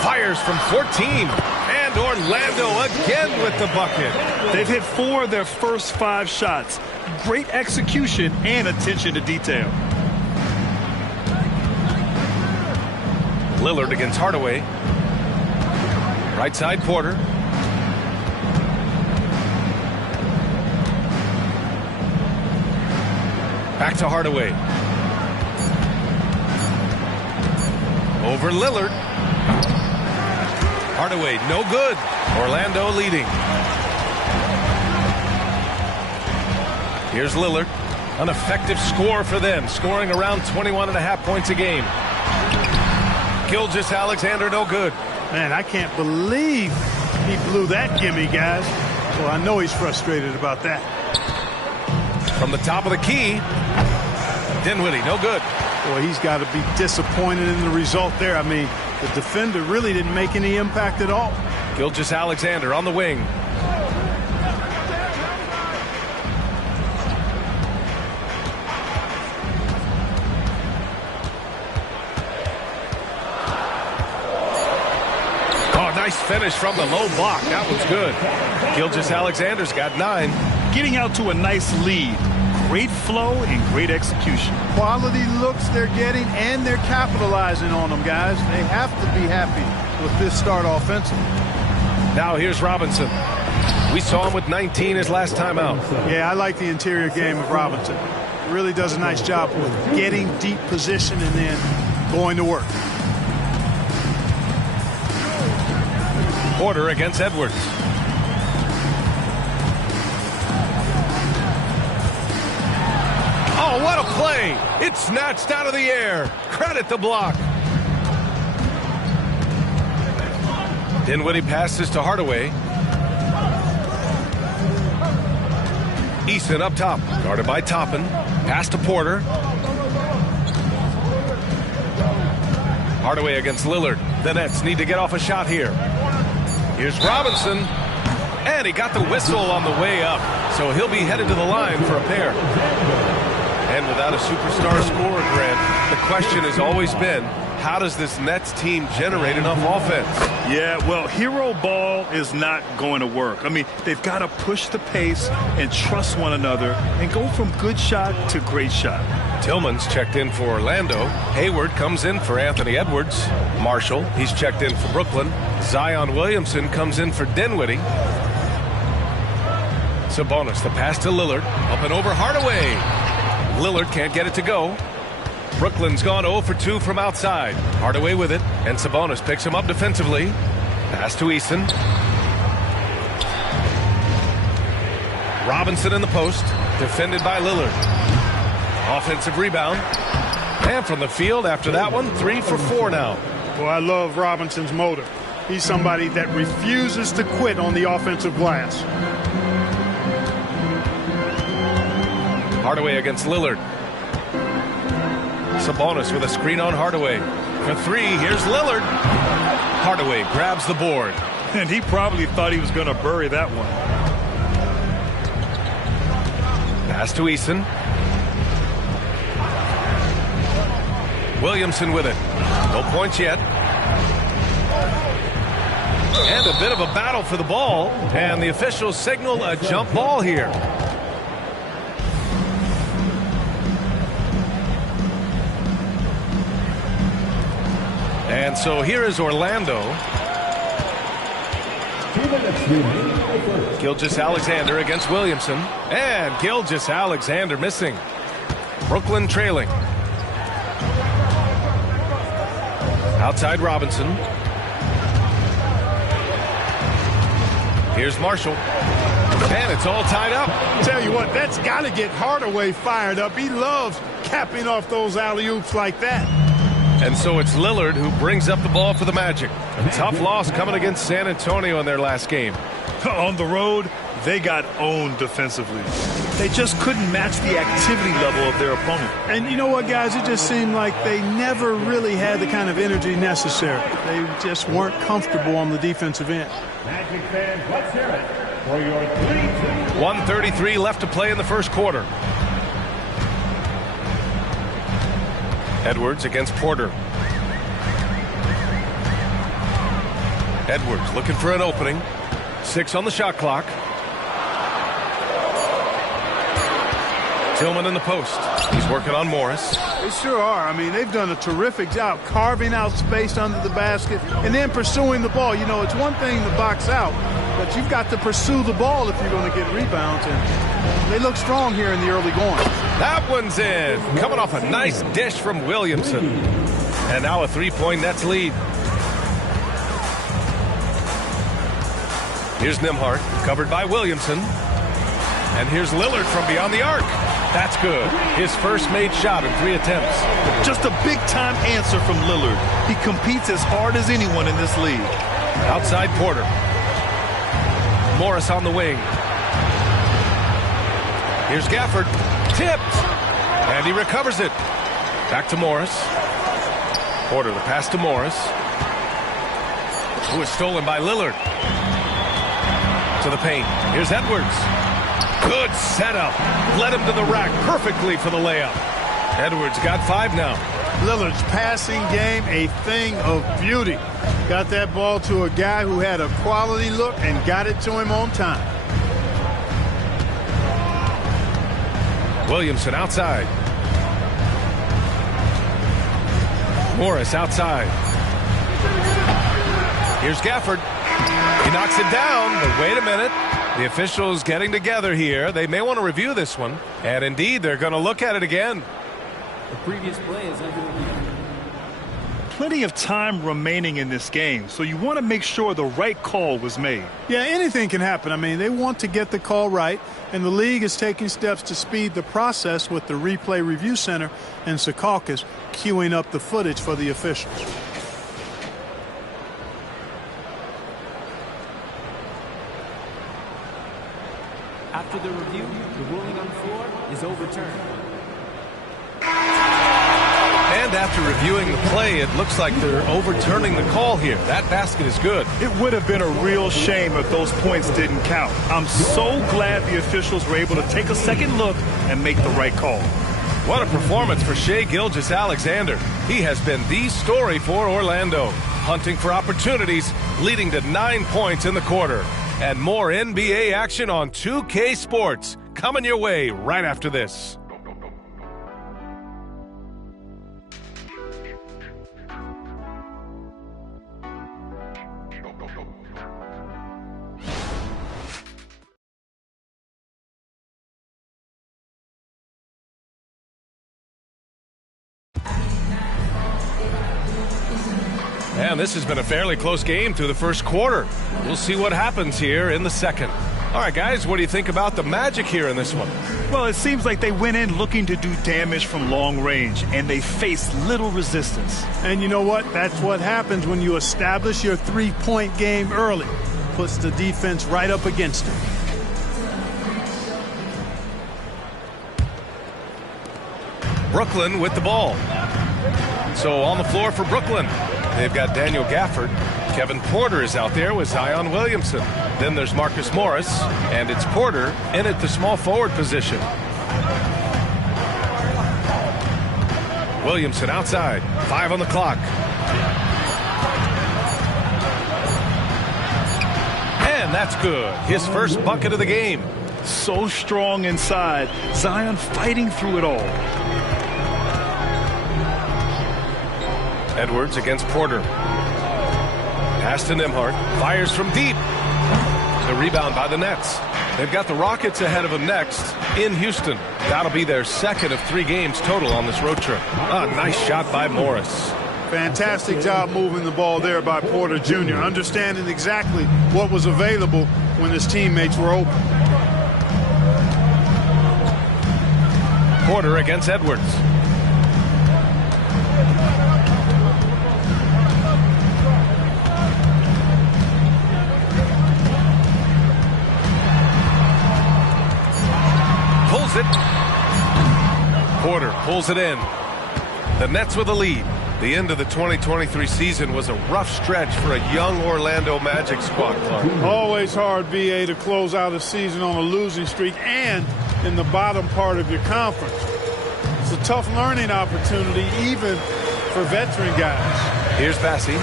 Fires from 14. And Orlando again with the bucket. They've hit 4 of their first 5 shots. Great execution and attention to detail. Lillard against Hardaway. Right side Porter. Back to Hardaway. Over Lillard. Hardaway, no good. Orlando leading. Here's Lillard. An effective score for them, scoring around 21.5 points a game. Gilgeous-Alexander, no good. Man, I can't believe he blew that gimme, guys. Well, I know he's frustrated about that. From the top of the key, Dinwiddie, no good. Boy, he's got to be disappointed in the result there. I mean, the defender really didn't make any impact at all. Gilgeous-Alexander on the wing. Nice finish from the low block. That was good. Gilgeous-Alexander's got 9. Getting out to a nice lead. Great flow and great execution. Quality looks they're getting, and they're capitalizing on them, guys. They have to be happy with this start offensively. Now here's Robinson. We saw him with 19 his last time out. Yeah, I like the interior game of Robinson. He really does a nice job with getting deep position and then going to work. Porter against Edwards. Oh, what a play! It's snatched out of the air. Credit the block. Dinwiddie passes to Hardaway. Eason up top, guarded by Toppin. Pass to Porter. Hardaway against Lillard. The Nets need to get off a shot here. Here's Robinson, and he got the whistle on the way up, so he'll be headed to the line for a pair. And without a superstar scorer, Grant, the question has always been, how does this Nets team generate enough offense? Yeah, well, hero ball is not going to work. I mean, they've got to push the pace and trust one another and go from good shot to great shot. Tillman's checked in for Orlando. Hayward comes in for Anthony Edwards. Marshall, he's checked in for Brooklyn. Zion Williamson comes in for Dinwiddie. Sabonis, the pass to Lillard. Up and over Hardaway. Lillard can't get it to go. Brooklyn's gone 0 for 2 from outside. Hardaway with it, and Sabonis picks him up defensively. Pass to Eason. Robinson in the post, defended by Lillard. Offensive rebound. And from the field after that one, 3 for 4 now. Well, I love Robinson's motor. He's somebody that refuses to quit on the offensive glass. Hardaway against Lillard. Sabonis with a screen on Hardaway. For 3, here's Lillard. Hardaway grabs the board. And he probably thought he was going to bury that one. Pass to Eason. Williamson with it. No points yet. And a bit of a battle for the ball, and the officials signal a jump ball here. And so here is Orlando. Gilgeous-Alexander against Williamson. And Gilgeous-Alexander missing. Brooklyn trailing. Outside Robinson. Here's Marshall. And it's all tied up. Tell you what, that's got to get Hardaway fired up. He loves capping off those alley-oops like that. And so it's Lillard who brings up the ball for the Magic. A tough loss coming against San Antonio in their last game. On the road, they got owned defensively. They just couldn't match the activity level of their opponent. And you know what, guys? It just seemed like they never really had the kind of energy necessary. They just weren't comfortable on the defensive end. Magic fans, let's hear it for your 3-2. 1:33 left to play in the first quarter. Edwards against Porter. Edwards looking for an opening. 6 on the shot clock. Tillman in the post. He's working on Morris. They sure are. I mean, they've done a terrific job carving out space under the basket and then pursuing the ball. You know, it's one thing to box out, but you've got to pursue the ball if you're going to get rebounds. And they look strong here in the early going. That one's in. Coming off a nice dish from Williamson. And now a 3-point Nets lead. Here's Nembhard, covered by Williamson. And here's Lillard from beyond the arc. That's good. His first made shot in 3 attempts. Just a big-time answer from Lillard. He competes as hard as anyone in this league. Outside Porter. Morris on the wing. Here's Gafford. Tipped. And he recovers it. Back to Morris. Porter, the pass to Morris. Who is stolen by Lillard. To the paint. Here's Edwards. Good setup. Led him to the rack perfectly for the layup. Edwards got 5 now. Lillard's passing game, a thing of beauty. Got that ball to a guy who had a quality look and got it to him on time. Williamson outside. Morris outside. Here's Gafford. He knocks it down, but wait a minute. The officials getting together here. They may want to review this one. And indeed, they're going to look at it again. The previous play is under review. Plenty of time remaining in this game, so you want to make sure the right call was made. Yeah, anything can happen. I mean, they want to get the call right, and the league is taking steps to speed the process with the Replay Review Center and Secaucus queuing up the footage for the officials. After the review, the ruling on the floor is overturned. And after reviewing the play, it looks like they're overturning the call here. That basket is good. It would have been a real shame if those points didn't count. I'm so glad the officials were able to take a second look and make the right call. What a performance for Shai Gilgeous-Alexander. He has been the story for Orlando, hunting for opportunities, leading to 9 points in the quarter. And more NBA action on 2K Sports coming your way right after this. And this has been a fairly close game through the first quarter. We'll see what happens here in the second. All right, guys, what do you think about the Magic here in this one? Well, it seems like they went in looking to do damage from long range, and they faced little resistance. And you know what? That's what happens when you establish your three-point game early. Puts the defense right up against it. Brooklyn with the ball. So on the floor for Brooklyn, they've got Daniel Gafford. Kevin Porter is out there with Zion Williamson. Then there's Marcus Morris, and it's Porter in at the small forward position. Williamson outside, 5 on the clock. And that's good. His first bucket of the game. So strong inside. Zion fighting through it all. Edwards against Porter. Pass to Nembhard. Fires from deep. The rebound by the Nets. They've got the Rockets ahead of them next in Houston. That'll be their second of 3 games total on this road trip. A nice shot by Morris. Fantastic job moving the ball there by Porter Jr., understanding exactly what was available when his teammates were open. Porter against Edwards. Pulls it. Porter pulls it in. The Nets with a lead. The end of the 2023 season was a rough stretch for a young Orlando Magic squad. Always hard, BA, to close out a season on a losing streak and in the bottom part of your conference. It's a tough learning opportunity even for veteran guys. Here's Bassie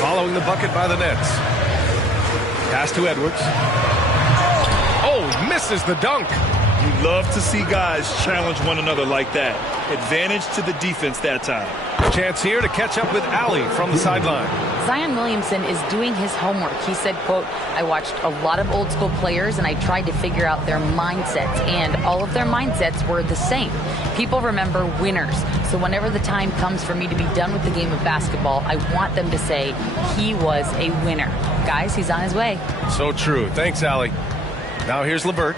following the bucket by the Nets. Pass to Edwards. Oh, misses the dunk. You love to see guys challenge one another like that. Advantage to the defense that time. Chance here to catch up with Allie from the sideline. Zion Williamson is doing his homework. He said, quote, I watched a lot of old school players and I tried to figure out their mindsets, and all of their mindsets were the same. People remember winners. So whenever the time comes for me to be done with the game of basketball, I want them to say he was a winner. Guys, he's on his way. So true. Thanks, Allie. Now here's LeVert.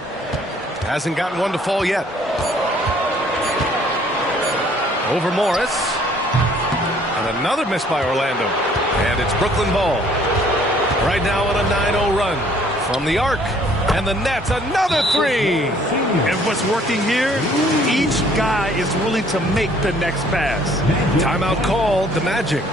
Hasn't gotten one to fall yet. Over Morris. And another miss by Orlando. And it's Brooklyn ball. Right now on a 9-0 run from the arc. And the Nets, another 3. And what's working here? Each guy is willing to make the next pass. Timeout called, the Magic.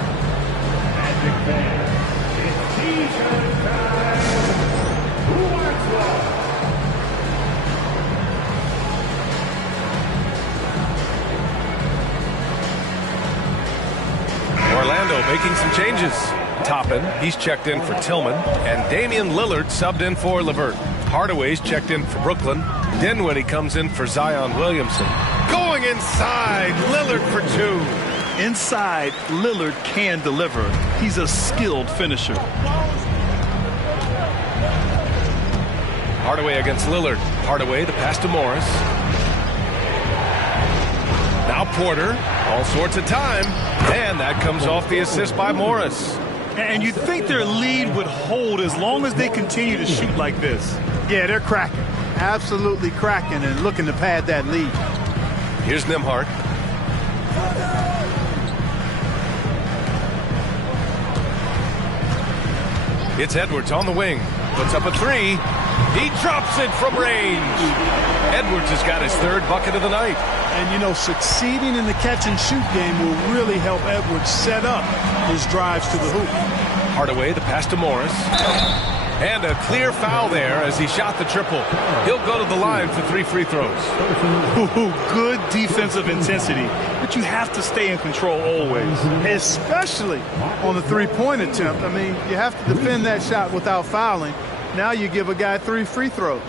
Orlando making some changes. Toppin, he's checked in for Tillman, and Damian Lillard subbed in for LeVert. Hardaway's checked in for Brooklyn. Dinwiddie comes in for Zion Williamson. Going inside, Lillard for 2. Inside, Lillard can deliver. He's a skilled finisher. Hardaway against Lillard. Hardaway, the pass to Morris. Now Porter, all sorts of time, and that comes off the assist by Morris. And you'd think their lead would hold as long as they continue to shoot like this. Yeah, they're cracking. Absolutely cracking and looking to pad that lead. Here's Nembhard. It's Edwards on the wing. Puts up a 3. He drops it from range. Edwards has got his 3rd bucket of the night. And, you know, succeeding in the catch-and-shoot game will really help Edwards set up his drives to the hoop. Hardaway, the pass to Morris. And a clear foul there as he shot the triple. He'll go to the line for 3 free throws. Good defensive intensity, but you have to stay in control always. Especially on the three-point attempt. I mean, you have to defend that shot without fouling. Now you give a guy 3 free throws.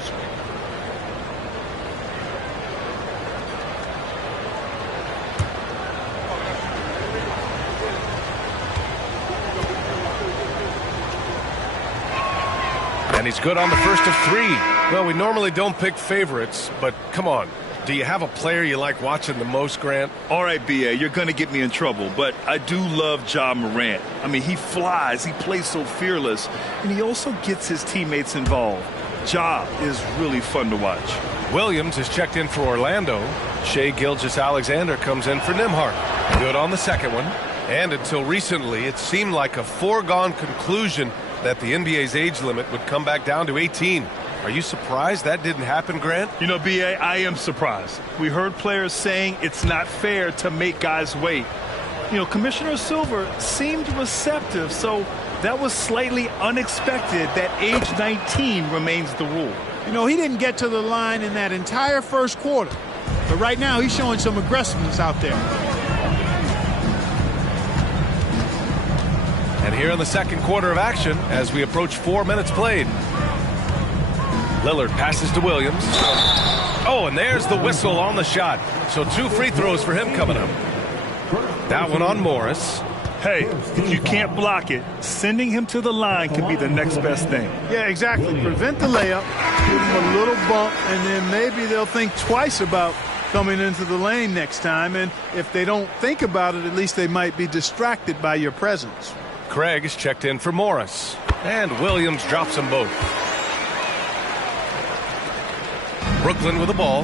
And he's good on the first of 3. Well, we normally don't pick favorites, but come on. Do you have a player you like watching the most, Grant? All right, B.A., you're going to get me in trouble, but I do love Ja Morant. I mean, he flies, he plays so fearless, and he also gets his teammates involved. Ja is really fun to watch. Williams is checked in for Orlando. Shai Gilgeous-Alexander comes in for Nembhard. Good on the second one. And until recently, it seemed like a foregone conclusion that the NBA's age limit would come back down to 18. Are you surprised that didn't happen, Grant? You know, B.A., I am surprised. We heard players saying it's not fair to make guys wait. You know, Commissioner Silver seemed receptive, so that was slightly unexpected that age 19 remains the rule. You know, he didn't get to the line in that entire first quarter, but right now he's showing some aggressiveness out there. And here in the second quarter of action, as we approach 4 minutes played. Lillard passes to Williams. Oh, and there's the whistle on the shot. So 2 free throws for him coming up. That one on Morris. Hey, if you can't block it, sending him to the line can be the next best thing. Yeah, exactly. Prevent the layup, give him a little bump, and then maybe they'll think twice about coming into the lane next time. And if they don't think about it, at least they might be distracted by your presence. Craig is checked in for Morris. And Williams drops them both. Brooklyn with the ball.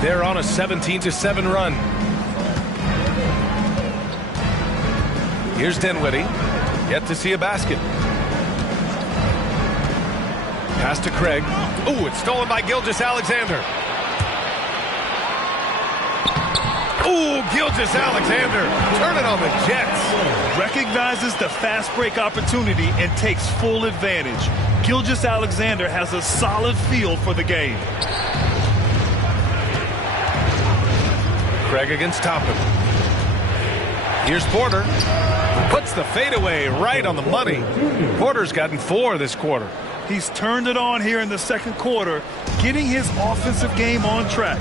They're on a 17-7 run. Here's Dinwiddie. Yet to see a basket. Pass to Craig. Ooh, it's stolen by Gilgeous-Alexander. Ooh, Gilgeous-Alexander turning on the Jets. Recognizes the fast break opportunity and takes full advantage. Gilgeous-Alexander has a solid feel for the game. Craig against Toppin. Here's Porter. Puts the fadeaway right on the money. Porter's gotten 4 this quarter. He's turned it on here in the second quarter, getting his offensive game on track.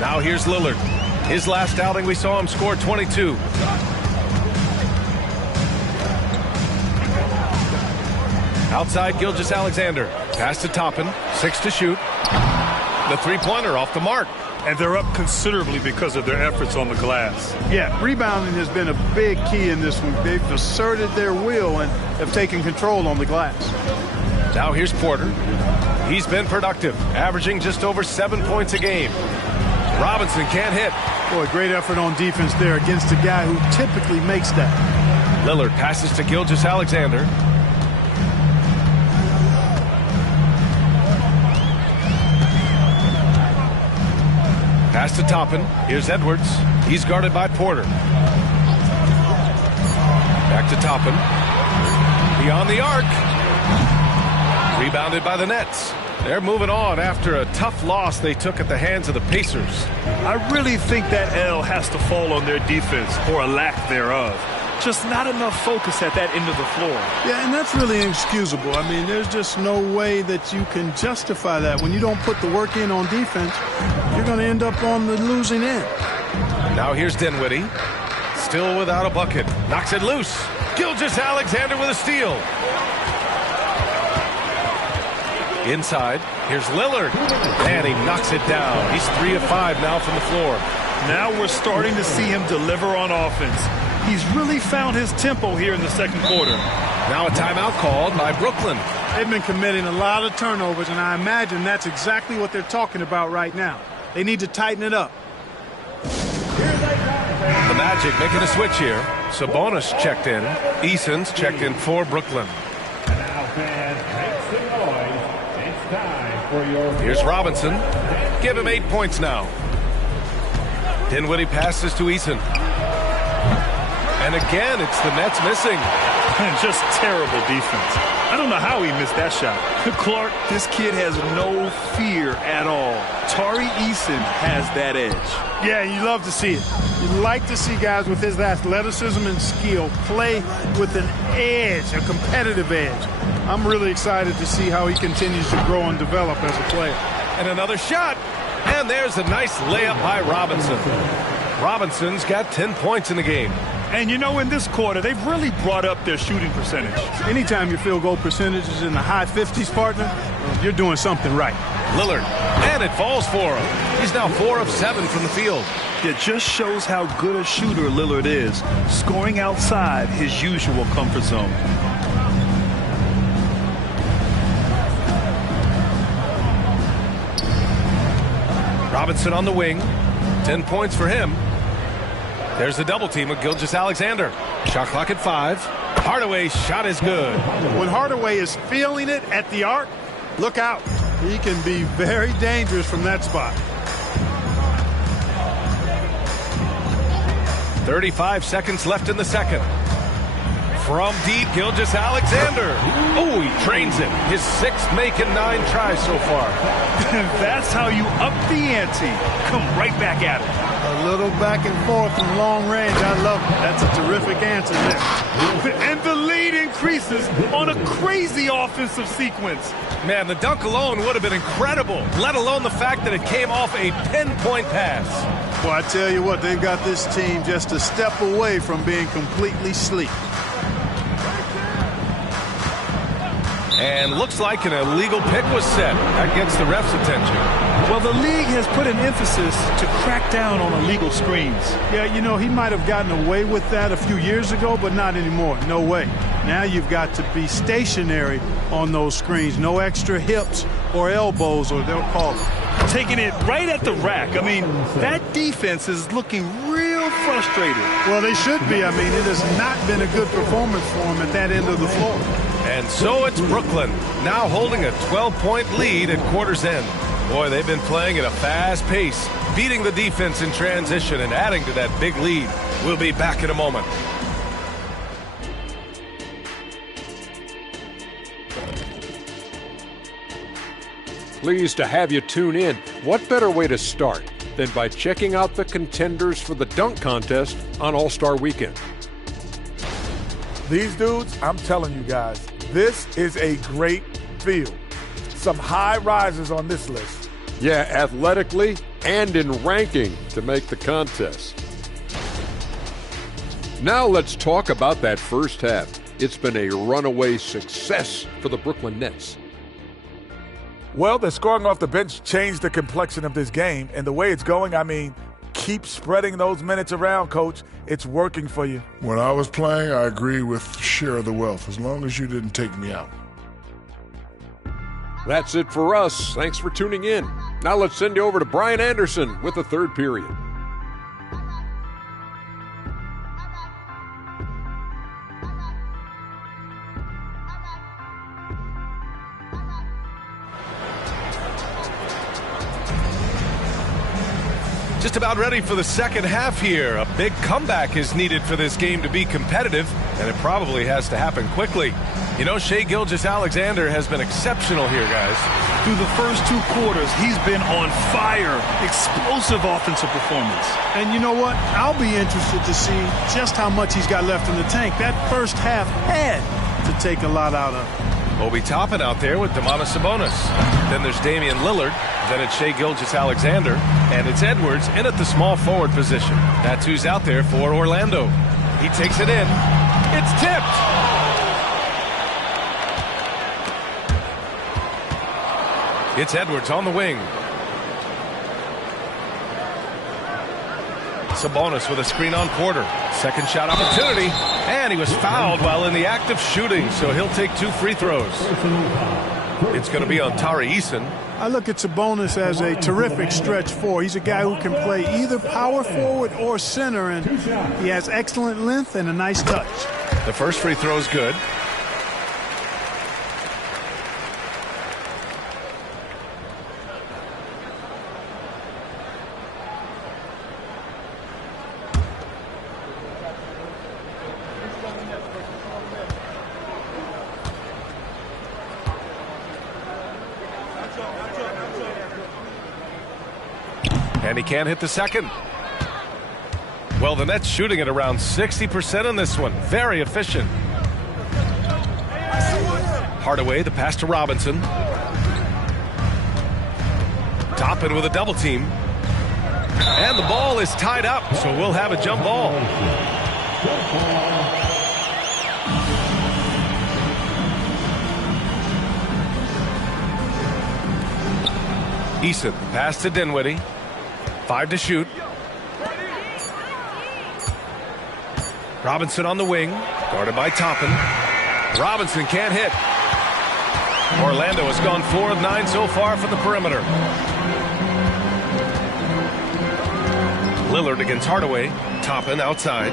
Now here's Lillard. His last outing, we saw him score 22. Outside, Gilgeous-Alexander. Pass to Toppin. 6 to shoot. The three-pointer off the mark. And they're up considerably because of their efforts on the glass. Yeah, rebounding has been a big key in this one. They've asserted their will and have taken control on the glass. Now here's Porter. He's been productive, averaging just over 7 points a game. Robinson can't hit. Boy, great effort on defense there against a guy who typically makes that. Lillard passes to Gilgeous-Alexander. Pass to Toppin. Here's Edwards. He's guarded by Porter. Back to Toppin. Beyond the arc. Rebounded by the Nets. They're moving on after a tough loss they took at the hands of the Pacers. I really think that L has to fall on their defense, or a lack thereof. Just not enough focus at that end of the floor. Yeah, and that's really inexcusable. I mean, there's just no way that you can justify that. When you don't put the work in on defense, you're going to end up on the losing end. Now here's Dinwiddie. Still without a bucket. Knocks it loose. Gilgeous-Alexander with a steal. Inside, here's Lillard. And he knocks it down. He's 3 of 5 now from the floor. Now we're starting to see him deliver on offense. He's really found his tempo here in the second quarter. Now a timeout called by Brooklyn. They've been committing a lot of turnovers, and I imagine that's exactly what they're talking about right now. They need to tighten it up. The Magic making a switch here. Sabonis checked in. Eason's checked in for Brooklyn. Here's Robinson. Give him 8 points now. Dinwiddie passes to Eason. And again, it's the Nets missing. Just terrible defense. I don't know how he missed that shot. Clark, this kid has no fear at all. Tari Eason has that edge. Yeah, you love to see it. You like to see guys with his athleticism and skill play with an edge, a competitive edge. I'm really excited to see how he continues to grow and develop as a player. And another shot. And there's a nice layup by Robinson. Robinson's got 10 points in the game. And you know, in this quarter, they've really brought up their shooting percentage. Anytime your field goal percentage is in the high 50s, partner, you're doing something right. Lillard, and it falls for him. He's now 4 of 7 from the field. It just shows how good a shooter Lillard is, scoring outside his usual comfort zone. Robinson on the wing. 10 points for him. There's the double team with Gilgeous-Alexander. Shot clock at 5. Hardaway's shot is good. When Hardaway is feeling it at the arc, look out. He can be very dangerous from that spot. 35 seconds left in the second. From deep, Gilgeous-Alexander. Oh, he trains him. His 6th make and 9 tries so far. That's how you up the ante. Come right back at it. A little back and forth from long range. I love it. That's a terrific answer there. And the lead increases on a crazy offensive sequence. Man, the dunk alone would have been incredible, let alone the fact that it came off a pinpoint pass. Well, I tell you what, they've got this team just a step away from being completely sleep. And looks like an illegal pick was set. That gets the ref's attention. Well, the league has put an emphasis to crack down on illegal screens. Yeah, you know, he might have gotten away with that a few years ago, but not anymore. No way. Now you've got to be stationary on those screens. No extra hips or elbows, or they'll call it. Taking it right at the rack. I mean, that defense is looking real frustrated. Well, they should be. I mean, it has not been a good performance for them at that end of the floor. And so it's Brooklyn, now holding a 12-point lead at quarter's end. Boy, they've been playing at a fast pace, beating the defense in transition and adding to that big lead. We'll be back in a moment. Pleased to have you tune in. What better way to start than by checking out the contenders for the dunk contest on All-Star Weekend? These dudes, I'm telling you guys, this is a great field. Some high risers on this list. Yeah, athletically and in ranking to make the contest. Now let's talk about that first half. It's been a runaway success for the Brooklyn Nets. Well, the scoring off the bench changed the complexion of this game, and the way it's going, I mean, keep spreading those minutes around, Coach. It's working for you. When I was playing, I agree with share of the wealth, as long as you didn't take me out. That's it for us. Thanks for tuning in. Now let's send you over to Brian Anderson with the third period. Just about ready for the second half here. A big comeback is needed for this game to be competitive, and it probably has to happen quickly. You know, Shai Gilgeous-Alexander has been exceptional here, guys. Through the first two quarters, he's been on fire. Explosive offensive performance. And you know what? I'll be interested to see just how much he's got left in the tank. That first half had to take a lot out of him. Obi Toppin out there with Domantas Sabonis. Then there's Damian Lillard. Then it's Shai Gilgeous-Alexander. And it's Edwards in at the small forward position. That's who's out there for Orlando. He takes it in. It's tipped. It's Edwards on the wing. Sabonis with a screen on Porter. Second shot opportunity. And he was fouled while in the act of shooting, so he'll take 2 free throws. It's going to be on Tari Eason. I look at Sabonis as a terrific stretch four. He's a guy who can play either power forward or center, and he has excellent length and a nice touch. The first free throw is good. And he can't hit the second. Well, the Nets shooting at around 60% on this one. Very efficient. Hardaway, the pass to Robinson. Toppin with a double team. And the ball is tied up, so we'll have a jump ball. Eason, pass to Dinwiddie. 5 to shoot. Robinson on the wing, guarded by Toppin. Robinson can't hit. Orlando has gone 4 of 9 so far from the perimeter. Lillard against Hardaway. Toppin outside.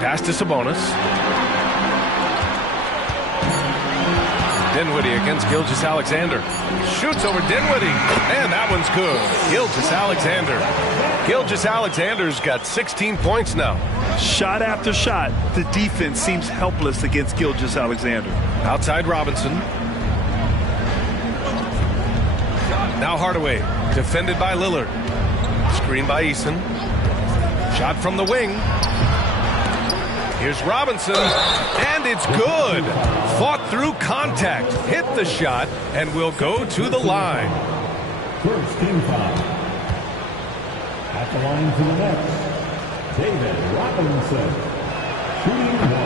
Pass to Sabonis. Dinwiddie against Gilgeous-Alexander. Shoots over Dinwiddie, and that one's good. Gilgeous-Alexander. Gilgeous-Alexander's got 16 points now. Shot after shot, the defense seems helpless against Gilgeous-Alexander. Outside Robinson. Now Hardaway, defended by Lillard. Screen by Eason. Shot from the wing. Here's Robinson, and it's good. Fought through contact, hit the shot, and will go to the line. First team foul. At the line to the net, David Robinson.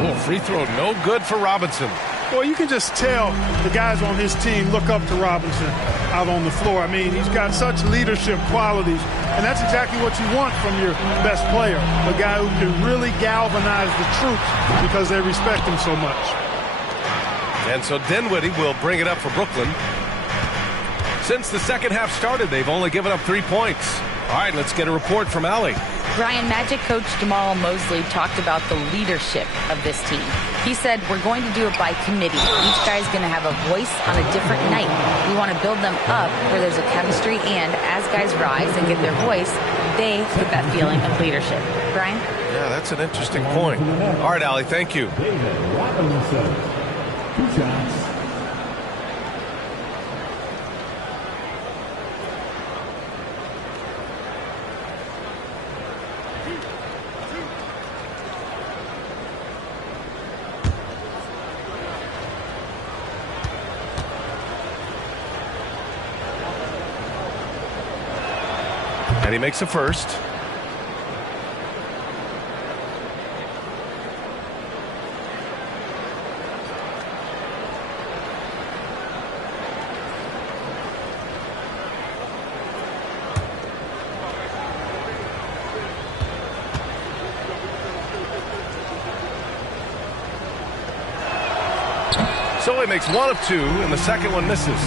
Oh, free throw no good for Robinson. Well, you can just tell the guys on his team look up to Robinson out on the floor. I mean, he's got such leadership qualities, and that's exactly what you want from your best player, a guy who can really galvanize the troops because they respect him so much. And so Dinwiddie will bring it up for Brooklyn. Since the second half started, they've only given up 3 points. All right, let's get a report from Allie. Brian, Magic coach Jamal Mosley talked about the leadership of this team. He said, we're going to do it by committee. Each guy's going to have a voice on a different night. We want to build them up where there's a chemistry, and as guys rise and get their voice, they get that feeling of leadership. Brian? Yeah, that's an interesting point. All right, Allie, thank you. David Robinson. 2 shots. And he makes a first. So he makes 1 of 2, and the second one misses.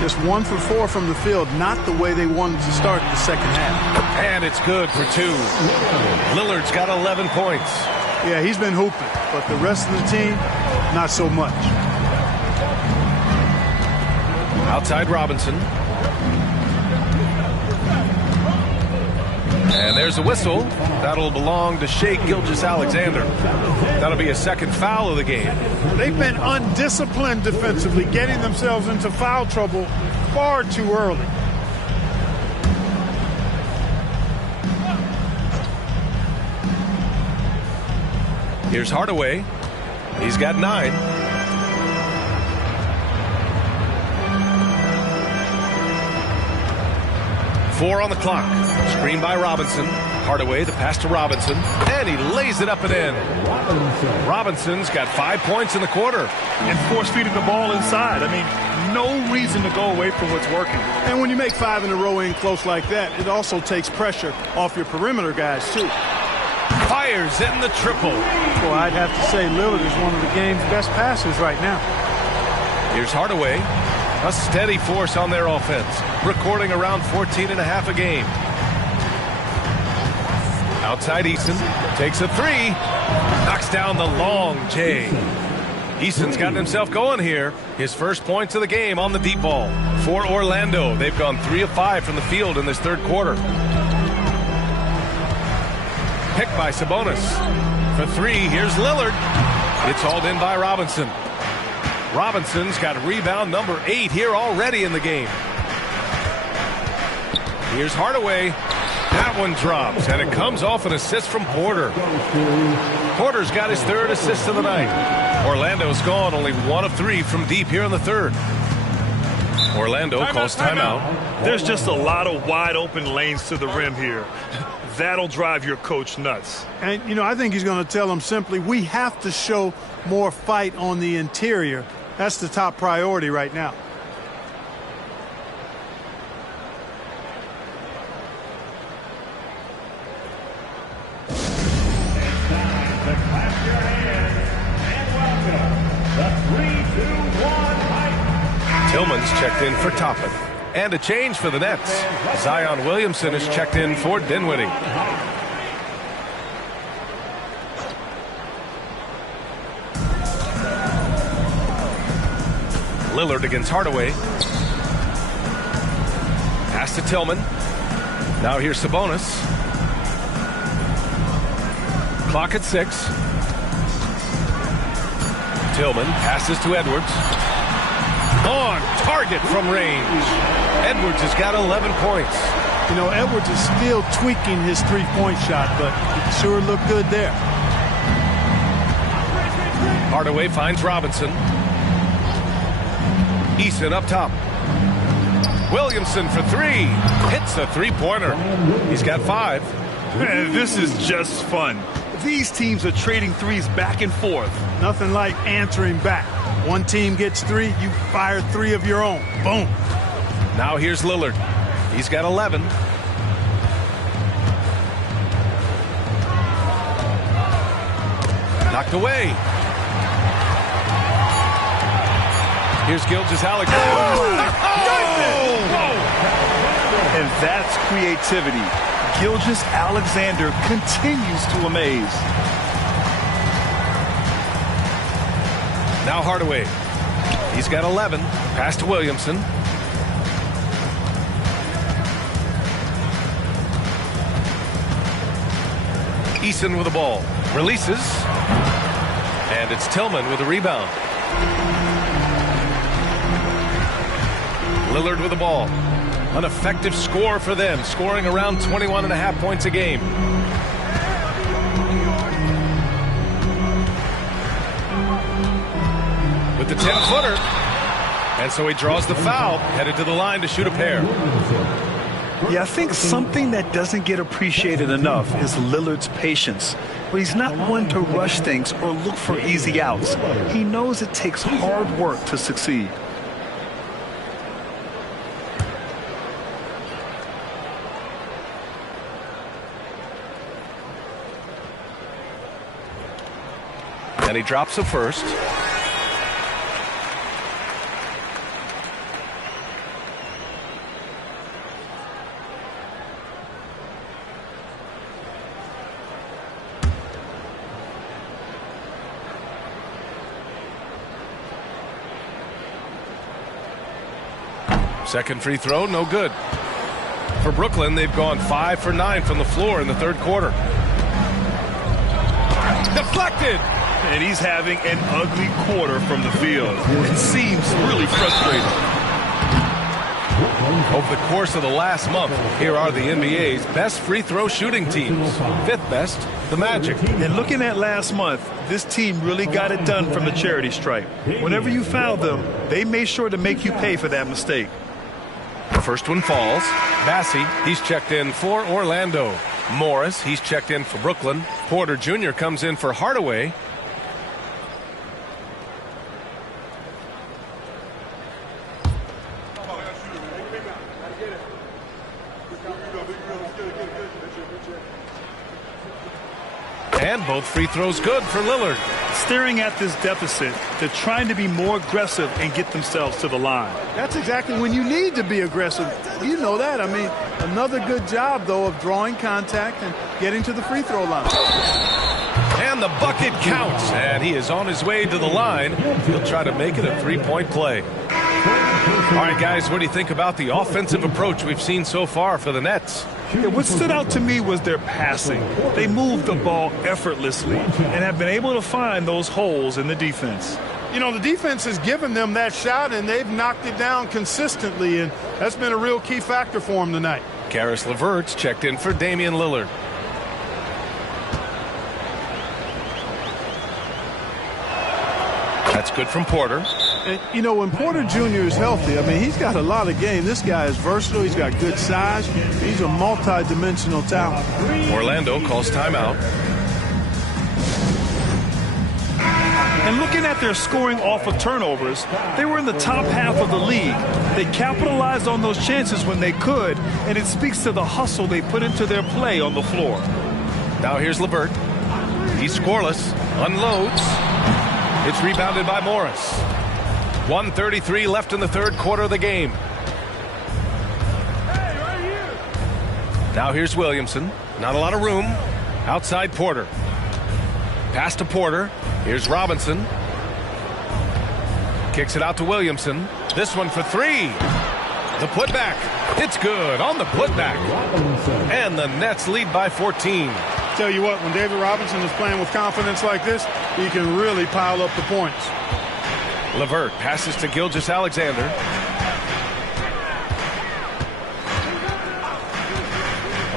Just 1 for 4 from the field, not the way they wanted to start the second half. And it's good for 2. Lillard's got 11 points. Yeah, he's been hooping, but the rest of the team, not so much. Outside Robinson. And there's a whistle. That'll belong to Shai Gilgeous-Alexander. That'll be a second foul of the game. They've been undisciplined defensively, getting themselves into foul trouble far too early. Here's Hardaway. He's got 9. Four on the clock. Screen by Robinson. Hardaway, the pass to Robinson. And he lays it up and in. Robinson's got 5 points in the quarter. And force-feeding the ball inside. I mean, no reason to go away from what's working. And when you make 5 in a row in close like that, it also takes pressure off your perimeter guys, too. Fires in the triple. Well, I'd have to say Lillard is one of the game's best passers right now. Here's Hardaway. A steady force on their offense, recording around 14.5 a game. Outside Eason, takes a 3, knocks down the long J. Eason's gotten himself going here. His first points of the game on the deep ball. For Orlando, they've gone 3 of 5 from the field in this third quarter. Picked by Sabonis. For 3, here's Lillard. It's hauled in by Robinson. Robinson's got rebound number 8 here already in the game. Here's Hardaway. That one drops, and it comes off an assist from Porter. Porter's got his 3rd assist of the night. Orlando's gone only 1 of 3 from deep here in the third. Orlando calls timeout. There's just a lot of wide open lanes to the rim here. That'll drive your coach nuts. And, you know, I think he's going to tell them simply, we have to show more fight on the interior. That's the top priority right now. Tillman's checked in for Toppin. And a change for the Nets. Zion Williamson is checked in for Dinwiddie. Lillard against Hardaway. Pass to Tillman. Now here's Sabonis. Clock at 6. Tillman passes to Edwards. On target from range. Edwards has got 11 points. You know, Edwards is still tweaking his three-point shot, but it sure looked good there. Hardaway finds Robinson. Eason up top. Williamson for three. Hits a three-pointer. He's got 5. Man, this is just fun. These teams are trading threes back and forth. Nothing like answering back. One team gets 3, you fire 3 of your own. Boom. Now here's Lillard. He's got 11. Knocked away. Here's Gilgeous-Alexander. And that's creativity. Gilgeous-Alexander continues to amaze. Now Hardaway. He's got 11. Pass to Williamson. Eason with the ball. Releases. And it's Tillman with a rebound. Lillard with the ball. An effective score for them, scoring around 21.5 points a game. With the 10-footer. And so he draws the foul, headed to the line to shoot a pair. Yeah, I think something that doesn't get appreciated enough is Lillard's patience. But he's not one to rush things or look for easy outs. He knows it takes hard work to succeed. And he drops a first. Second free throw, no good. For Brooklyn, they've gone 5 for 9 from the floor in the third quarter. Deflected! And he's having an ugly quarter from the field. It seems really frustrating. Over the course of the last month, here are the NBA's best free throw shooting teams. 5th best, the Magic. And looking at last month, this team really got it done from the charity stripe. Whenever you fouled them, they made sure to make you pay for that mistake. The first one falls. Bassey, he's checked in for Orlando. Morris, he's checked in for Brooklyn. Porter Jr. comes in for Hardaway. And both free throws good for Lillard. Staring at this deficit, they're trying to be more aggressive and get themselves to the line. That's exactly when you need to be aggressive. You know that. I mean, another good job, though, of drawing contact and getting to the free throw line. And the bucket counts. And he is on his way to the line. He'll try to make it a three-point play. All right, guys, what do you think about the offensive approach we've seen so far for the Nets? Yeah, what stood out to me was their passing. They moved the ball effortlessly and have been able to find those holes in the defense. You know, the defense has given them that shot, and they've knocked it down consistently, and that's been a real key factor for them tonight. Karis LeVert's checked in for Damian Lillard. That's good from Porter. And, you know, when Porter Jr. is healthy, I mean, he's got a lot of game. This guy is versatile. He's got good size. He's a multi-dimensional talent. Orlando calls timeout. And looking at their scoring off of turnovers, they were in the top half of the league. They capitalized on those chances when they could, and it speaks to the hustle they put into their play on the floor. Now here's LeVert. He's scoreless. Unloads. It's rebounded by Morris. 1:33 left in the third quarter of the game. Now here's Williamson. Not a lot of room. Outside Porter. Pass to Porter. Here's Robinson. Kicks it out to Williamson. This one for 3. The putback. It's good on the putback. And the Nets lead by 14. Tell you what, when David Robinson is playing with confidence like this, he can really pile up the points. LeVert passes to Gilgeous-Alexander.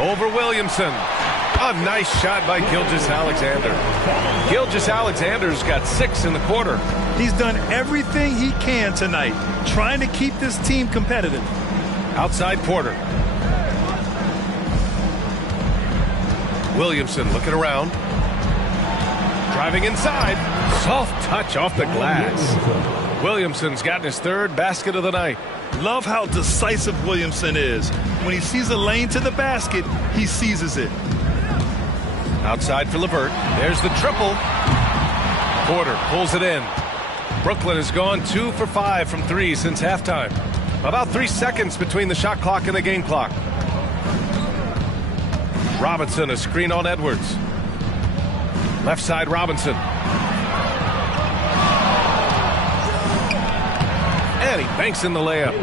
Over Williamson. A nice shot by Gilgeous-Alexander. Gilgeous-Alexander's got 6 in the quarter. He's done everything he can tonight, trying to keep this team competitive. Outside Porter. Williamson looking around. Driving inside. Soft touch off the glass. Williamson's gotten his 3rd basket of the night. Love how decisive Williamson is. When he sees a lane to the basket, he seizes it. Outside for LeVert. There's the triple. Porter pulls it in. Brooklyn has gone 2 for 5 from 3 since halftime. About 3 seconds between the shot clock and the game clock. Robinson, a screen on Edwards. Left side, Robinson. And he banks in the layup.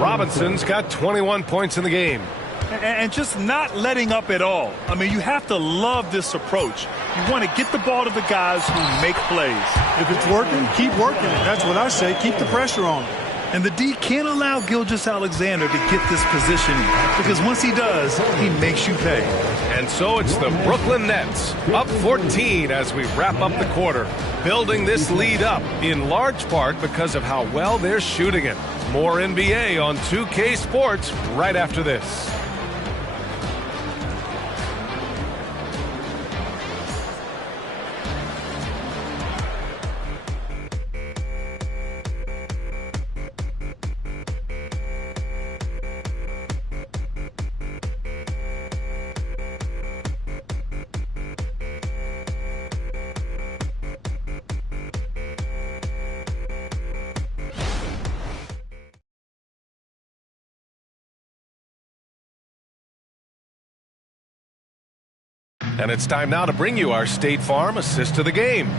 Robinson's got 21 points in the game. And just not letting up at all. I mean, you have to love this approach. You want to get the ball to the guys who make plays. If it's working, keep working it. That's what I say. Keep the pressure on. And the D can't allow Gilgeous-Alexander to get this positioning, because once he does, he makes you pay. And so it's the Brooklyn Nets, up 14 as we wrap up the quarter, building this lead up in large part because of how well they're shooting it. More NBA on 2K Sports right after this. And it's time now to bring you our State Farm assist of the game.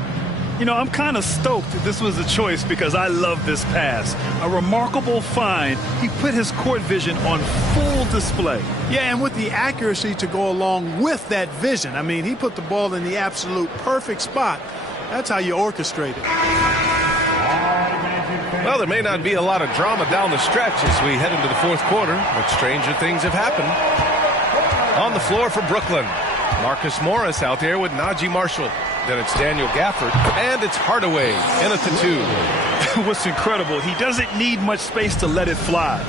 You know, I'm kind of stoked that this was a choice because I love this pass. A remarkable find. He put his court vision on full display. Yeah, and with the accuracy to go along with that vision. I mean, he put the ball in the absolute perfect spot. That's how you orchestrate it. Well, there may not be a lot of drama down the stretch as we head into the 4th quarter, but stranger things have happened. On the floor for Brooklyn, Marcus Morris out there with Najee Marshall. Then it's Daniel Gafford, and it's Hardaway in at the 2. What's incredible, he doesn't need much space to let it fly.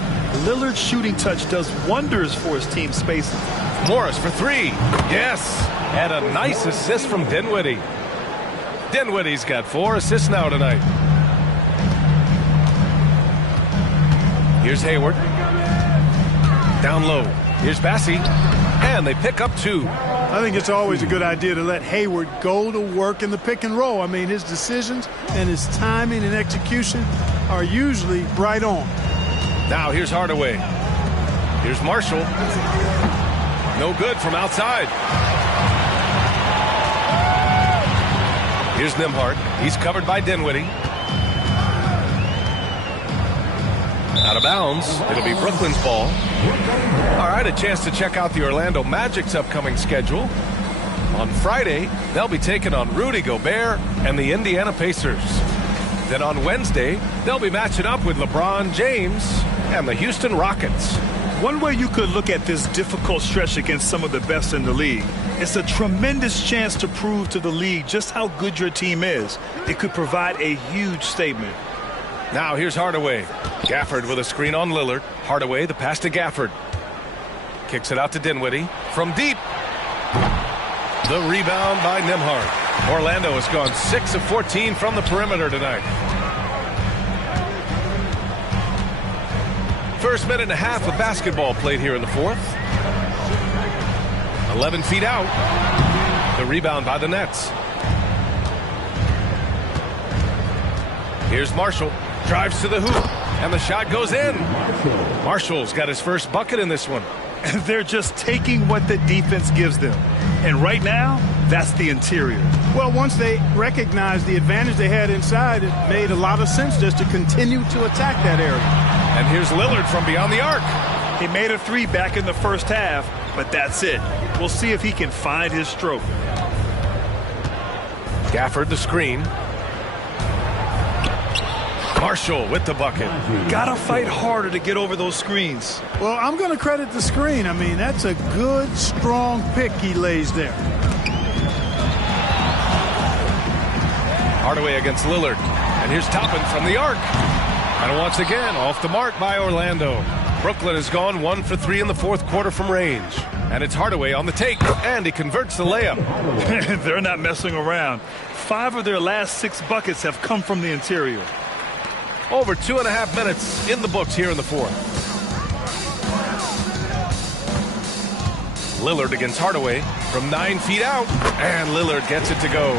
Lillard's shooting touch does wonders for his team spacing. Morris for 3. Yes, and a nice assist from Dinwiddie. Dinwiddie's got 4 assists now tonight. Here's Hayward. Down low. Here's Bassey. And they pick up 2. I think it's always a good idea to let Hayward go to work in the pick and roll. I mean, his decisions and his timing and execution are usually right on. Now here's Hardaway. Here's Marshall. No good from outside. Here's Nembhard. He's covered by Dinwiddie. Out of bounds. It'll be Brooklyn's ball. All right, a chance to check out the Orlando Magic's upcoming schedule. On Friday, they'll be taking on Rudy Gobert and the Indiana Pacers. Then on Wednesday, they'll be matching up with LeBron James and the Houston Rockets. One way you could look at this difficult stretch against some of the best in the league, it's a tremendous chance to prove to the league just how good your team is. It could provide a huge statement. Now here's Hardaway. Gafford with a screen on Lillard. Hardaway, the pass to Gafford. Kicks it out to Dinwiddie from deep. The rebound by Nembhard. Orlando has gone 6 of 14 from the perimeter tonight. First minute and a half of basketball played here in the 4th. 11 feet out. The rebound by the Nets. Here's Marshall. Drives to the hoop, and the shot goes in. Marshall's got his first bucket in this one. And they're just taking what the defense gives them. And right now, that's the interior. Well, once they recognized the advantage they had inside, it made a lot of sense just to continue to attack that area. And here's Lillard from beyond the arc. He made a 3 back in the first half, but that's it. We'll see if he can find his stroke. Gafford the screen. Marshall with the bucket. Gotta fight harder to get over those screens. Well, I'm going to credit the screen. I mean, that's a good, strong pick he lays there. Hardaway against Lillard. And here's Toppin from the arc. And once again, off the mark by Orlando. Brooklyn has gone 1 for 3 in the fourth quarter from range. And it's Hardaway on the take, and he converts the layup. They're not messing around. 5 of their last 6 buckets have come from the interior. Over 2.5 minutes in the books here in the fourth. Lillard against Hardaway from 9 feet out, and Lillard gets it to go.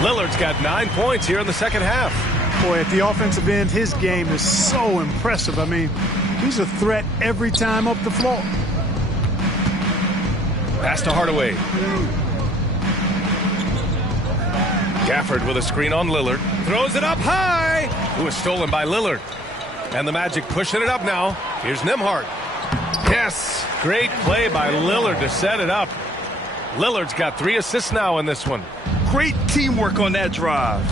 Lillard's got 9 points here in the second half. Boy, at the offensive end, his game is so impressive. I mean, he's a threat every time up the floor. Pass to Hardaway. Gafford with a screen on Lillard. Throws it up high. It was stolen by Lillard. And the Magic pushing it up now. Here's Nembhard. Yes, great play by Lillard to set it up. Lillard's got 3 assists now in this one. Great teamwork on that drive.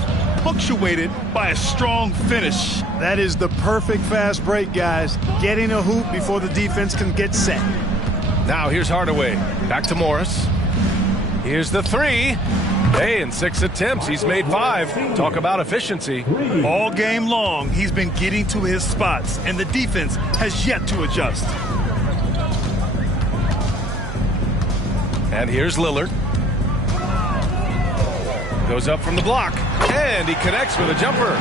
Punctuated by a strong finish. That is the perfect fast break, guys. Getting a hoop before the defense can get set. Now here's Hardaway. Back to Morris. Here's the 3. Hey, in 6 attempts, he's made 5. Talk about efficiency. All game long, he's been getting to his spots, and the defense has yet to adjust. And here's Lillard. Goes up from the block, and he connects with a jumper.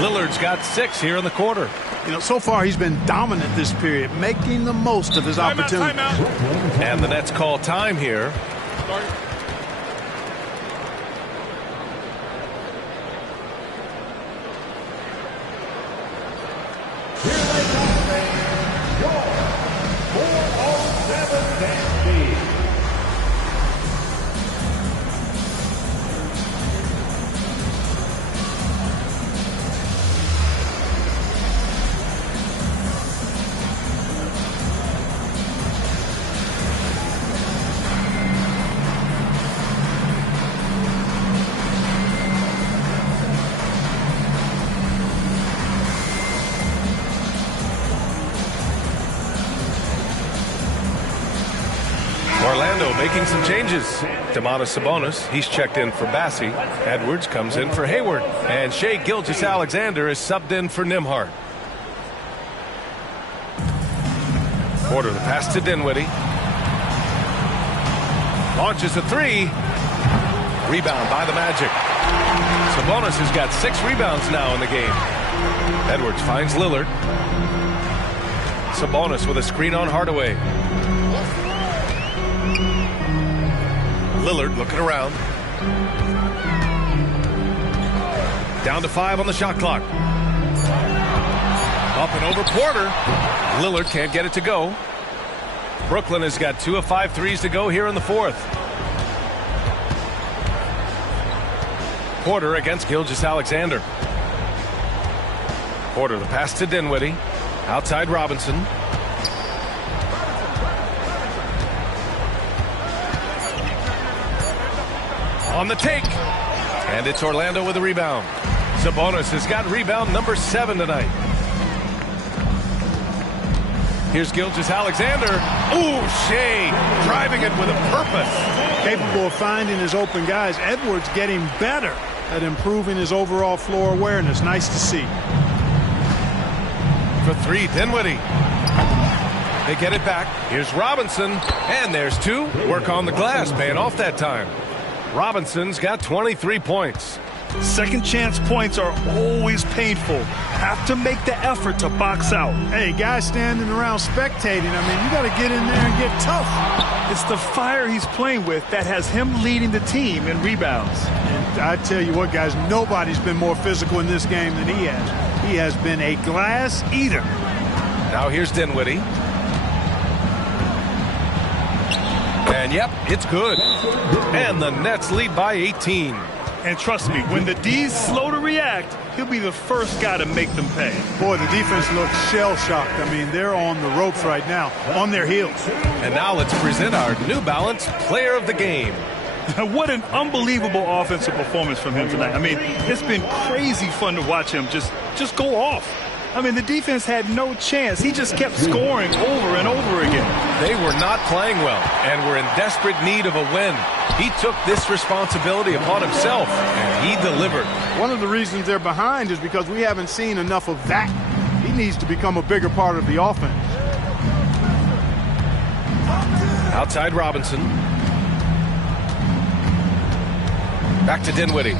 Lillard's got 6 here in the quarter. You know, so far he's been dominant this period, making the most of his opportunity. And the Nets call time here. Orlando making some changes. Domantas Sabonis, he's checked in for Bassie. Edwards comes in for Hayward. And Shai Gilgeous-Alexander is subbed in for Nembhard. Porter, the pass to Dinwiddie. Launches a 3. Rebound by the Magic. Sabonis has got 6 rebounds now in the game. Edwards finds Lillard. Sabonis with a screen on Hardaway. Lillard looking around. Down to 5 on the shot clock. Up and over Porter. Lillard can't get it to go. Brooklyn has got 2 of 5 threes to go here in the fourth. Porter against Gilgeous-Alexander. Porter, the pass to Dinwiddie. Outside Robinson. On the take. And it's Orlando with a rebound. Sabonis has got rebound number 7 tonight. Here's Gilgeous-Alexander. Ooh, Shai driving it with a purpose. Capable of finding his open guys. Edwards getting better at improving his overall floor awareness. Nice to see. For 3, Dinwiddie. They get it back. Here's Robinson. And there's 2. Work on the glass, paying off that time. Robinson's got 23 points. Second chance points are always painful. Have to make the effort to box out. Hey, guys standing around spectating, I mean, you got to get in there and get tough. It's the fire he's playing with that has him leading the team in rebounds. And I tell you what, guys, nobody's been more physical in this game than he has. He has been a glass eater. Now here's Dinwiddie. And yep, it's good. And the Nets lead by 18. And trust me, when the D's slow to react, he'll be the first guy to make them pay. Boy, the defense looks shell-shocked. I mean, they're on the ropes right now, on their heels. And now let's present our New Balance Player of the Game. What an unbelievable offensive performance from him tonight. I mean, it's been crazy fun to watch him just go off. I mean, the defense had no chance. He just kept scoring over and over again. They were not playing well and were in desperate need of a win. He took this responsibility upon himself, and he delivered. One of the reasons they're behind is because we haven't seen enough of that. He needs to become a bigger part of the offense. Outside Robinson. Back to Dinwiddie.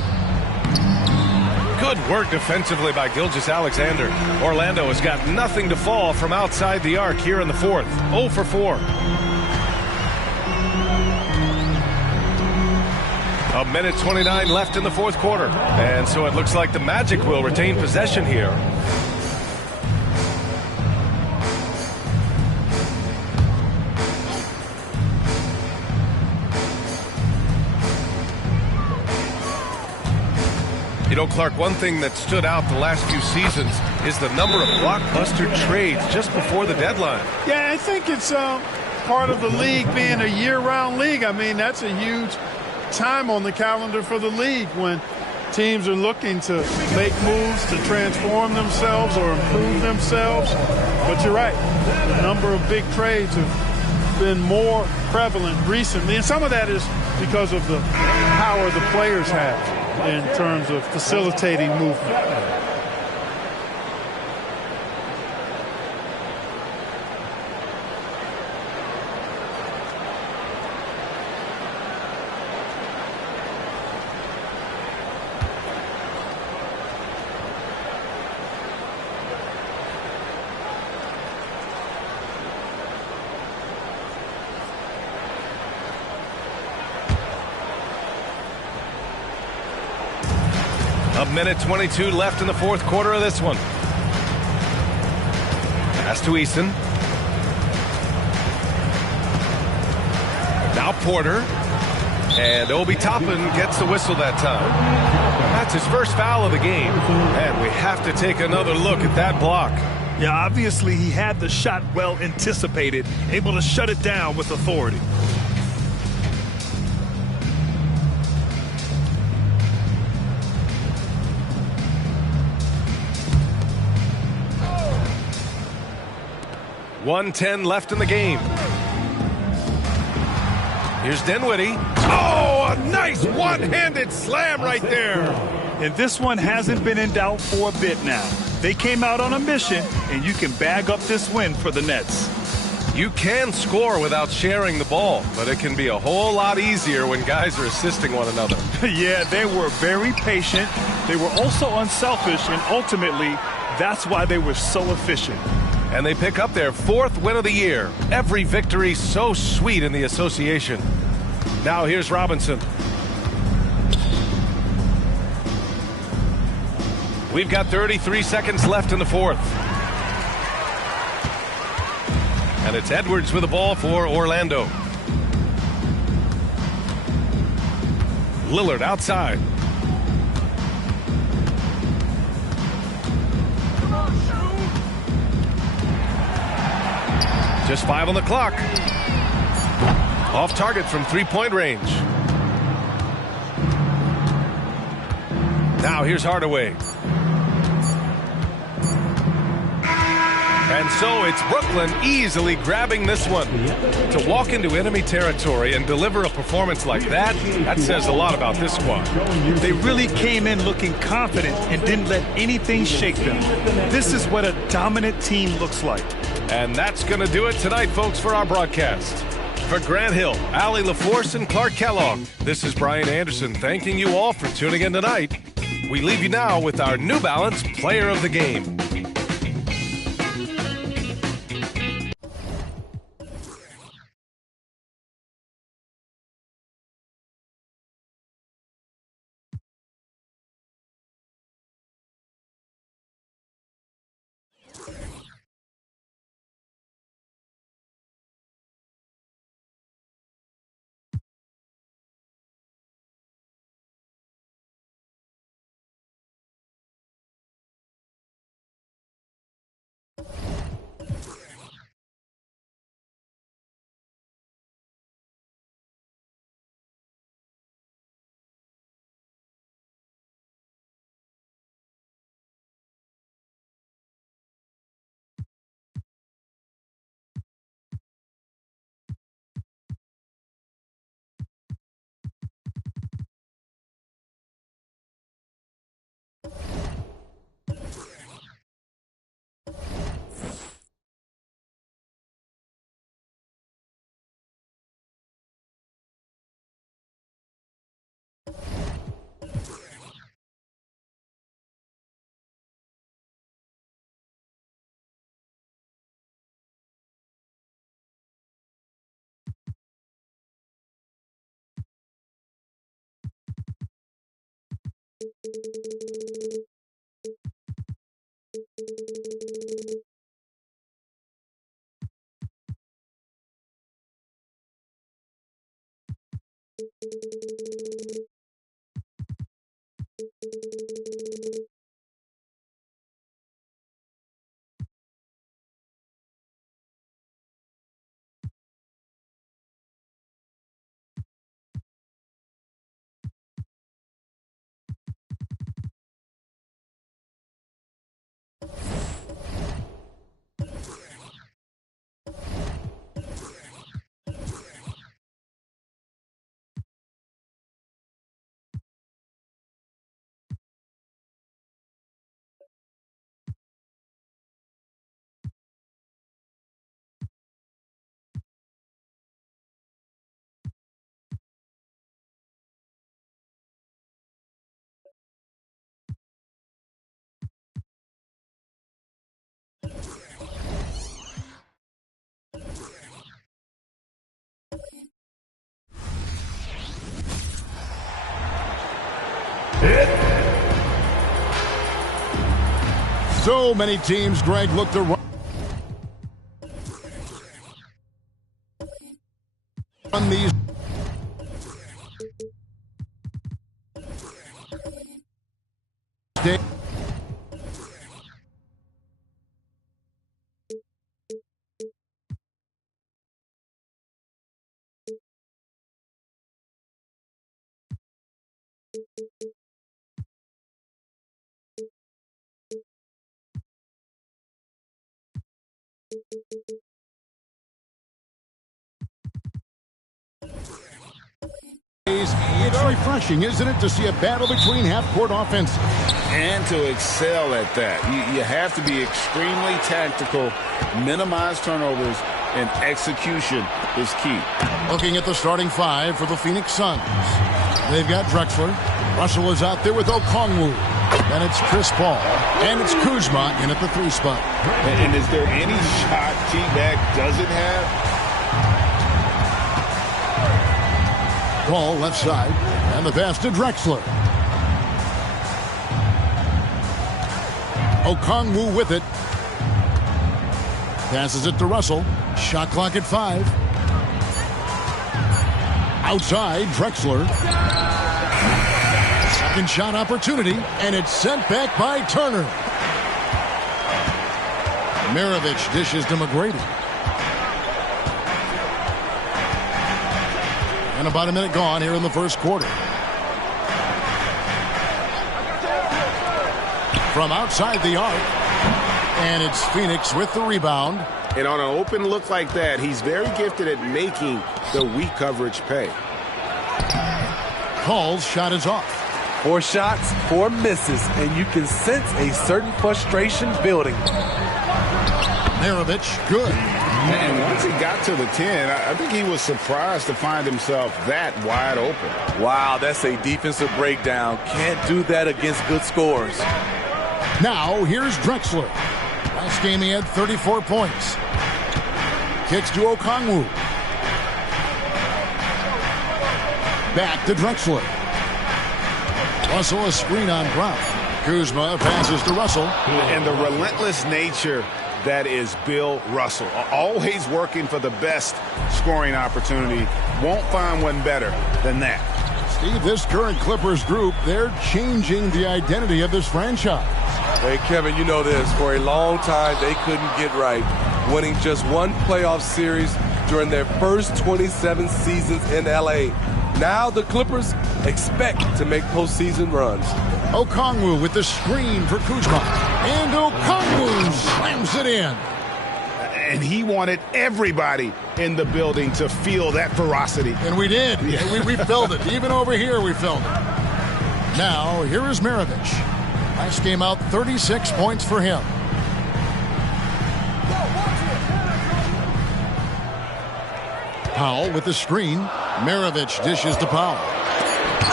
Good work defensively by Gilgeous-Alexander. Orlando has got nothing to fall from outside the arc here in the fourth. 0 for 4. A minute 29 left in the fourth quarter. And so it looks like the Magic will retain possession here. You know, Clark, one thing that stood out the last few seasons is the number of blockbuster trades just before the deadline. Yeah, I think it's part of the league being a year-round league. I mean, that's a huge time on the calendar for the league when teams are looking to make moves to transform themselves or improve themselves. But you're right, the number of big trades have been more prevalent recently. And some of that is because of the power the players have in terms of facilitating movement. A minute 22 left in the fourth quarter of this one. Pass to Easton. Now Porter. And Obi Toppin gets the whistle that time. That's his first foul of the game. And we have to take another look at that block. Yeah, obviously he had the shot well anticipated, able to shut it down with authority. .110 left in the game. Here's Dinwiddie. Oh, a nice one-handed slam right there. And this one hasn't been in doubt for a bit now. They came out on a mission, and you can bag up this win for the Nets. You can score without sharing the ball, but it can be a whole lot easier when guys are assisting one another. Yeah, they were very patient. They were also unselfish, and ultimately, that's why they were so efficient. And they pick up their fourth win of the year. Every victory so sweet in the association. Now here's Robinson. We've got 33 seconds left in the fourth. And it's Edwards with the ball for Orlando. Lillard outside. Just 5 on the clock. Off target from three-point range. Now here's Hardaway. And so it's Brooklyn easily grabbing this one. To walk into enemy territory and deliver a performance like that, that says a lot about this squad. They really came in looking confident and didn't let anything shake them. This is what a dominant team looks like. And that's going to do it tonight, folks, for our broadcast. For Grant Hill, Allie LaForce, and Clark Kellogg, this is Brian Anderson thanking you all for tuning in tonight. We leave you now with our New Balance Player of the Game. So many teams, Greg, look to run these. It's refreshing, isn't it, to see a battle between half-court offenses? And to excel at that. You have to be extremely tactical, minimize turnovers, and execution is key. Looking at the starting five for the Phoenix Suns. They've got Drexler. Russell is out there with Okongwu. Then it's Chris Paul. And it's Kuzma in at the 3 spot. And is there any shot T-Mac doesn't have? Paul left side, and the pass to Drexler. Okongwu with it. Passes it to Russell. Shot clock at 5. Outside, Drexler. Second shot opportunity, and it's sent back by Turner. Maravich dishes to McGrady. And about a minute gone here in the first quarter. From outside the arc. And it's Phoenix with the rebound. And on an open look like that, he's very gifted at making the weak coverage pay. Paul's shot is off. 4 shots, 4 misses, and you can sense a certain frustration building. Maravich, good. And once he got to the 10, I think he was surprised to find himself that wide open. Wow, that's a defensive breakdown. Can't do that against good scores. Now, here's Drexler. Last game he had 34 points. Kicks to Okongwu. Back to Drexler. Russell a screen on Brown. Kuzma passes to Russell. And the relentless nature that is Bill Russell. Always working for the best scoring opportunity. Won't find one better than that. Steve, this current Clippers group, they're changing the identity of this franchise. Hey, Kevin, you know this. For a long time, they couldn't get right, winning just one playoff series during their first 27 seasons in L.A. Now the Clippers expect to make postseason runs. Okongwu with the screen for Kuzma. And Okongwu slams it in. And he wanted everybody in the building to feel that ferocity. And we did. Yeah. We felt it. Even over here, we felt it. Now, here is Maravich. Last game out, 36 points for him. Powell with the screen. Maravich dishes to Powell.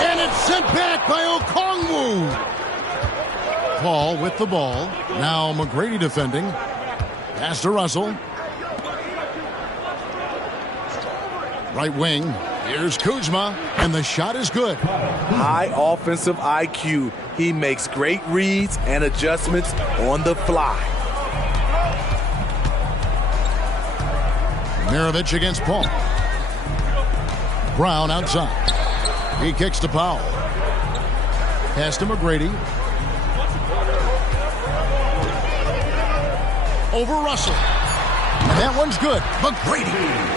And it's sent back by Okongwu. Paul with the ball. Now McGrady defending. Pass to Russell. Right wing. Here's Kuzma, and the shot is good. High offensive IQ. He makes great reads and adjustments on the fly. Maravich against Paul. Brown outside. He kicks to Powell. Pass to McGrady. Over Russell. And that one's good.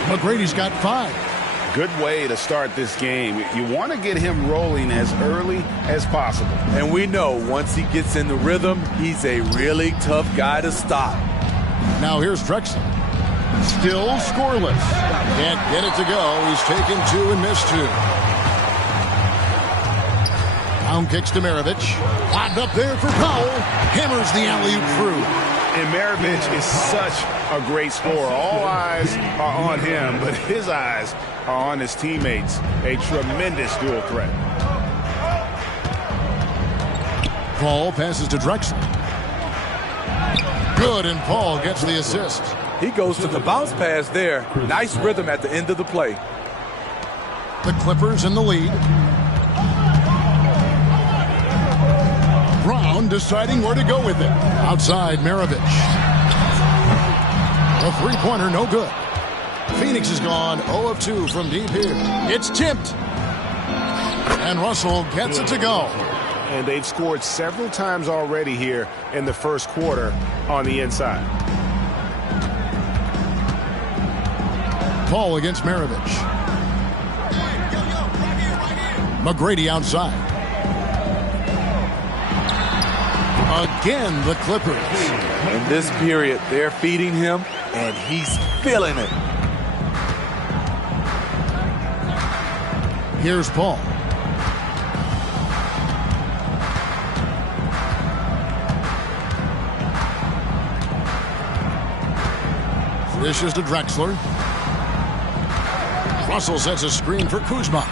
McGrady's got 5. Good way to start this game. You want to get him rolling as early as possible. And we know once he gets in the rhythm, he's a really tough guy to stop. Now here's Drexler. Still scoreless. Can't get it to go. He's taken 2 and missed 2. Down kicks to Maravich. Lobbed up there for Powell. Hammers the alley-oop through. And Maravich is such a great scorer. All eyes are on him, but his eyes are on his teammates. A tremendous dual threat. Paul passes to Drexler. Good, and Paul gets the assist. He goes to the bounce pass there. Nice rhythm at the end of the play. The Clippers in the lead. Brown deciding where to go with it. Outside Maravich. A three-pointer, no good. Phoenix is gone 0 of 2 from deep here. It's tipped. And Russell gets it to go. And they've scored several times already here in the first quarter on the inside. Paul against Maravich. McGrady outside. Again, the Clippers. In this period, they're feeding him, and he's feeling it. Here's Paul. This is to Drexler. Russell sets a screen for Kuzma.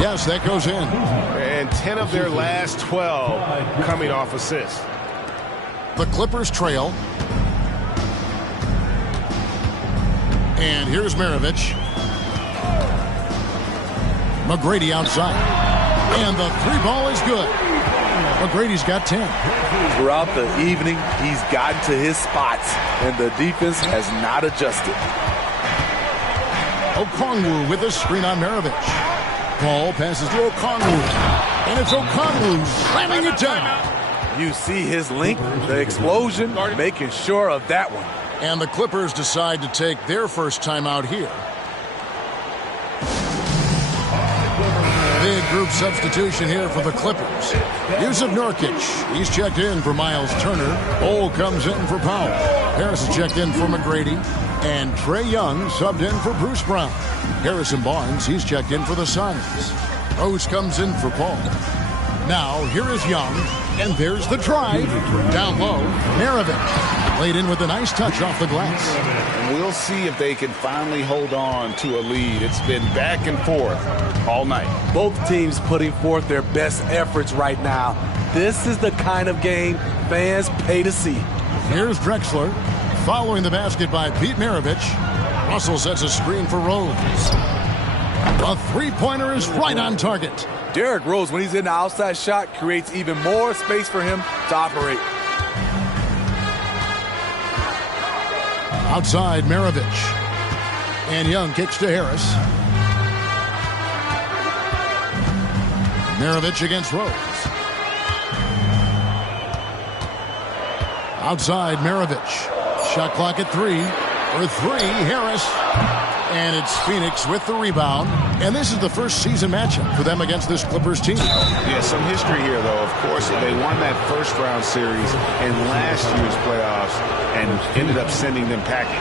Yes, that goes in. And 10 of their last 12 coming off assists. The Clippers trail. And here's Maravich. McGrady outside. And the 3-ball is good. McGrady's got 10. Throughout the evening, he's gotten to his spots, and the defense has not adjusted. Okongwu with a screen on Maravich. Paul passes to Okongwu. And it's Okongwu slamming it down. You see his length, the explosion, making sure of that one. And the Clippers decide to take their first timeout here. Big group substitution here for the Clippers. Yusuf Nurkic, he's checked in for Miles Turner. Ole comes in for Powell. Harris is checked in for McGrady. And Trae Young subbed in for Bruce Brown. Harrison Barnes, he's checked in for the Suns. Rose comes in for Paul. Now, here is Young, and there's the drive. Down low, Maravich. Laid in with a nice touch off the glass. And we'll see if they can finally hold on to a lead. It's been back and forth all night. Both teams putting forth their best efforts right now. This is the kind of game fans pay to see. Here's Drexler. Following the basket by Pete Maravich. Russell sets a screen for Rose. A three-pointer is right on target. Derrick Rose, when he's in the outside shot, creates even more space for him to operate. Outside Maravich. And Young kicks to Harris. Maravich against Rose. Outside Maravich. Shot clock at 3. For 3, Harris. And it's Phoenix with the rebound. And this is the first season matchup for them against this Clippers team. Yeah, some history here, though. Of course, they won that first-round series in last year's playoffs and ended up sending them packing.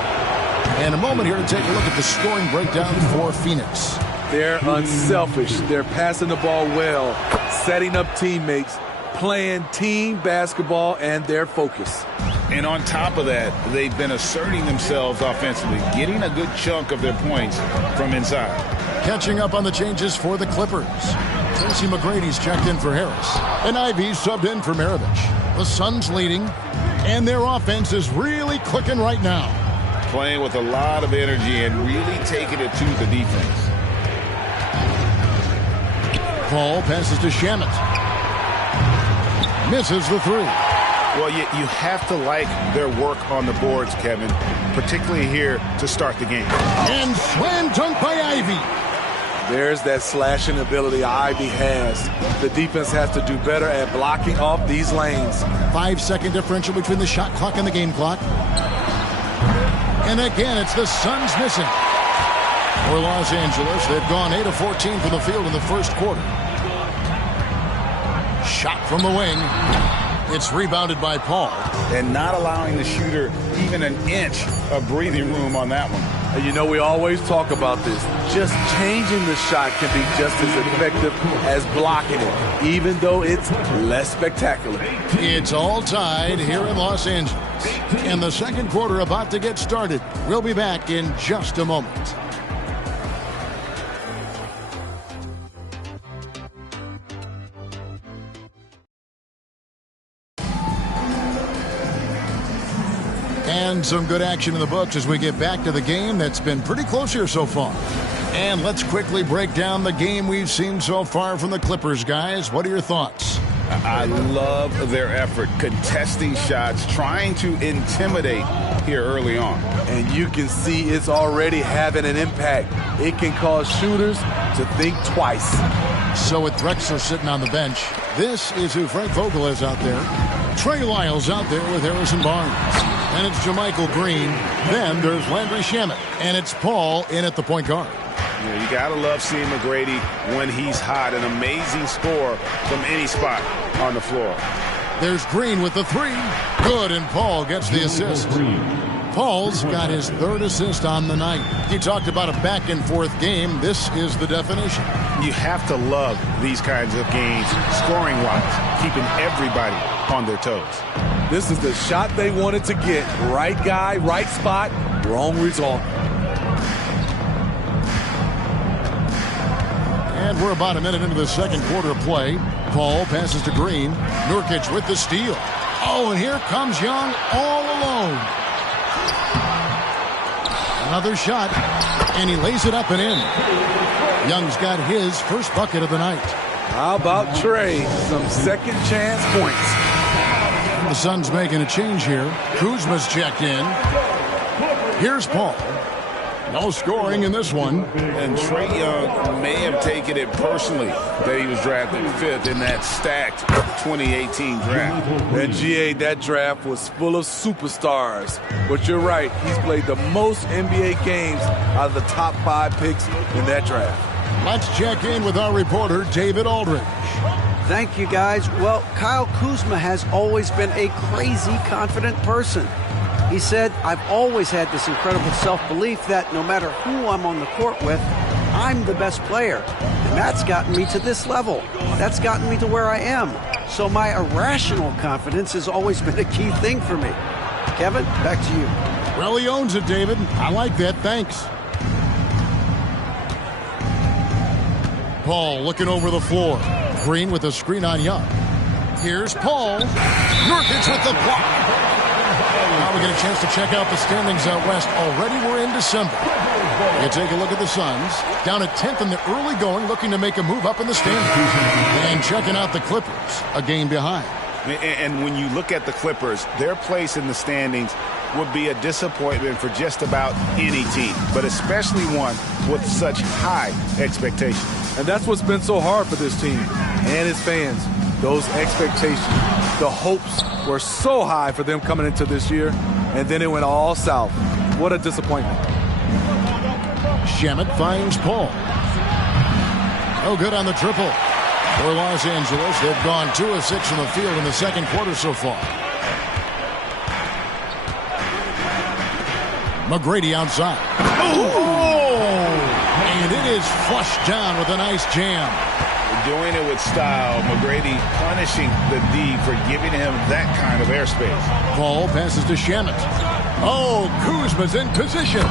And a moment here to take a look at the scoring breakdown for Phoenix. They're unselfish. They're passing the ball well, setting up teammates, playing team basketball, and their focus. And on top of that, they've been asserting themselves offensively, getting a good chunk of their points from inside. Catching up on the changes for the Clippers. Tracy McGrady's checked in for Harris. And Ivy subbed in for Maravich. The Suns leading, and their offense is really clicking right now. Playing with a lot of energy and really taking it to the defense. Paul passes to Shamet. Misses the three. Well, you have to like their work on the boards, Kevin, particularly here to start the game. And slam dunk by Ivy. There's that slashing ability Ivy has. The defense has to do better at blocking off these lanes. 5-second differential between the shot clock and the game clock. And again, it's the Suns missing. For Los Angeles, they've gone 8 of 14 from the field in the first quarter. Shot from the wing. It's rebounded by Paul. And not allowing the shooter even an inch of breathing room on that one. And you know, we always talk about this. Just changing the shot can be just as effective as blocking it, even though it's less spectacular. It's all tied here in Los Angeles. And the second quarter about to get started. We'll be back in just a moment. And some good action in the books as we get back to the game that's been pretty close here so far. And let's quickly break down the game we've seen so far from the Clippers, guys. What are your thoughts? I love their effort, contesting shots, trying to intimidate here early on. And you can see it's already having an impact. It can cause shooters to think twice. So with Drexler sitting on the bench, this is who Frank Vogel is out there. Trey Lyles out there with Harrison Barnes. And it's JaMychal Green. Then there's Landry Shamet. And it's Paul in at the point guard. Yeah, you got to love seeing McGrady when he's hot. An amazing score from any spot on the floor. There's Green with the three. Good, and Paul gets the assist. Paul's got his third assist on the night. You talked about a back-and-forth game. This is the definition. You have to love these kinds of games, scoring-wise, keeping everybody on their toes. This is the shot they wanted to get. Right guy, right spot, wrong result. And we're about a minute into the second quarter of play. Paul passes to Green. Nurkic with the steal. Oh, and here comes Young all alone. Another shot, and he lays it up and in. Young's got his first bucket of the night. How about Trey? Some second chance points. The Suns making a change here. Kuzma's checked in. Here's Paul. No scoring in this one. And Trey Young may have taken it personally that he was drafted 5th in that stacked 2018 draft. And GA, that draft was full of superstars. But you're right, he's played the most NBA games out of the top 5 picks in that draft. Let's check in with our reporter, David Aldridge. Thank you, guys. Well, Kyle Kuzma has always been a crazy confident person. He said, I've always had this incredible self-belief that no matter who I'm on the court with, I'm the best player. And that's gotten me to this level. That's gotten me to where I am. So my irrational confidence has always been a key thing for me. Kevin, back to you. Well, he owns it, David. I like that. Thanks. Paul looking over the floor. Green with a screen on Young. Here's Paul. Nurkic with the block. Now we get a chance to check out the standings out west. Already we're in December. You take a look at the Suns. Down at 10th in the early going, looking to make a move up in the standings. And checking out the Clippers, a game behind. And when you look at the Clippers, their place in the standings would be a disappointment for just about any team, but especially one with such high expectations. And that's what's been so hard for this team and its fans. Those expectations, the hopes were so high for them coming into this year, and then it went all south. What a disappointment. Shamet finds Paul. No good on the triple. For Los Angeles, they've gone 2 of 6 from the field in the second quarter so far. McGrady outside. Oh! And it is flushed down with a nice jam. Doing it with style. McGrady punishing the D for giving him that kind of airspace. Paul passes to Shamet. Oh, Kuzma's in position.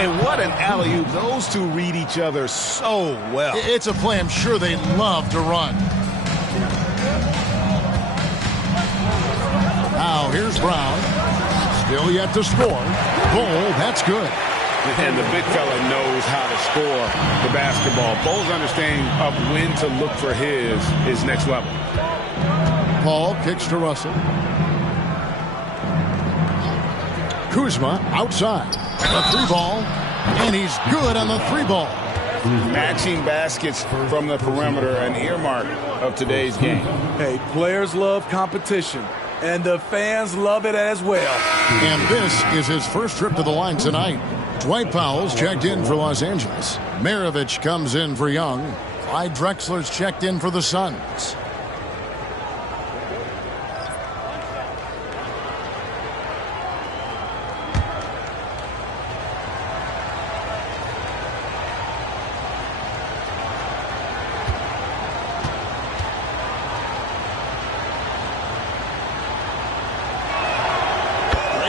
And what an alley-oop. Those two read each other so well. It's a play I'm sure they love to run. Now here's Brown. Still yet to score. Goal, that's good. And the big fella knows how to score the basketball. Bo's understanding of when to look for his is next level. Paul kicks to Russell. Kuzma outside. A 3-ball. And he's good on the 3-ball. Matching baskets from the perimeter, an earmark of today's game. Hey, players love competition, and the fans love it as well. And this is his first trip to the line tonight. Dwight Powell's checked in for Los Angeles. Maravich comes in for Young. Clyde Drexler's checked in for the Suns.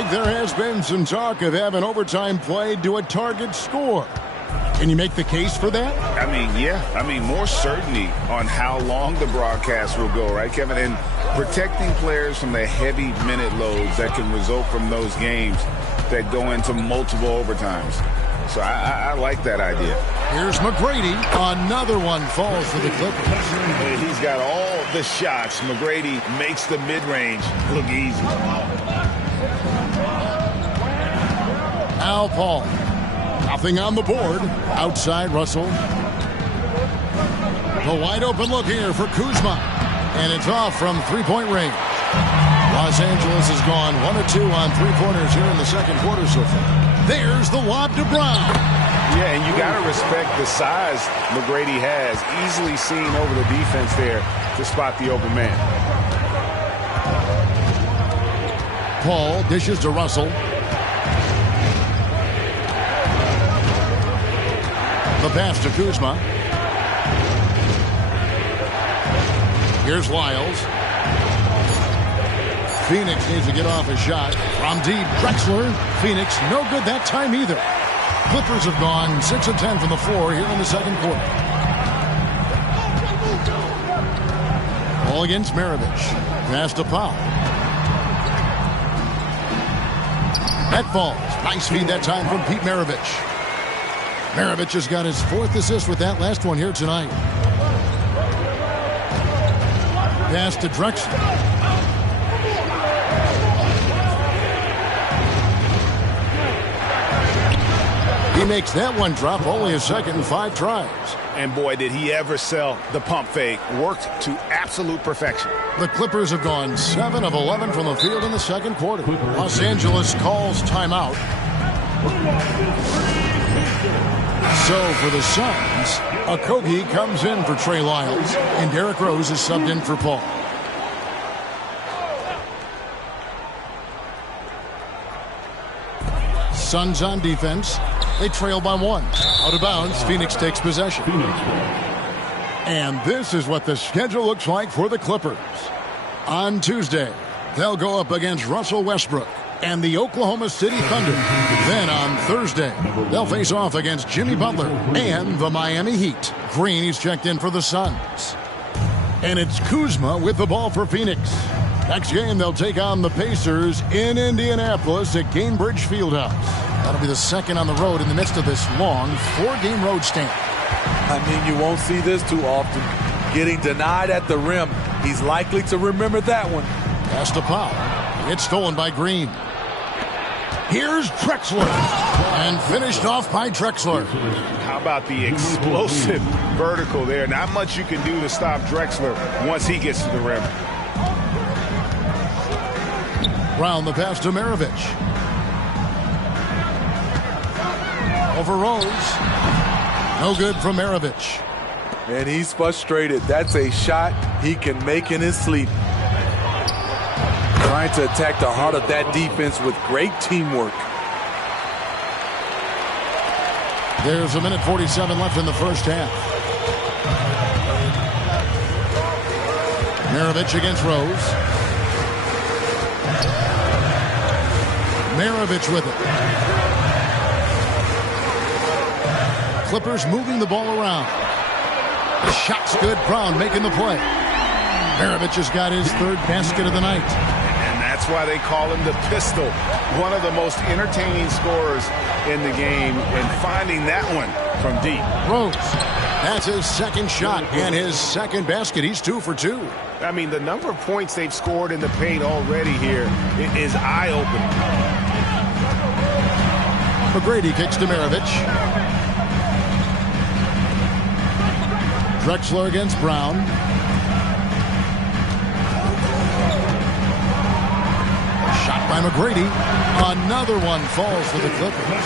There has been some talk of having overtime played to a target score. Can you make the case for that? I mean, yeah. I mean, more certainty on how long the broadcast will go, right, Kevin? And protecting players from the heavy minute loads that can result from those games that go into multiple overtimes. So I like that idea. Here's McGrady. Another one falls for the Clippers. He's got all the shots. McGrady makes the mid-range look easy. Al Paul. Nothing on the board. Outside Russell. The wide open look here for Kuzma. And it's off from three-point range. Los Angeles has gone 1 of 2 on three-pointers here in the second quarter so far. There's the lob to Brown. Yeah, and you got to respect the size McGrady has. Easily seen over the defense there to spot the open man. Paul dishes to Russell. The pass to Kuzma. Here's Lyles. Phoenix needs to get off a shot. From deep, Drexler. Phoenix, no good that time either. Clippers have gone 6 of 10 from the floor here in the second quarter. Ball against Maravich. Pass to Powell. That falls. Nice feed that time from Pete Maravich. Maravich has got his 4th assist with that last one here tonight. Pass to Drexler. He makes that one drop, only a second in 5 tries. And boy, did he ever sell the pump fake. Worked to absolute perfection. The Clippers have gone 7 of 11 from the field in the second quarter. Los Angeles calls timeout. So for the Suns, Okogie comes in for Trey Lyles, and Derrick Rose is subbed in for Paul. Suns on defense. They trail by 1. Out of bounds, Phoenix takes possession. And this is what the schedule looks like for the Clippers. On Tuesday, they'll go up against Russell Westbrook and the Oklahoma City Thunder. Then on Thursday, they'll face off against Jimmy Butler and the Miami Heat. Green is checked in for the Suns. And it's Kuzma with the ball for Phoenix. Next game, they'll take on the Pacers in Indianapolis at Gainbridge Fieldhouse. That'll be the second on the road in the midst of this long 4-game road stand. I mean, you won't see this too often. Getting denied at the rim. He's likely to remember that one. Pass to Powell. It's stolen by Green. Here's Drexler. And finished off by Drexler. How about the explosive vertical there? Not much you can do to stop Drexler once he gets to the rim. Brown the pass to Maravich. Over Rose. No good from Maravich. And he's frustrated. That's a shot he can make in his sleep. Trying to attack the heart of that defense with great teamwork. There's 1:47 left in the first half. Maravich against Rose. Maravich with it. Clippers moving the ball around. The shot's good. Brown making the play. Maravich has got his 3rd basket of the night. And that's why they call him the Pistol. One of the most entertaining scorers in the game, and finding that one from deep. Rose. That's his second shot and his second basket. He's 2 for 2. I mean, the number of points they've scored in the paint already here is eye-opening. McGrady kicks to Maravich. Drexler against Brown. Shot by McGrady. Another one falls for the Clippers.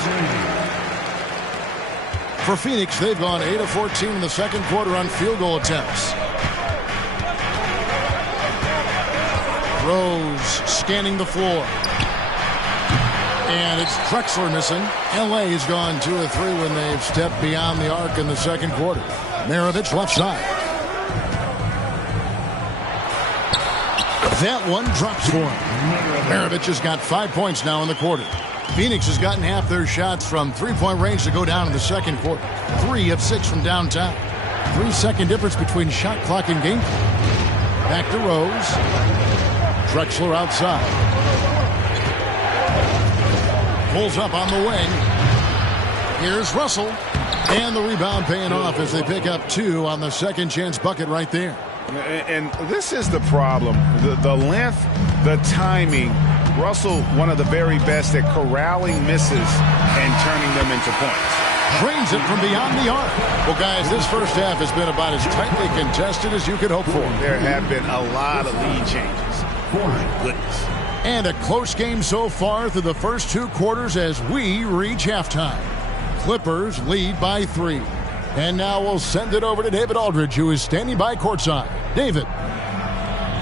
For Phoenix, they've gone 8 of 14 in the second quarter on field goal attempts. Rose scanning the floor. And it's Drexler missing. LA has gone 2 of 3 when they've stepped beyond the arc in the second quarter. Maravich left side. That one drops for him. Maravich has got 5 points now in the quarter. Phoenix has gotten half their shots from three-point range to go down in the second quarter. 3 of 6 from downtown. 3-second difference between shot clock and game clock. Back to Rose. Drexler outside. Pulls up on the wing. Here's Russell. And the rebound paying off as they pick up 2 on the second chance bucket right there. And this is the problem. The length, the timing. Russell, one of the very best at corralling misses and turning them into points. Drains it from beyond the arc. Well, guys, this first half has been about as tightly contested as you could hope for. There have been a lot of lead changes. My goodness. And a close game so far through the first 2 quarters as we reach halftime. Clippers lead by 3. And now we'll send it over to David Aldridge, who is standing by courtside. David.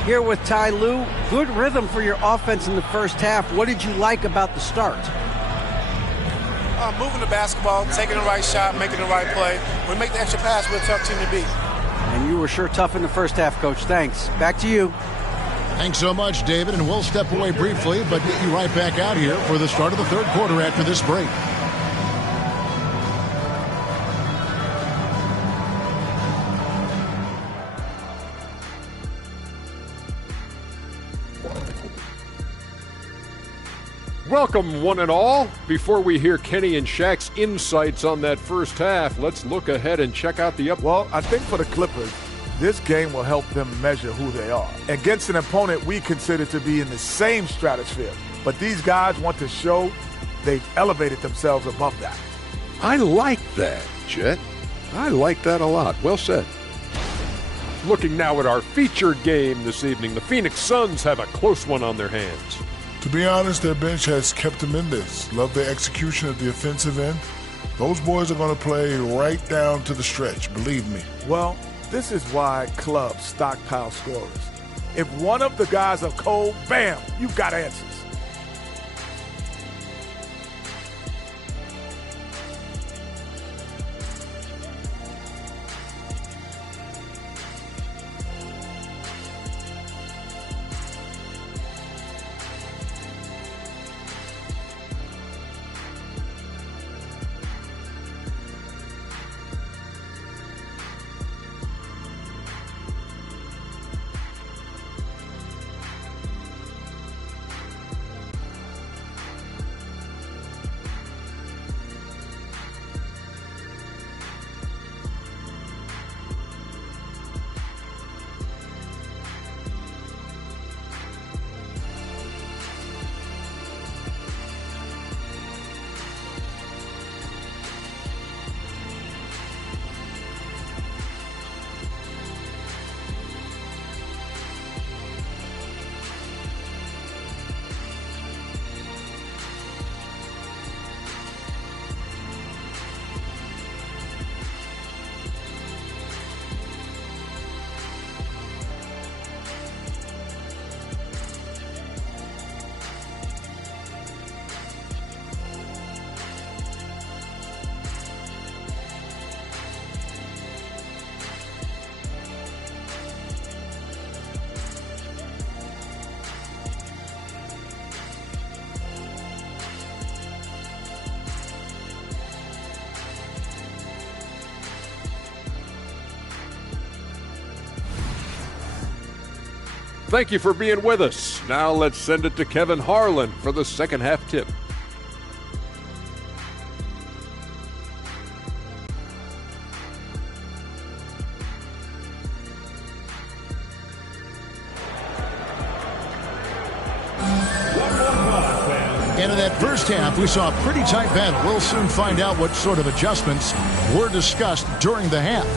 Here with Ty Lue. Good rhythm for your offense in the first half. What did you like about the start? Moving the basketball, taking the right shot, making the right play. When we make the extra pass, we're a tough team to beat. And you were sure tough in the first half, Coach. Thanks. Back to you. Thanks so much, David. And we'll step away briefly, but get you right back out here for the start of the third quarter after this break. Welcome, one and all. Before we hear Kenny and Shaq's insights on that first half, let's look ahead and check out the Well, I think for the Clippers, this game will help them measure who they are against an opponent we consider to be in the same stratosphere. But these guys want to show they've elevated themselves above that. I like that, Jet. I like that a lot. Well said. Looking now at our featured game this evening, the Phoenix Suns have a close one on their hands. To be honest, their bench has kept them in this. Love their execution at the offensive end. Those boys are going to play right down to the stretch, believe me. Well, this is why clubs stockpile scorers. If one of the guys are cold, bam, you've got answers. Thank you for being with us. Now let's send it to Kevin Harlan for the second half tip. And in that first half, we saw a pretty tight battle. We'll soon find out what sort of adjustments were discussed during the half.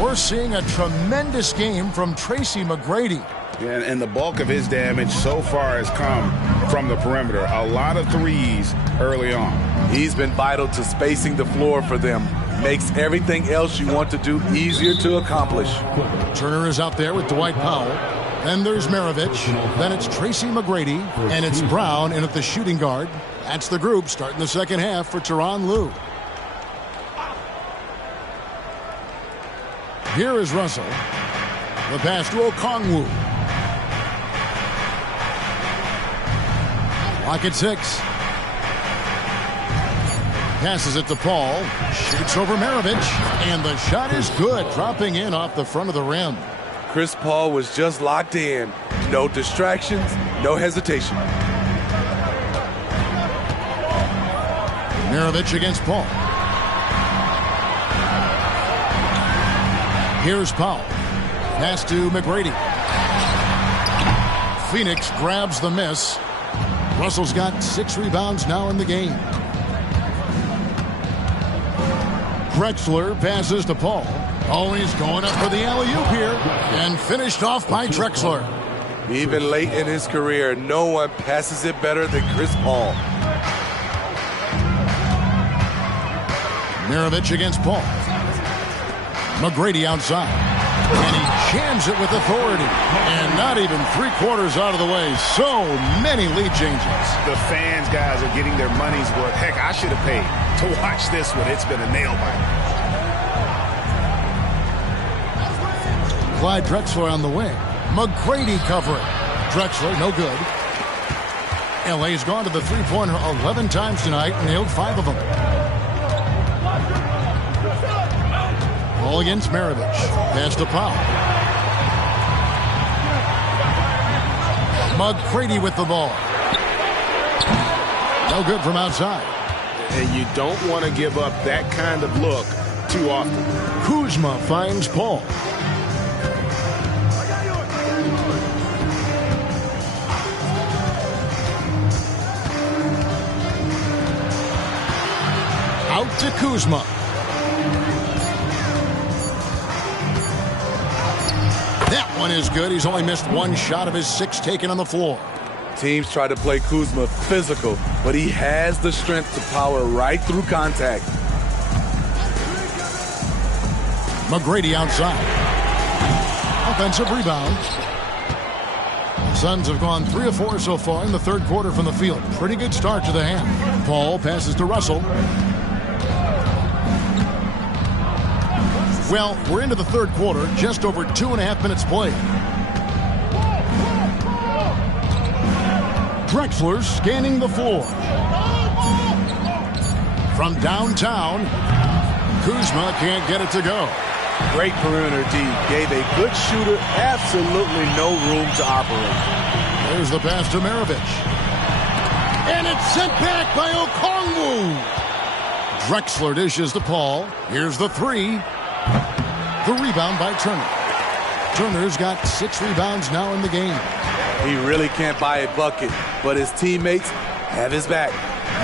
We're seeing a tremendous game from Tracy McGrady. Yeah, and the bulk of his damage so far has come from the perimeter. A lot of threes early on. He's been vital to spacing the floor for them. Makes everything else you want to do easier to accomplish. Turner is out there with Dwight Powell. Then there's Maravich. Then it's Tracy McGrady. And it's Brown in at the shooting guard. That's the group starting the second half for Tyronn Lue. Here is Russell. The pass to Okongwu. Lock at 6. Passes it to Paul. Shoots over Maravich. And the shot is good. Dropping in off the front of the rim. Chris Paul was just locked in. No distractions, no hesitation. Maravich against Paul. Here's Powell. Pass to McGrady. Phoenix grabs the miss. Russell's got 6 rebounds now in the game. Drexler passes to Paul. Oh, he's going up for the alley-oop here. And finished off by Drexler. Even late in his career, no one passes it better than Chris Paul. Maravich against Paul. McGrady outside. And he jams it with authority. And not even 3/4 out of the way. So many lead changes. The fans, guys, are getting their money's worth. Heck, I should have paid to watch this one. It's been a nail-biter. Clyde Drexler on the wing. McGrady covering. Drexler, no good. LA's gone to the three-pointer 11 times tonight and nailed 5 of them. Ball against Maravich. Pass to Powell. McGrady with the ball. No good from outside. And you don't want to give up that kind of look too often. Kuzma finds Paul. Out to Kuzma. That one is good. He's only missed 1 shot of his 6 taken on the floor. Teams try to play Kuzma physical, but he has the strength to power right through contact. McGrady outside. Offensive rebound. Suns have gone 3 of 4 so far in the third quarter from the field. Pretty good start to the half. Paul passes to Russell. Well, we're into the third quarter, just over 2.5 minutes played. Drexler scanning the floor. From downtown, Kuzma can't get it to go. Great perimeter D. Gave a good shooter absolutely no room to operate. There's the pass to Maravich. And it's sent back by Okongwu. Drexler dishes to Paul. Here's the 3. The rebound by Turner. Turner's got 6 rebounds now in the game. He really can't buy a bucket, but his teammates have his back.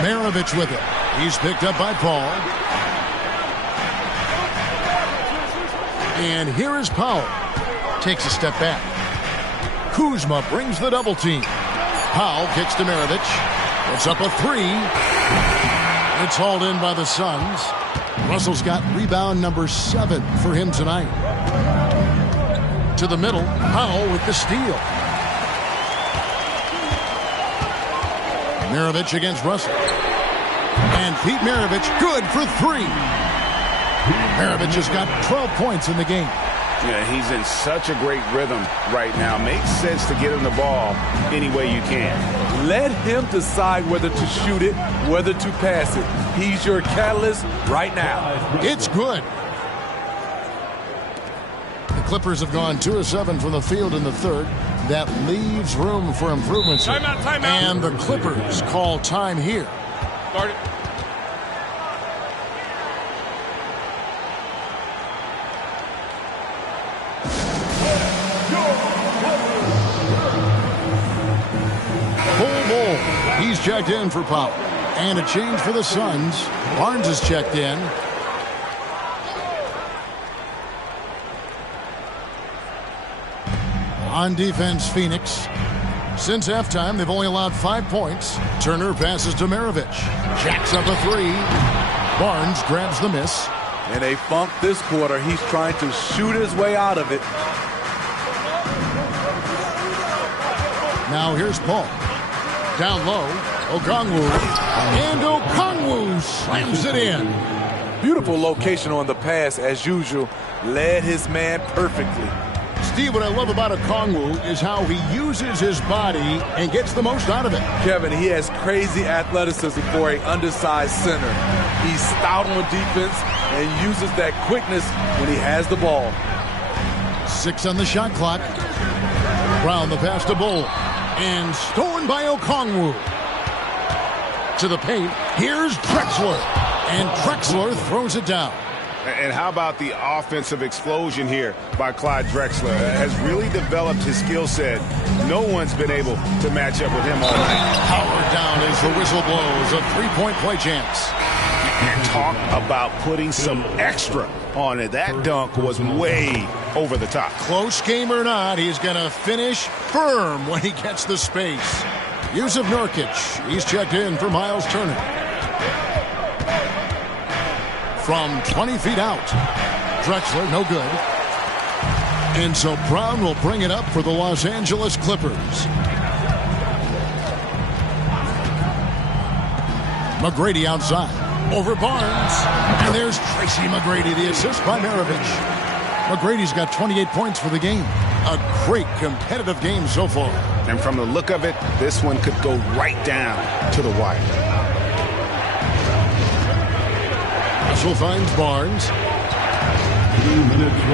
Maravich with it. He's picked up by Paul. And here is Powell. Takes a step back. Kuzma brings the double team. Powell kicks to Maravich. Puts up a 3. It's hauled in by the Suns. Russell's got rebound number 7 for him tonight. To the middle, Powell with the steal. Maravich against Russell. And Pete Maravich good for 3. Maravich has got 12 points in the game. Yeah, he's in such a great rhythm right now. Makes sense to get him the ball any way you can. Let him decide whether to shoot it, whether to pass it. He's your catalyst right now. It's good. Clippers have gone 2 of 7 from the field in the third. That leaves room for improvements. Timeout. And the Clippers call time here. Start it. Bull. He's checked in for Powell. And a change for the Suns. Barnes is checked in. On defense, Phoenix. Since halftime, they've only allowed 5 points. Turner passes to Maravich. Jacks up a 3. Barnes grabs the miss. In a funk this quarter, he's trying to shoot his way out of it. Now here's Paul. Down low, Okongwu. And Okongwu slams it in. Beautiful location on the pass, as usual. Led his man perfectly. Steve, what I love about Okongwu is how he uses his body and gets the most out of it. Kevin, he has crazy athleticism for an undersized center. He's stout on defense and uses that quickness when he has the ball. 6 on the shot clock. Brown the pass to Bull. And stolen by Okongwu. To the paint. Here's Drexler. And Drexler throws it down. And how about the offensive explosion here by Clyde Drexler? Has really developed his skill set. No one's been able to match up with him all night. Powered down as the whistle blows. A 3-point play chance. And talk about putting some extra on it. That dunk was way over the top. Close game or not, he's going to finish firm when he gets the space. Yusuf Nurkic. He's checked in for Miles Turner. From 20 feet out. Drexler, no good. And so Brown will bring it up for the Los Angeles Clippers. McGrady outside. Over Barnes. And there's Tracy McGrady, the assist by Maravich. McGrady's got 28 points for the game. A great competitive game so far. And from the look of it, this one could go right down to the wire. Russell finds Barnes.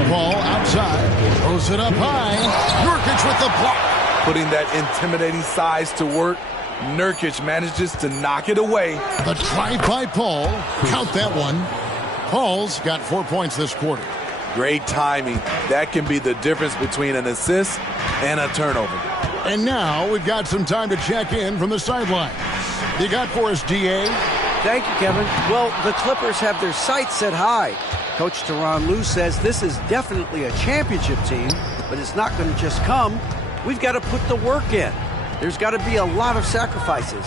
Ball outside. Throws it up high. Nurkic with the block. Putting that intimidating size to work. Nurkic manages to knock it away. The drive by Paul. Count that one. Paul's got 4 points this quarter. Great timing. That can be the difference between an assist and a turnover. And now we've got some time to check in from the sidelines. You got for us, DA? Thank you, Kevin. Well, the Clippers have their sights set high. Coach Tyronn Lue says this is definitely a championship team, but it's not going to just come. We've got to put the work in. There's got to be a lot of sacrifices.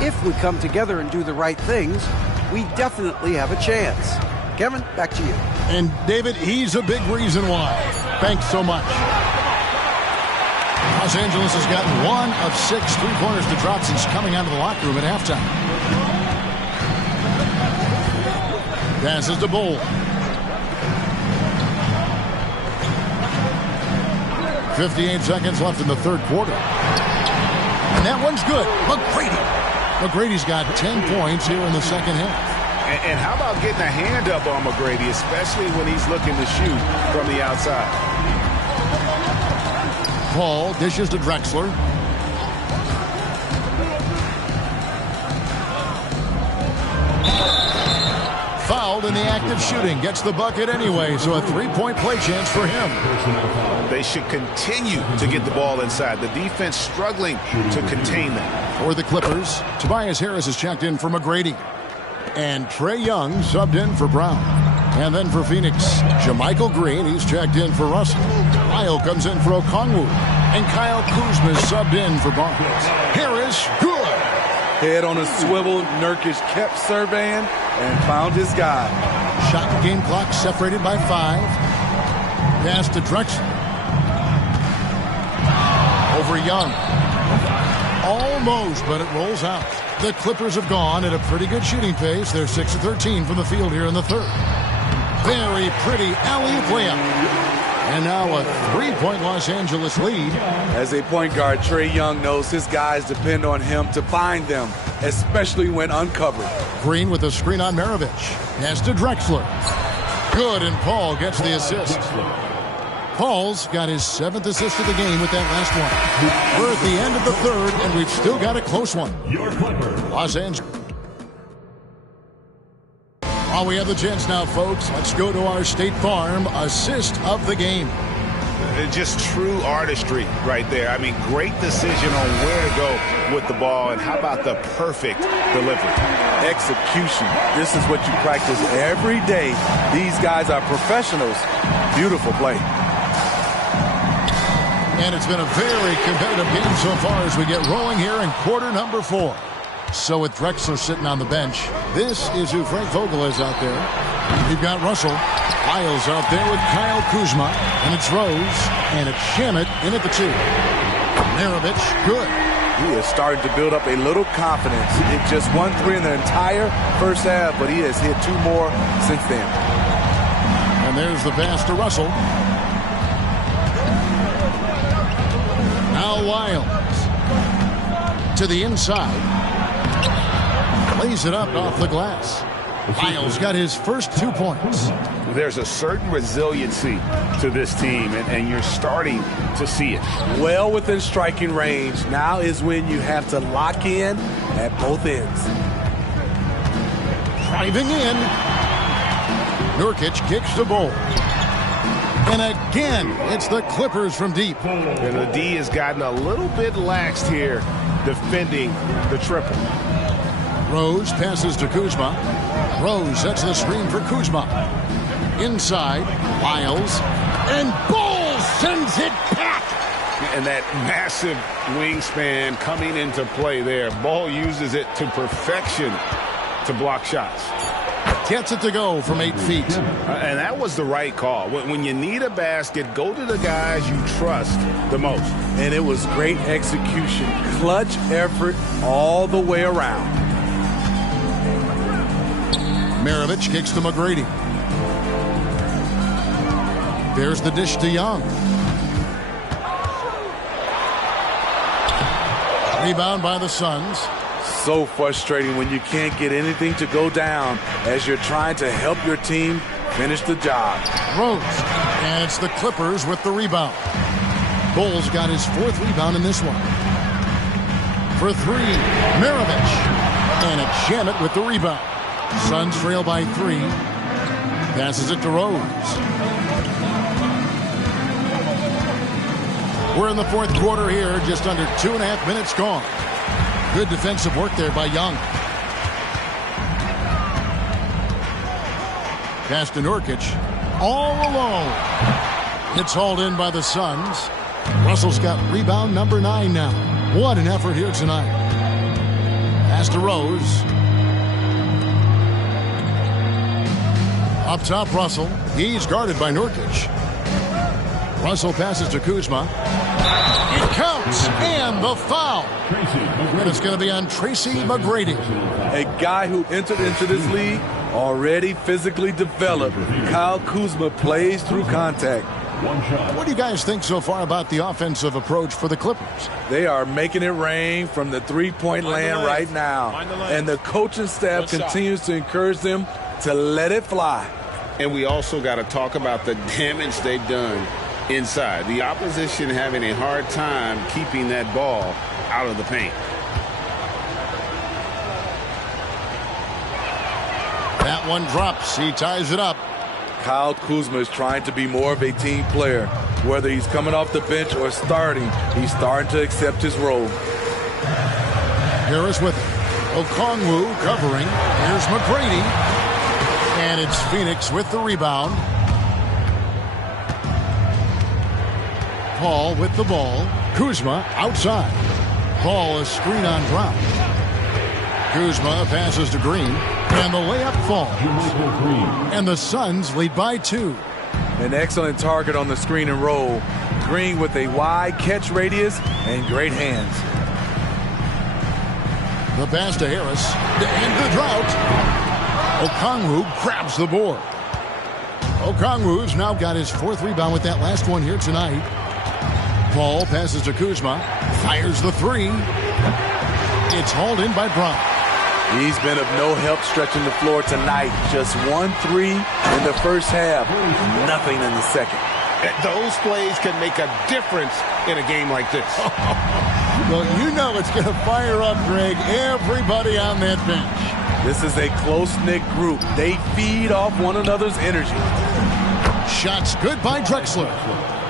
If we come together and do the right things, we definitely have a chance. Kevin, back to you. And David, he's a big reason why. Thanks so much. Los Angeles has gotten 1 of 6 3-pointers to drop since coming out of the locker room at halftime. Passes to Bull. 58 seconds left in the third quarter. And that one's good. McGrady's got 10 points here in the second half. And how about getting a hand up on McGrady, especially when he's looking to shoot from the outside? Paul dishes to Drexler. Fouled in the act of shooting. Gets the bucket anyway, so a 3-point play chance for him. They should continue to get the ball inside. The defense struggling to contain them. For the Clippers, Tobias Harris is checked in for McGrady. And Trae Young subbed in for Brown. And then for Phoenix, JaMychal Green, he's checked in for Russell. Lyle comes in for Okongwu. And Kyle Kuzma is subbed in for Barnes. Harris, good. Head on a swivel, Nurkic kept surveying and found his guy. Shot game clock separated by 5. Pass to Drexler. Over Young. Almost, but it rolls out. The Clippers have gone at a pretty good shooting pace. They're 6 of 13 from the field here in the third. Very pretty alley-oop layup. And now a 3-point Los Angeles lead. As a point guard, Trae Young knows his guys depend on him to find them, especially when uncovered. Green with a screen on Maravich. Pass to Drexler. Good, and Paul gets the assist. Paul's got his 7th assist of the game with that last one. We're at the end of the third, and we've still got a close one. Los Angeles. While we have the chance now, folks, let's go to our State Farm assist of the game. Just true artistry right there. I mean, great decision on where to go with the ball, and how about the perfect delivery? Execution. This is what you practice every day. These guys are professionals. Beautiful play. And it's been a very competitive game so far as we get rolling here in quarter number 4. So with Drexler sitting on the bench, this is who Frank Vogel is out there. We've got Russell. Lyles out there with Kyle Kuzma. And it's Rose. And it's Shamet in at the 2. Maravich, good. He is starting to build up a little confidence. He hit just 1 3 in the entire first half, but he has hit 2 more since then. And there's the pass to Russell. Now Lyles. To the inside. Lays it up off the glass. Lyles got his first 2 points. There's a certain resiliency to this team, and you're starting to see it. Well within striking range. Now is when you have to lock in at both ends. Driving in. Nurkic kicks the ball. And again, it's the Clippers from deep. And the D has gotten a little bit laxed here defending the triple. Rose passes to Kuzma. Rose sets the screen for Kuzma. Inside, Lyles. And Ball sends it back. And that massive wingspan coming into play there. Ball uses it to perfection to block shots. Gets it to go from 8 feet. And that was the right call. When you need a basket, go to the guys you trust the most. And it was great execution. Clutch effort all the way around. Maravich kicks to McGrady. There's the dish to Young. Rebound by the Suns. So frustrating when you can't get anything to go down as you're trying to help your team finish the job. Rose. And it's the Clippers with the rebound. Bulls got his 4th rebound in this one. For 3, Maravich. And it's Shamet with the rebound. Suns trail by 3. Passes it to Rose. We're in the 4th quarter here, just under 2.5 minutes gone. Good defensive work there by Young. Pass to Nurkic. All alone. It's hauled in by the Suns. Russell's got rebound number 9 now. What an effort here tonight. Pass to Rose. Up top, Russell. He's guarded by Nurkic. Russell passes to Kuzma. It counts, and the foul. And it's going to be on Tracy McGrady. A guy who entered into this league already physically developed. Kyle Kuzma plays through contact. What do you guys think so far about the offensive approach for the Clippers? They are making it rain from the three-point land right now. And the coaching staff continues to encourage them to let it fly. And we also got to talk about the damage they've done inside. The opposition having a hard time keeping that ball out of the paint. That one drops. He ties it up. Kyle Kuzma is trying to be more of a team player. Whether he's coming off the bench or starting, he's starting to accept his role. Harris with it. Okongwu covering. Here's McGrady. And it's Phoenix with the rebound. Paul with the ball. Kuzma outside. Paul a screen on Brown. Kuzma passes to Green. And the layup falls. And the Suns lead by 2. An excellent target on the screen and roll. Green with a wide catch radius and great hands. The pass to Harris to end the drought. Okongwu grabs the board. Okongwu's now got his 4th rebound with that last one here tonight. Paul passes to Kuzma. Fires the 3. It's hauled in by Brown. He's been of no help stretching the floor tonight. Just 1 3 in the first half. Nothing in the second. Those plays can make a difference in a game like this. Well, you know it's going to fire up, Greg, everybody on that bench. This is a close-knit group. They feed off one another's energy. Shots good by Drexler.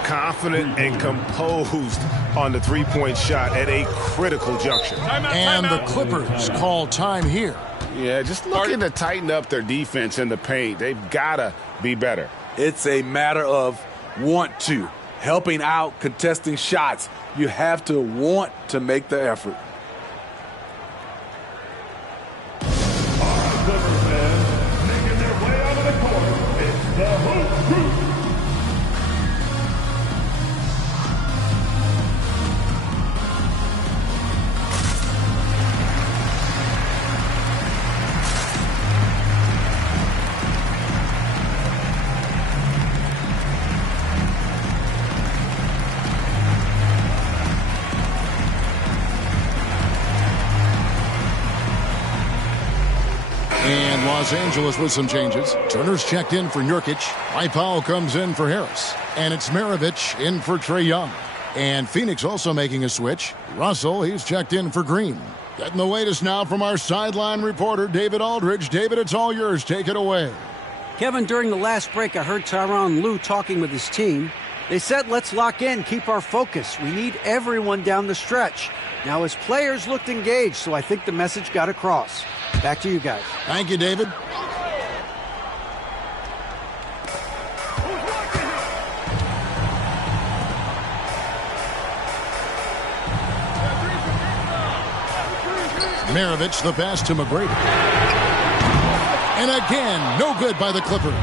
Confident and composed on the three-point shot at a critical juncture. And the Clippers call time here. Yeah, just looking to tighten up their defense in the paint. They've got to be better. It's a matter of want to. Helping out, contesting shots. You have to want to make the effort. Making their way onto the court, it's the Hoop Group. And Los Angeles with some changes. Turner's checked in for Nurkic. Mike Powell comes in for Harris. And it's Maravich in for Trae Young. And Phoenix also making a switch. Russell, he's checked in for Green. Getting the latest now from our sideline reporter, David Aldridge. David, it's all yours. Take it away. Kevin, during the last break, I heard Tyronn Lue talking with his team. They said, let's lock in, keep our focus. We need everyone down the stretch. Now, his players looked engaged, so I think the message got across. Back to you guys. Thank you, David. Maravich, the pass to McGrady. And again, no good by the Clippers.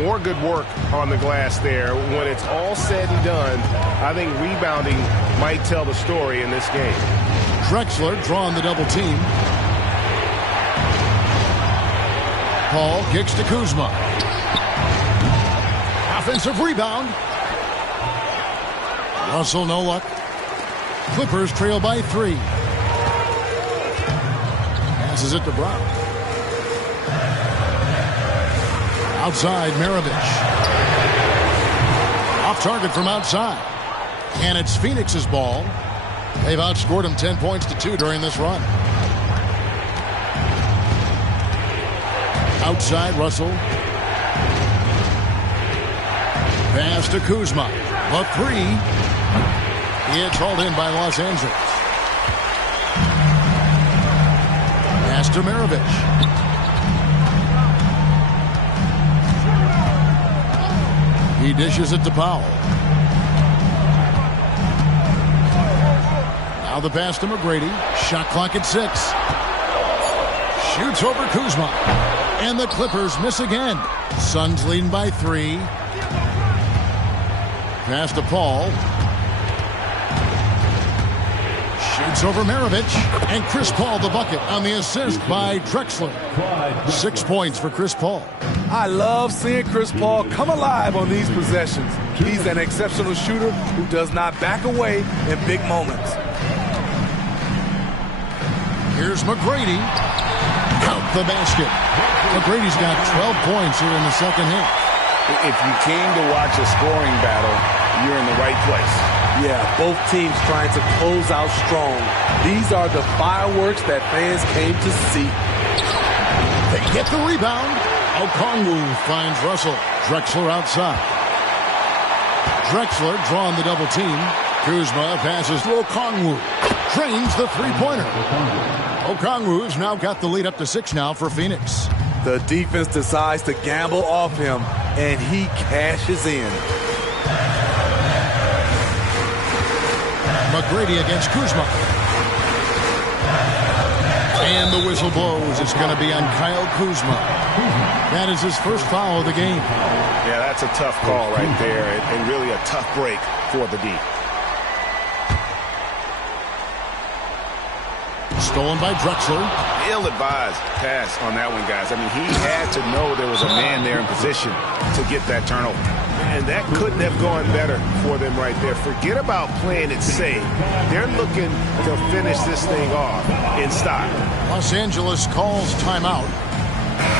More good work on the glass there. When it's all said and done, I think rebounding might tell the story in this game. Drexler drawing the double team. Paul kicks to Kuzma. Offensive rebound. Russell, no luck. Clippers trail by 3. Passes it to Brown. Outside, Maravich. Off target from outside. And it's Phoenix's ball. They've outscored them 10 points to 2 during this run. Outside, Russell. Pass to Kuzma. The 3. It's hauled in by Los Angeles. Pass to Maravich. He dishes it to Powell. Now the pass to McGrady. Shot clock at 6. Shoots over Kuzma. And the Clippers miss again. Suns leading by 3. Pass to Paul. Shoots over Maravich. And Chris Paul the bucket on the assist by Drexler. 6 points for Chris Paul. I love seeing Chris Paul come alive on these possessions. He's an exceptional shooter who does not back away in big moments. Here's McGrady. Count the basket. McGrady's got 12 points here in the second half. If you came to watch a scoring battle, you're in the right place. Yeah, both teams trying to close out strong. These are the fireworks that fans came to see. They get the rebound. Okongwu finds Russell. Drexler outside. Drexler drawing the double team. Kuzma passes to Okongwu. Drains the three-pointer. Okongwu's now got the lead up to 6 now for Phoenix. The defense decides to gamble off him, and he cashes in. McGrady against Kuzma. And the whistle blows. It's going to be on Kyle Kuzma. That is his first foul of the game. Yeah, that's a tough call right there, and really a tough break for the D. Stolen by Drexler. Ill-advised pass on that one, guys. I mean, he had to know there was a man there in position to get that turnover. And that couldn't have gone better for them right there. Forget about playing it safe. They're looking to finish this thing off in style. Los Angeles calls timeout.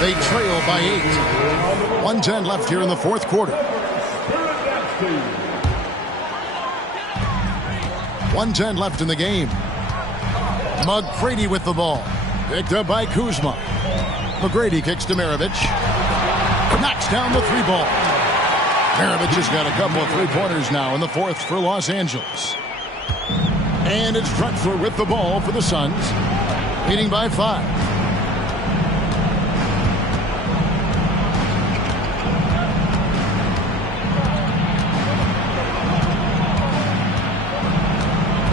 They trail by 8. 1:10 left here in the fourth quarter. .110 left in the game. McGrady with the ball. Picked up by Kuzma. McGrady kicks to Maravich. Knocks down the three ball. Maravich has got a couple of three-pointers now in the fourth for Los Angeles. And it's Drexler with the ball for the Suns. Leading by 5.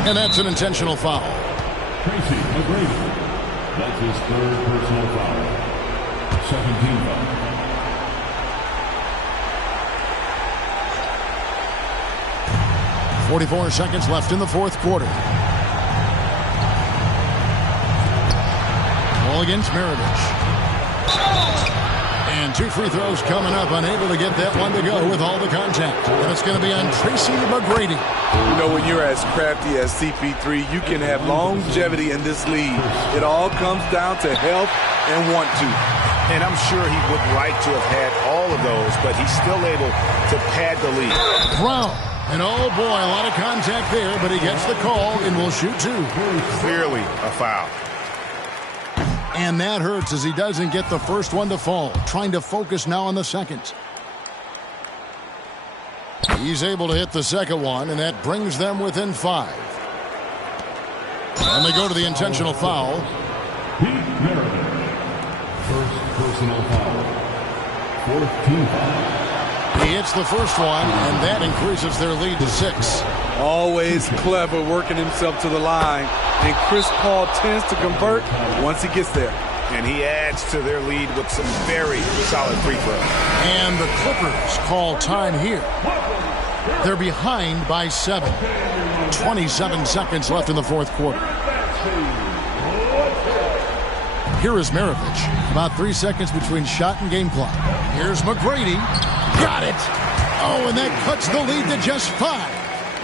And that's an intentional foul. Tracy McGrady. That's his third personal foul. 17 foul. .44 seconds left in the fourth quarter. Ball against Maravich. And 2 free throws coming up. Unable to get that one to go with all the contact. And it's going to be on Tracy McGrady. You know, when you're as crafty as CP3, you can have longevity in this league. It all comes down to health and want to. And I'm sure he would like to have had all of those, but he's still able to pad the lead. Brown. And oh boy, a lot of contact there, but he gets the call and will shoot 2. Clearly a foul. And that hurts as he doesn't get the first one to fall. Trying to focus now on the second. He's able to hit the second one, and that brings them within 5. And they go to the intentional foul. Pete Maravich. First personal foul. 4th team foul. He hits the first one, and that increases their lead to 6. Always clever working himself to the line. And Chris Paul tends to convert once he gets there. And he adds to their lead with some very solid free throws. And the Clippers call time here. They're behind by 7. 27 seconds left in the fourth quarter. Here is Maravich. About 3 seconds between shot and game clock. Here's McGrady. Got it. Oh, and that cuts the lead to just 5.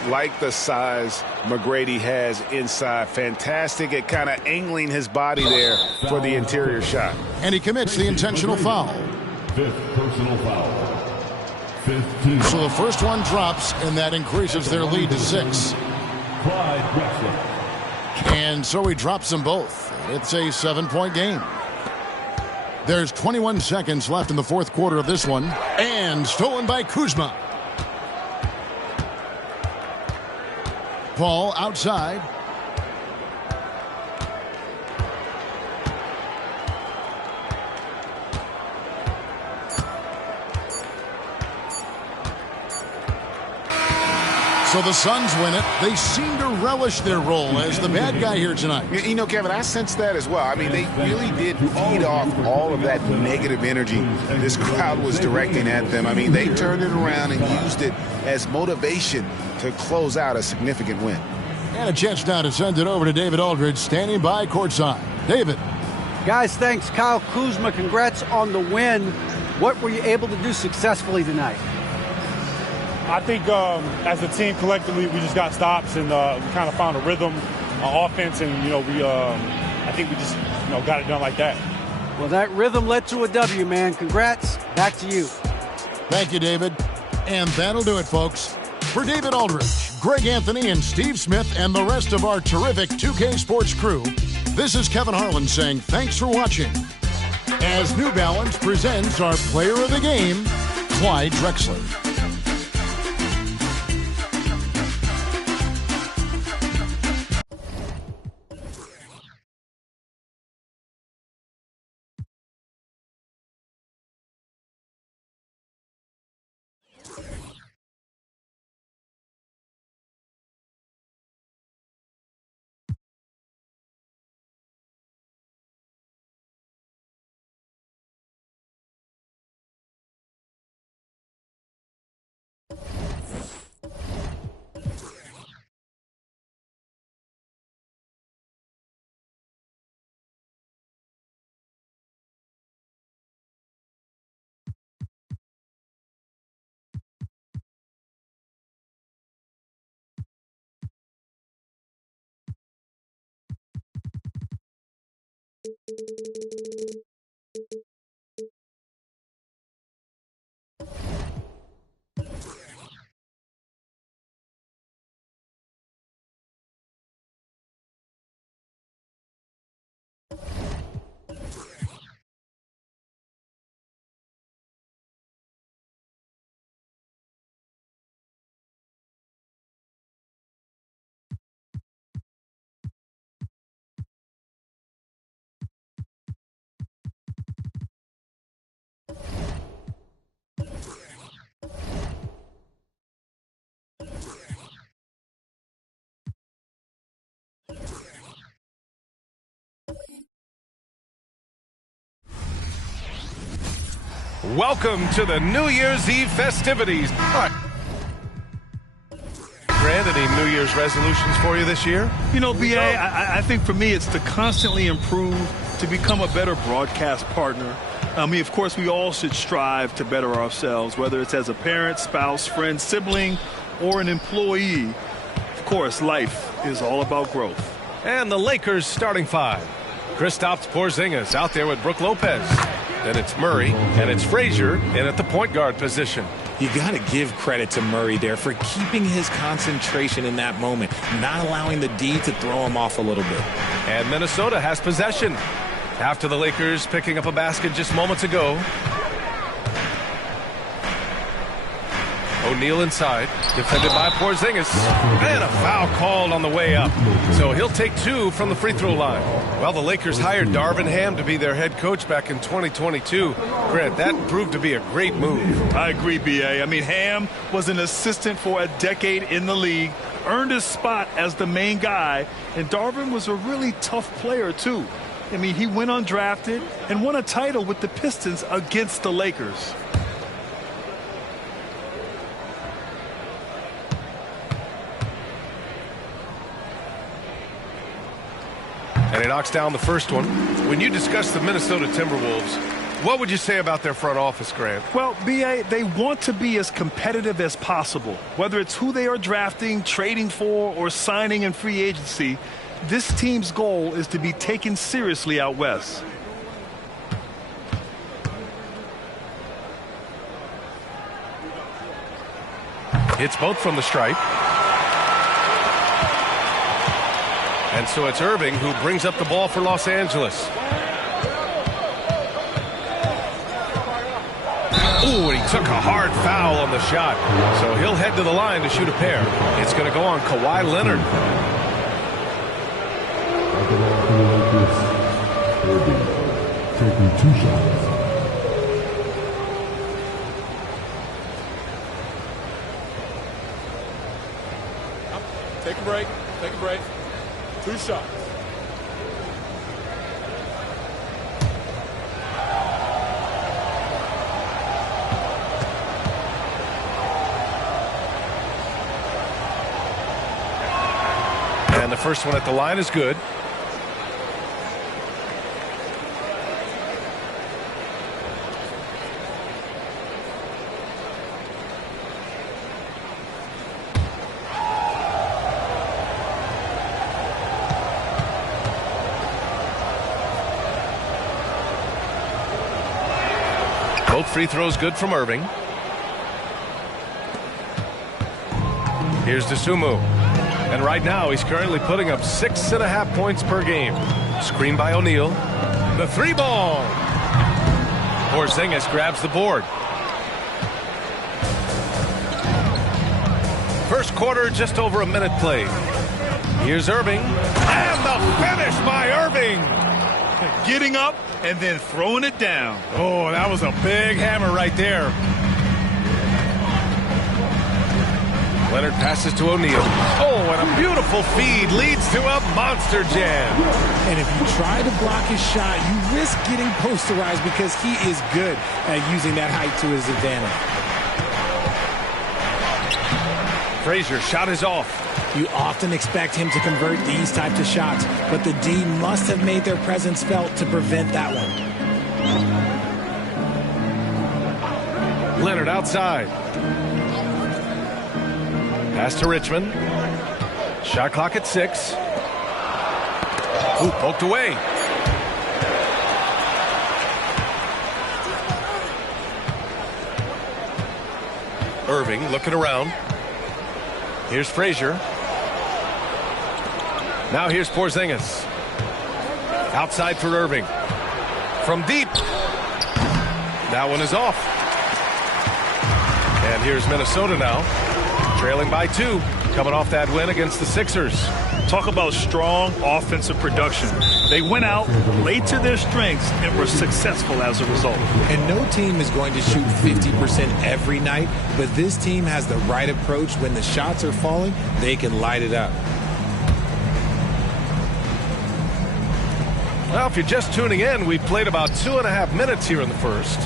Like the size McGrady has inside. Fantastic at kind of angling his body there for the interior shot. And he commits the intentional foul. 5th personal foul. 5th team. So the first one drops, and that increases their lead to 6. Clyde Drexler. And so he drops them both. It's a 7-point game. There's 21 seconds left in the fourth quarter of this one. And stolen by Kuzma. Paul outside. So the Suns win it. They seem to relish their role as the bad guy here tonight. You know, Kevin, I sense that as well. I mean, they really did feed off all of that negative energy this crowd was directing at them. I mean, they turned it around and used it as motivation to close out a significant win. And a chance now to send it over to David Aldridge, standing by courtside. David. Guys, thanks. Kyle Kuzma, congrats on the win. What were you able to do successfully tonight? I think as a team collectively, we just got stops and we kind of found a rhythm on offense, and I think we just got it done like that. Well, that rhythm led to a W, man. Congrats. Back to you. Thank you, David. And that'll do it, folks. For David Aldridge, Greg Anthony, and Steve Smith, and the rest of our terrific 2K Sports crew, this is Kevin Harlan saying thanks for watching. As New Balance presents our player of the game, Clyde Drexler. Welcome to the New Year's Eve festivities. All right. Grant, any New Year's resolutions for you this year? You know, B.A., I think for me it's to constantly improve, to become a better broadcast partner. I mean, of course, we all should strive to better ourselves, whether it's as a parent, spouse, friend, sibling, or an employee. Of course, life is all about growth. And the Lakers starting five. Kristaps Porzingis out there with Brook Lopez. Then it's Murray, and it's Frazier in at the point guard position. You got to give credit to Murray there for keeping his concentration in that moment, not allowing the D to throw him off a little bit. And Minnesota has possession. After the Lakers picking up a basket just moments ago. O'Neal inside, defended by Porzingis, and a foul called on the way up. So he'll take two from the free throw line. Well, the Lakers hired Darvin Ham to be their head coach back in 2022. Grant, that proved to be a great move. I agree, B.A. I mean, Ham was an assistant for a decade in the league, earned his spot as the main guy, and Darvin was a really tough player, too. I mean, he went undrafted and won a title with the Pistons against the Lakers. And he knocks down the first one. When you discuss the Minnesota Timberwolves, what would you say about their front office, Grant? Well, B.A., they want to be as competitive as possible. Whether it's who they are drafting, trading for, or signing in free agency, this team's goal is to be taken seriously out west. Hits both from the stripe. And so it's Irving who brings up the ball for Los Angeles. Ooh, and he took a hard foul on the shot. So he'll head to the line to shoot a pair. It's going to go on Kawhi Leonard. Irving taking two shots. Take a break. Take a break. Two shots. And the first one at the line is good. Both free throws good from Irving. Here's Dosunmu. And right now he's currently putting up 6.5 points per game. Screen by O'Neal. The three ball. Porzingis grabs the board. First quarter, just over a minute played. Here's Irving. And the finish by Irving. Getting up and then throwing it down. Oh, that was a big hammer right there. Leonard passes to O'Neal. Oh, and a beautiful feed leads to a monster jam. And if you try to block his shot, you risk getting posterized because he is good at using that height to his advantage. Frazier shot is off. You often expect him to convert these types of shots, but the D must have made their presence felt to prevent that one. Leonard outside. Pass to Richmond. Shot clock at 6. Ooh, poked away. Irving looking around. Here's Frazier. Now here's Porzingis. Outside for Irving. From deep. That one is off. And here's Minnesota now. Trailing by 2. Coming off that win against the Sixers. Talk about strong offensive production. They went out, played to their strengths, and were successful as a result. And no team is going to shoot 50% every night, but this team has the right approach. When the shots are falling, they can light it up. Well, if you're just tuning in, we've played about 2.5 minutes here in the first.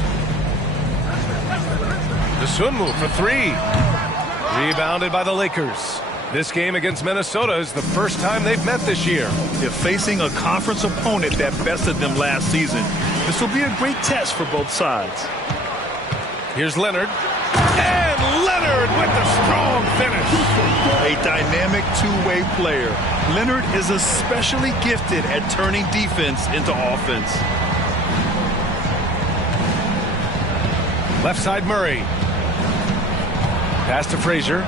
Dosunmu for three. Rebounded by the Lakers. This game against Minnesota is the first time they've met this year. They're facing a conference opponent that bested them last season. This will be a great test for both sides. Here's Leonard. And Leonard with the strong finish. A dynamic two-way player. Leonard is especially gifted at turning defense into offense. Left side Murray. Pass to Frazier.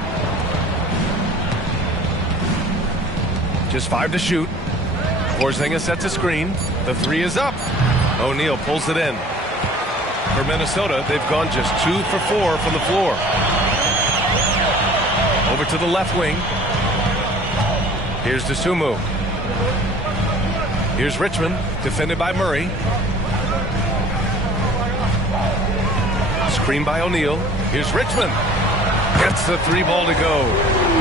Just 5 to shoot. Porzingis sets a screen. The three is up. O'Neal pulls it in. For Minnesota, they've gone just 2 for 4 from the floor. Over to the left wing. Here's Dosunmu. Here's Richmond, defended by Murray. Screen by O'Neal. Here's Richmond. Gets the three ball to go.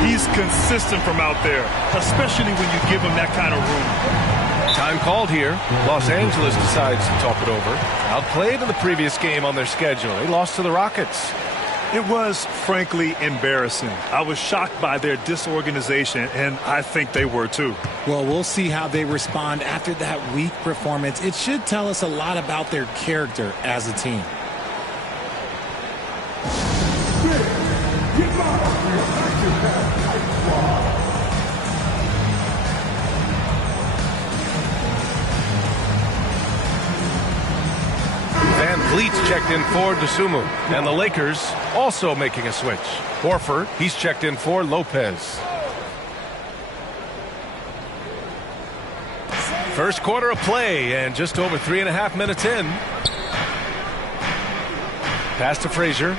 He's consistent from out there, especially when you give him that kind of room. Time called here. Los Angeles decides to talk it over. Outplayed in the previous game on their schedule. They lost to the Rockets. It was, frankly, embarrassing. I was shocked by their disorganization, and I think they were too. Well, we'll see how they respond after that weak performance. It should tell us a lot about their character as a team. Van Vliet's checked in for Dosunmu. And the Lakers also making a switch. Horford, he's checked in for Lopez. First quarter of play and just over 3.5 minutes in. Pass to Frazier.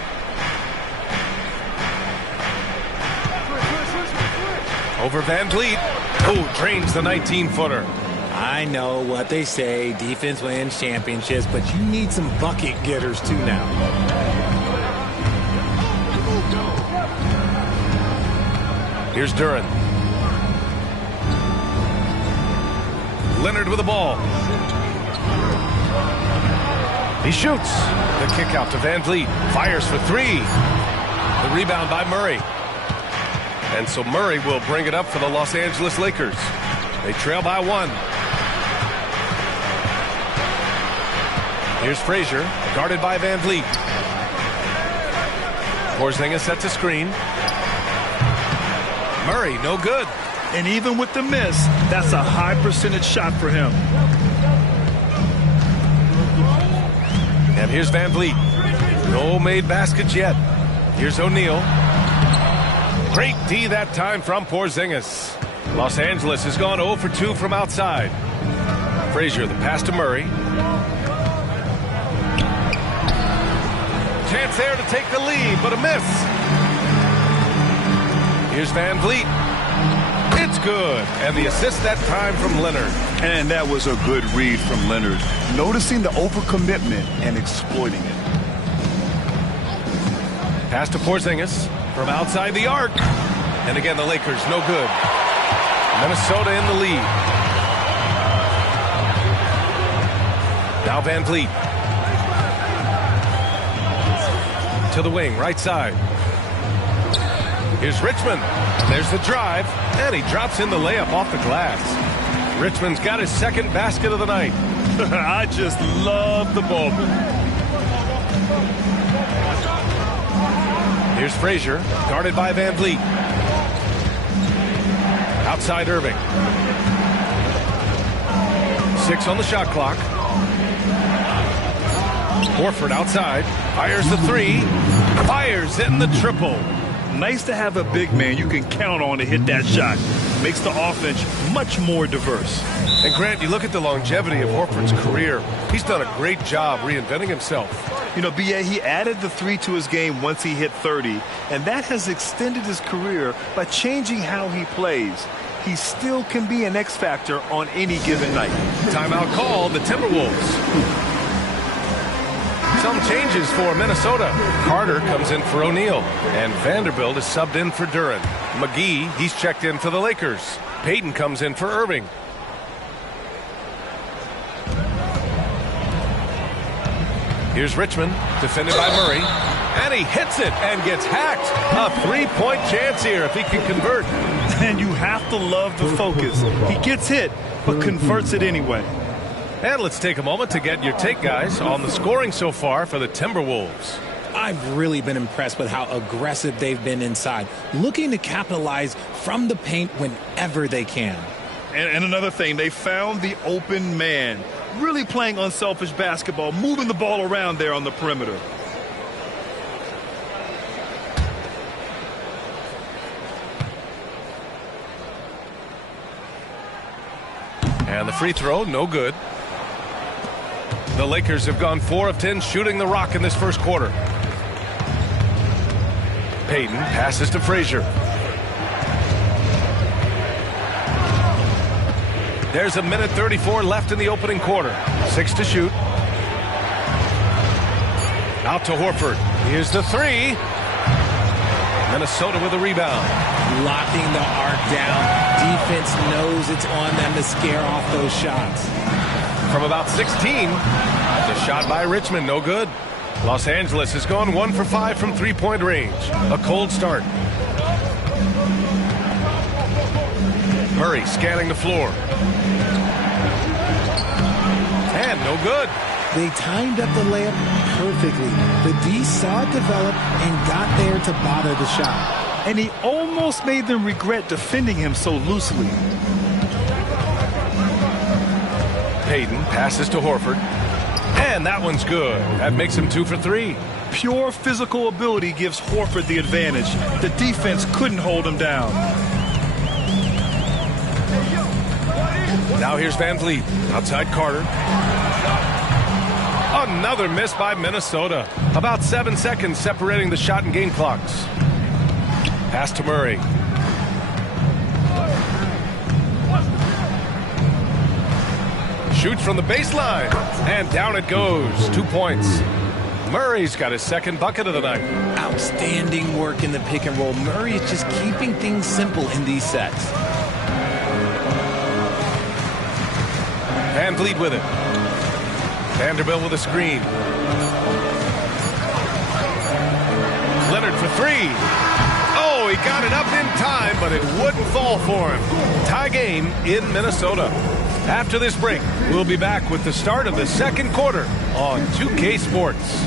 Over Van Vliet. Oh, drains the 19-footer. I know what they say, defense wins championships, but you need some bucket getters too now. Here's Duren. Leonard with the ball. He shoots. The kick out to Van Vliet. Fires for three. The rebound by Murray. And so Murray will bring it up for the Los Angeles Lakers. They trail by 1. Here's Frazier, guarded by Van Vliet. Porzingis sets a screen. Murray, no good. And even with the miss, that's a high percentage shot for him. And here's Van Vliet. No made baskets yet. Here's O'Neal. Great D that time from Porzingis. Los Angeles has gone 0 for 2 from outside. Frazier, the pass to Murray. Chance there to take the lead, but a miss. Here's Van Vliet. It's good. And the assist that time from Leonard. And that was a good read from Leonard. Noticing the overcommitment and exploiting it. Pass to Porzingis from outside the arc. And again, the Lakers no good. Minnesota in the lead. Now Van Vliet. To the wing, right side. Here's Richmond. There's the drive, and he drops in the layup off the glass. Richmond's got his second basket of the night. I just love the ball. Here's Frazier, guarded by Van Vliet. Outside Irving. 6 on the shot clock. Horford outside, fires the three, fires in the triple. Nice to have a big man you can count on to hit that shot. Makes the offense much more diverse. And Grant, you look at the longevity of Horford's career. He's done a great job reinventing himself. You know, B.A., he added the 3 to his game once he hit 30, and that has extended his career by changing how he plays. He still can be an X factor on any given night. Timeout called, the Timberwolves. Some changes for Minnesota. Carter comes in for O'Neal, and Vanderbilt is subbed in for Duren. McGee, he's checked in for the Lakers. Payton comes in for Irving. Here's Richmond, defended by Murray. And he hits it and gets hacked. A 3-point chance here if he can convert. And you have to love the focus. He gets hit, but converts it anyway. And let's take a moment to get your take, guys, on the scoring so far for the Timberwolves. I've really been impressed with how aggressive they've been inside, looking to capitalize from the paint whenever they can. And another thing, they found the open man. Really playing unselfish basketball, moving the ball around there on the perimeter. And the free throw, no good. The Lakers have gone 4 of 10 shooting the rock in this first quarter. Payton passes to Frazier. There's a minute 34 left in the opening quarter. 6 to shoot. Out to Horford. Here's the 3. Minnesota with a rebound. Locking the arc down. Defense knows it's on them to scare off those shots. From about 16, the shot by Richmond, no good. Los Angeles has gone 1 for 5 from three-point range. A cold start. Murray scanning the floor. And no good. They timed up the layup perfectly. The D saw it develop and got there to bother the shot. And he almost made them regret defending him so loosely. Payton passes to Horford. And that one's good. That makes him 2 for 3. Pure physical ability gives Horford the advantage. The defense couldn't hold him down. Now here's Van Vliet. Outside Carter. Another miss by Minnesota. About 7 seconds separating the shot and game clocks. Pass to Murray. Shoots from the baseline. And down it goes. 2 points. Murray's got his second bucket of the night. Outstanding work in the pick and roll. Murray is just keeping things simple in these sets. Van Vliet with it. Vanderbilt with a screen. Leonard for 3. Oh, he got it up in time, but it wouldn't fall for him. Tie game in Minnesota. After this break, we'll be back with the start of the second quarter on 2K Sports.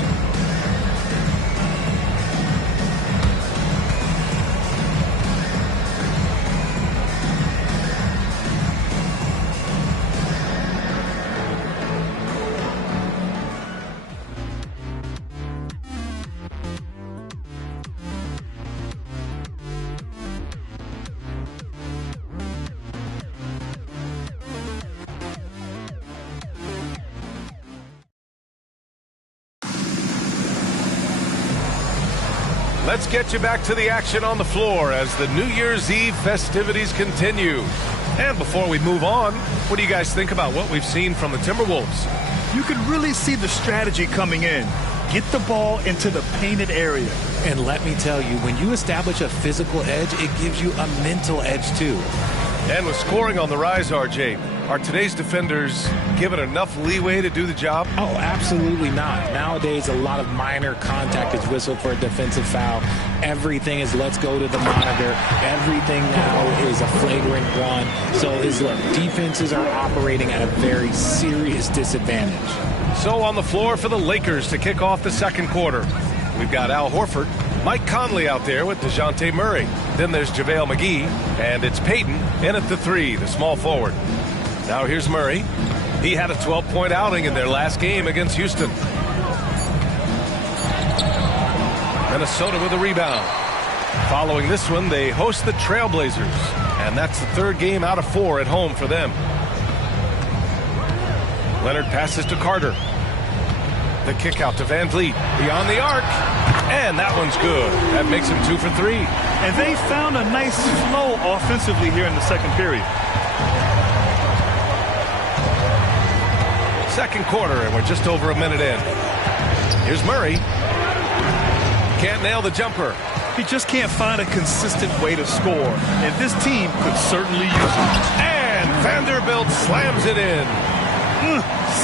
Let's get you back to the action on the floor as the New Year's Eve festivities continue. And before we move on, what do you guys think about what we've seen from the Timberwolves? You can really see the strategy coming in. Get the ball into the painted area. And let me tell you, when you establish a physical edge, it gives you a mental edge too. And with scoring on the rise, RJ, are today's defenders given enough leeway to do the job? Oh, absolutely not. Nowadays, a lot of minor contact is whistled for a defensive foul. Everything is let's go to the monitor. Everything now is a flagrant one. So look, defenses are operating at a very serious disadvantage. So on the floor for the Lakers to kick off the second quarter, we've got Al Horford, Mike Conley out there with DeJounte Murray. Then there's JaVale McGee, and it's Payton in at the 3, the small forward. Now here's Murray. He had a 12-point outing in their last game against Houston. Minnesota with a rebound. Following this one, they host the Trailblazers, and that's the third game out of 4 at home for them. Leonard passes to Carter. The kick out to Van Vliet. Beyond the arc. And that one's good. That makes him 2 for 3. And they found a nice flow offensively here in the second period. Second quarter, and we're just over a minute in. Here's Murray. Can't nail the jumper. He just can't find a consistent way to score. And this team could certainly use it. And Vanderbilt slams it in.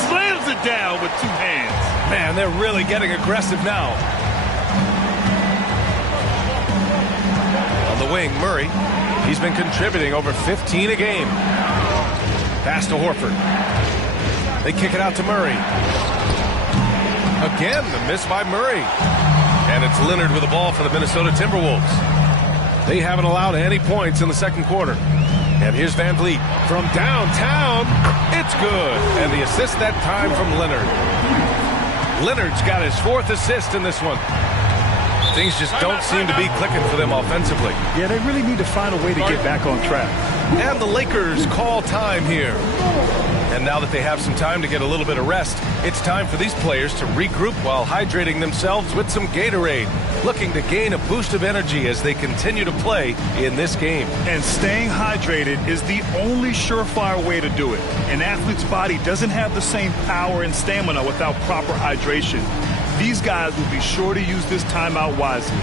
Slams it down with 2 hands. Man, they're really getting aggressive now. playing Murray. He's been contributing over 15 a game. Pass to Horford. They kick it out to Murray. Again, the miss by Murray. And it's Leonard with the ball for the Minnesota Timberwolves. They haven't allowed any points in the second quarter. And here's Van Vliet from downtown. It's good. And the assist that time from Leonard. Leonard's got his 4th assist in this one. Things just don't seem to be clicking for them offensively. Yeah, they really need to find a way to get back on track. And the Lakers call time here. And now that they have some time to get a little bit of rest, it's time for these players to regroup while hydrating themselves with some Gatorade, looking to gain a boost of energy as they continue to play in this game. And staying hydrated is the only surefire way to do it. An athlete's body doesn't have the same power and stamina without proper hydration. These guys will be sure to use this timeout wisely.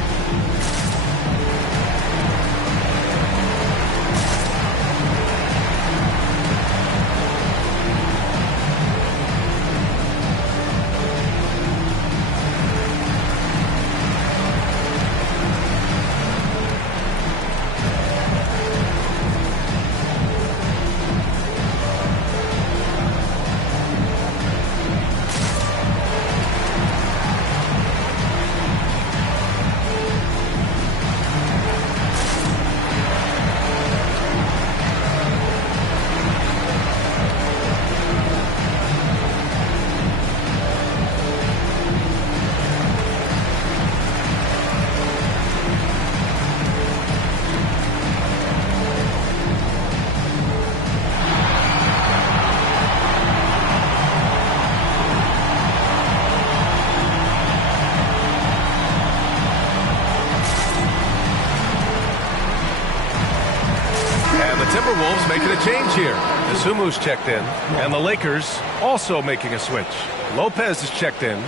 Timberwolves making a change here. Asumu's checked in, and the Lakers also making a switch. Lopez is checked in.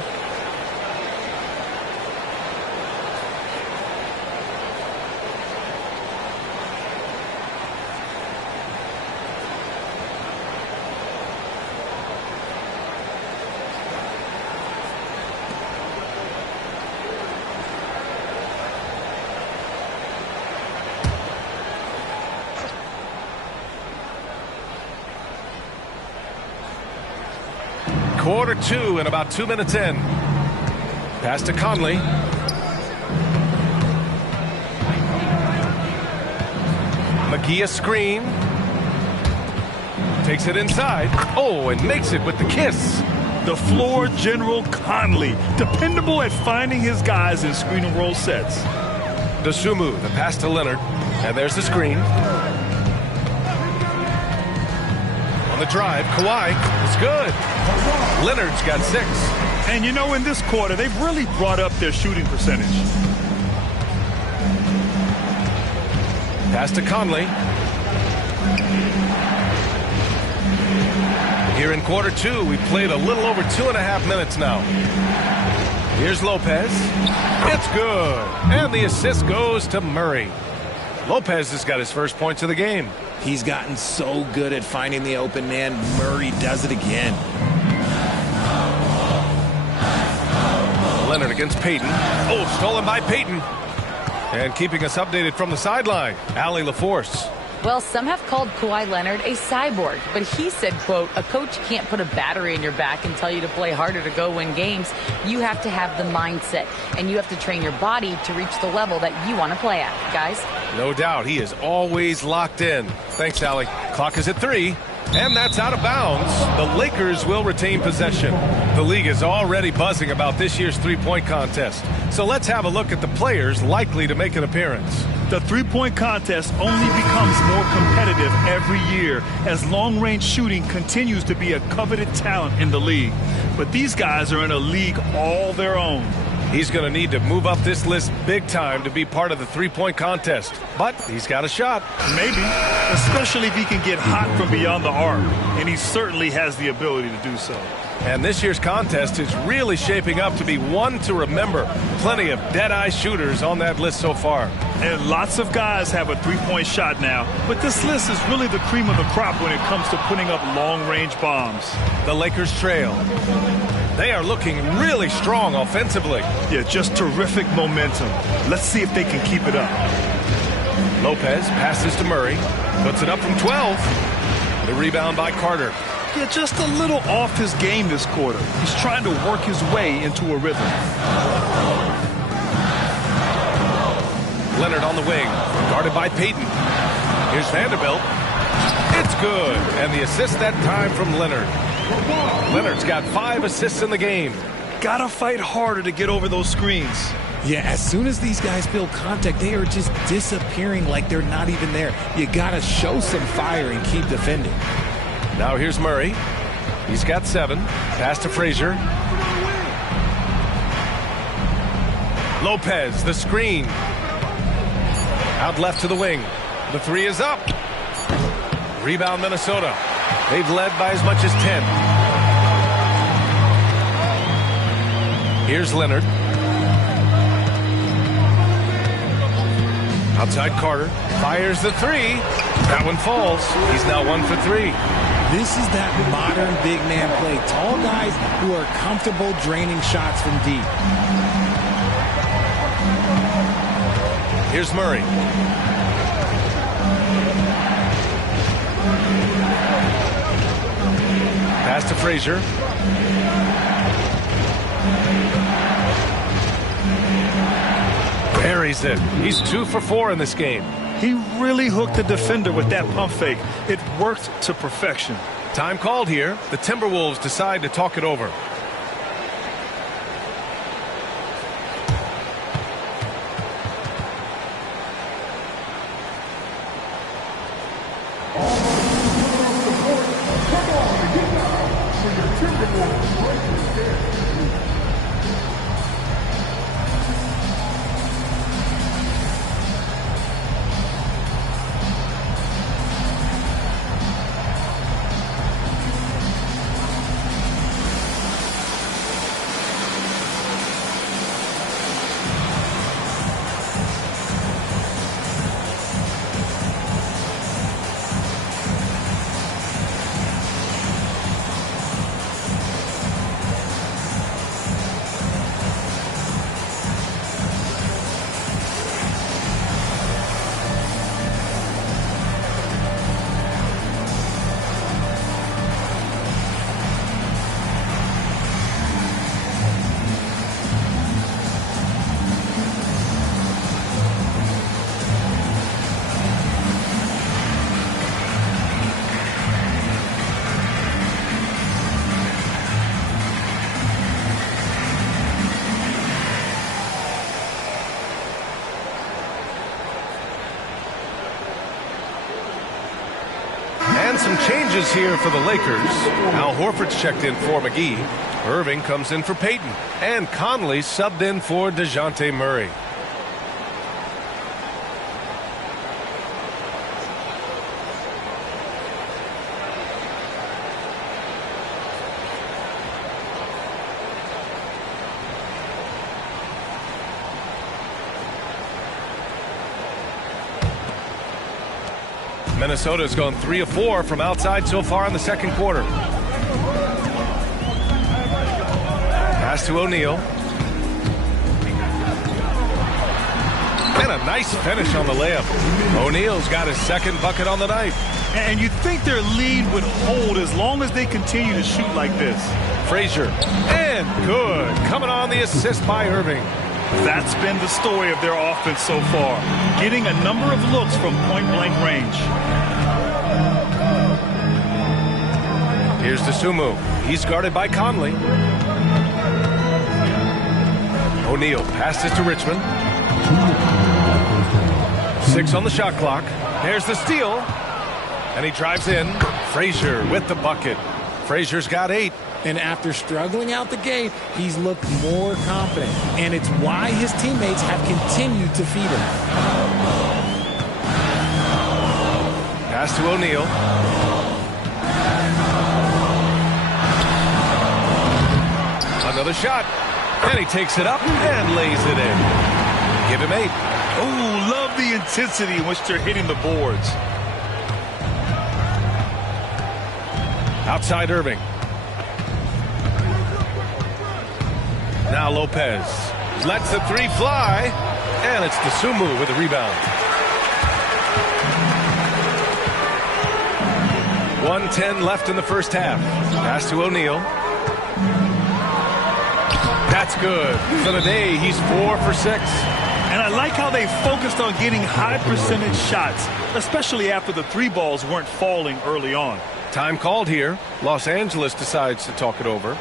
Quarter 2 and about 2 minutes in. Pass to Conley. McGee a screen. Takes it inside. Oh, and makes it with the kiss. The floor general Conley, dependable at finding his guys in screen and roll sets. Dosunmu, the pass to Leonard. And there's the screen. On the drive, Kawhi. It's good. Leonard's got 6. And you know, in this quarter, they've really brought up their shooting percentage. Pass to Conley. Here in quarter 2, we played a little over 2.5 minutes now. Here's Lopez. It's good. And the assist goes to Murray. Lopez has got his first points of the game. He's gotten so good at finding the open man. Murray does it again. Leonard against Payton. Oh, stolen by Payton. And keeping us updated from the sideline, Allie LaForce. Well, some have called Kawhi Leonard a cyborg, but he said, quote, a coach can't put a battery in your back and tell you to play harder to go win games. You have to have the mindset, and you have to train your body to reach the level that you want to play at, guys. No doubt. He is always locked in. Thanks, Allie. Clock is at 3. And that's out of bounds. The Lakers will retain possession. The league is already buzzing about this year's three-point contest. So let's have a look at the players likely to make an appearance. The three-point contest only becomes more competitive every year as long-range shooting continues to be a coveted talent in the league. But these guys are in a league all their own. He's going to need to move up this list big time to be part of the three-point contest. But he's got a shot. Maybe, especially if he can get hot from beyond the arc. And he certainly has the ability to do so. And this year's contest is really shaping up to be one to remember. Plenty of dead-eye shooters on that list so far. And lots of guys have a three-point shot now. But this list is really the cream of the crop when it comes to putting up long-range bombs. The Lakers trail. They are looking really strong offensively. Yeah, just terrific momentum. Let's see if they can keep it up. Lopez passes to Murray. Puts it up from 12. The rebound by Carter. Yeah, just a little off his game this quarter. He's trying to work his way into a rhythm. Leonard on the wing, guarded by Payton. Here's Vanderbilt. It's good, and the assist that time from Leonard. Leonard's got 5 assists in the game. Gotta fight harder to get over those screens. Yeah, as soon as these guys feel contact, they are just disappearing like they're not even there. You gotta show some fire and keep defending. Now here's Murray. He's got 7. Pass to Frazier. Lopez, the screen. Out left to the wing. The 3 is up. Rebound Minnesota. They've led by as much as 10. Here's Leonard. Outside Carter. Fires the 3. That one falls. He's now 1 for 3. This is that modern big man play. Tall guys who are comfortable draining shots from deep. Here's Murray. Pass to Frazier. Buries it. He's 2 for 4 in this game. He really hooked the defender with that pump fake. It worked to perfection. Time called here. The Timberwolves decide to talk it over. Some changes here for the Lakers. Al Horford's checked in for McGee. Irving comes in for Payton. And Conley subbed in for DeJounte Murray. Minnesota's gone 3 of 4 from outside so far in the second quarter. Pass to O'Neal. And a nice finish on the layup. O'Neal's got his second bucket on the night. And you think their lead would hold as long as they continue to shoot like this. Frazier. And good. Coming on the assist by Irving. That's been the story of their offense so far. Getting a number of looks from point-blank range. Here's Dosunmu. He's guarded by Conley. O'Neal passes to Richmond. 6 on the shot clock. There's the steal. And he drives in. Frazier with the bucket. Frazier's got 8. And after struggling out the gate, he's looked more confident. And it's why his teammates have continued to feed him. Pass to O'Neal. Another shot. And he takes it up and lays it in. Give him 8. Oh, love the intensity in which they're hitting the boards. Outside Irving. Now Lopez lets the 3 fly, and it's Dosunmu with the rebound. 1:10 left in the first half. Pass to O'Neal. That's good. For the day, he's 4 for 6. And I like how they focused on getting high percentage shots, especially after the 3 balls weren't falling early on. Time called here. Los Angeles decides to talk it over.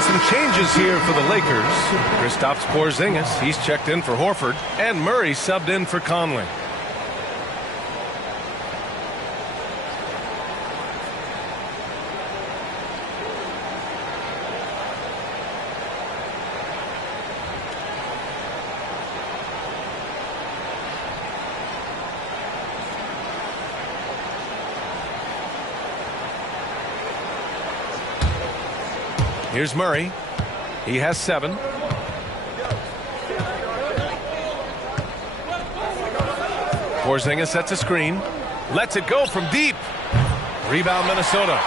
Some changes here for the Lakers. Kristaps Porzingis, he's checked in for Horford, and Murray subbed in for Conley. Here's Murray. He has 7. Porzingis sets a screen. Lets it go from deep. Rebound Minnesota.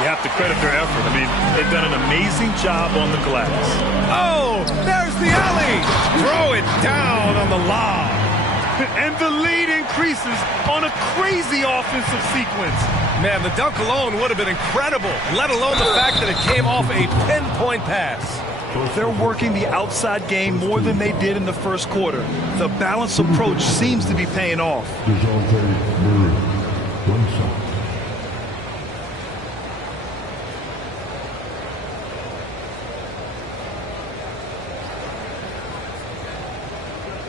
You have to credit their effort. I mean, they've done an amazing job on the glass. Oh, there's the alley. Throw it down on the lob. And the lead increases on a crazy offensive sequence. Man, the dunk alone would have been incredible, let alone the fact that it came off a pinpoint pass. They're working the outside game more than they did in the first quarter. The balanced approach seems to be paying off.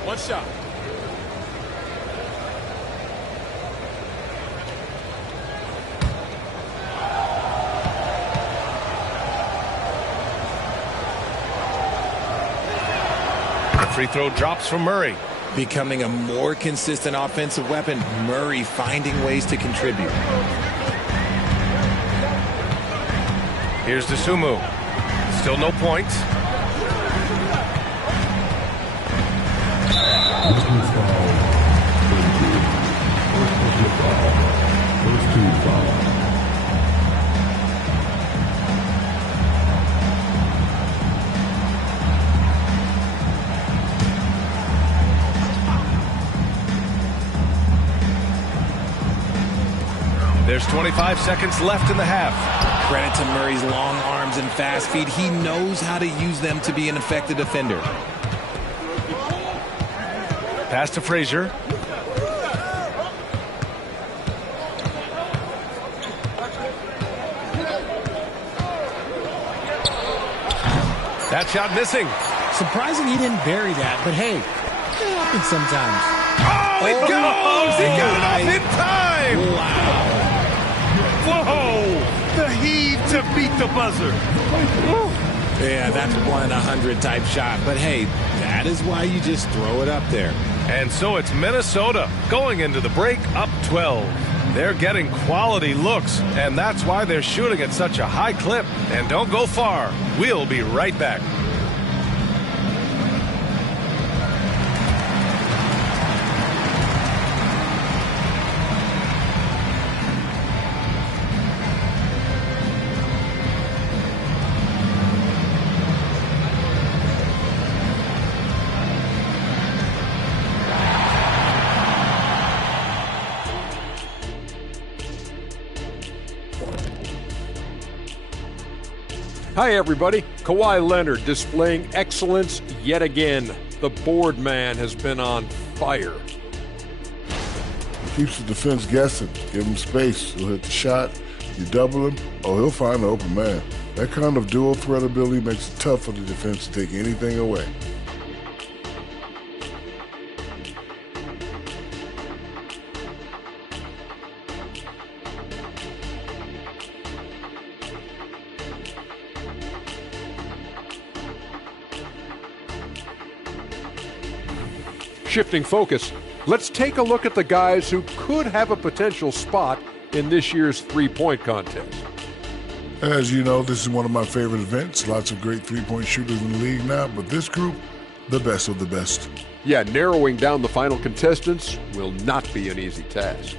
One shot. Free throw drops from Murray. Becoming a more consistent offensive weapon, Murray finding ways to contribute. Here's Dosunmu. Still no points. There's 25 seconds left in the half. Credit to Murray's long arms and fast feet. He knows how to use them to be an effective defender. Pass to Frazier. That shot missing. Surprising he didn't bury that, but hey, it happens sometimes. Oh, it goes! He got it off in time! Wow. Whoa! The heave to beat the buzzer. Yeah, that's 1 in 100 type shot. But hey, that is why you just throw it up there. And so it's Minnesota going into the break up 12. They're getting quality looks, and that's why they're shooting at such a high clip. And don't go far. We'll be right back. Hi, everybody. Kawhi Leonard displaying excellence yet again. The board man has been on fire. Keeps the defense guessing. Give him space. He'll hit the shot. You double him, he'll find an open man. That kind of dual threat ability makes it tough for the defense to take anything away. Shifting focus, let's take a look at the guys who could have a potential spot in this year's three-point contest. As you know, this is one of my favorite events. Lots of great three-point shooters in the league now, but this group, the best of the best. Yeah, narrowing down the final contestants will not be an easy task.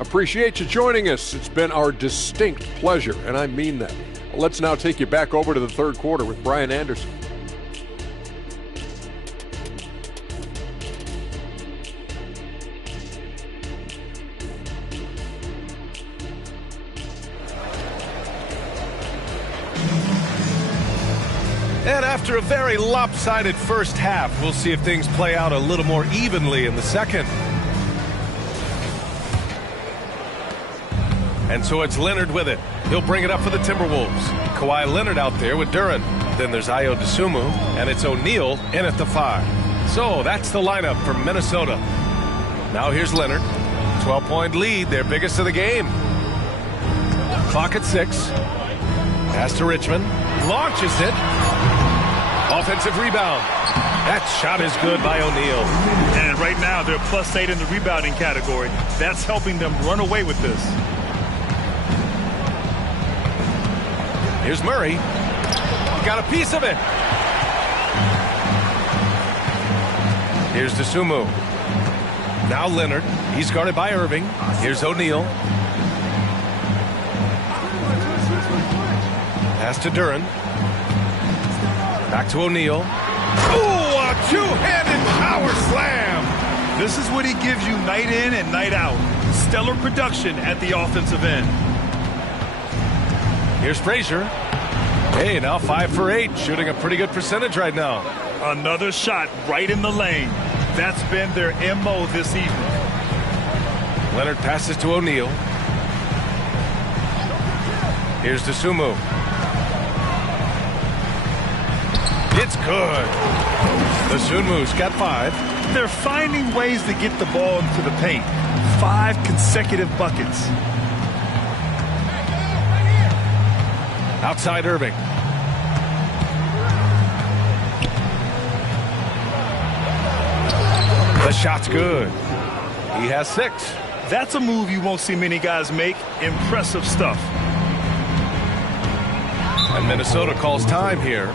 Appreciate you joining us. It's been our distinct pleasure, and I mean that. Let's now take you back over to the third quarter with Brian Anderson. And after a very lopsided first half, we'll see if things play out a little more evenly in the second. And so it's Leonard with it. He'll bring it up for the Timberwolves. Kawhi Leonard out there with Duren. Then there's Ayo Dosunmu, and it's O'Neal in at the 5. So that's the lineup for Minnesota. Now here's Leonard. 12-point lead, their biggest of the game. Clock at 6. Pass to Richmond. Launches it. Offensive rebound. That shot is good by O'Neal. And right now they're +8 in the rebounding category. That's helping them run away with this. Here's Murray. He got a piece of it. Here's Dosunmu. Now Leonard. He's guarded by Irving. Here's O'Neal. Pass to Duren. Back to O'Neal. Ooh, a two-handed power slam. This is what he gives you night in and night out. Stellar production at the offensive end. Here's Frazier. Hey, now 5 for 8, shooting a pretty good percentage right now. Another shot right in the lane. That's been their MO this evening. Leonard passes to O'Neal. Here's Dosunmu. It's good. Dosunmu's got 5. They're finding ways to get the ball into the paint. 5 consecutive buckets. Outside Irving. The shot's good. He has 6. That's a move you won't see many guys make. Impressive stuff. And Minnesota calls time here.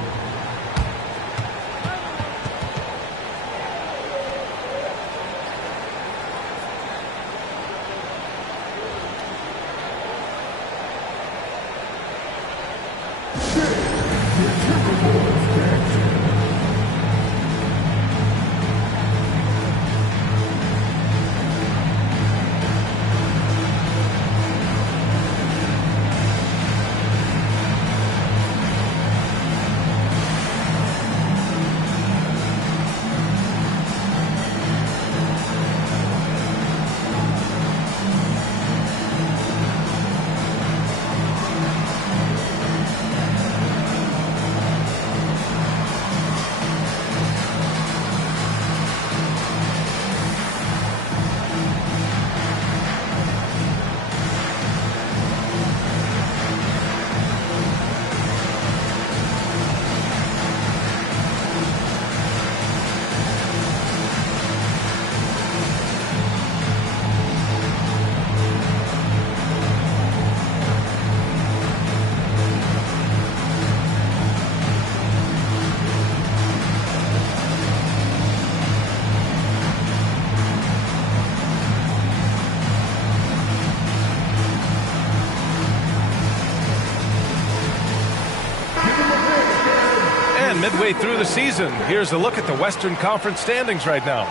Midway through the season, here's a look at the Western Conference standings right now.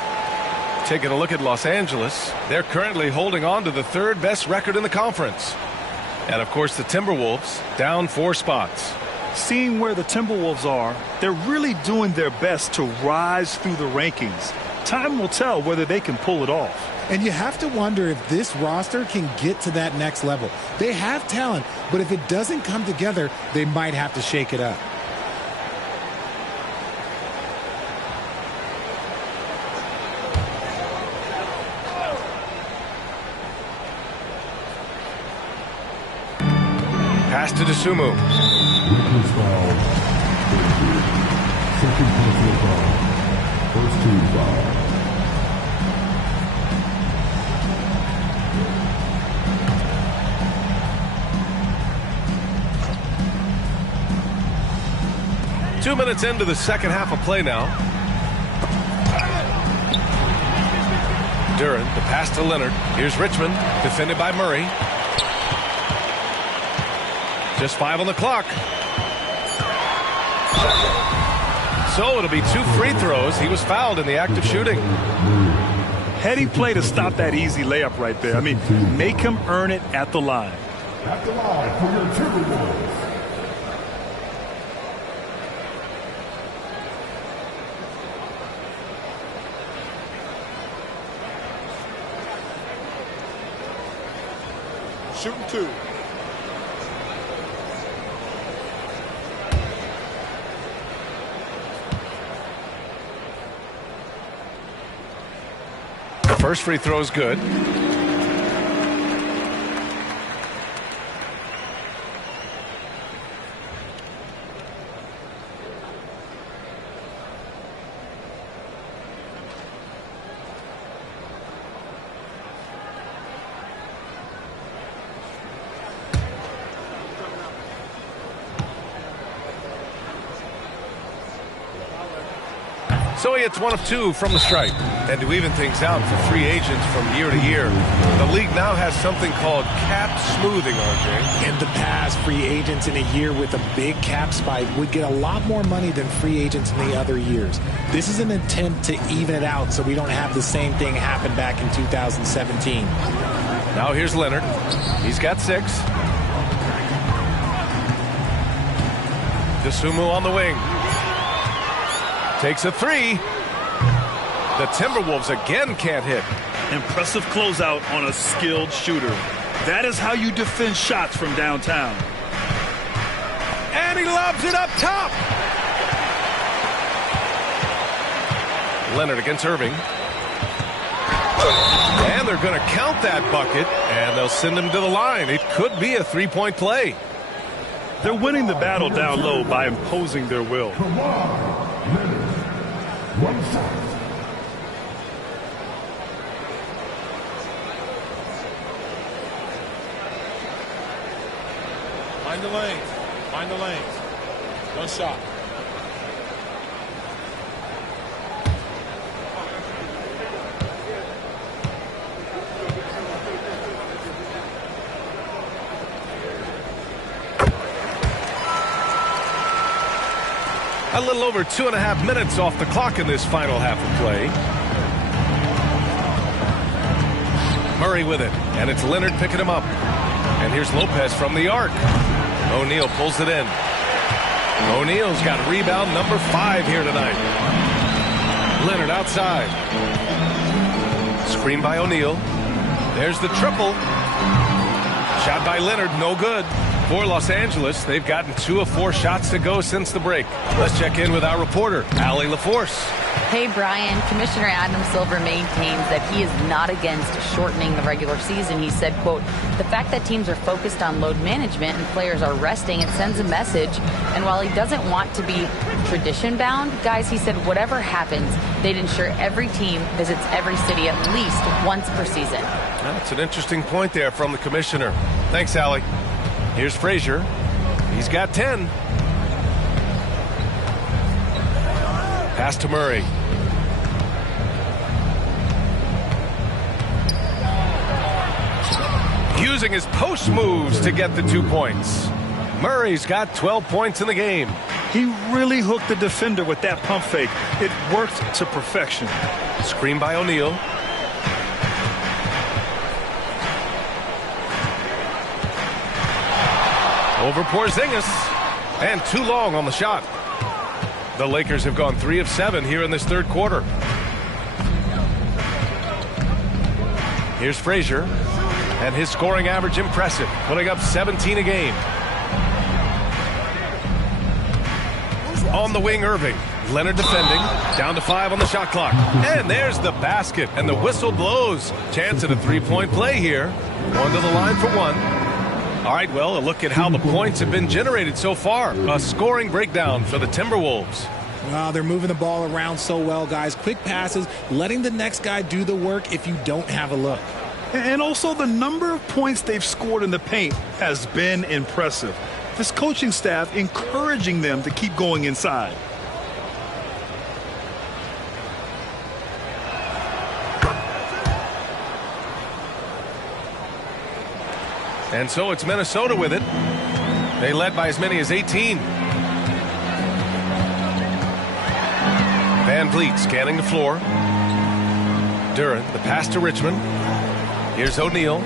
Taking a look at Los Angeles, they're currently holding on to the 3rd best record in the conference. And, of course, the Timberwolves down 4 spots. Seeing where the Timberwolves are, they're really doing their best to rise through the rankings. Time will tell whether they can pull it off. And you have to wonder if this roster can get to that next level. They have talent, but if it doesn't come together, they might have to shake it up. Pass to Dosunmu. Second personal foul. First team foul. Two minutes into the second half of play now. Duran, the pass to Leonard. Here's Richmond, defended by Murray. Just 5 on the clock. So it'll be 2 free throws. He was fouled in the act of shooting. Heady play to stop that easy layup right there. I mean, make him earn it at the line. At the line for your Timberwolves. Shooting 2. The first free throw is good. So he hits 1 of 2 from the stripe. And to even things out for free agents from year to year, the league now has something called cap smoothing, RJ. In the past, free agents in a year with a big cap spike would get a lot more money than free agents in the other years. This is an attempt to even it out so we don't have the same thing happen back in 2017. Now here's Leonard. He's got 6. Dosunmu on the wing. Takes a 3. The Timberwolves again can't hit. Impressive closeout on a skilled shooter. That is how you defend shots from downtown. And he lobs it up top. Leonard against Irving. And they're going to count that bucket, and they'll send him to the line. It could be a 3-point play. They're winning the battle down low by imposing their will. Come on, Leonard. 1 shot. Find the lanes. Find the lanes. 1 shot. A little over 2.5 minutes off the clock in this final half of play. Murray with it, and it's Leonard picking him up. And here's Lopez from the arc. O'Neal pulls it in. O'Neal's got rebound number 5 here tonight. Leonard outside. Screen by O'Neal. There's the triple. Shot by Leonard, no good. For Los Angeles, they've gotten 2 of 4 shots to go since the break. Let's check in with our reporter, Allie LaForce. Hey, Brian. Commissioner Adam Silver maintains that he is not against shortening the regular season. He said, quote, the fact that teams are focused on load management and players are resting, it sends a message. And while he doesn't want to be tradition-bound, guys, he said whatever happens, they'd ensure every team visits every city at least once per season. That's an interesting point there from the commissioner. Thanks, Allie. Here's Frazier. He's got 10. Pass to Murray. Using his post moves to get the 2 points. Murray's got 12 points in the game. He really hooked the defender with that pump fake. It worked to perfection. Screen by O'Neal. Over Porzingis. And too long on the shot. The Lakers have gone 3 of 7 here in this third quarter. Here's Frazier. And his scoring average impressive, putting up 17 a game. On the wing, Irving. Leonard defending. Down to 5 on the shot clock. And there's the basket. And the whistle blows. Chance at a three-point play here. Going to the line for one. All right, well, a look at how the points have been generated so far. A scoring breakdown for the Timberwolves. Wow, they're moving the ball around so well, guys. Quick passes, letting the next guy do the work if you don't have a look. And also the number of points they've scored in the paint has been impressive. This coaching staff encouraging them to keep going inside. And so it's Minnesota with it. They led by as many as 18. Van Vliet scanning the floor. Duren, the pass to Richmond. Here's O'Neal.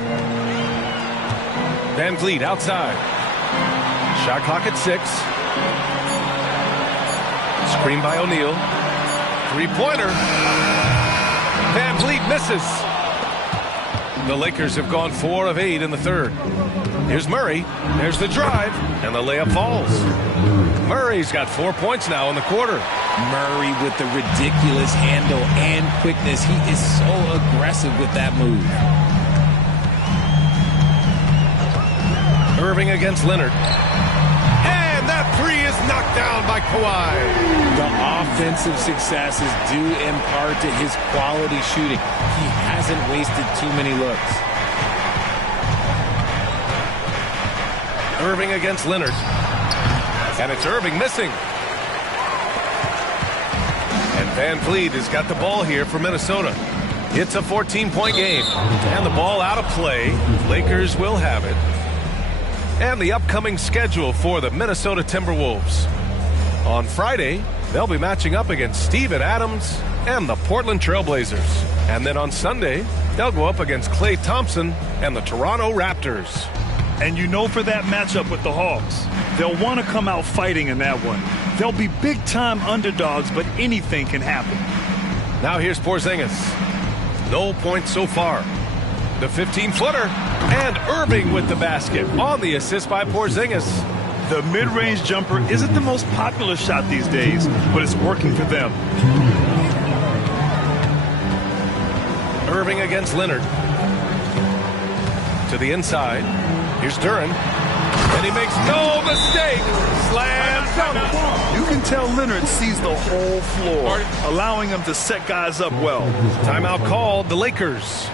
Van Vliet outside. Shot clock at 6. Screen by O'Neal. Three-pointer. Van Vliet misses. The Lakers have gone 4 of 8 in the third. Here's Murray. There's the drive. And the layup falls. Murray's got 4 points now in the quarter. Murray with the ridiculous handle and quickness. He is so aggressive with that move. Irving against Leonard. And that three is knocked down by Kawhi. The offensive success is due in part to his quality shooting. He hasn't wasted too many looks. Irving against Leonard. And it's Irving missing. And Van Vliet has got the ball here for Minnesota. It's a 14-point game. And the ball out of play. Lakers will have it. And the upcoming schedule for the Minnesota Timberwolves. On Friday, they'll be matching up against Steven Adams and the Portland Trailblazers. And then on Sunday, they'll go up against Klay Thompson and the Toronto Raptors. And you know, for that matchup with the Hawks, they'll want to come out fighting in that one. They'll be big-time underdogs, but anything can happen. Now here's Porzingis. No points so far. The 15-footer. And Irving with the basket on the assist by Porzingis. The mid-range jumper isn't the most popular shot these days, but it's working for them. Irving against Leonard. To the inside. Here's Duren. And he makes no mistake. Slam dunk. You can tell Leonard sees the whole floor, allowing him to set guys up well. Timeout called, the Lakers.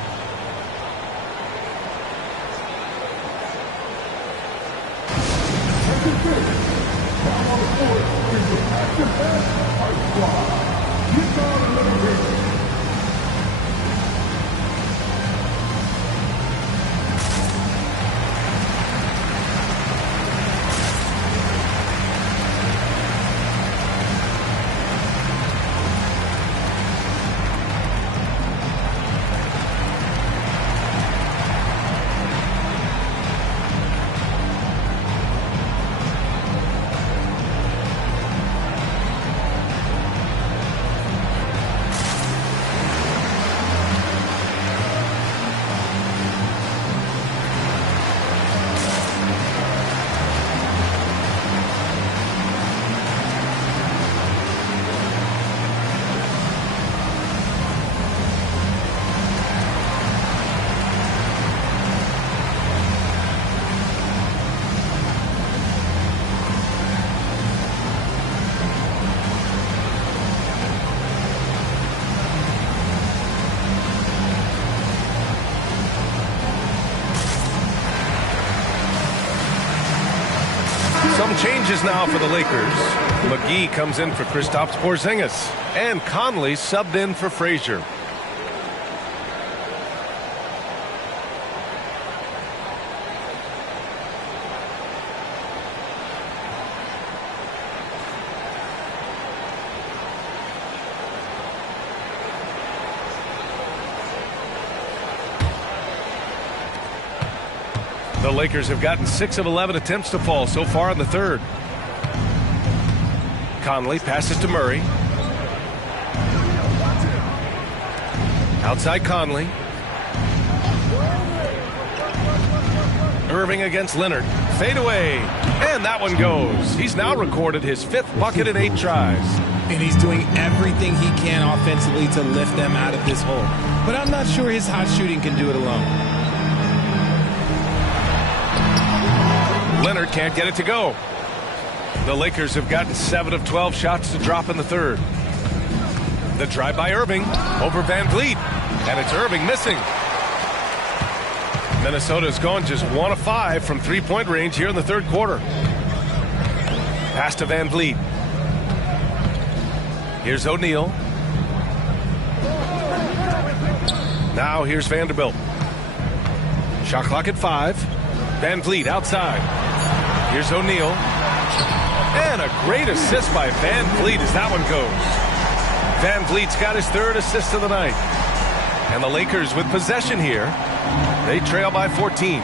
Some changes now for the Lakers. McGee comes in for Kristaps Porzingis. And Conley subbed in for Frazier. The Lakers have gotten 6 of 11 attempts to fall so far in the third. Conley passes to Murray. Outside Conley. Irving against Leonard. Fade away. And that one goes. He's now recorded his 5th bucket in 8 tries. And he's doing everything he can offensively to lift them out of this hole. But I'm not sure his hot shooting can do it alone. Leonard can't get it to go. The Lakers have gotten 7 of 12 shots to drop in the third. The drive by Irving over Van Vliet. And it's Irving missing. Minnesota's gone just 1 of 5 from three-point range here in the third quarter. Pass to Van Vliet. Here's O'Neal. Now here's Vanderbilt. Shot clock at 5. Van Vliet outside. Here's O'Neal. And a great assist by Van Vliet as that one goes. Van Vliet's got his 3rd assist of the night. And the Lakers with possession here. They trail by 14.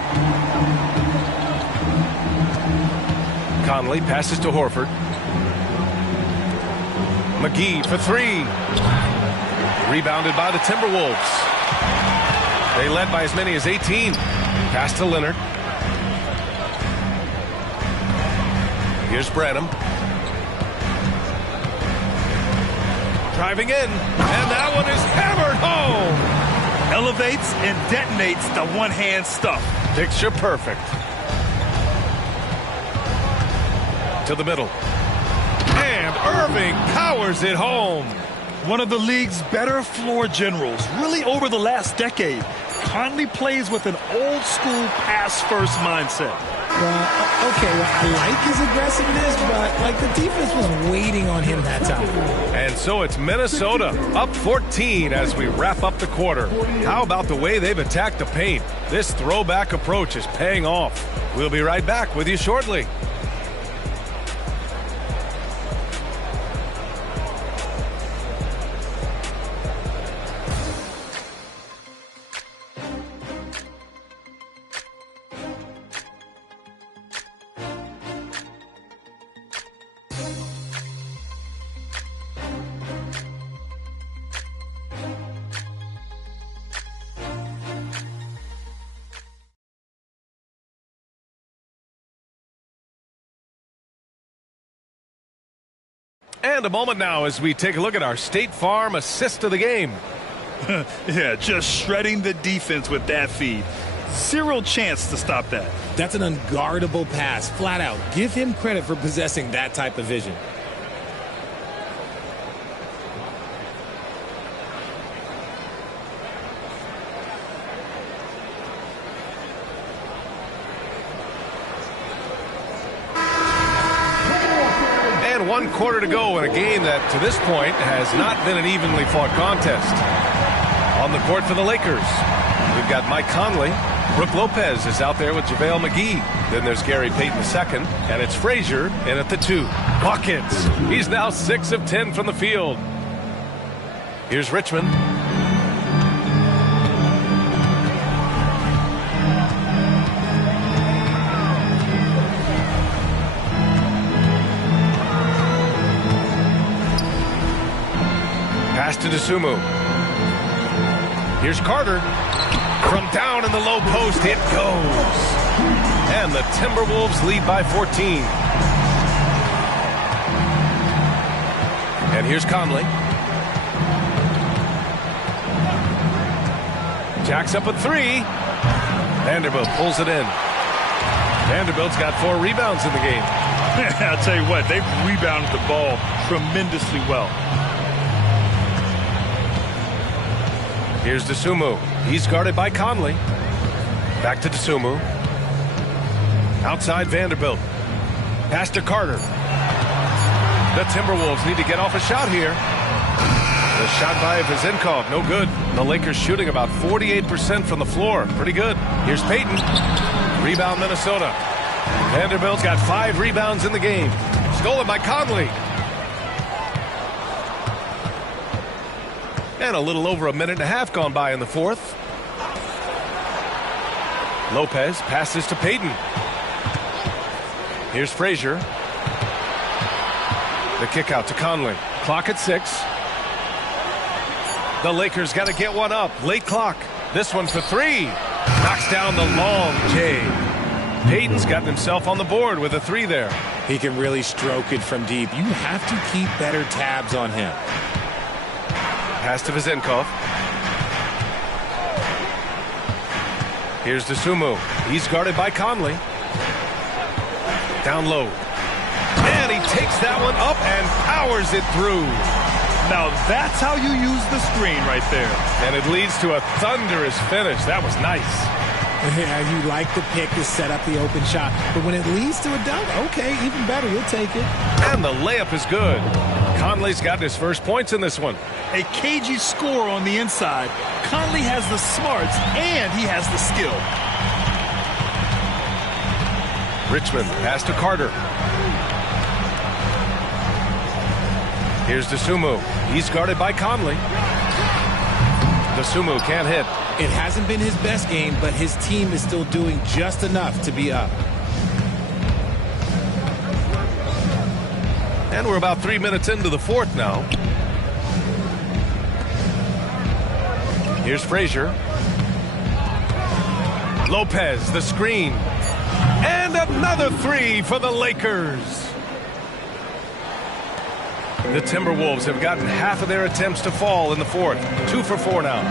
Conley passes to Horford. McGee for 3. Rebounded by the Timberwolves. They led by as many as 18. Pass to Leonard. Here's Branham. Driving in. And that one is hammered home. Elevates and detonates the one-hand stuff. Picture perfect. To the middle. And Irving powers it home. One of the league's better floor generals, really over the last decade. Conley plays with an old-school pass-first mindset. Well, okay, I like his aggressiveness, but the defense was waiting on him that time. And so it's Minnesota up 14 as we wrap up the quarter. How about the way they've attacked the paint? This throwback approach is paying off. We'll be right back with you shortly. And a moment now as we take a look at our State Farm assist of the game. Yeah, just shredding the defense with that feed. Zero chance to stop that. That's an unguardable pass, flat out. Give him credit for possessing that type of vision. And 1 quarter to go in a game that, to this point, has not been an evenly fought contest. On the court for the Lakers, we've got Mike Conley. Brooke Lopez is out there with JaVale McGee. Then there's Gary Payton II, and it's Frazier in at the 2. Buckets. He's now 6 of 10 from the field. Here's Richmond. Pass to DeSumo. Here's Carter. From down in the low post, it goes. And the Timberwolves lead by 14. And here's Conley. Jacks up at 3. Vanderbilt pulls it in. Vanderbilt's got 4 rebounds in the game. I'll tell you what, they've rebounded the ball tremendously well. Here's DeSumo. He's guarded by Conley. Back to DeSumo. Outside Vanderbilt. Pass to Carter. The Timberwolves need to get off a shot here. The shot by Vezenkov, no good. The Lakers shooting about 48% from the floor. Pretty good. Here's Payton. Rebound Minnesota. Vanderbilt's got 5 rebounds in the game. Stolen by Conley. And a little over a minute and a half gone by in the fourth. Lopez passes to Payton. Here's Frazier. The kick out to Conley. Clock at 6. The Lakers got to get one up. Late clock. This one for 3. Knocks down the long J. Payton's gotten himself on the board with a 3 there. He can really stroke it from deep. You have to keep better tabs on him. Pass to Vezenkov. Here's Dosunmu. He's guarded by Conley. Down low. And he takes that one up and powers it through. Now that's how you use the screen right there. And it leads to a thunderous finish. That was nice. Yeah, you like the pick to set up the open shot, but when it leads to a dunk, okay, even better, you'll take it. And the layup is good. Conley's got his first points in this one. A cagey score on the inside. Conley has the smarts and he has the skill. Richmond pass to Carter. Here's Dosunmu. He's guarded by Conley. Dosunmu can't hit. It hasn't been his best game, but his team is still doing just enough to be up. And we're about 3 minutes into the fourth now. Here's Frazier. Lopez, the screen. And another 3 for the Lakers. The Timberwolves have gotten half of their attempts to fall in the fourth. 2 for 4 now.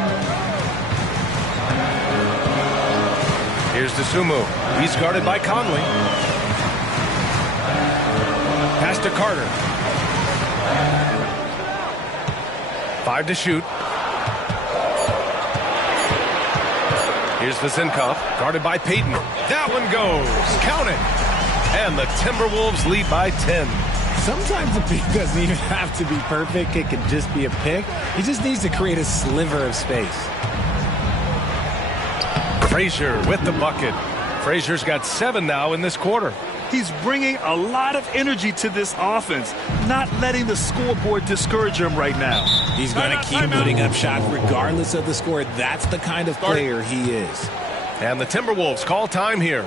Here's Dosunmu. He's guarded by Conley. Pass to Carter. 5 to shoot. Here's Vezenkov, guarded by Payton. That one goes. Count it. And the Timberwolves lead by 10. Sometimes the pick doesn't even have to be perfect. It can just be a pick. He just needs to create a sliver of space. Frazier with the bucket. Frazier's got 7 now in this quarter. He's bringing a lot of energy to this offense, not letting the scoreboard discourage him right now. He's going to keep putting up shots regardless of the score. That's the kind of player he is. And the Timberwolves call time here.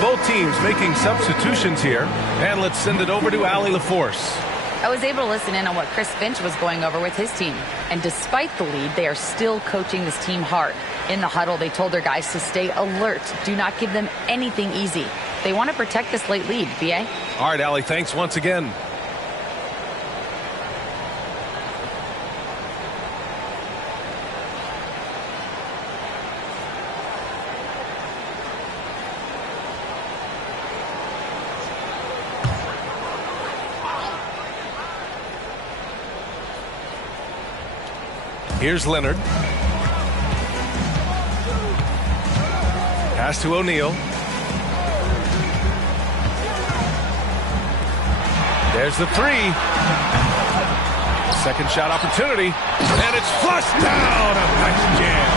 Both teams making substitutions here. And let's send it over to Allie LaForce. I was able to listen in on what Chris Finch was going over with his team. And despite the lead, they are still coaching this team hard. In the huddle, they told their guys to stay alert. Do not give them anything easy. They want to protect this late lead, B.A. All right, Allie, thanks once again. Here's Leonard. Pass to O'Neal. There's the 3. Second shot opportunity. And it's flushed down. A nice jam.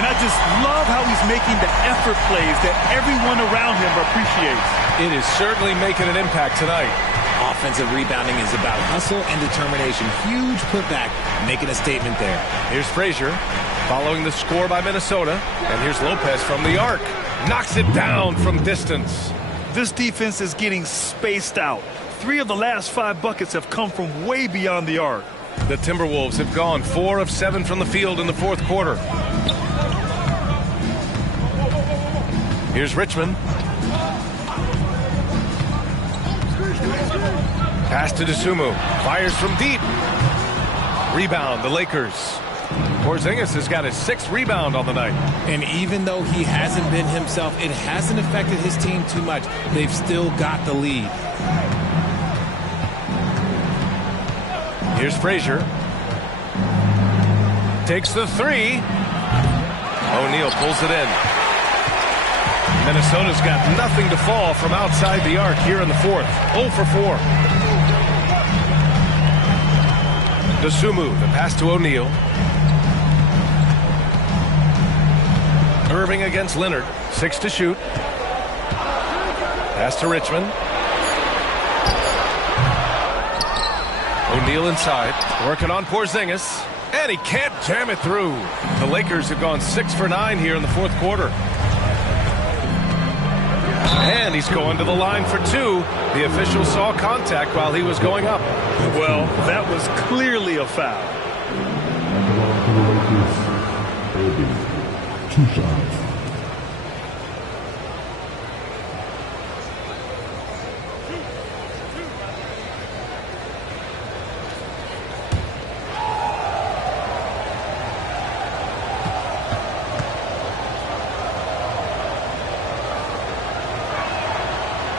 And I just love how he's making the effort plays that everyone around him appreciates. It is certainly making an impact tonight. offensive rebounding is about. Hustle and determination. Huge putback, making a statement there. Here's Frazier following the score by Minnesota. And here's Lopez from the arc. Knocks it down from distance. This defense is getting spaced out. 3 of the last 5 buckets have come from way beyond the arc. The Timberwolves have gone 4 of 7 from the field in the fourth quarter. Here's Richmond. Pass to Dosunmu. Fires from deep. Rebound, the Lakers. Porzingis has got his 6th rebound on the night. And even though he hasn't been himself, it hasn't affected his team too much. They've still got the lead. Here's Frazier. Takes the 3. O'Neal pulls it in. Minnesota's got nothing to fall from outside the arc here in the fourth. 0 for 4. Dosunmu, the pass to O'Neal. Irving against Leonard. 6 to shoot. Pass to Richmond. O'Neal inside. Working on Porzingis. And he can't jam it through. The Lakers have gone 6 for 9 here in the fourth quarter. And he's going to the line for 2. The official saw contact while he was going up. Well, that was clearly a foul. 2 shots.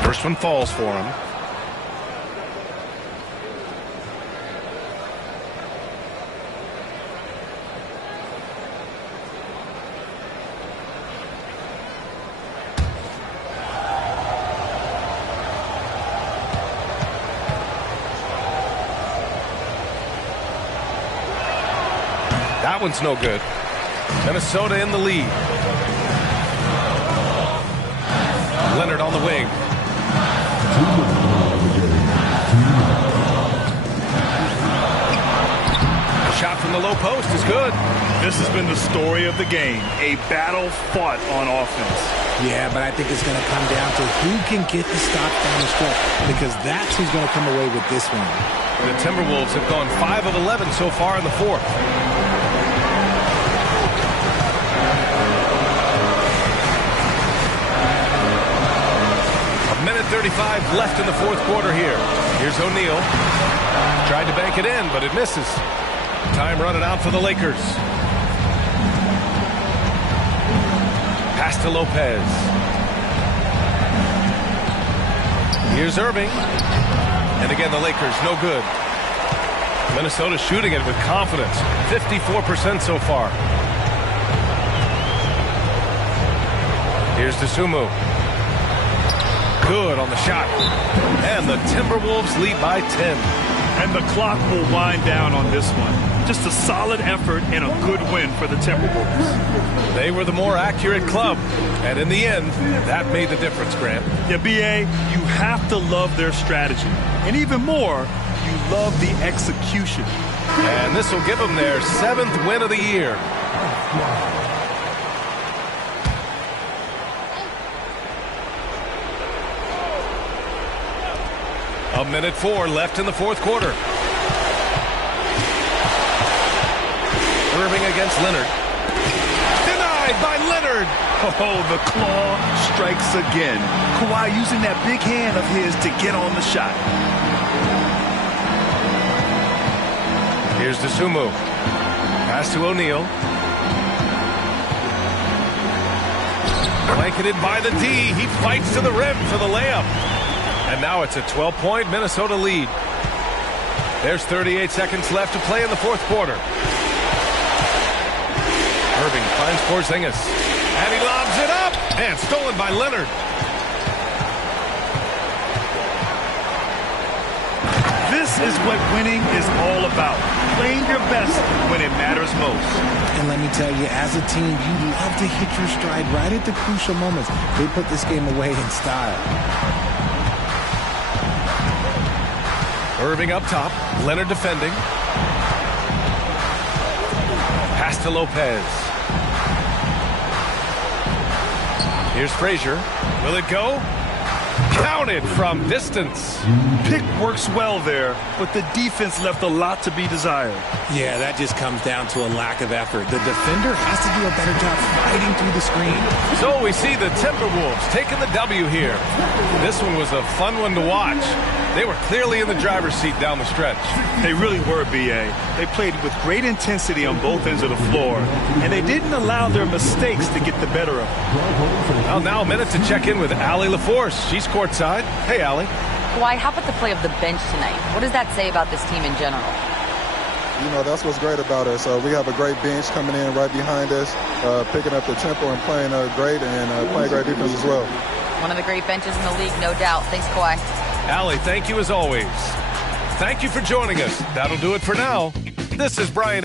First one falls for him. That one's no good. Minnesota in the lead. Leonard on the wing. Shot from the low post is good. This has been the story of the game. A battle fought on offense. Yeah, but I think it's going to come down to who can get the stop down the stretch, because that's who's going to come away with this one. The Timberwolves have gone 5 of 11 so far in the fourth. Minute 35 left in the fourth quarter here. Here's O'Neal. Tried to bank it in, but it misses. Time running out for the Lakers. Pass to Lopez. Here's Irving. And again, the Lakers, no good. Minnesota shooting it with confidence. 54% so far. Here's Dosunmu. Good on the shot. And the Timberwolves lead by 10. And the clock will wind down on this one. Just a solid effort and a good win for the Timberwolves. They were the more accurate club. And in the end, that made the difference, Grant. Yeah, B.A., you have to love their strategy. And even more, you love the execution. And this will give them their 7th win of the year. A minute 4 left in the fourth quarter. Irving against Leonard. Denied by Leonard. Oh, the claw strikes again. Kawhi using that big hand of his to get on the shot. Here's Dosunmu. Pass to O'Neal. Blanketed by the D. He fights to the rim for the layup. And now it's a 12-point Minnesota lead. There's 38 seconds left to play in the fourth quarter. Irving finds Porzingis. And he lobs it up. And stolen by Leonard. This is what winning is all about. Playing your best when it matters most. And let me tell you, as a team, you love to hit your stride right at the crucial moments. They put this game away in style. Irving up top. Leonard defending. Pass to Lopez. Here's Frazier. Will it go? Counted from distance. Pick works well there, but the defense left a lot to be desired. Yeah, that just comes down to a lack of effort. The defender has to do a better job fighting through the screen. So we see the Timberwolves taking the W here. This one was a fun one to watch. They were clearly in the driver's seat down the stretch. They really were, B.A. They played with great intensity on both ends of the floor, and they didn't allow their mistakes to get the better of them. Well, now a minute to check in with Allie LaForce. She's courtside. Hey, Allie. Kawhi, how about the play of the bench tonight? What does that say about this team in general? You know, that's what's great about us. We have a great bench coming in right behind us, picking up the tempo and playing great and playing great defense as well. One of the great benches in the league, no doubt. Thanks, Kawhi. Allie, thank you as always. Thank you for joining us. That'll do it for now. This is Brian.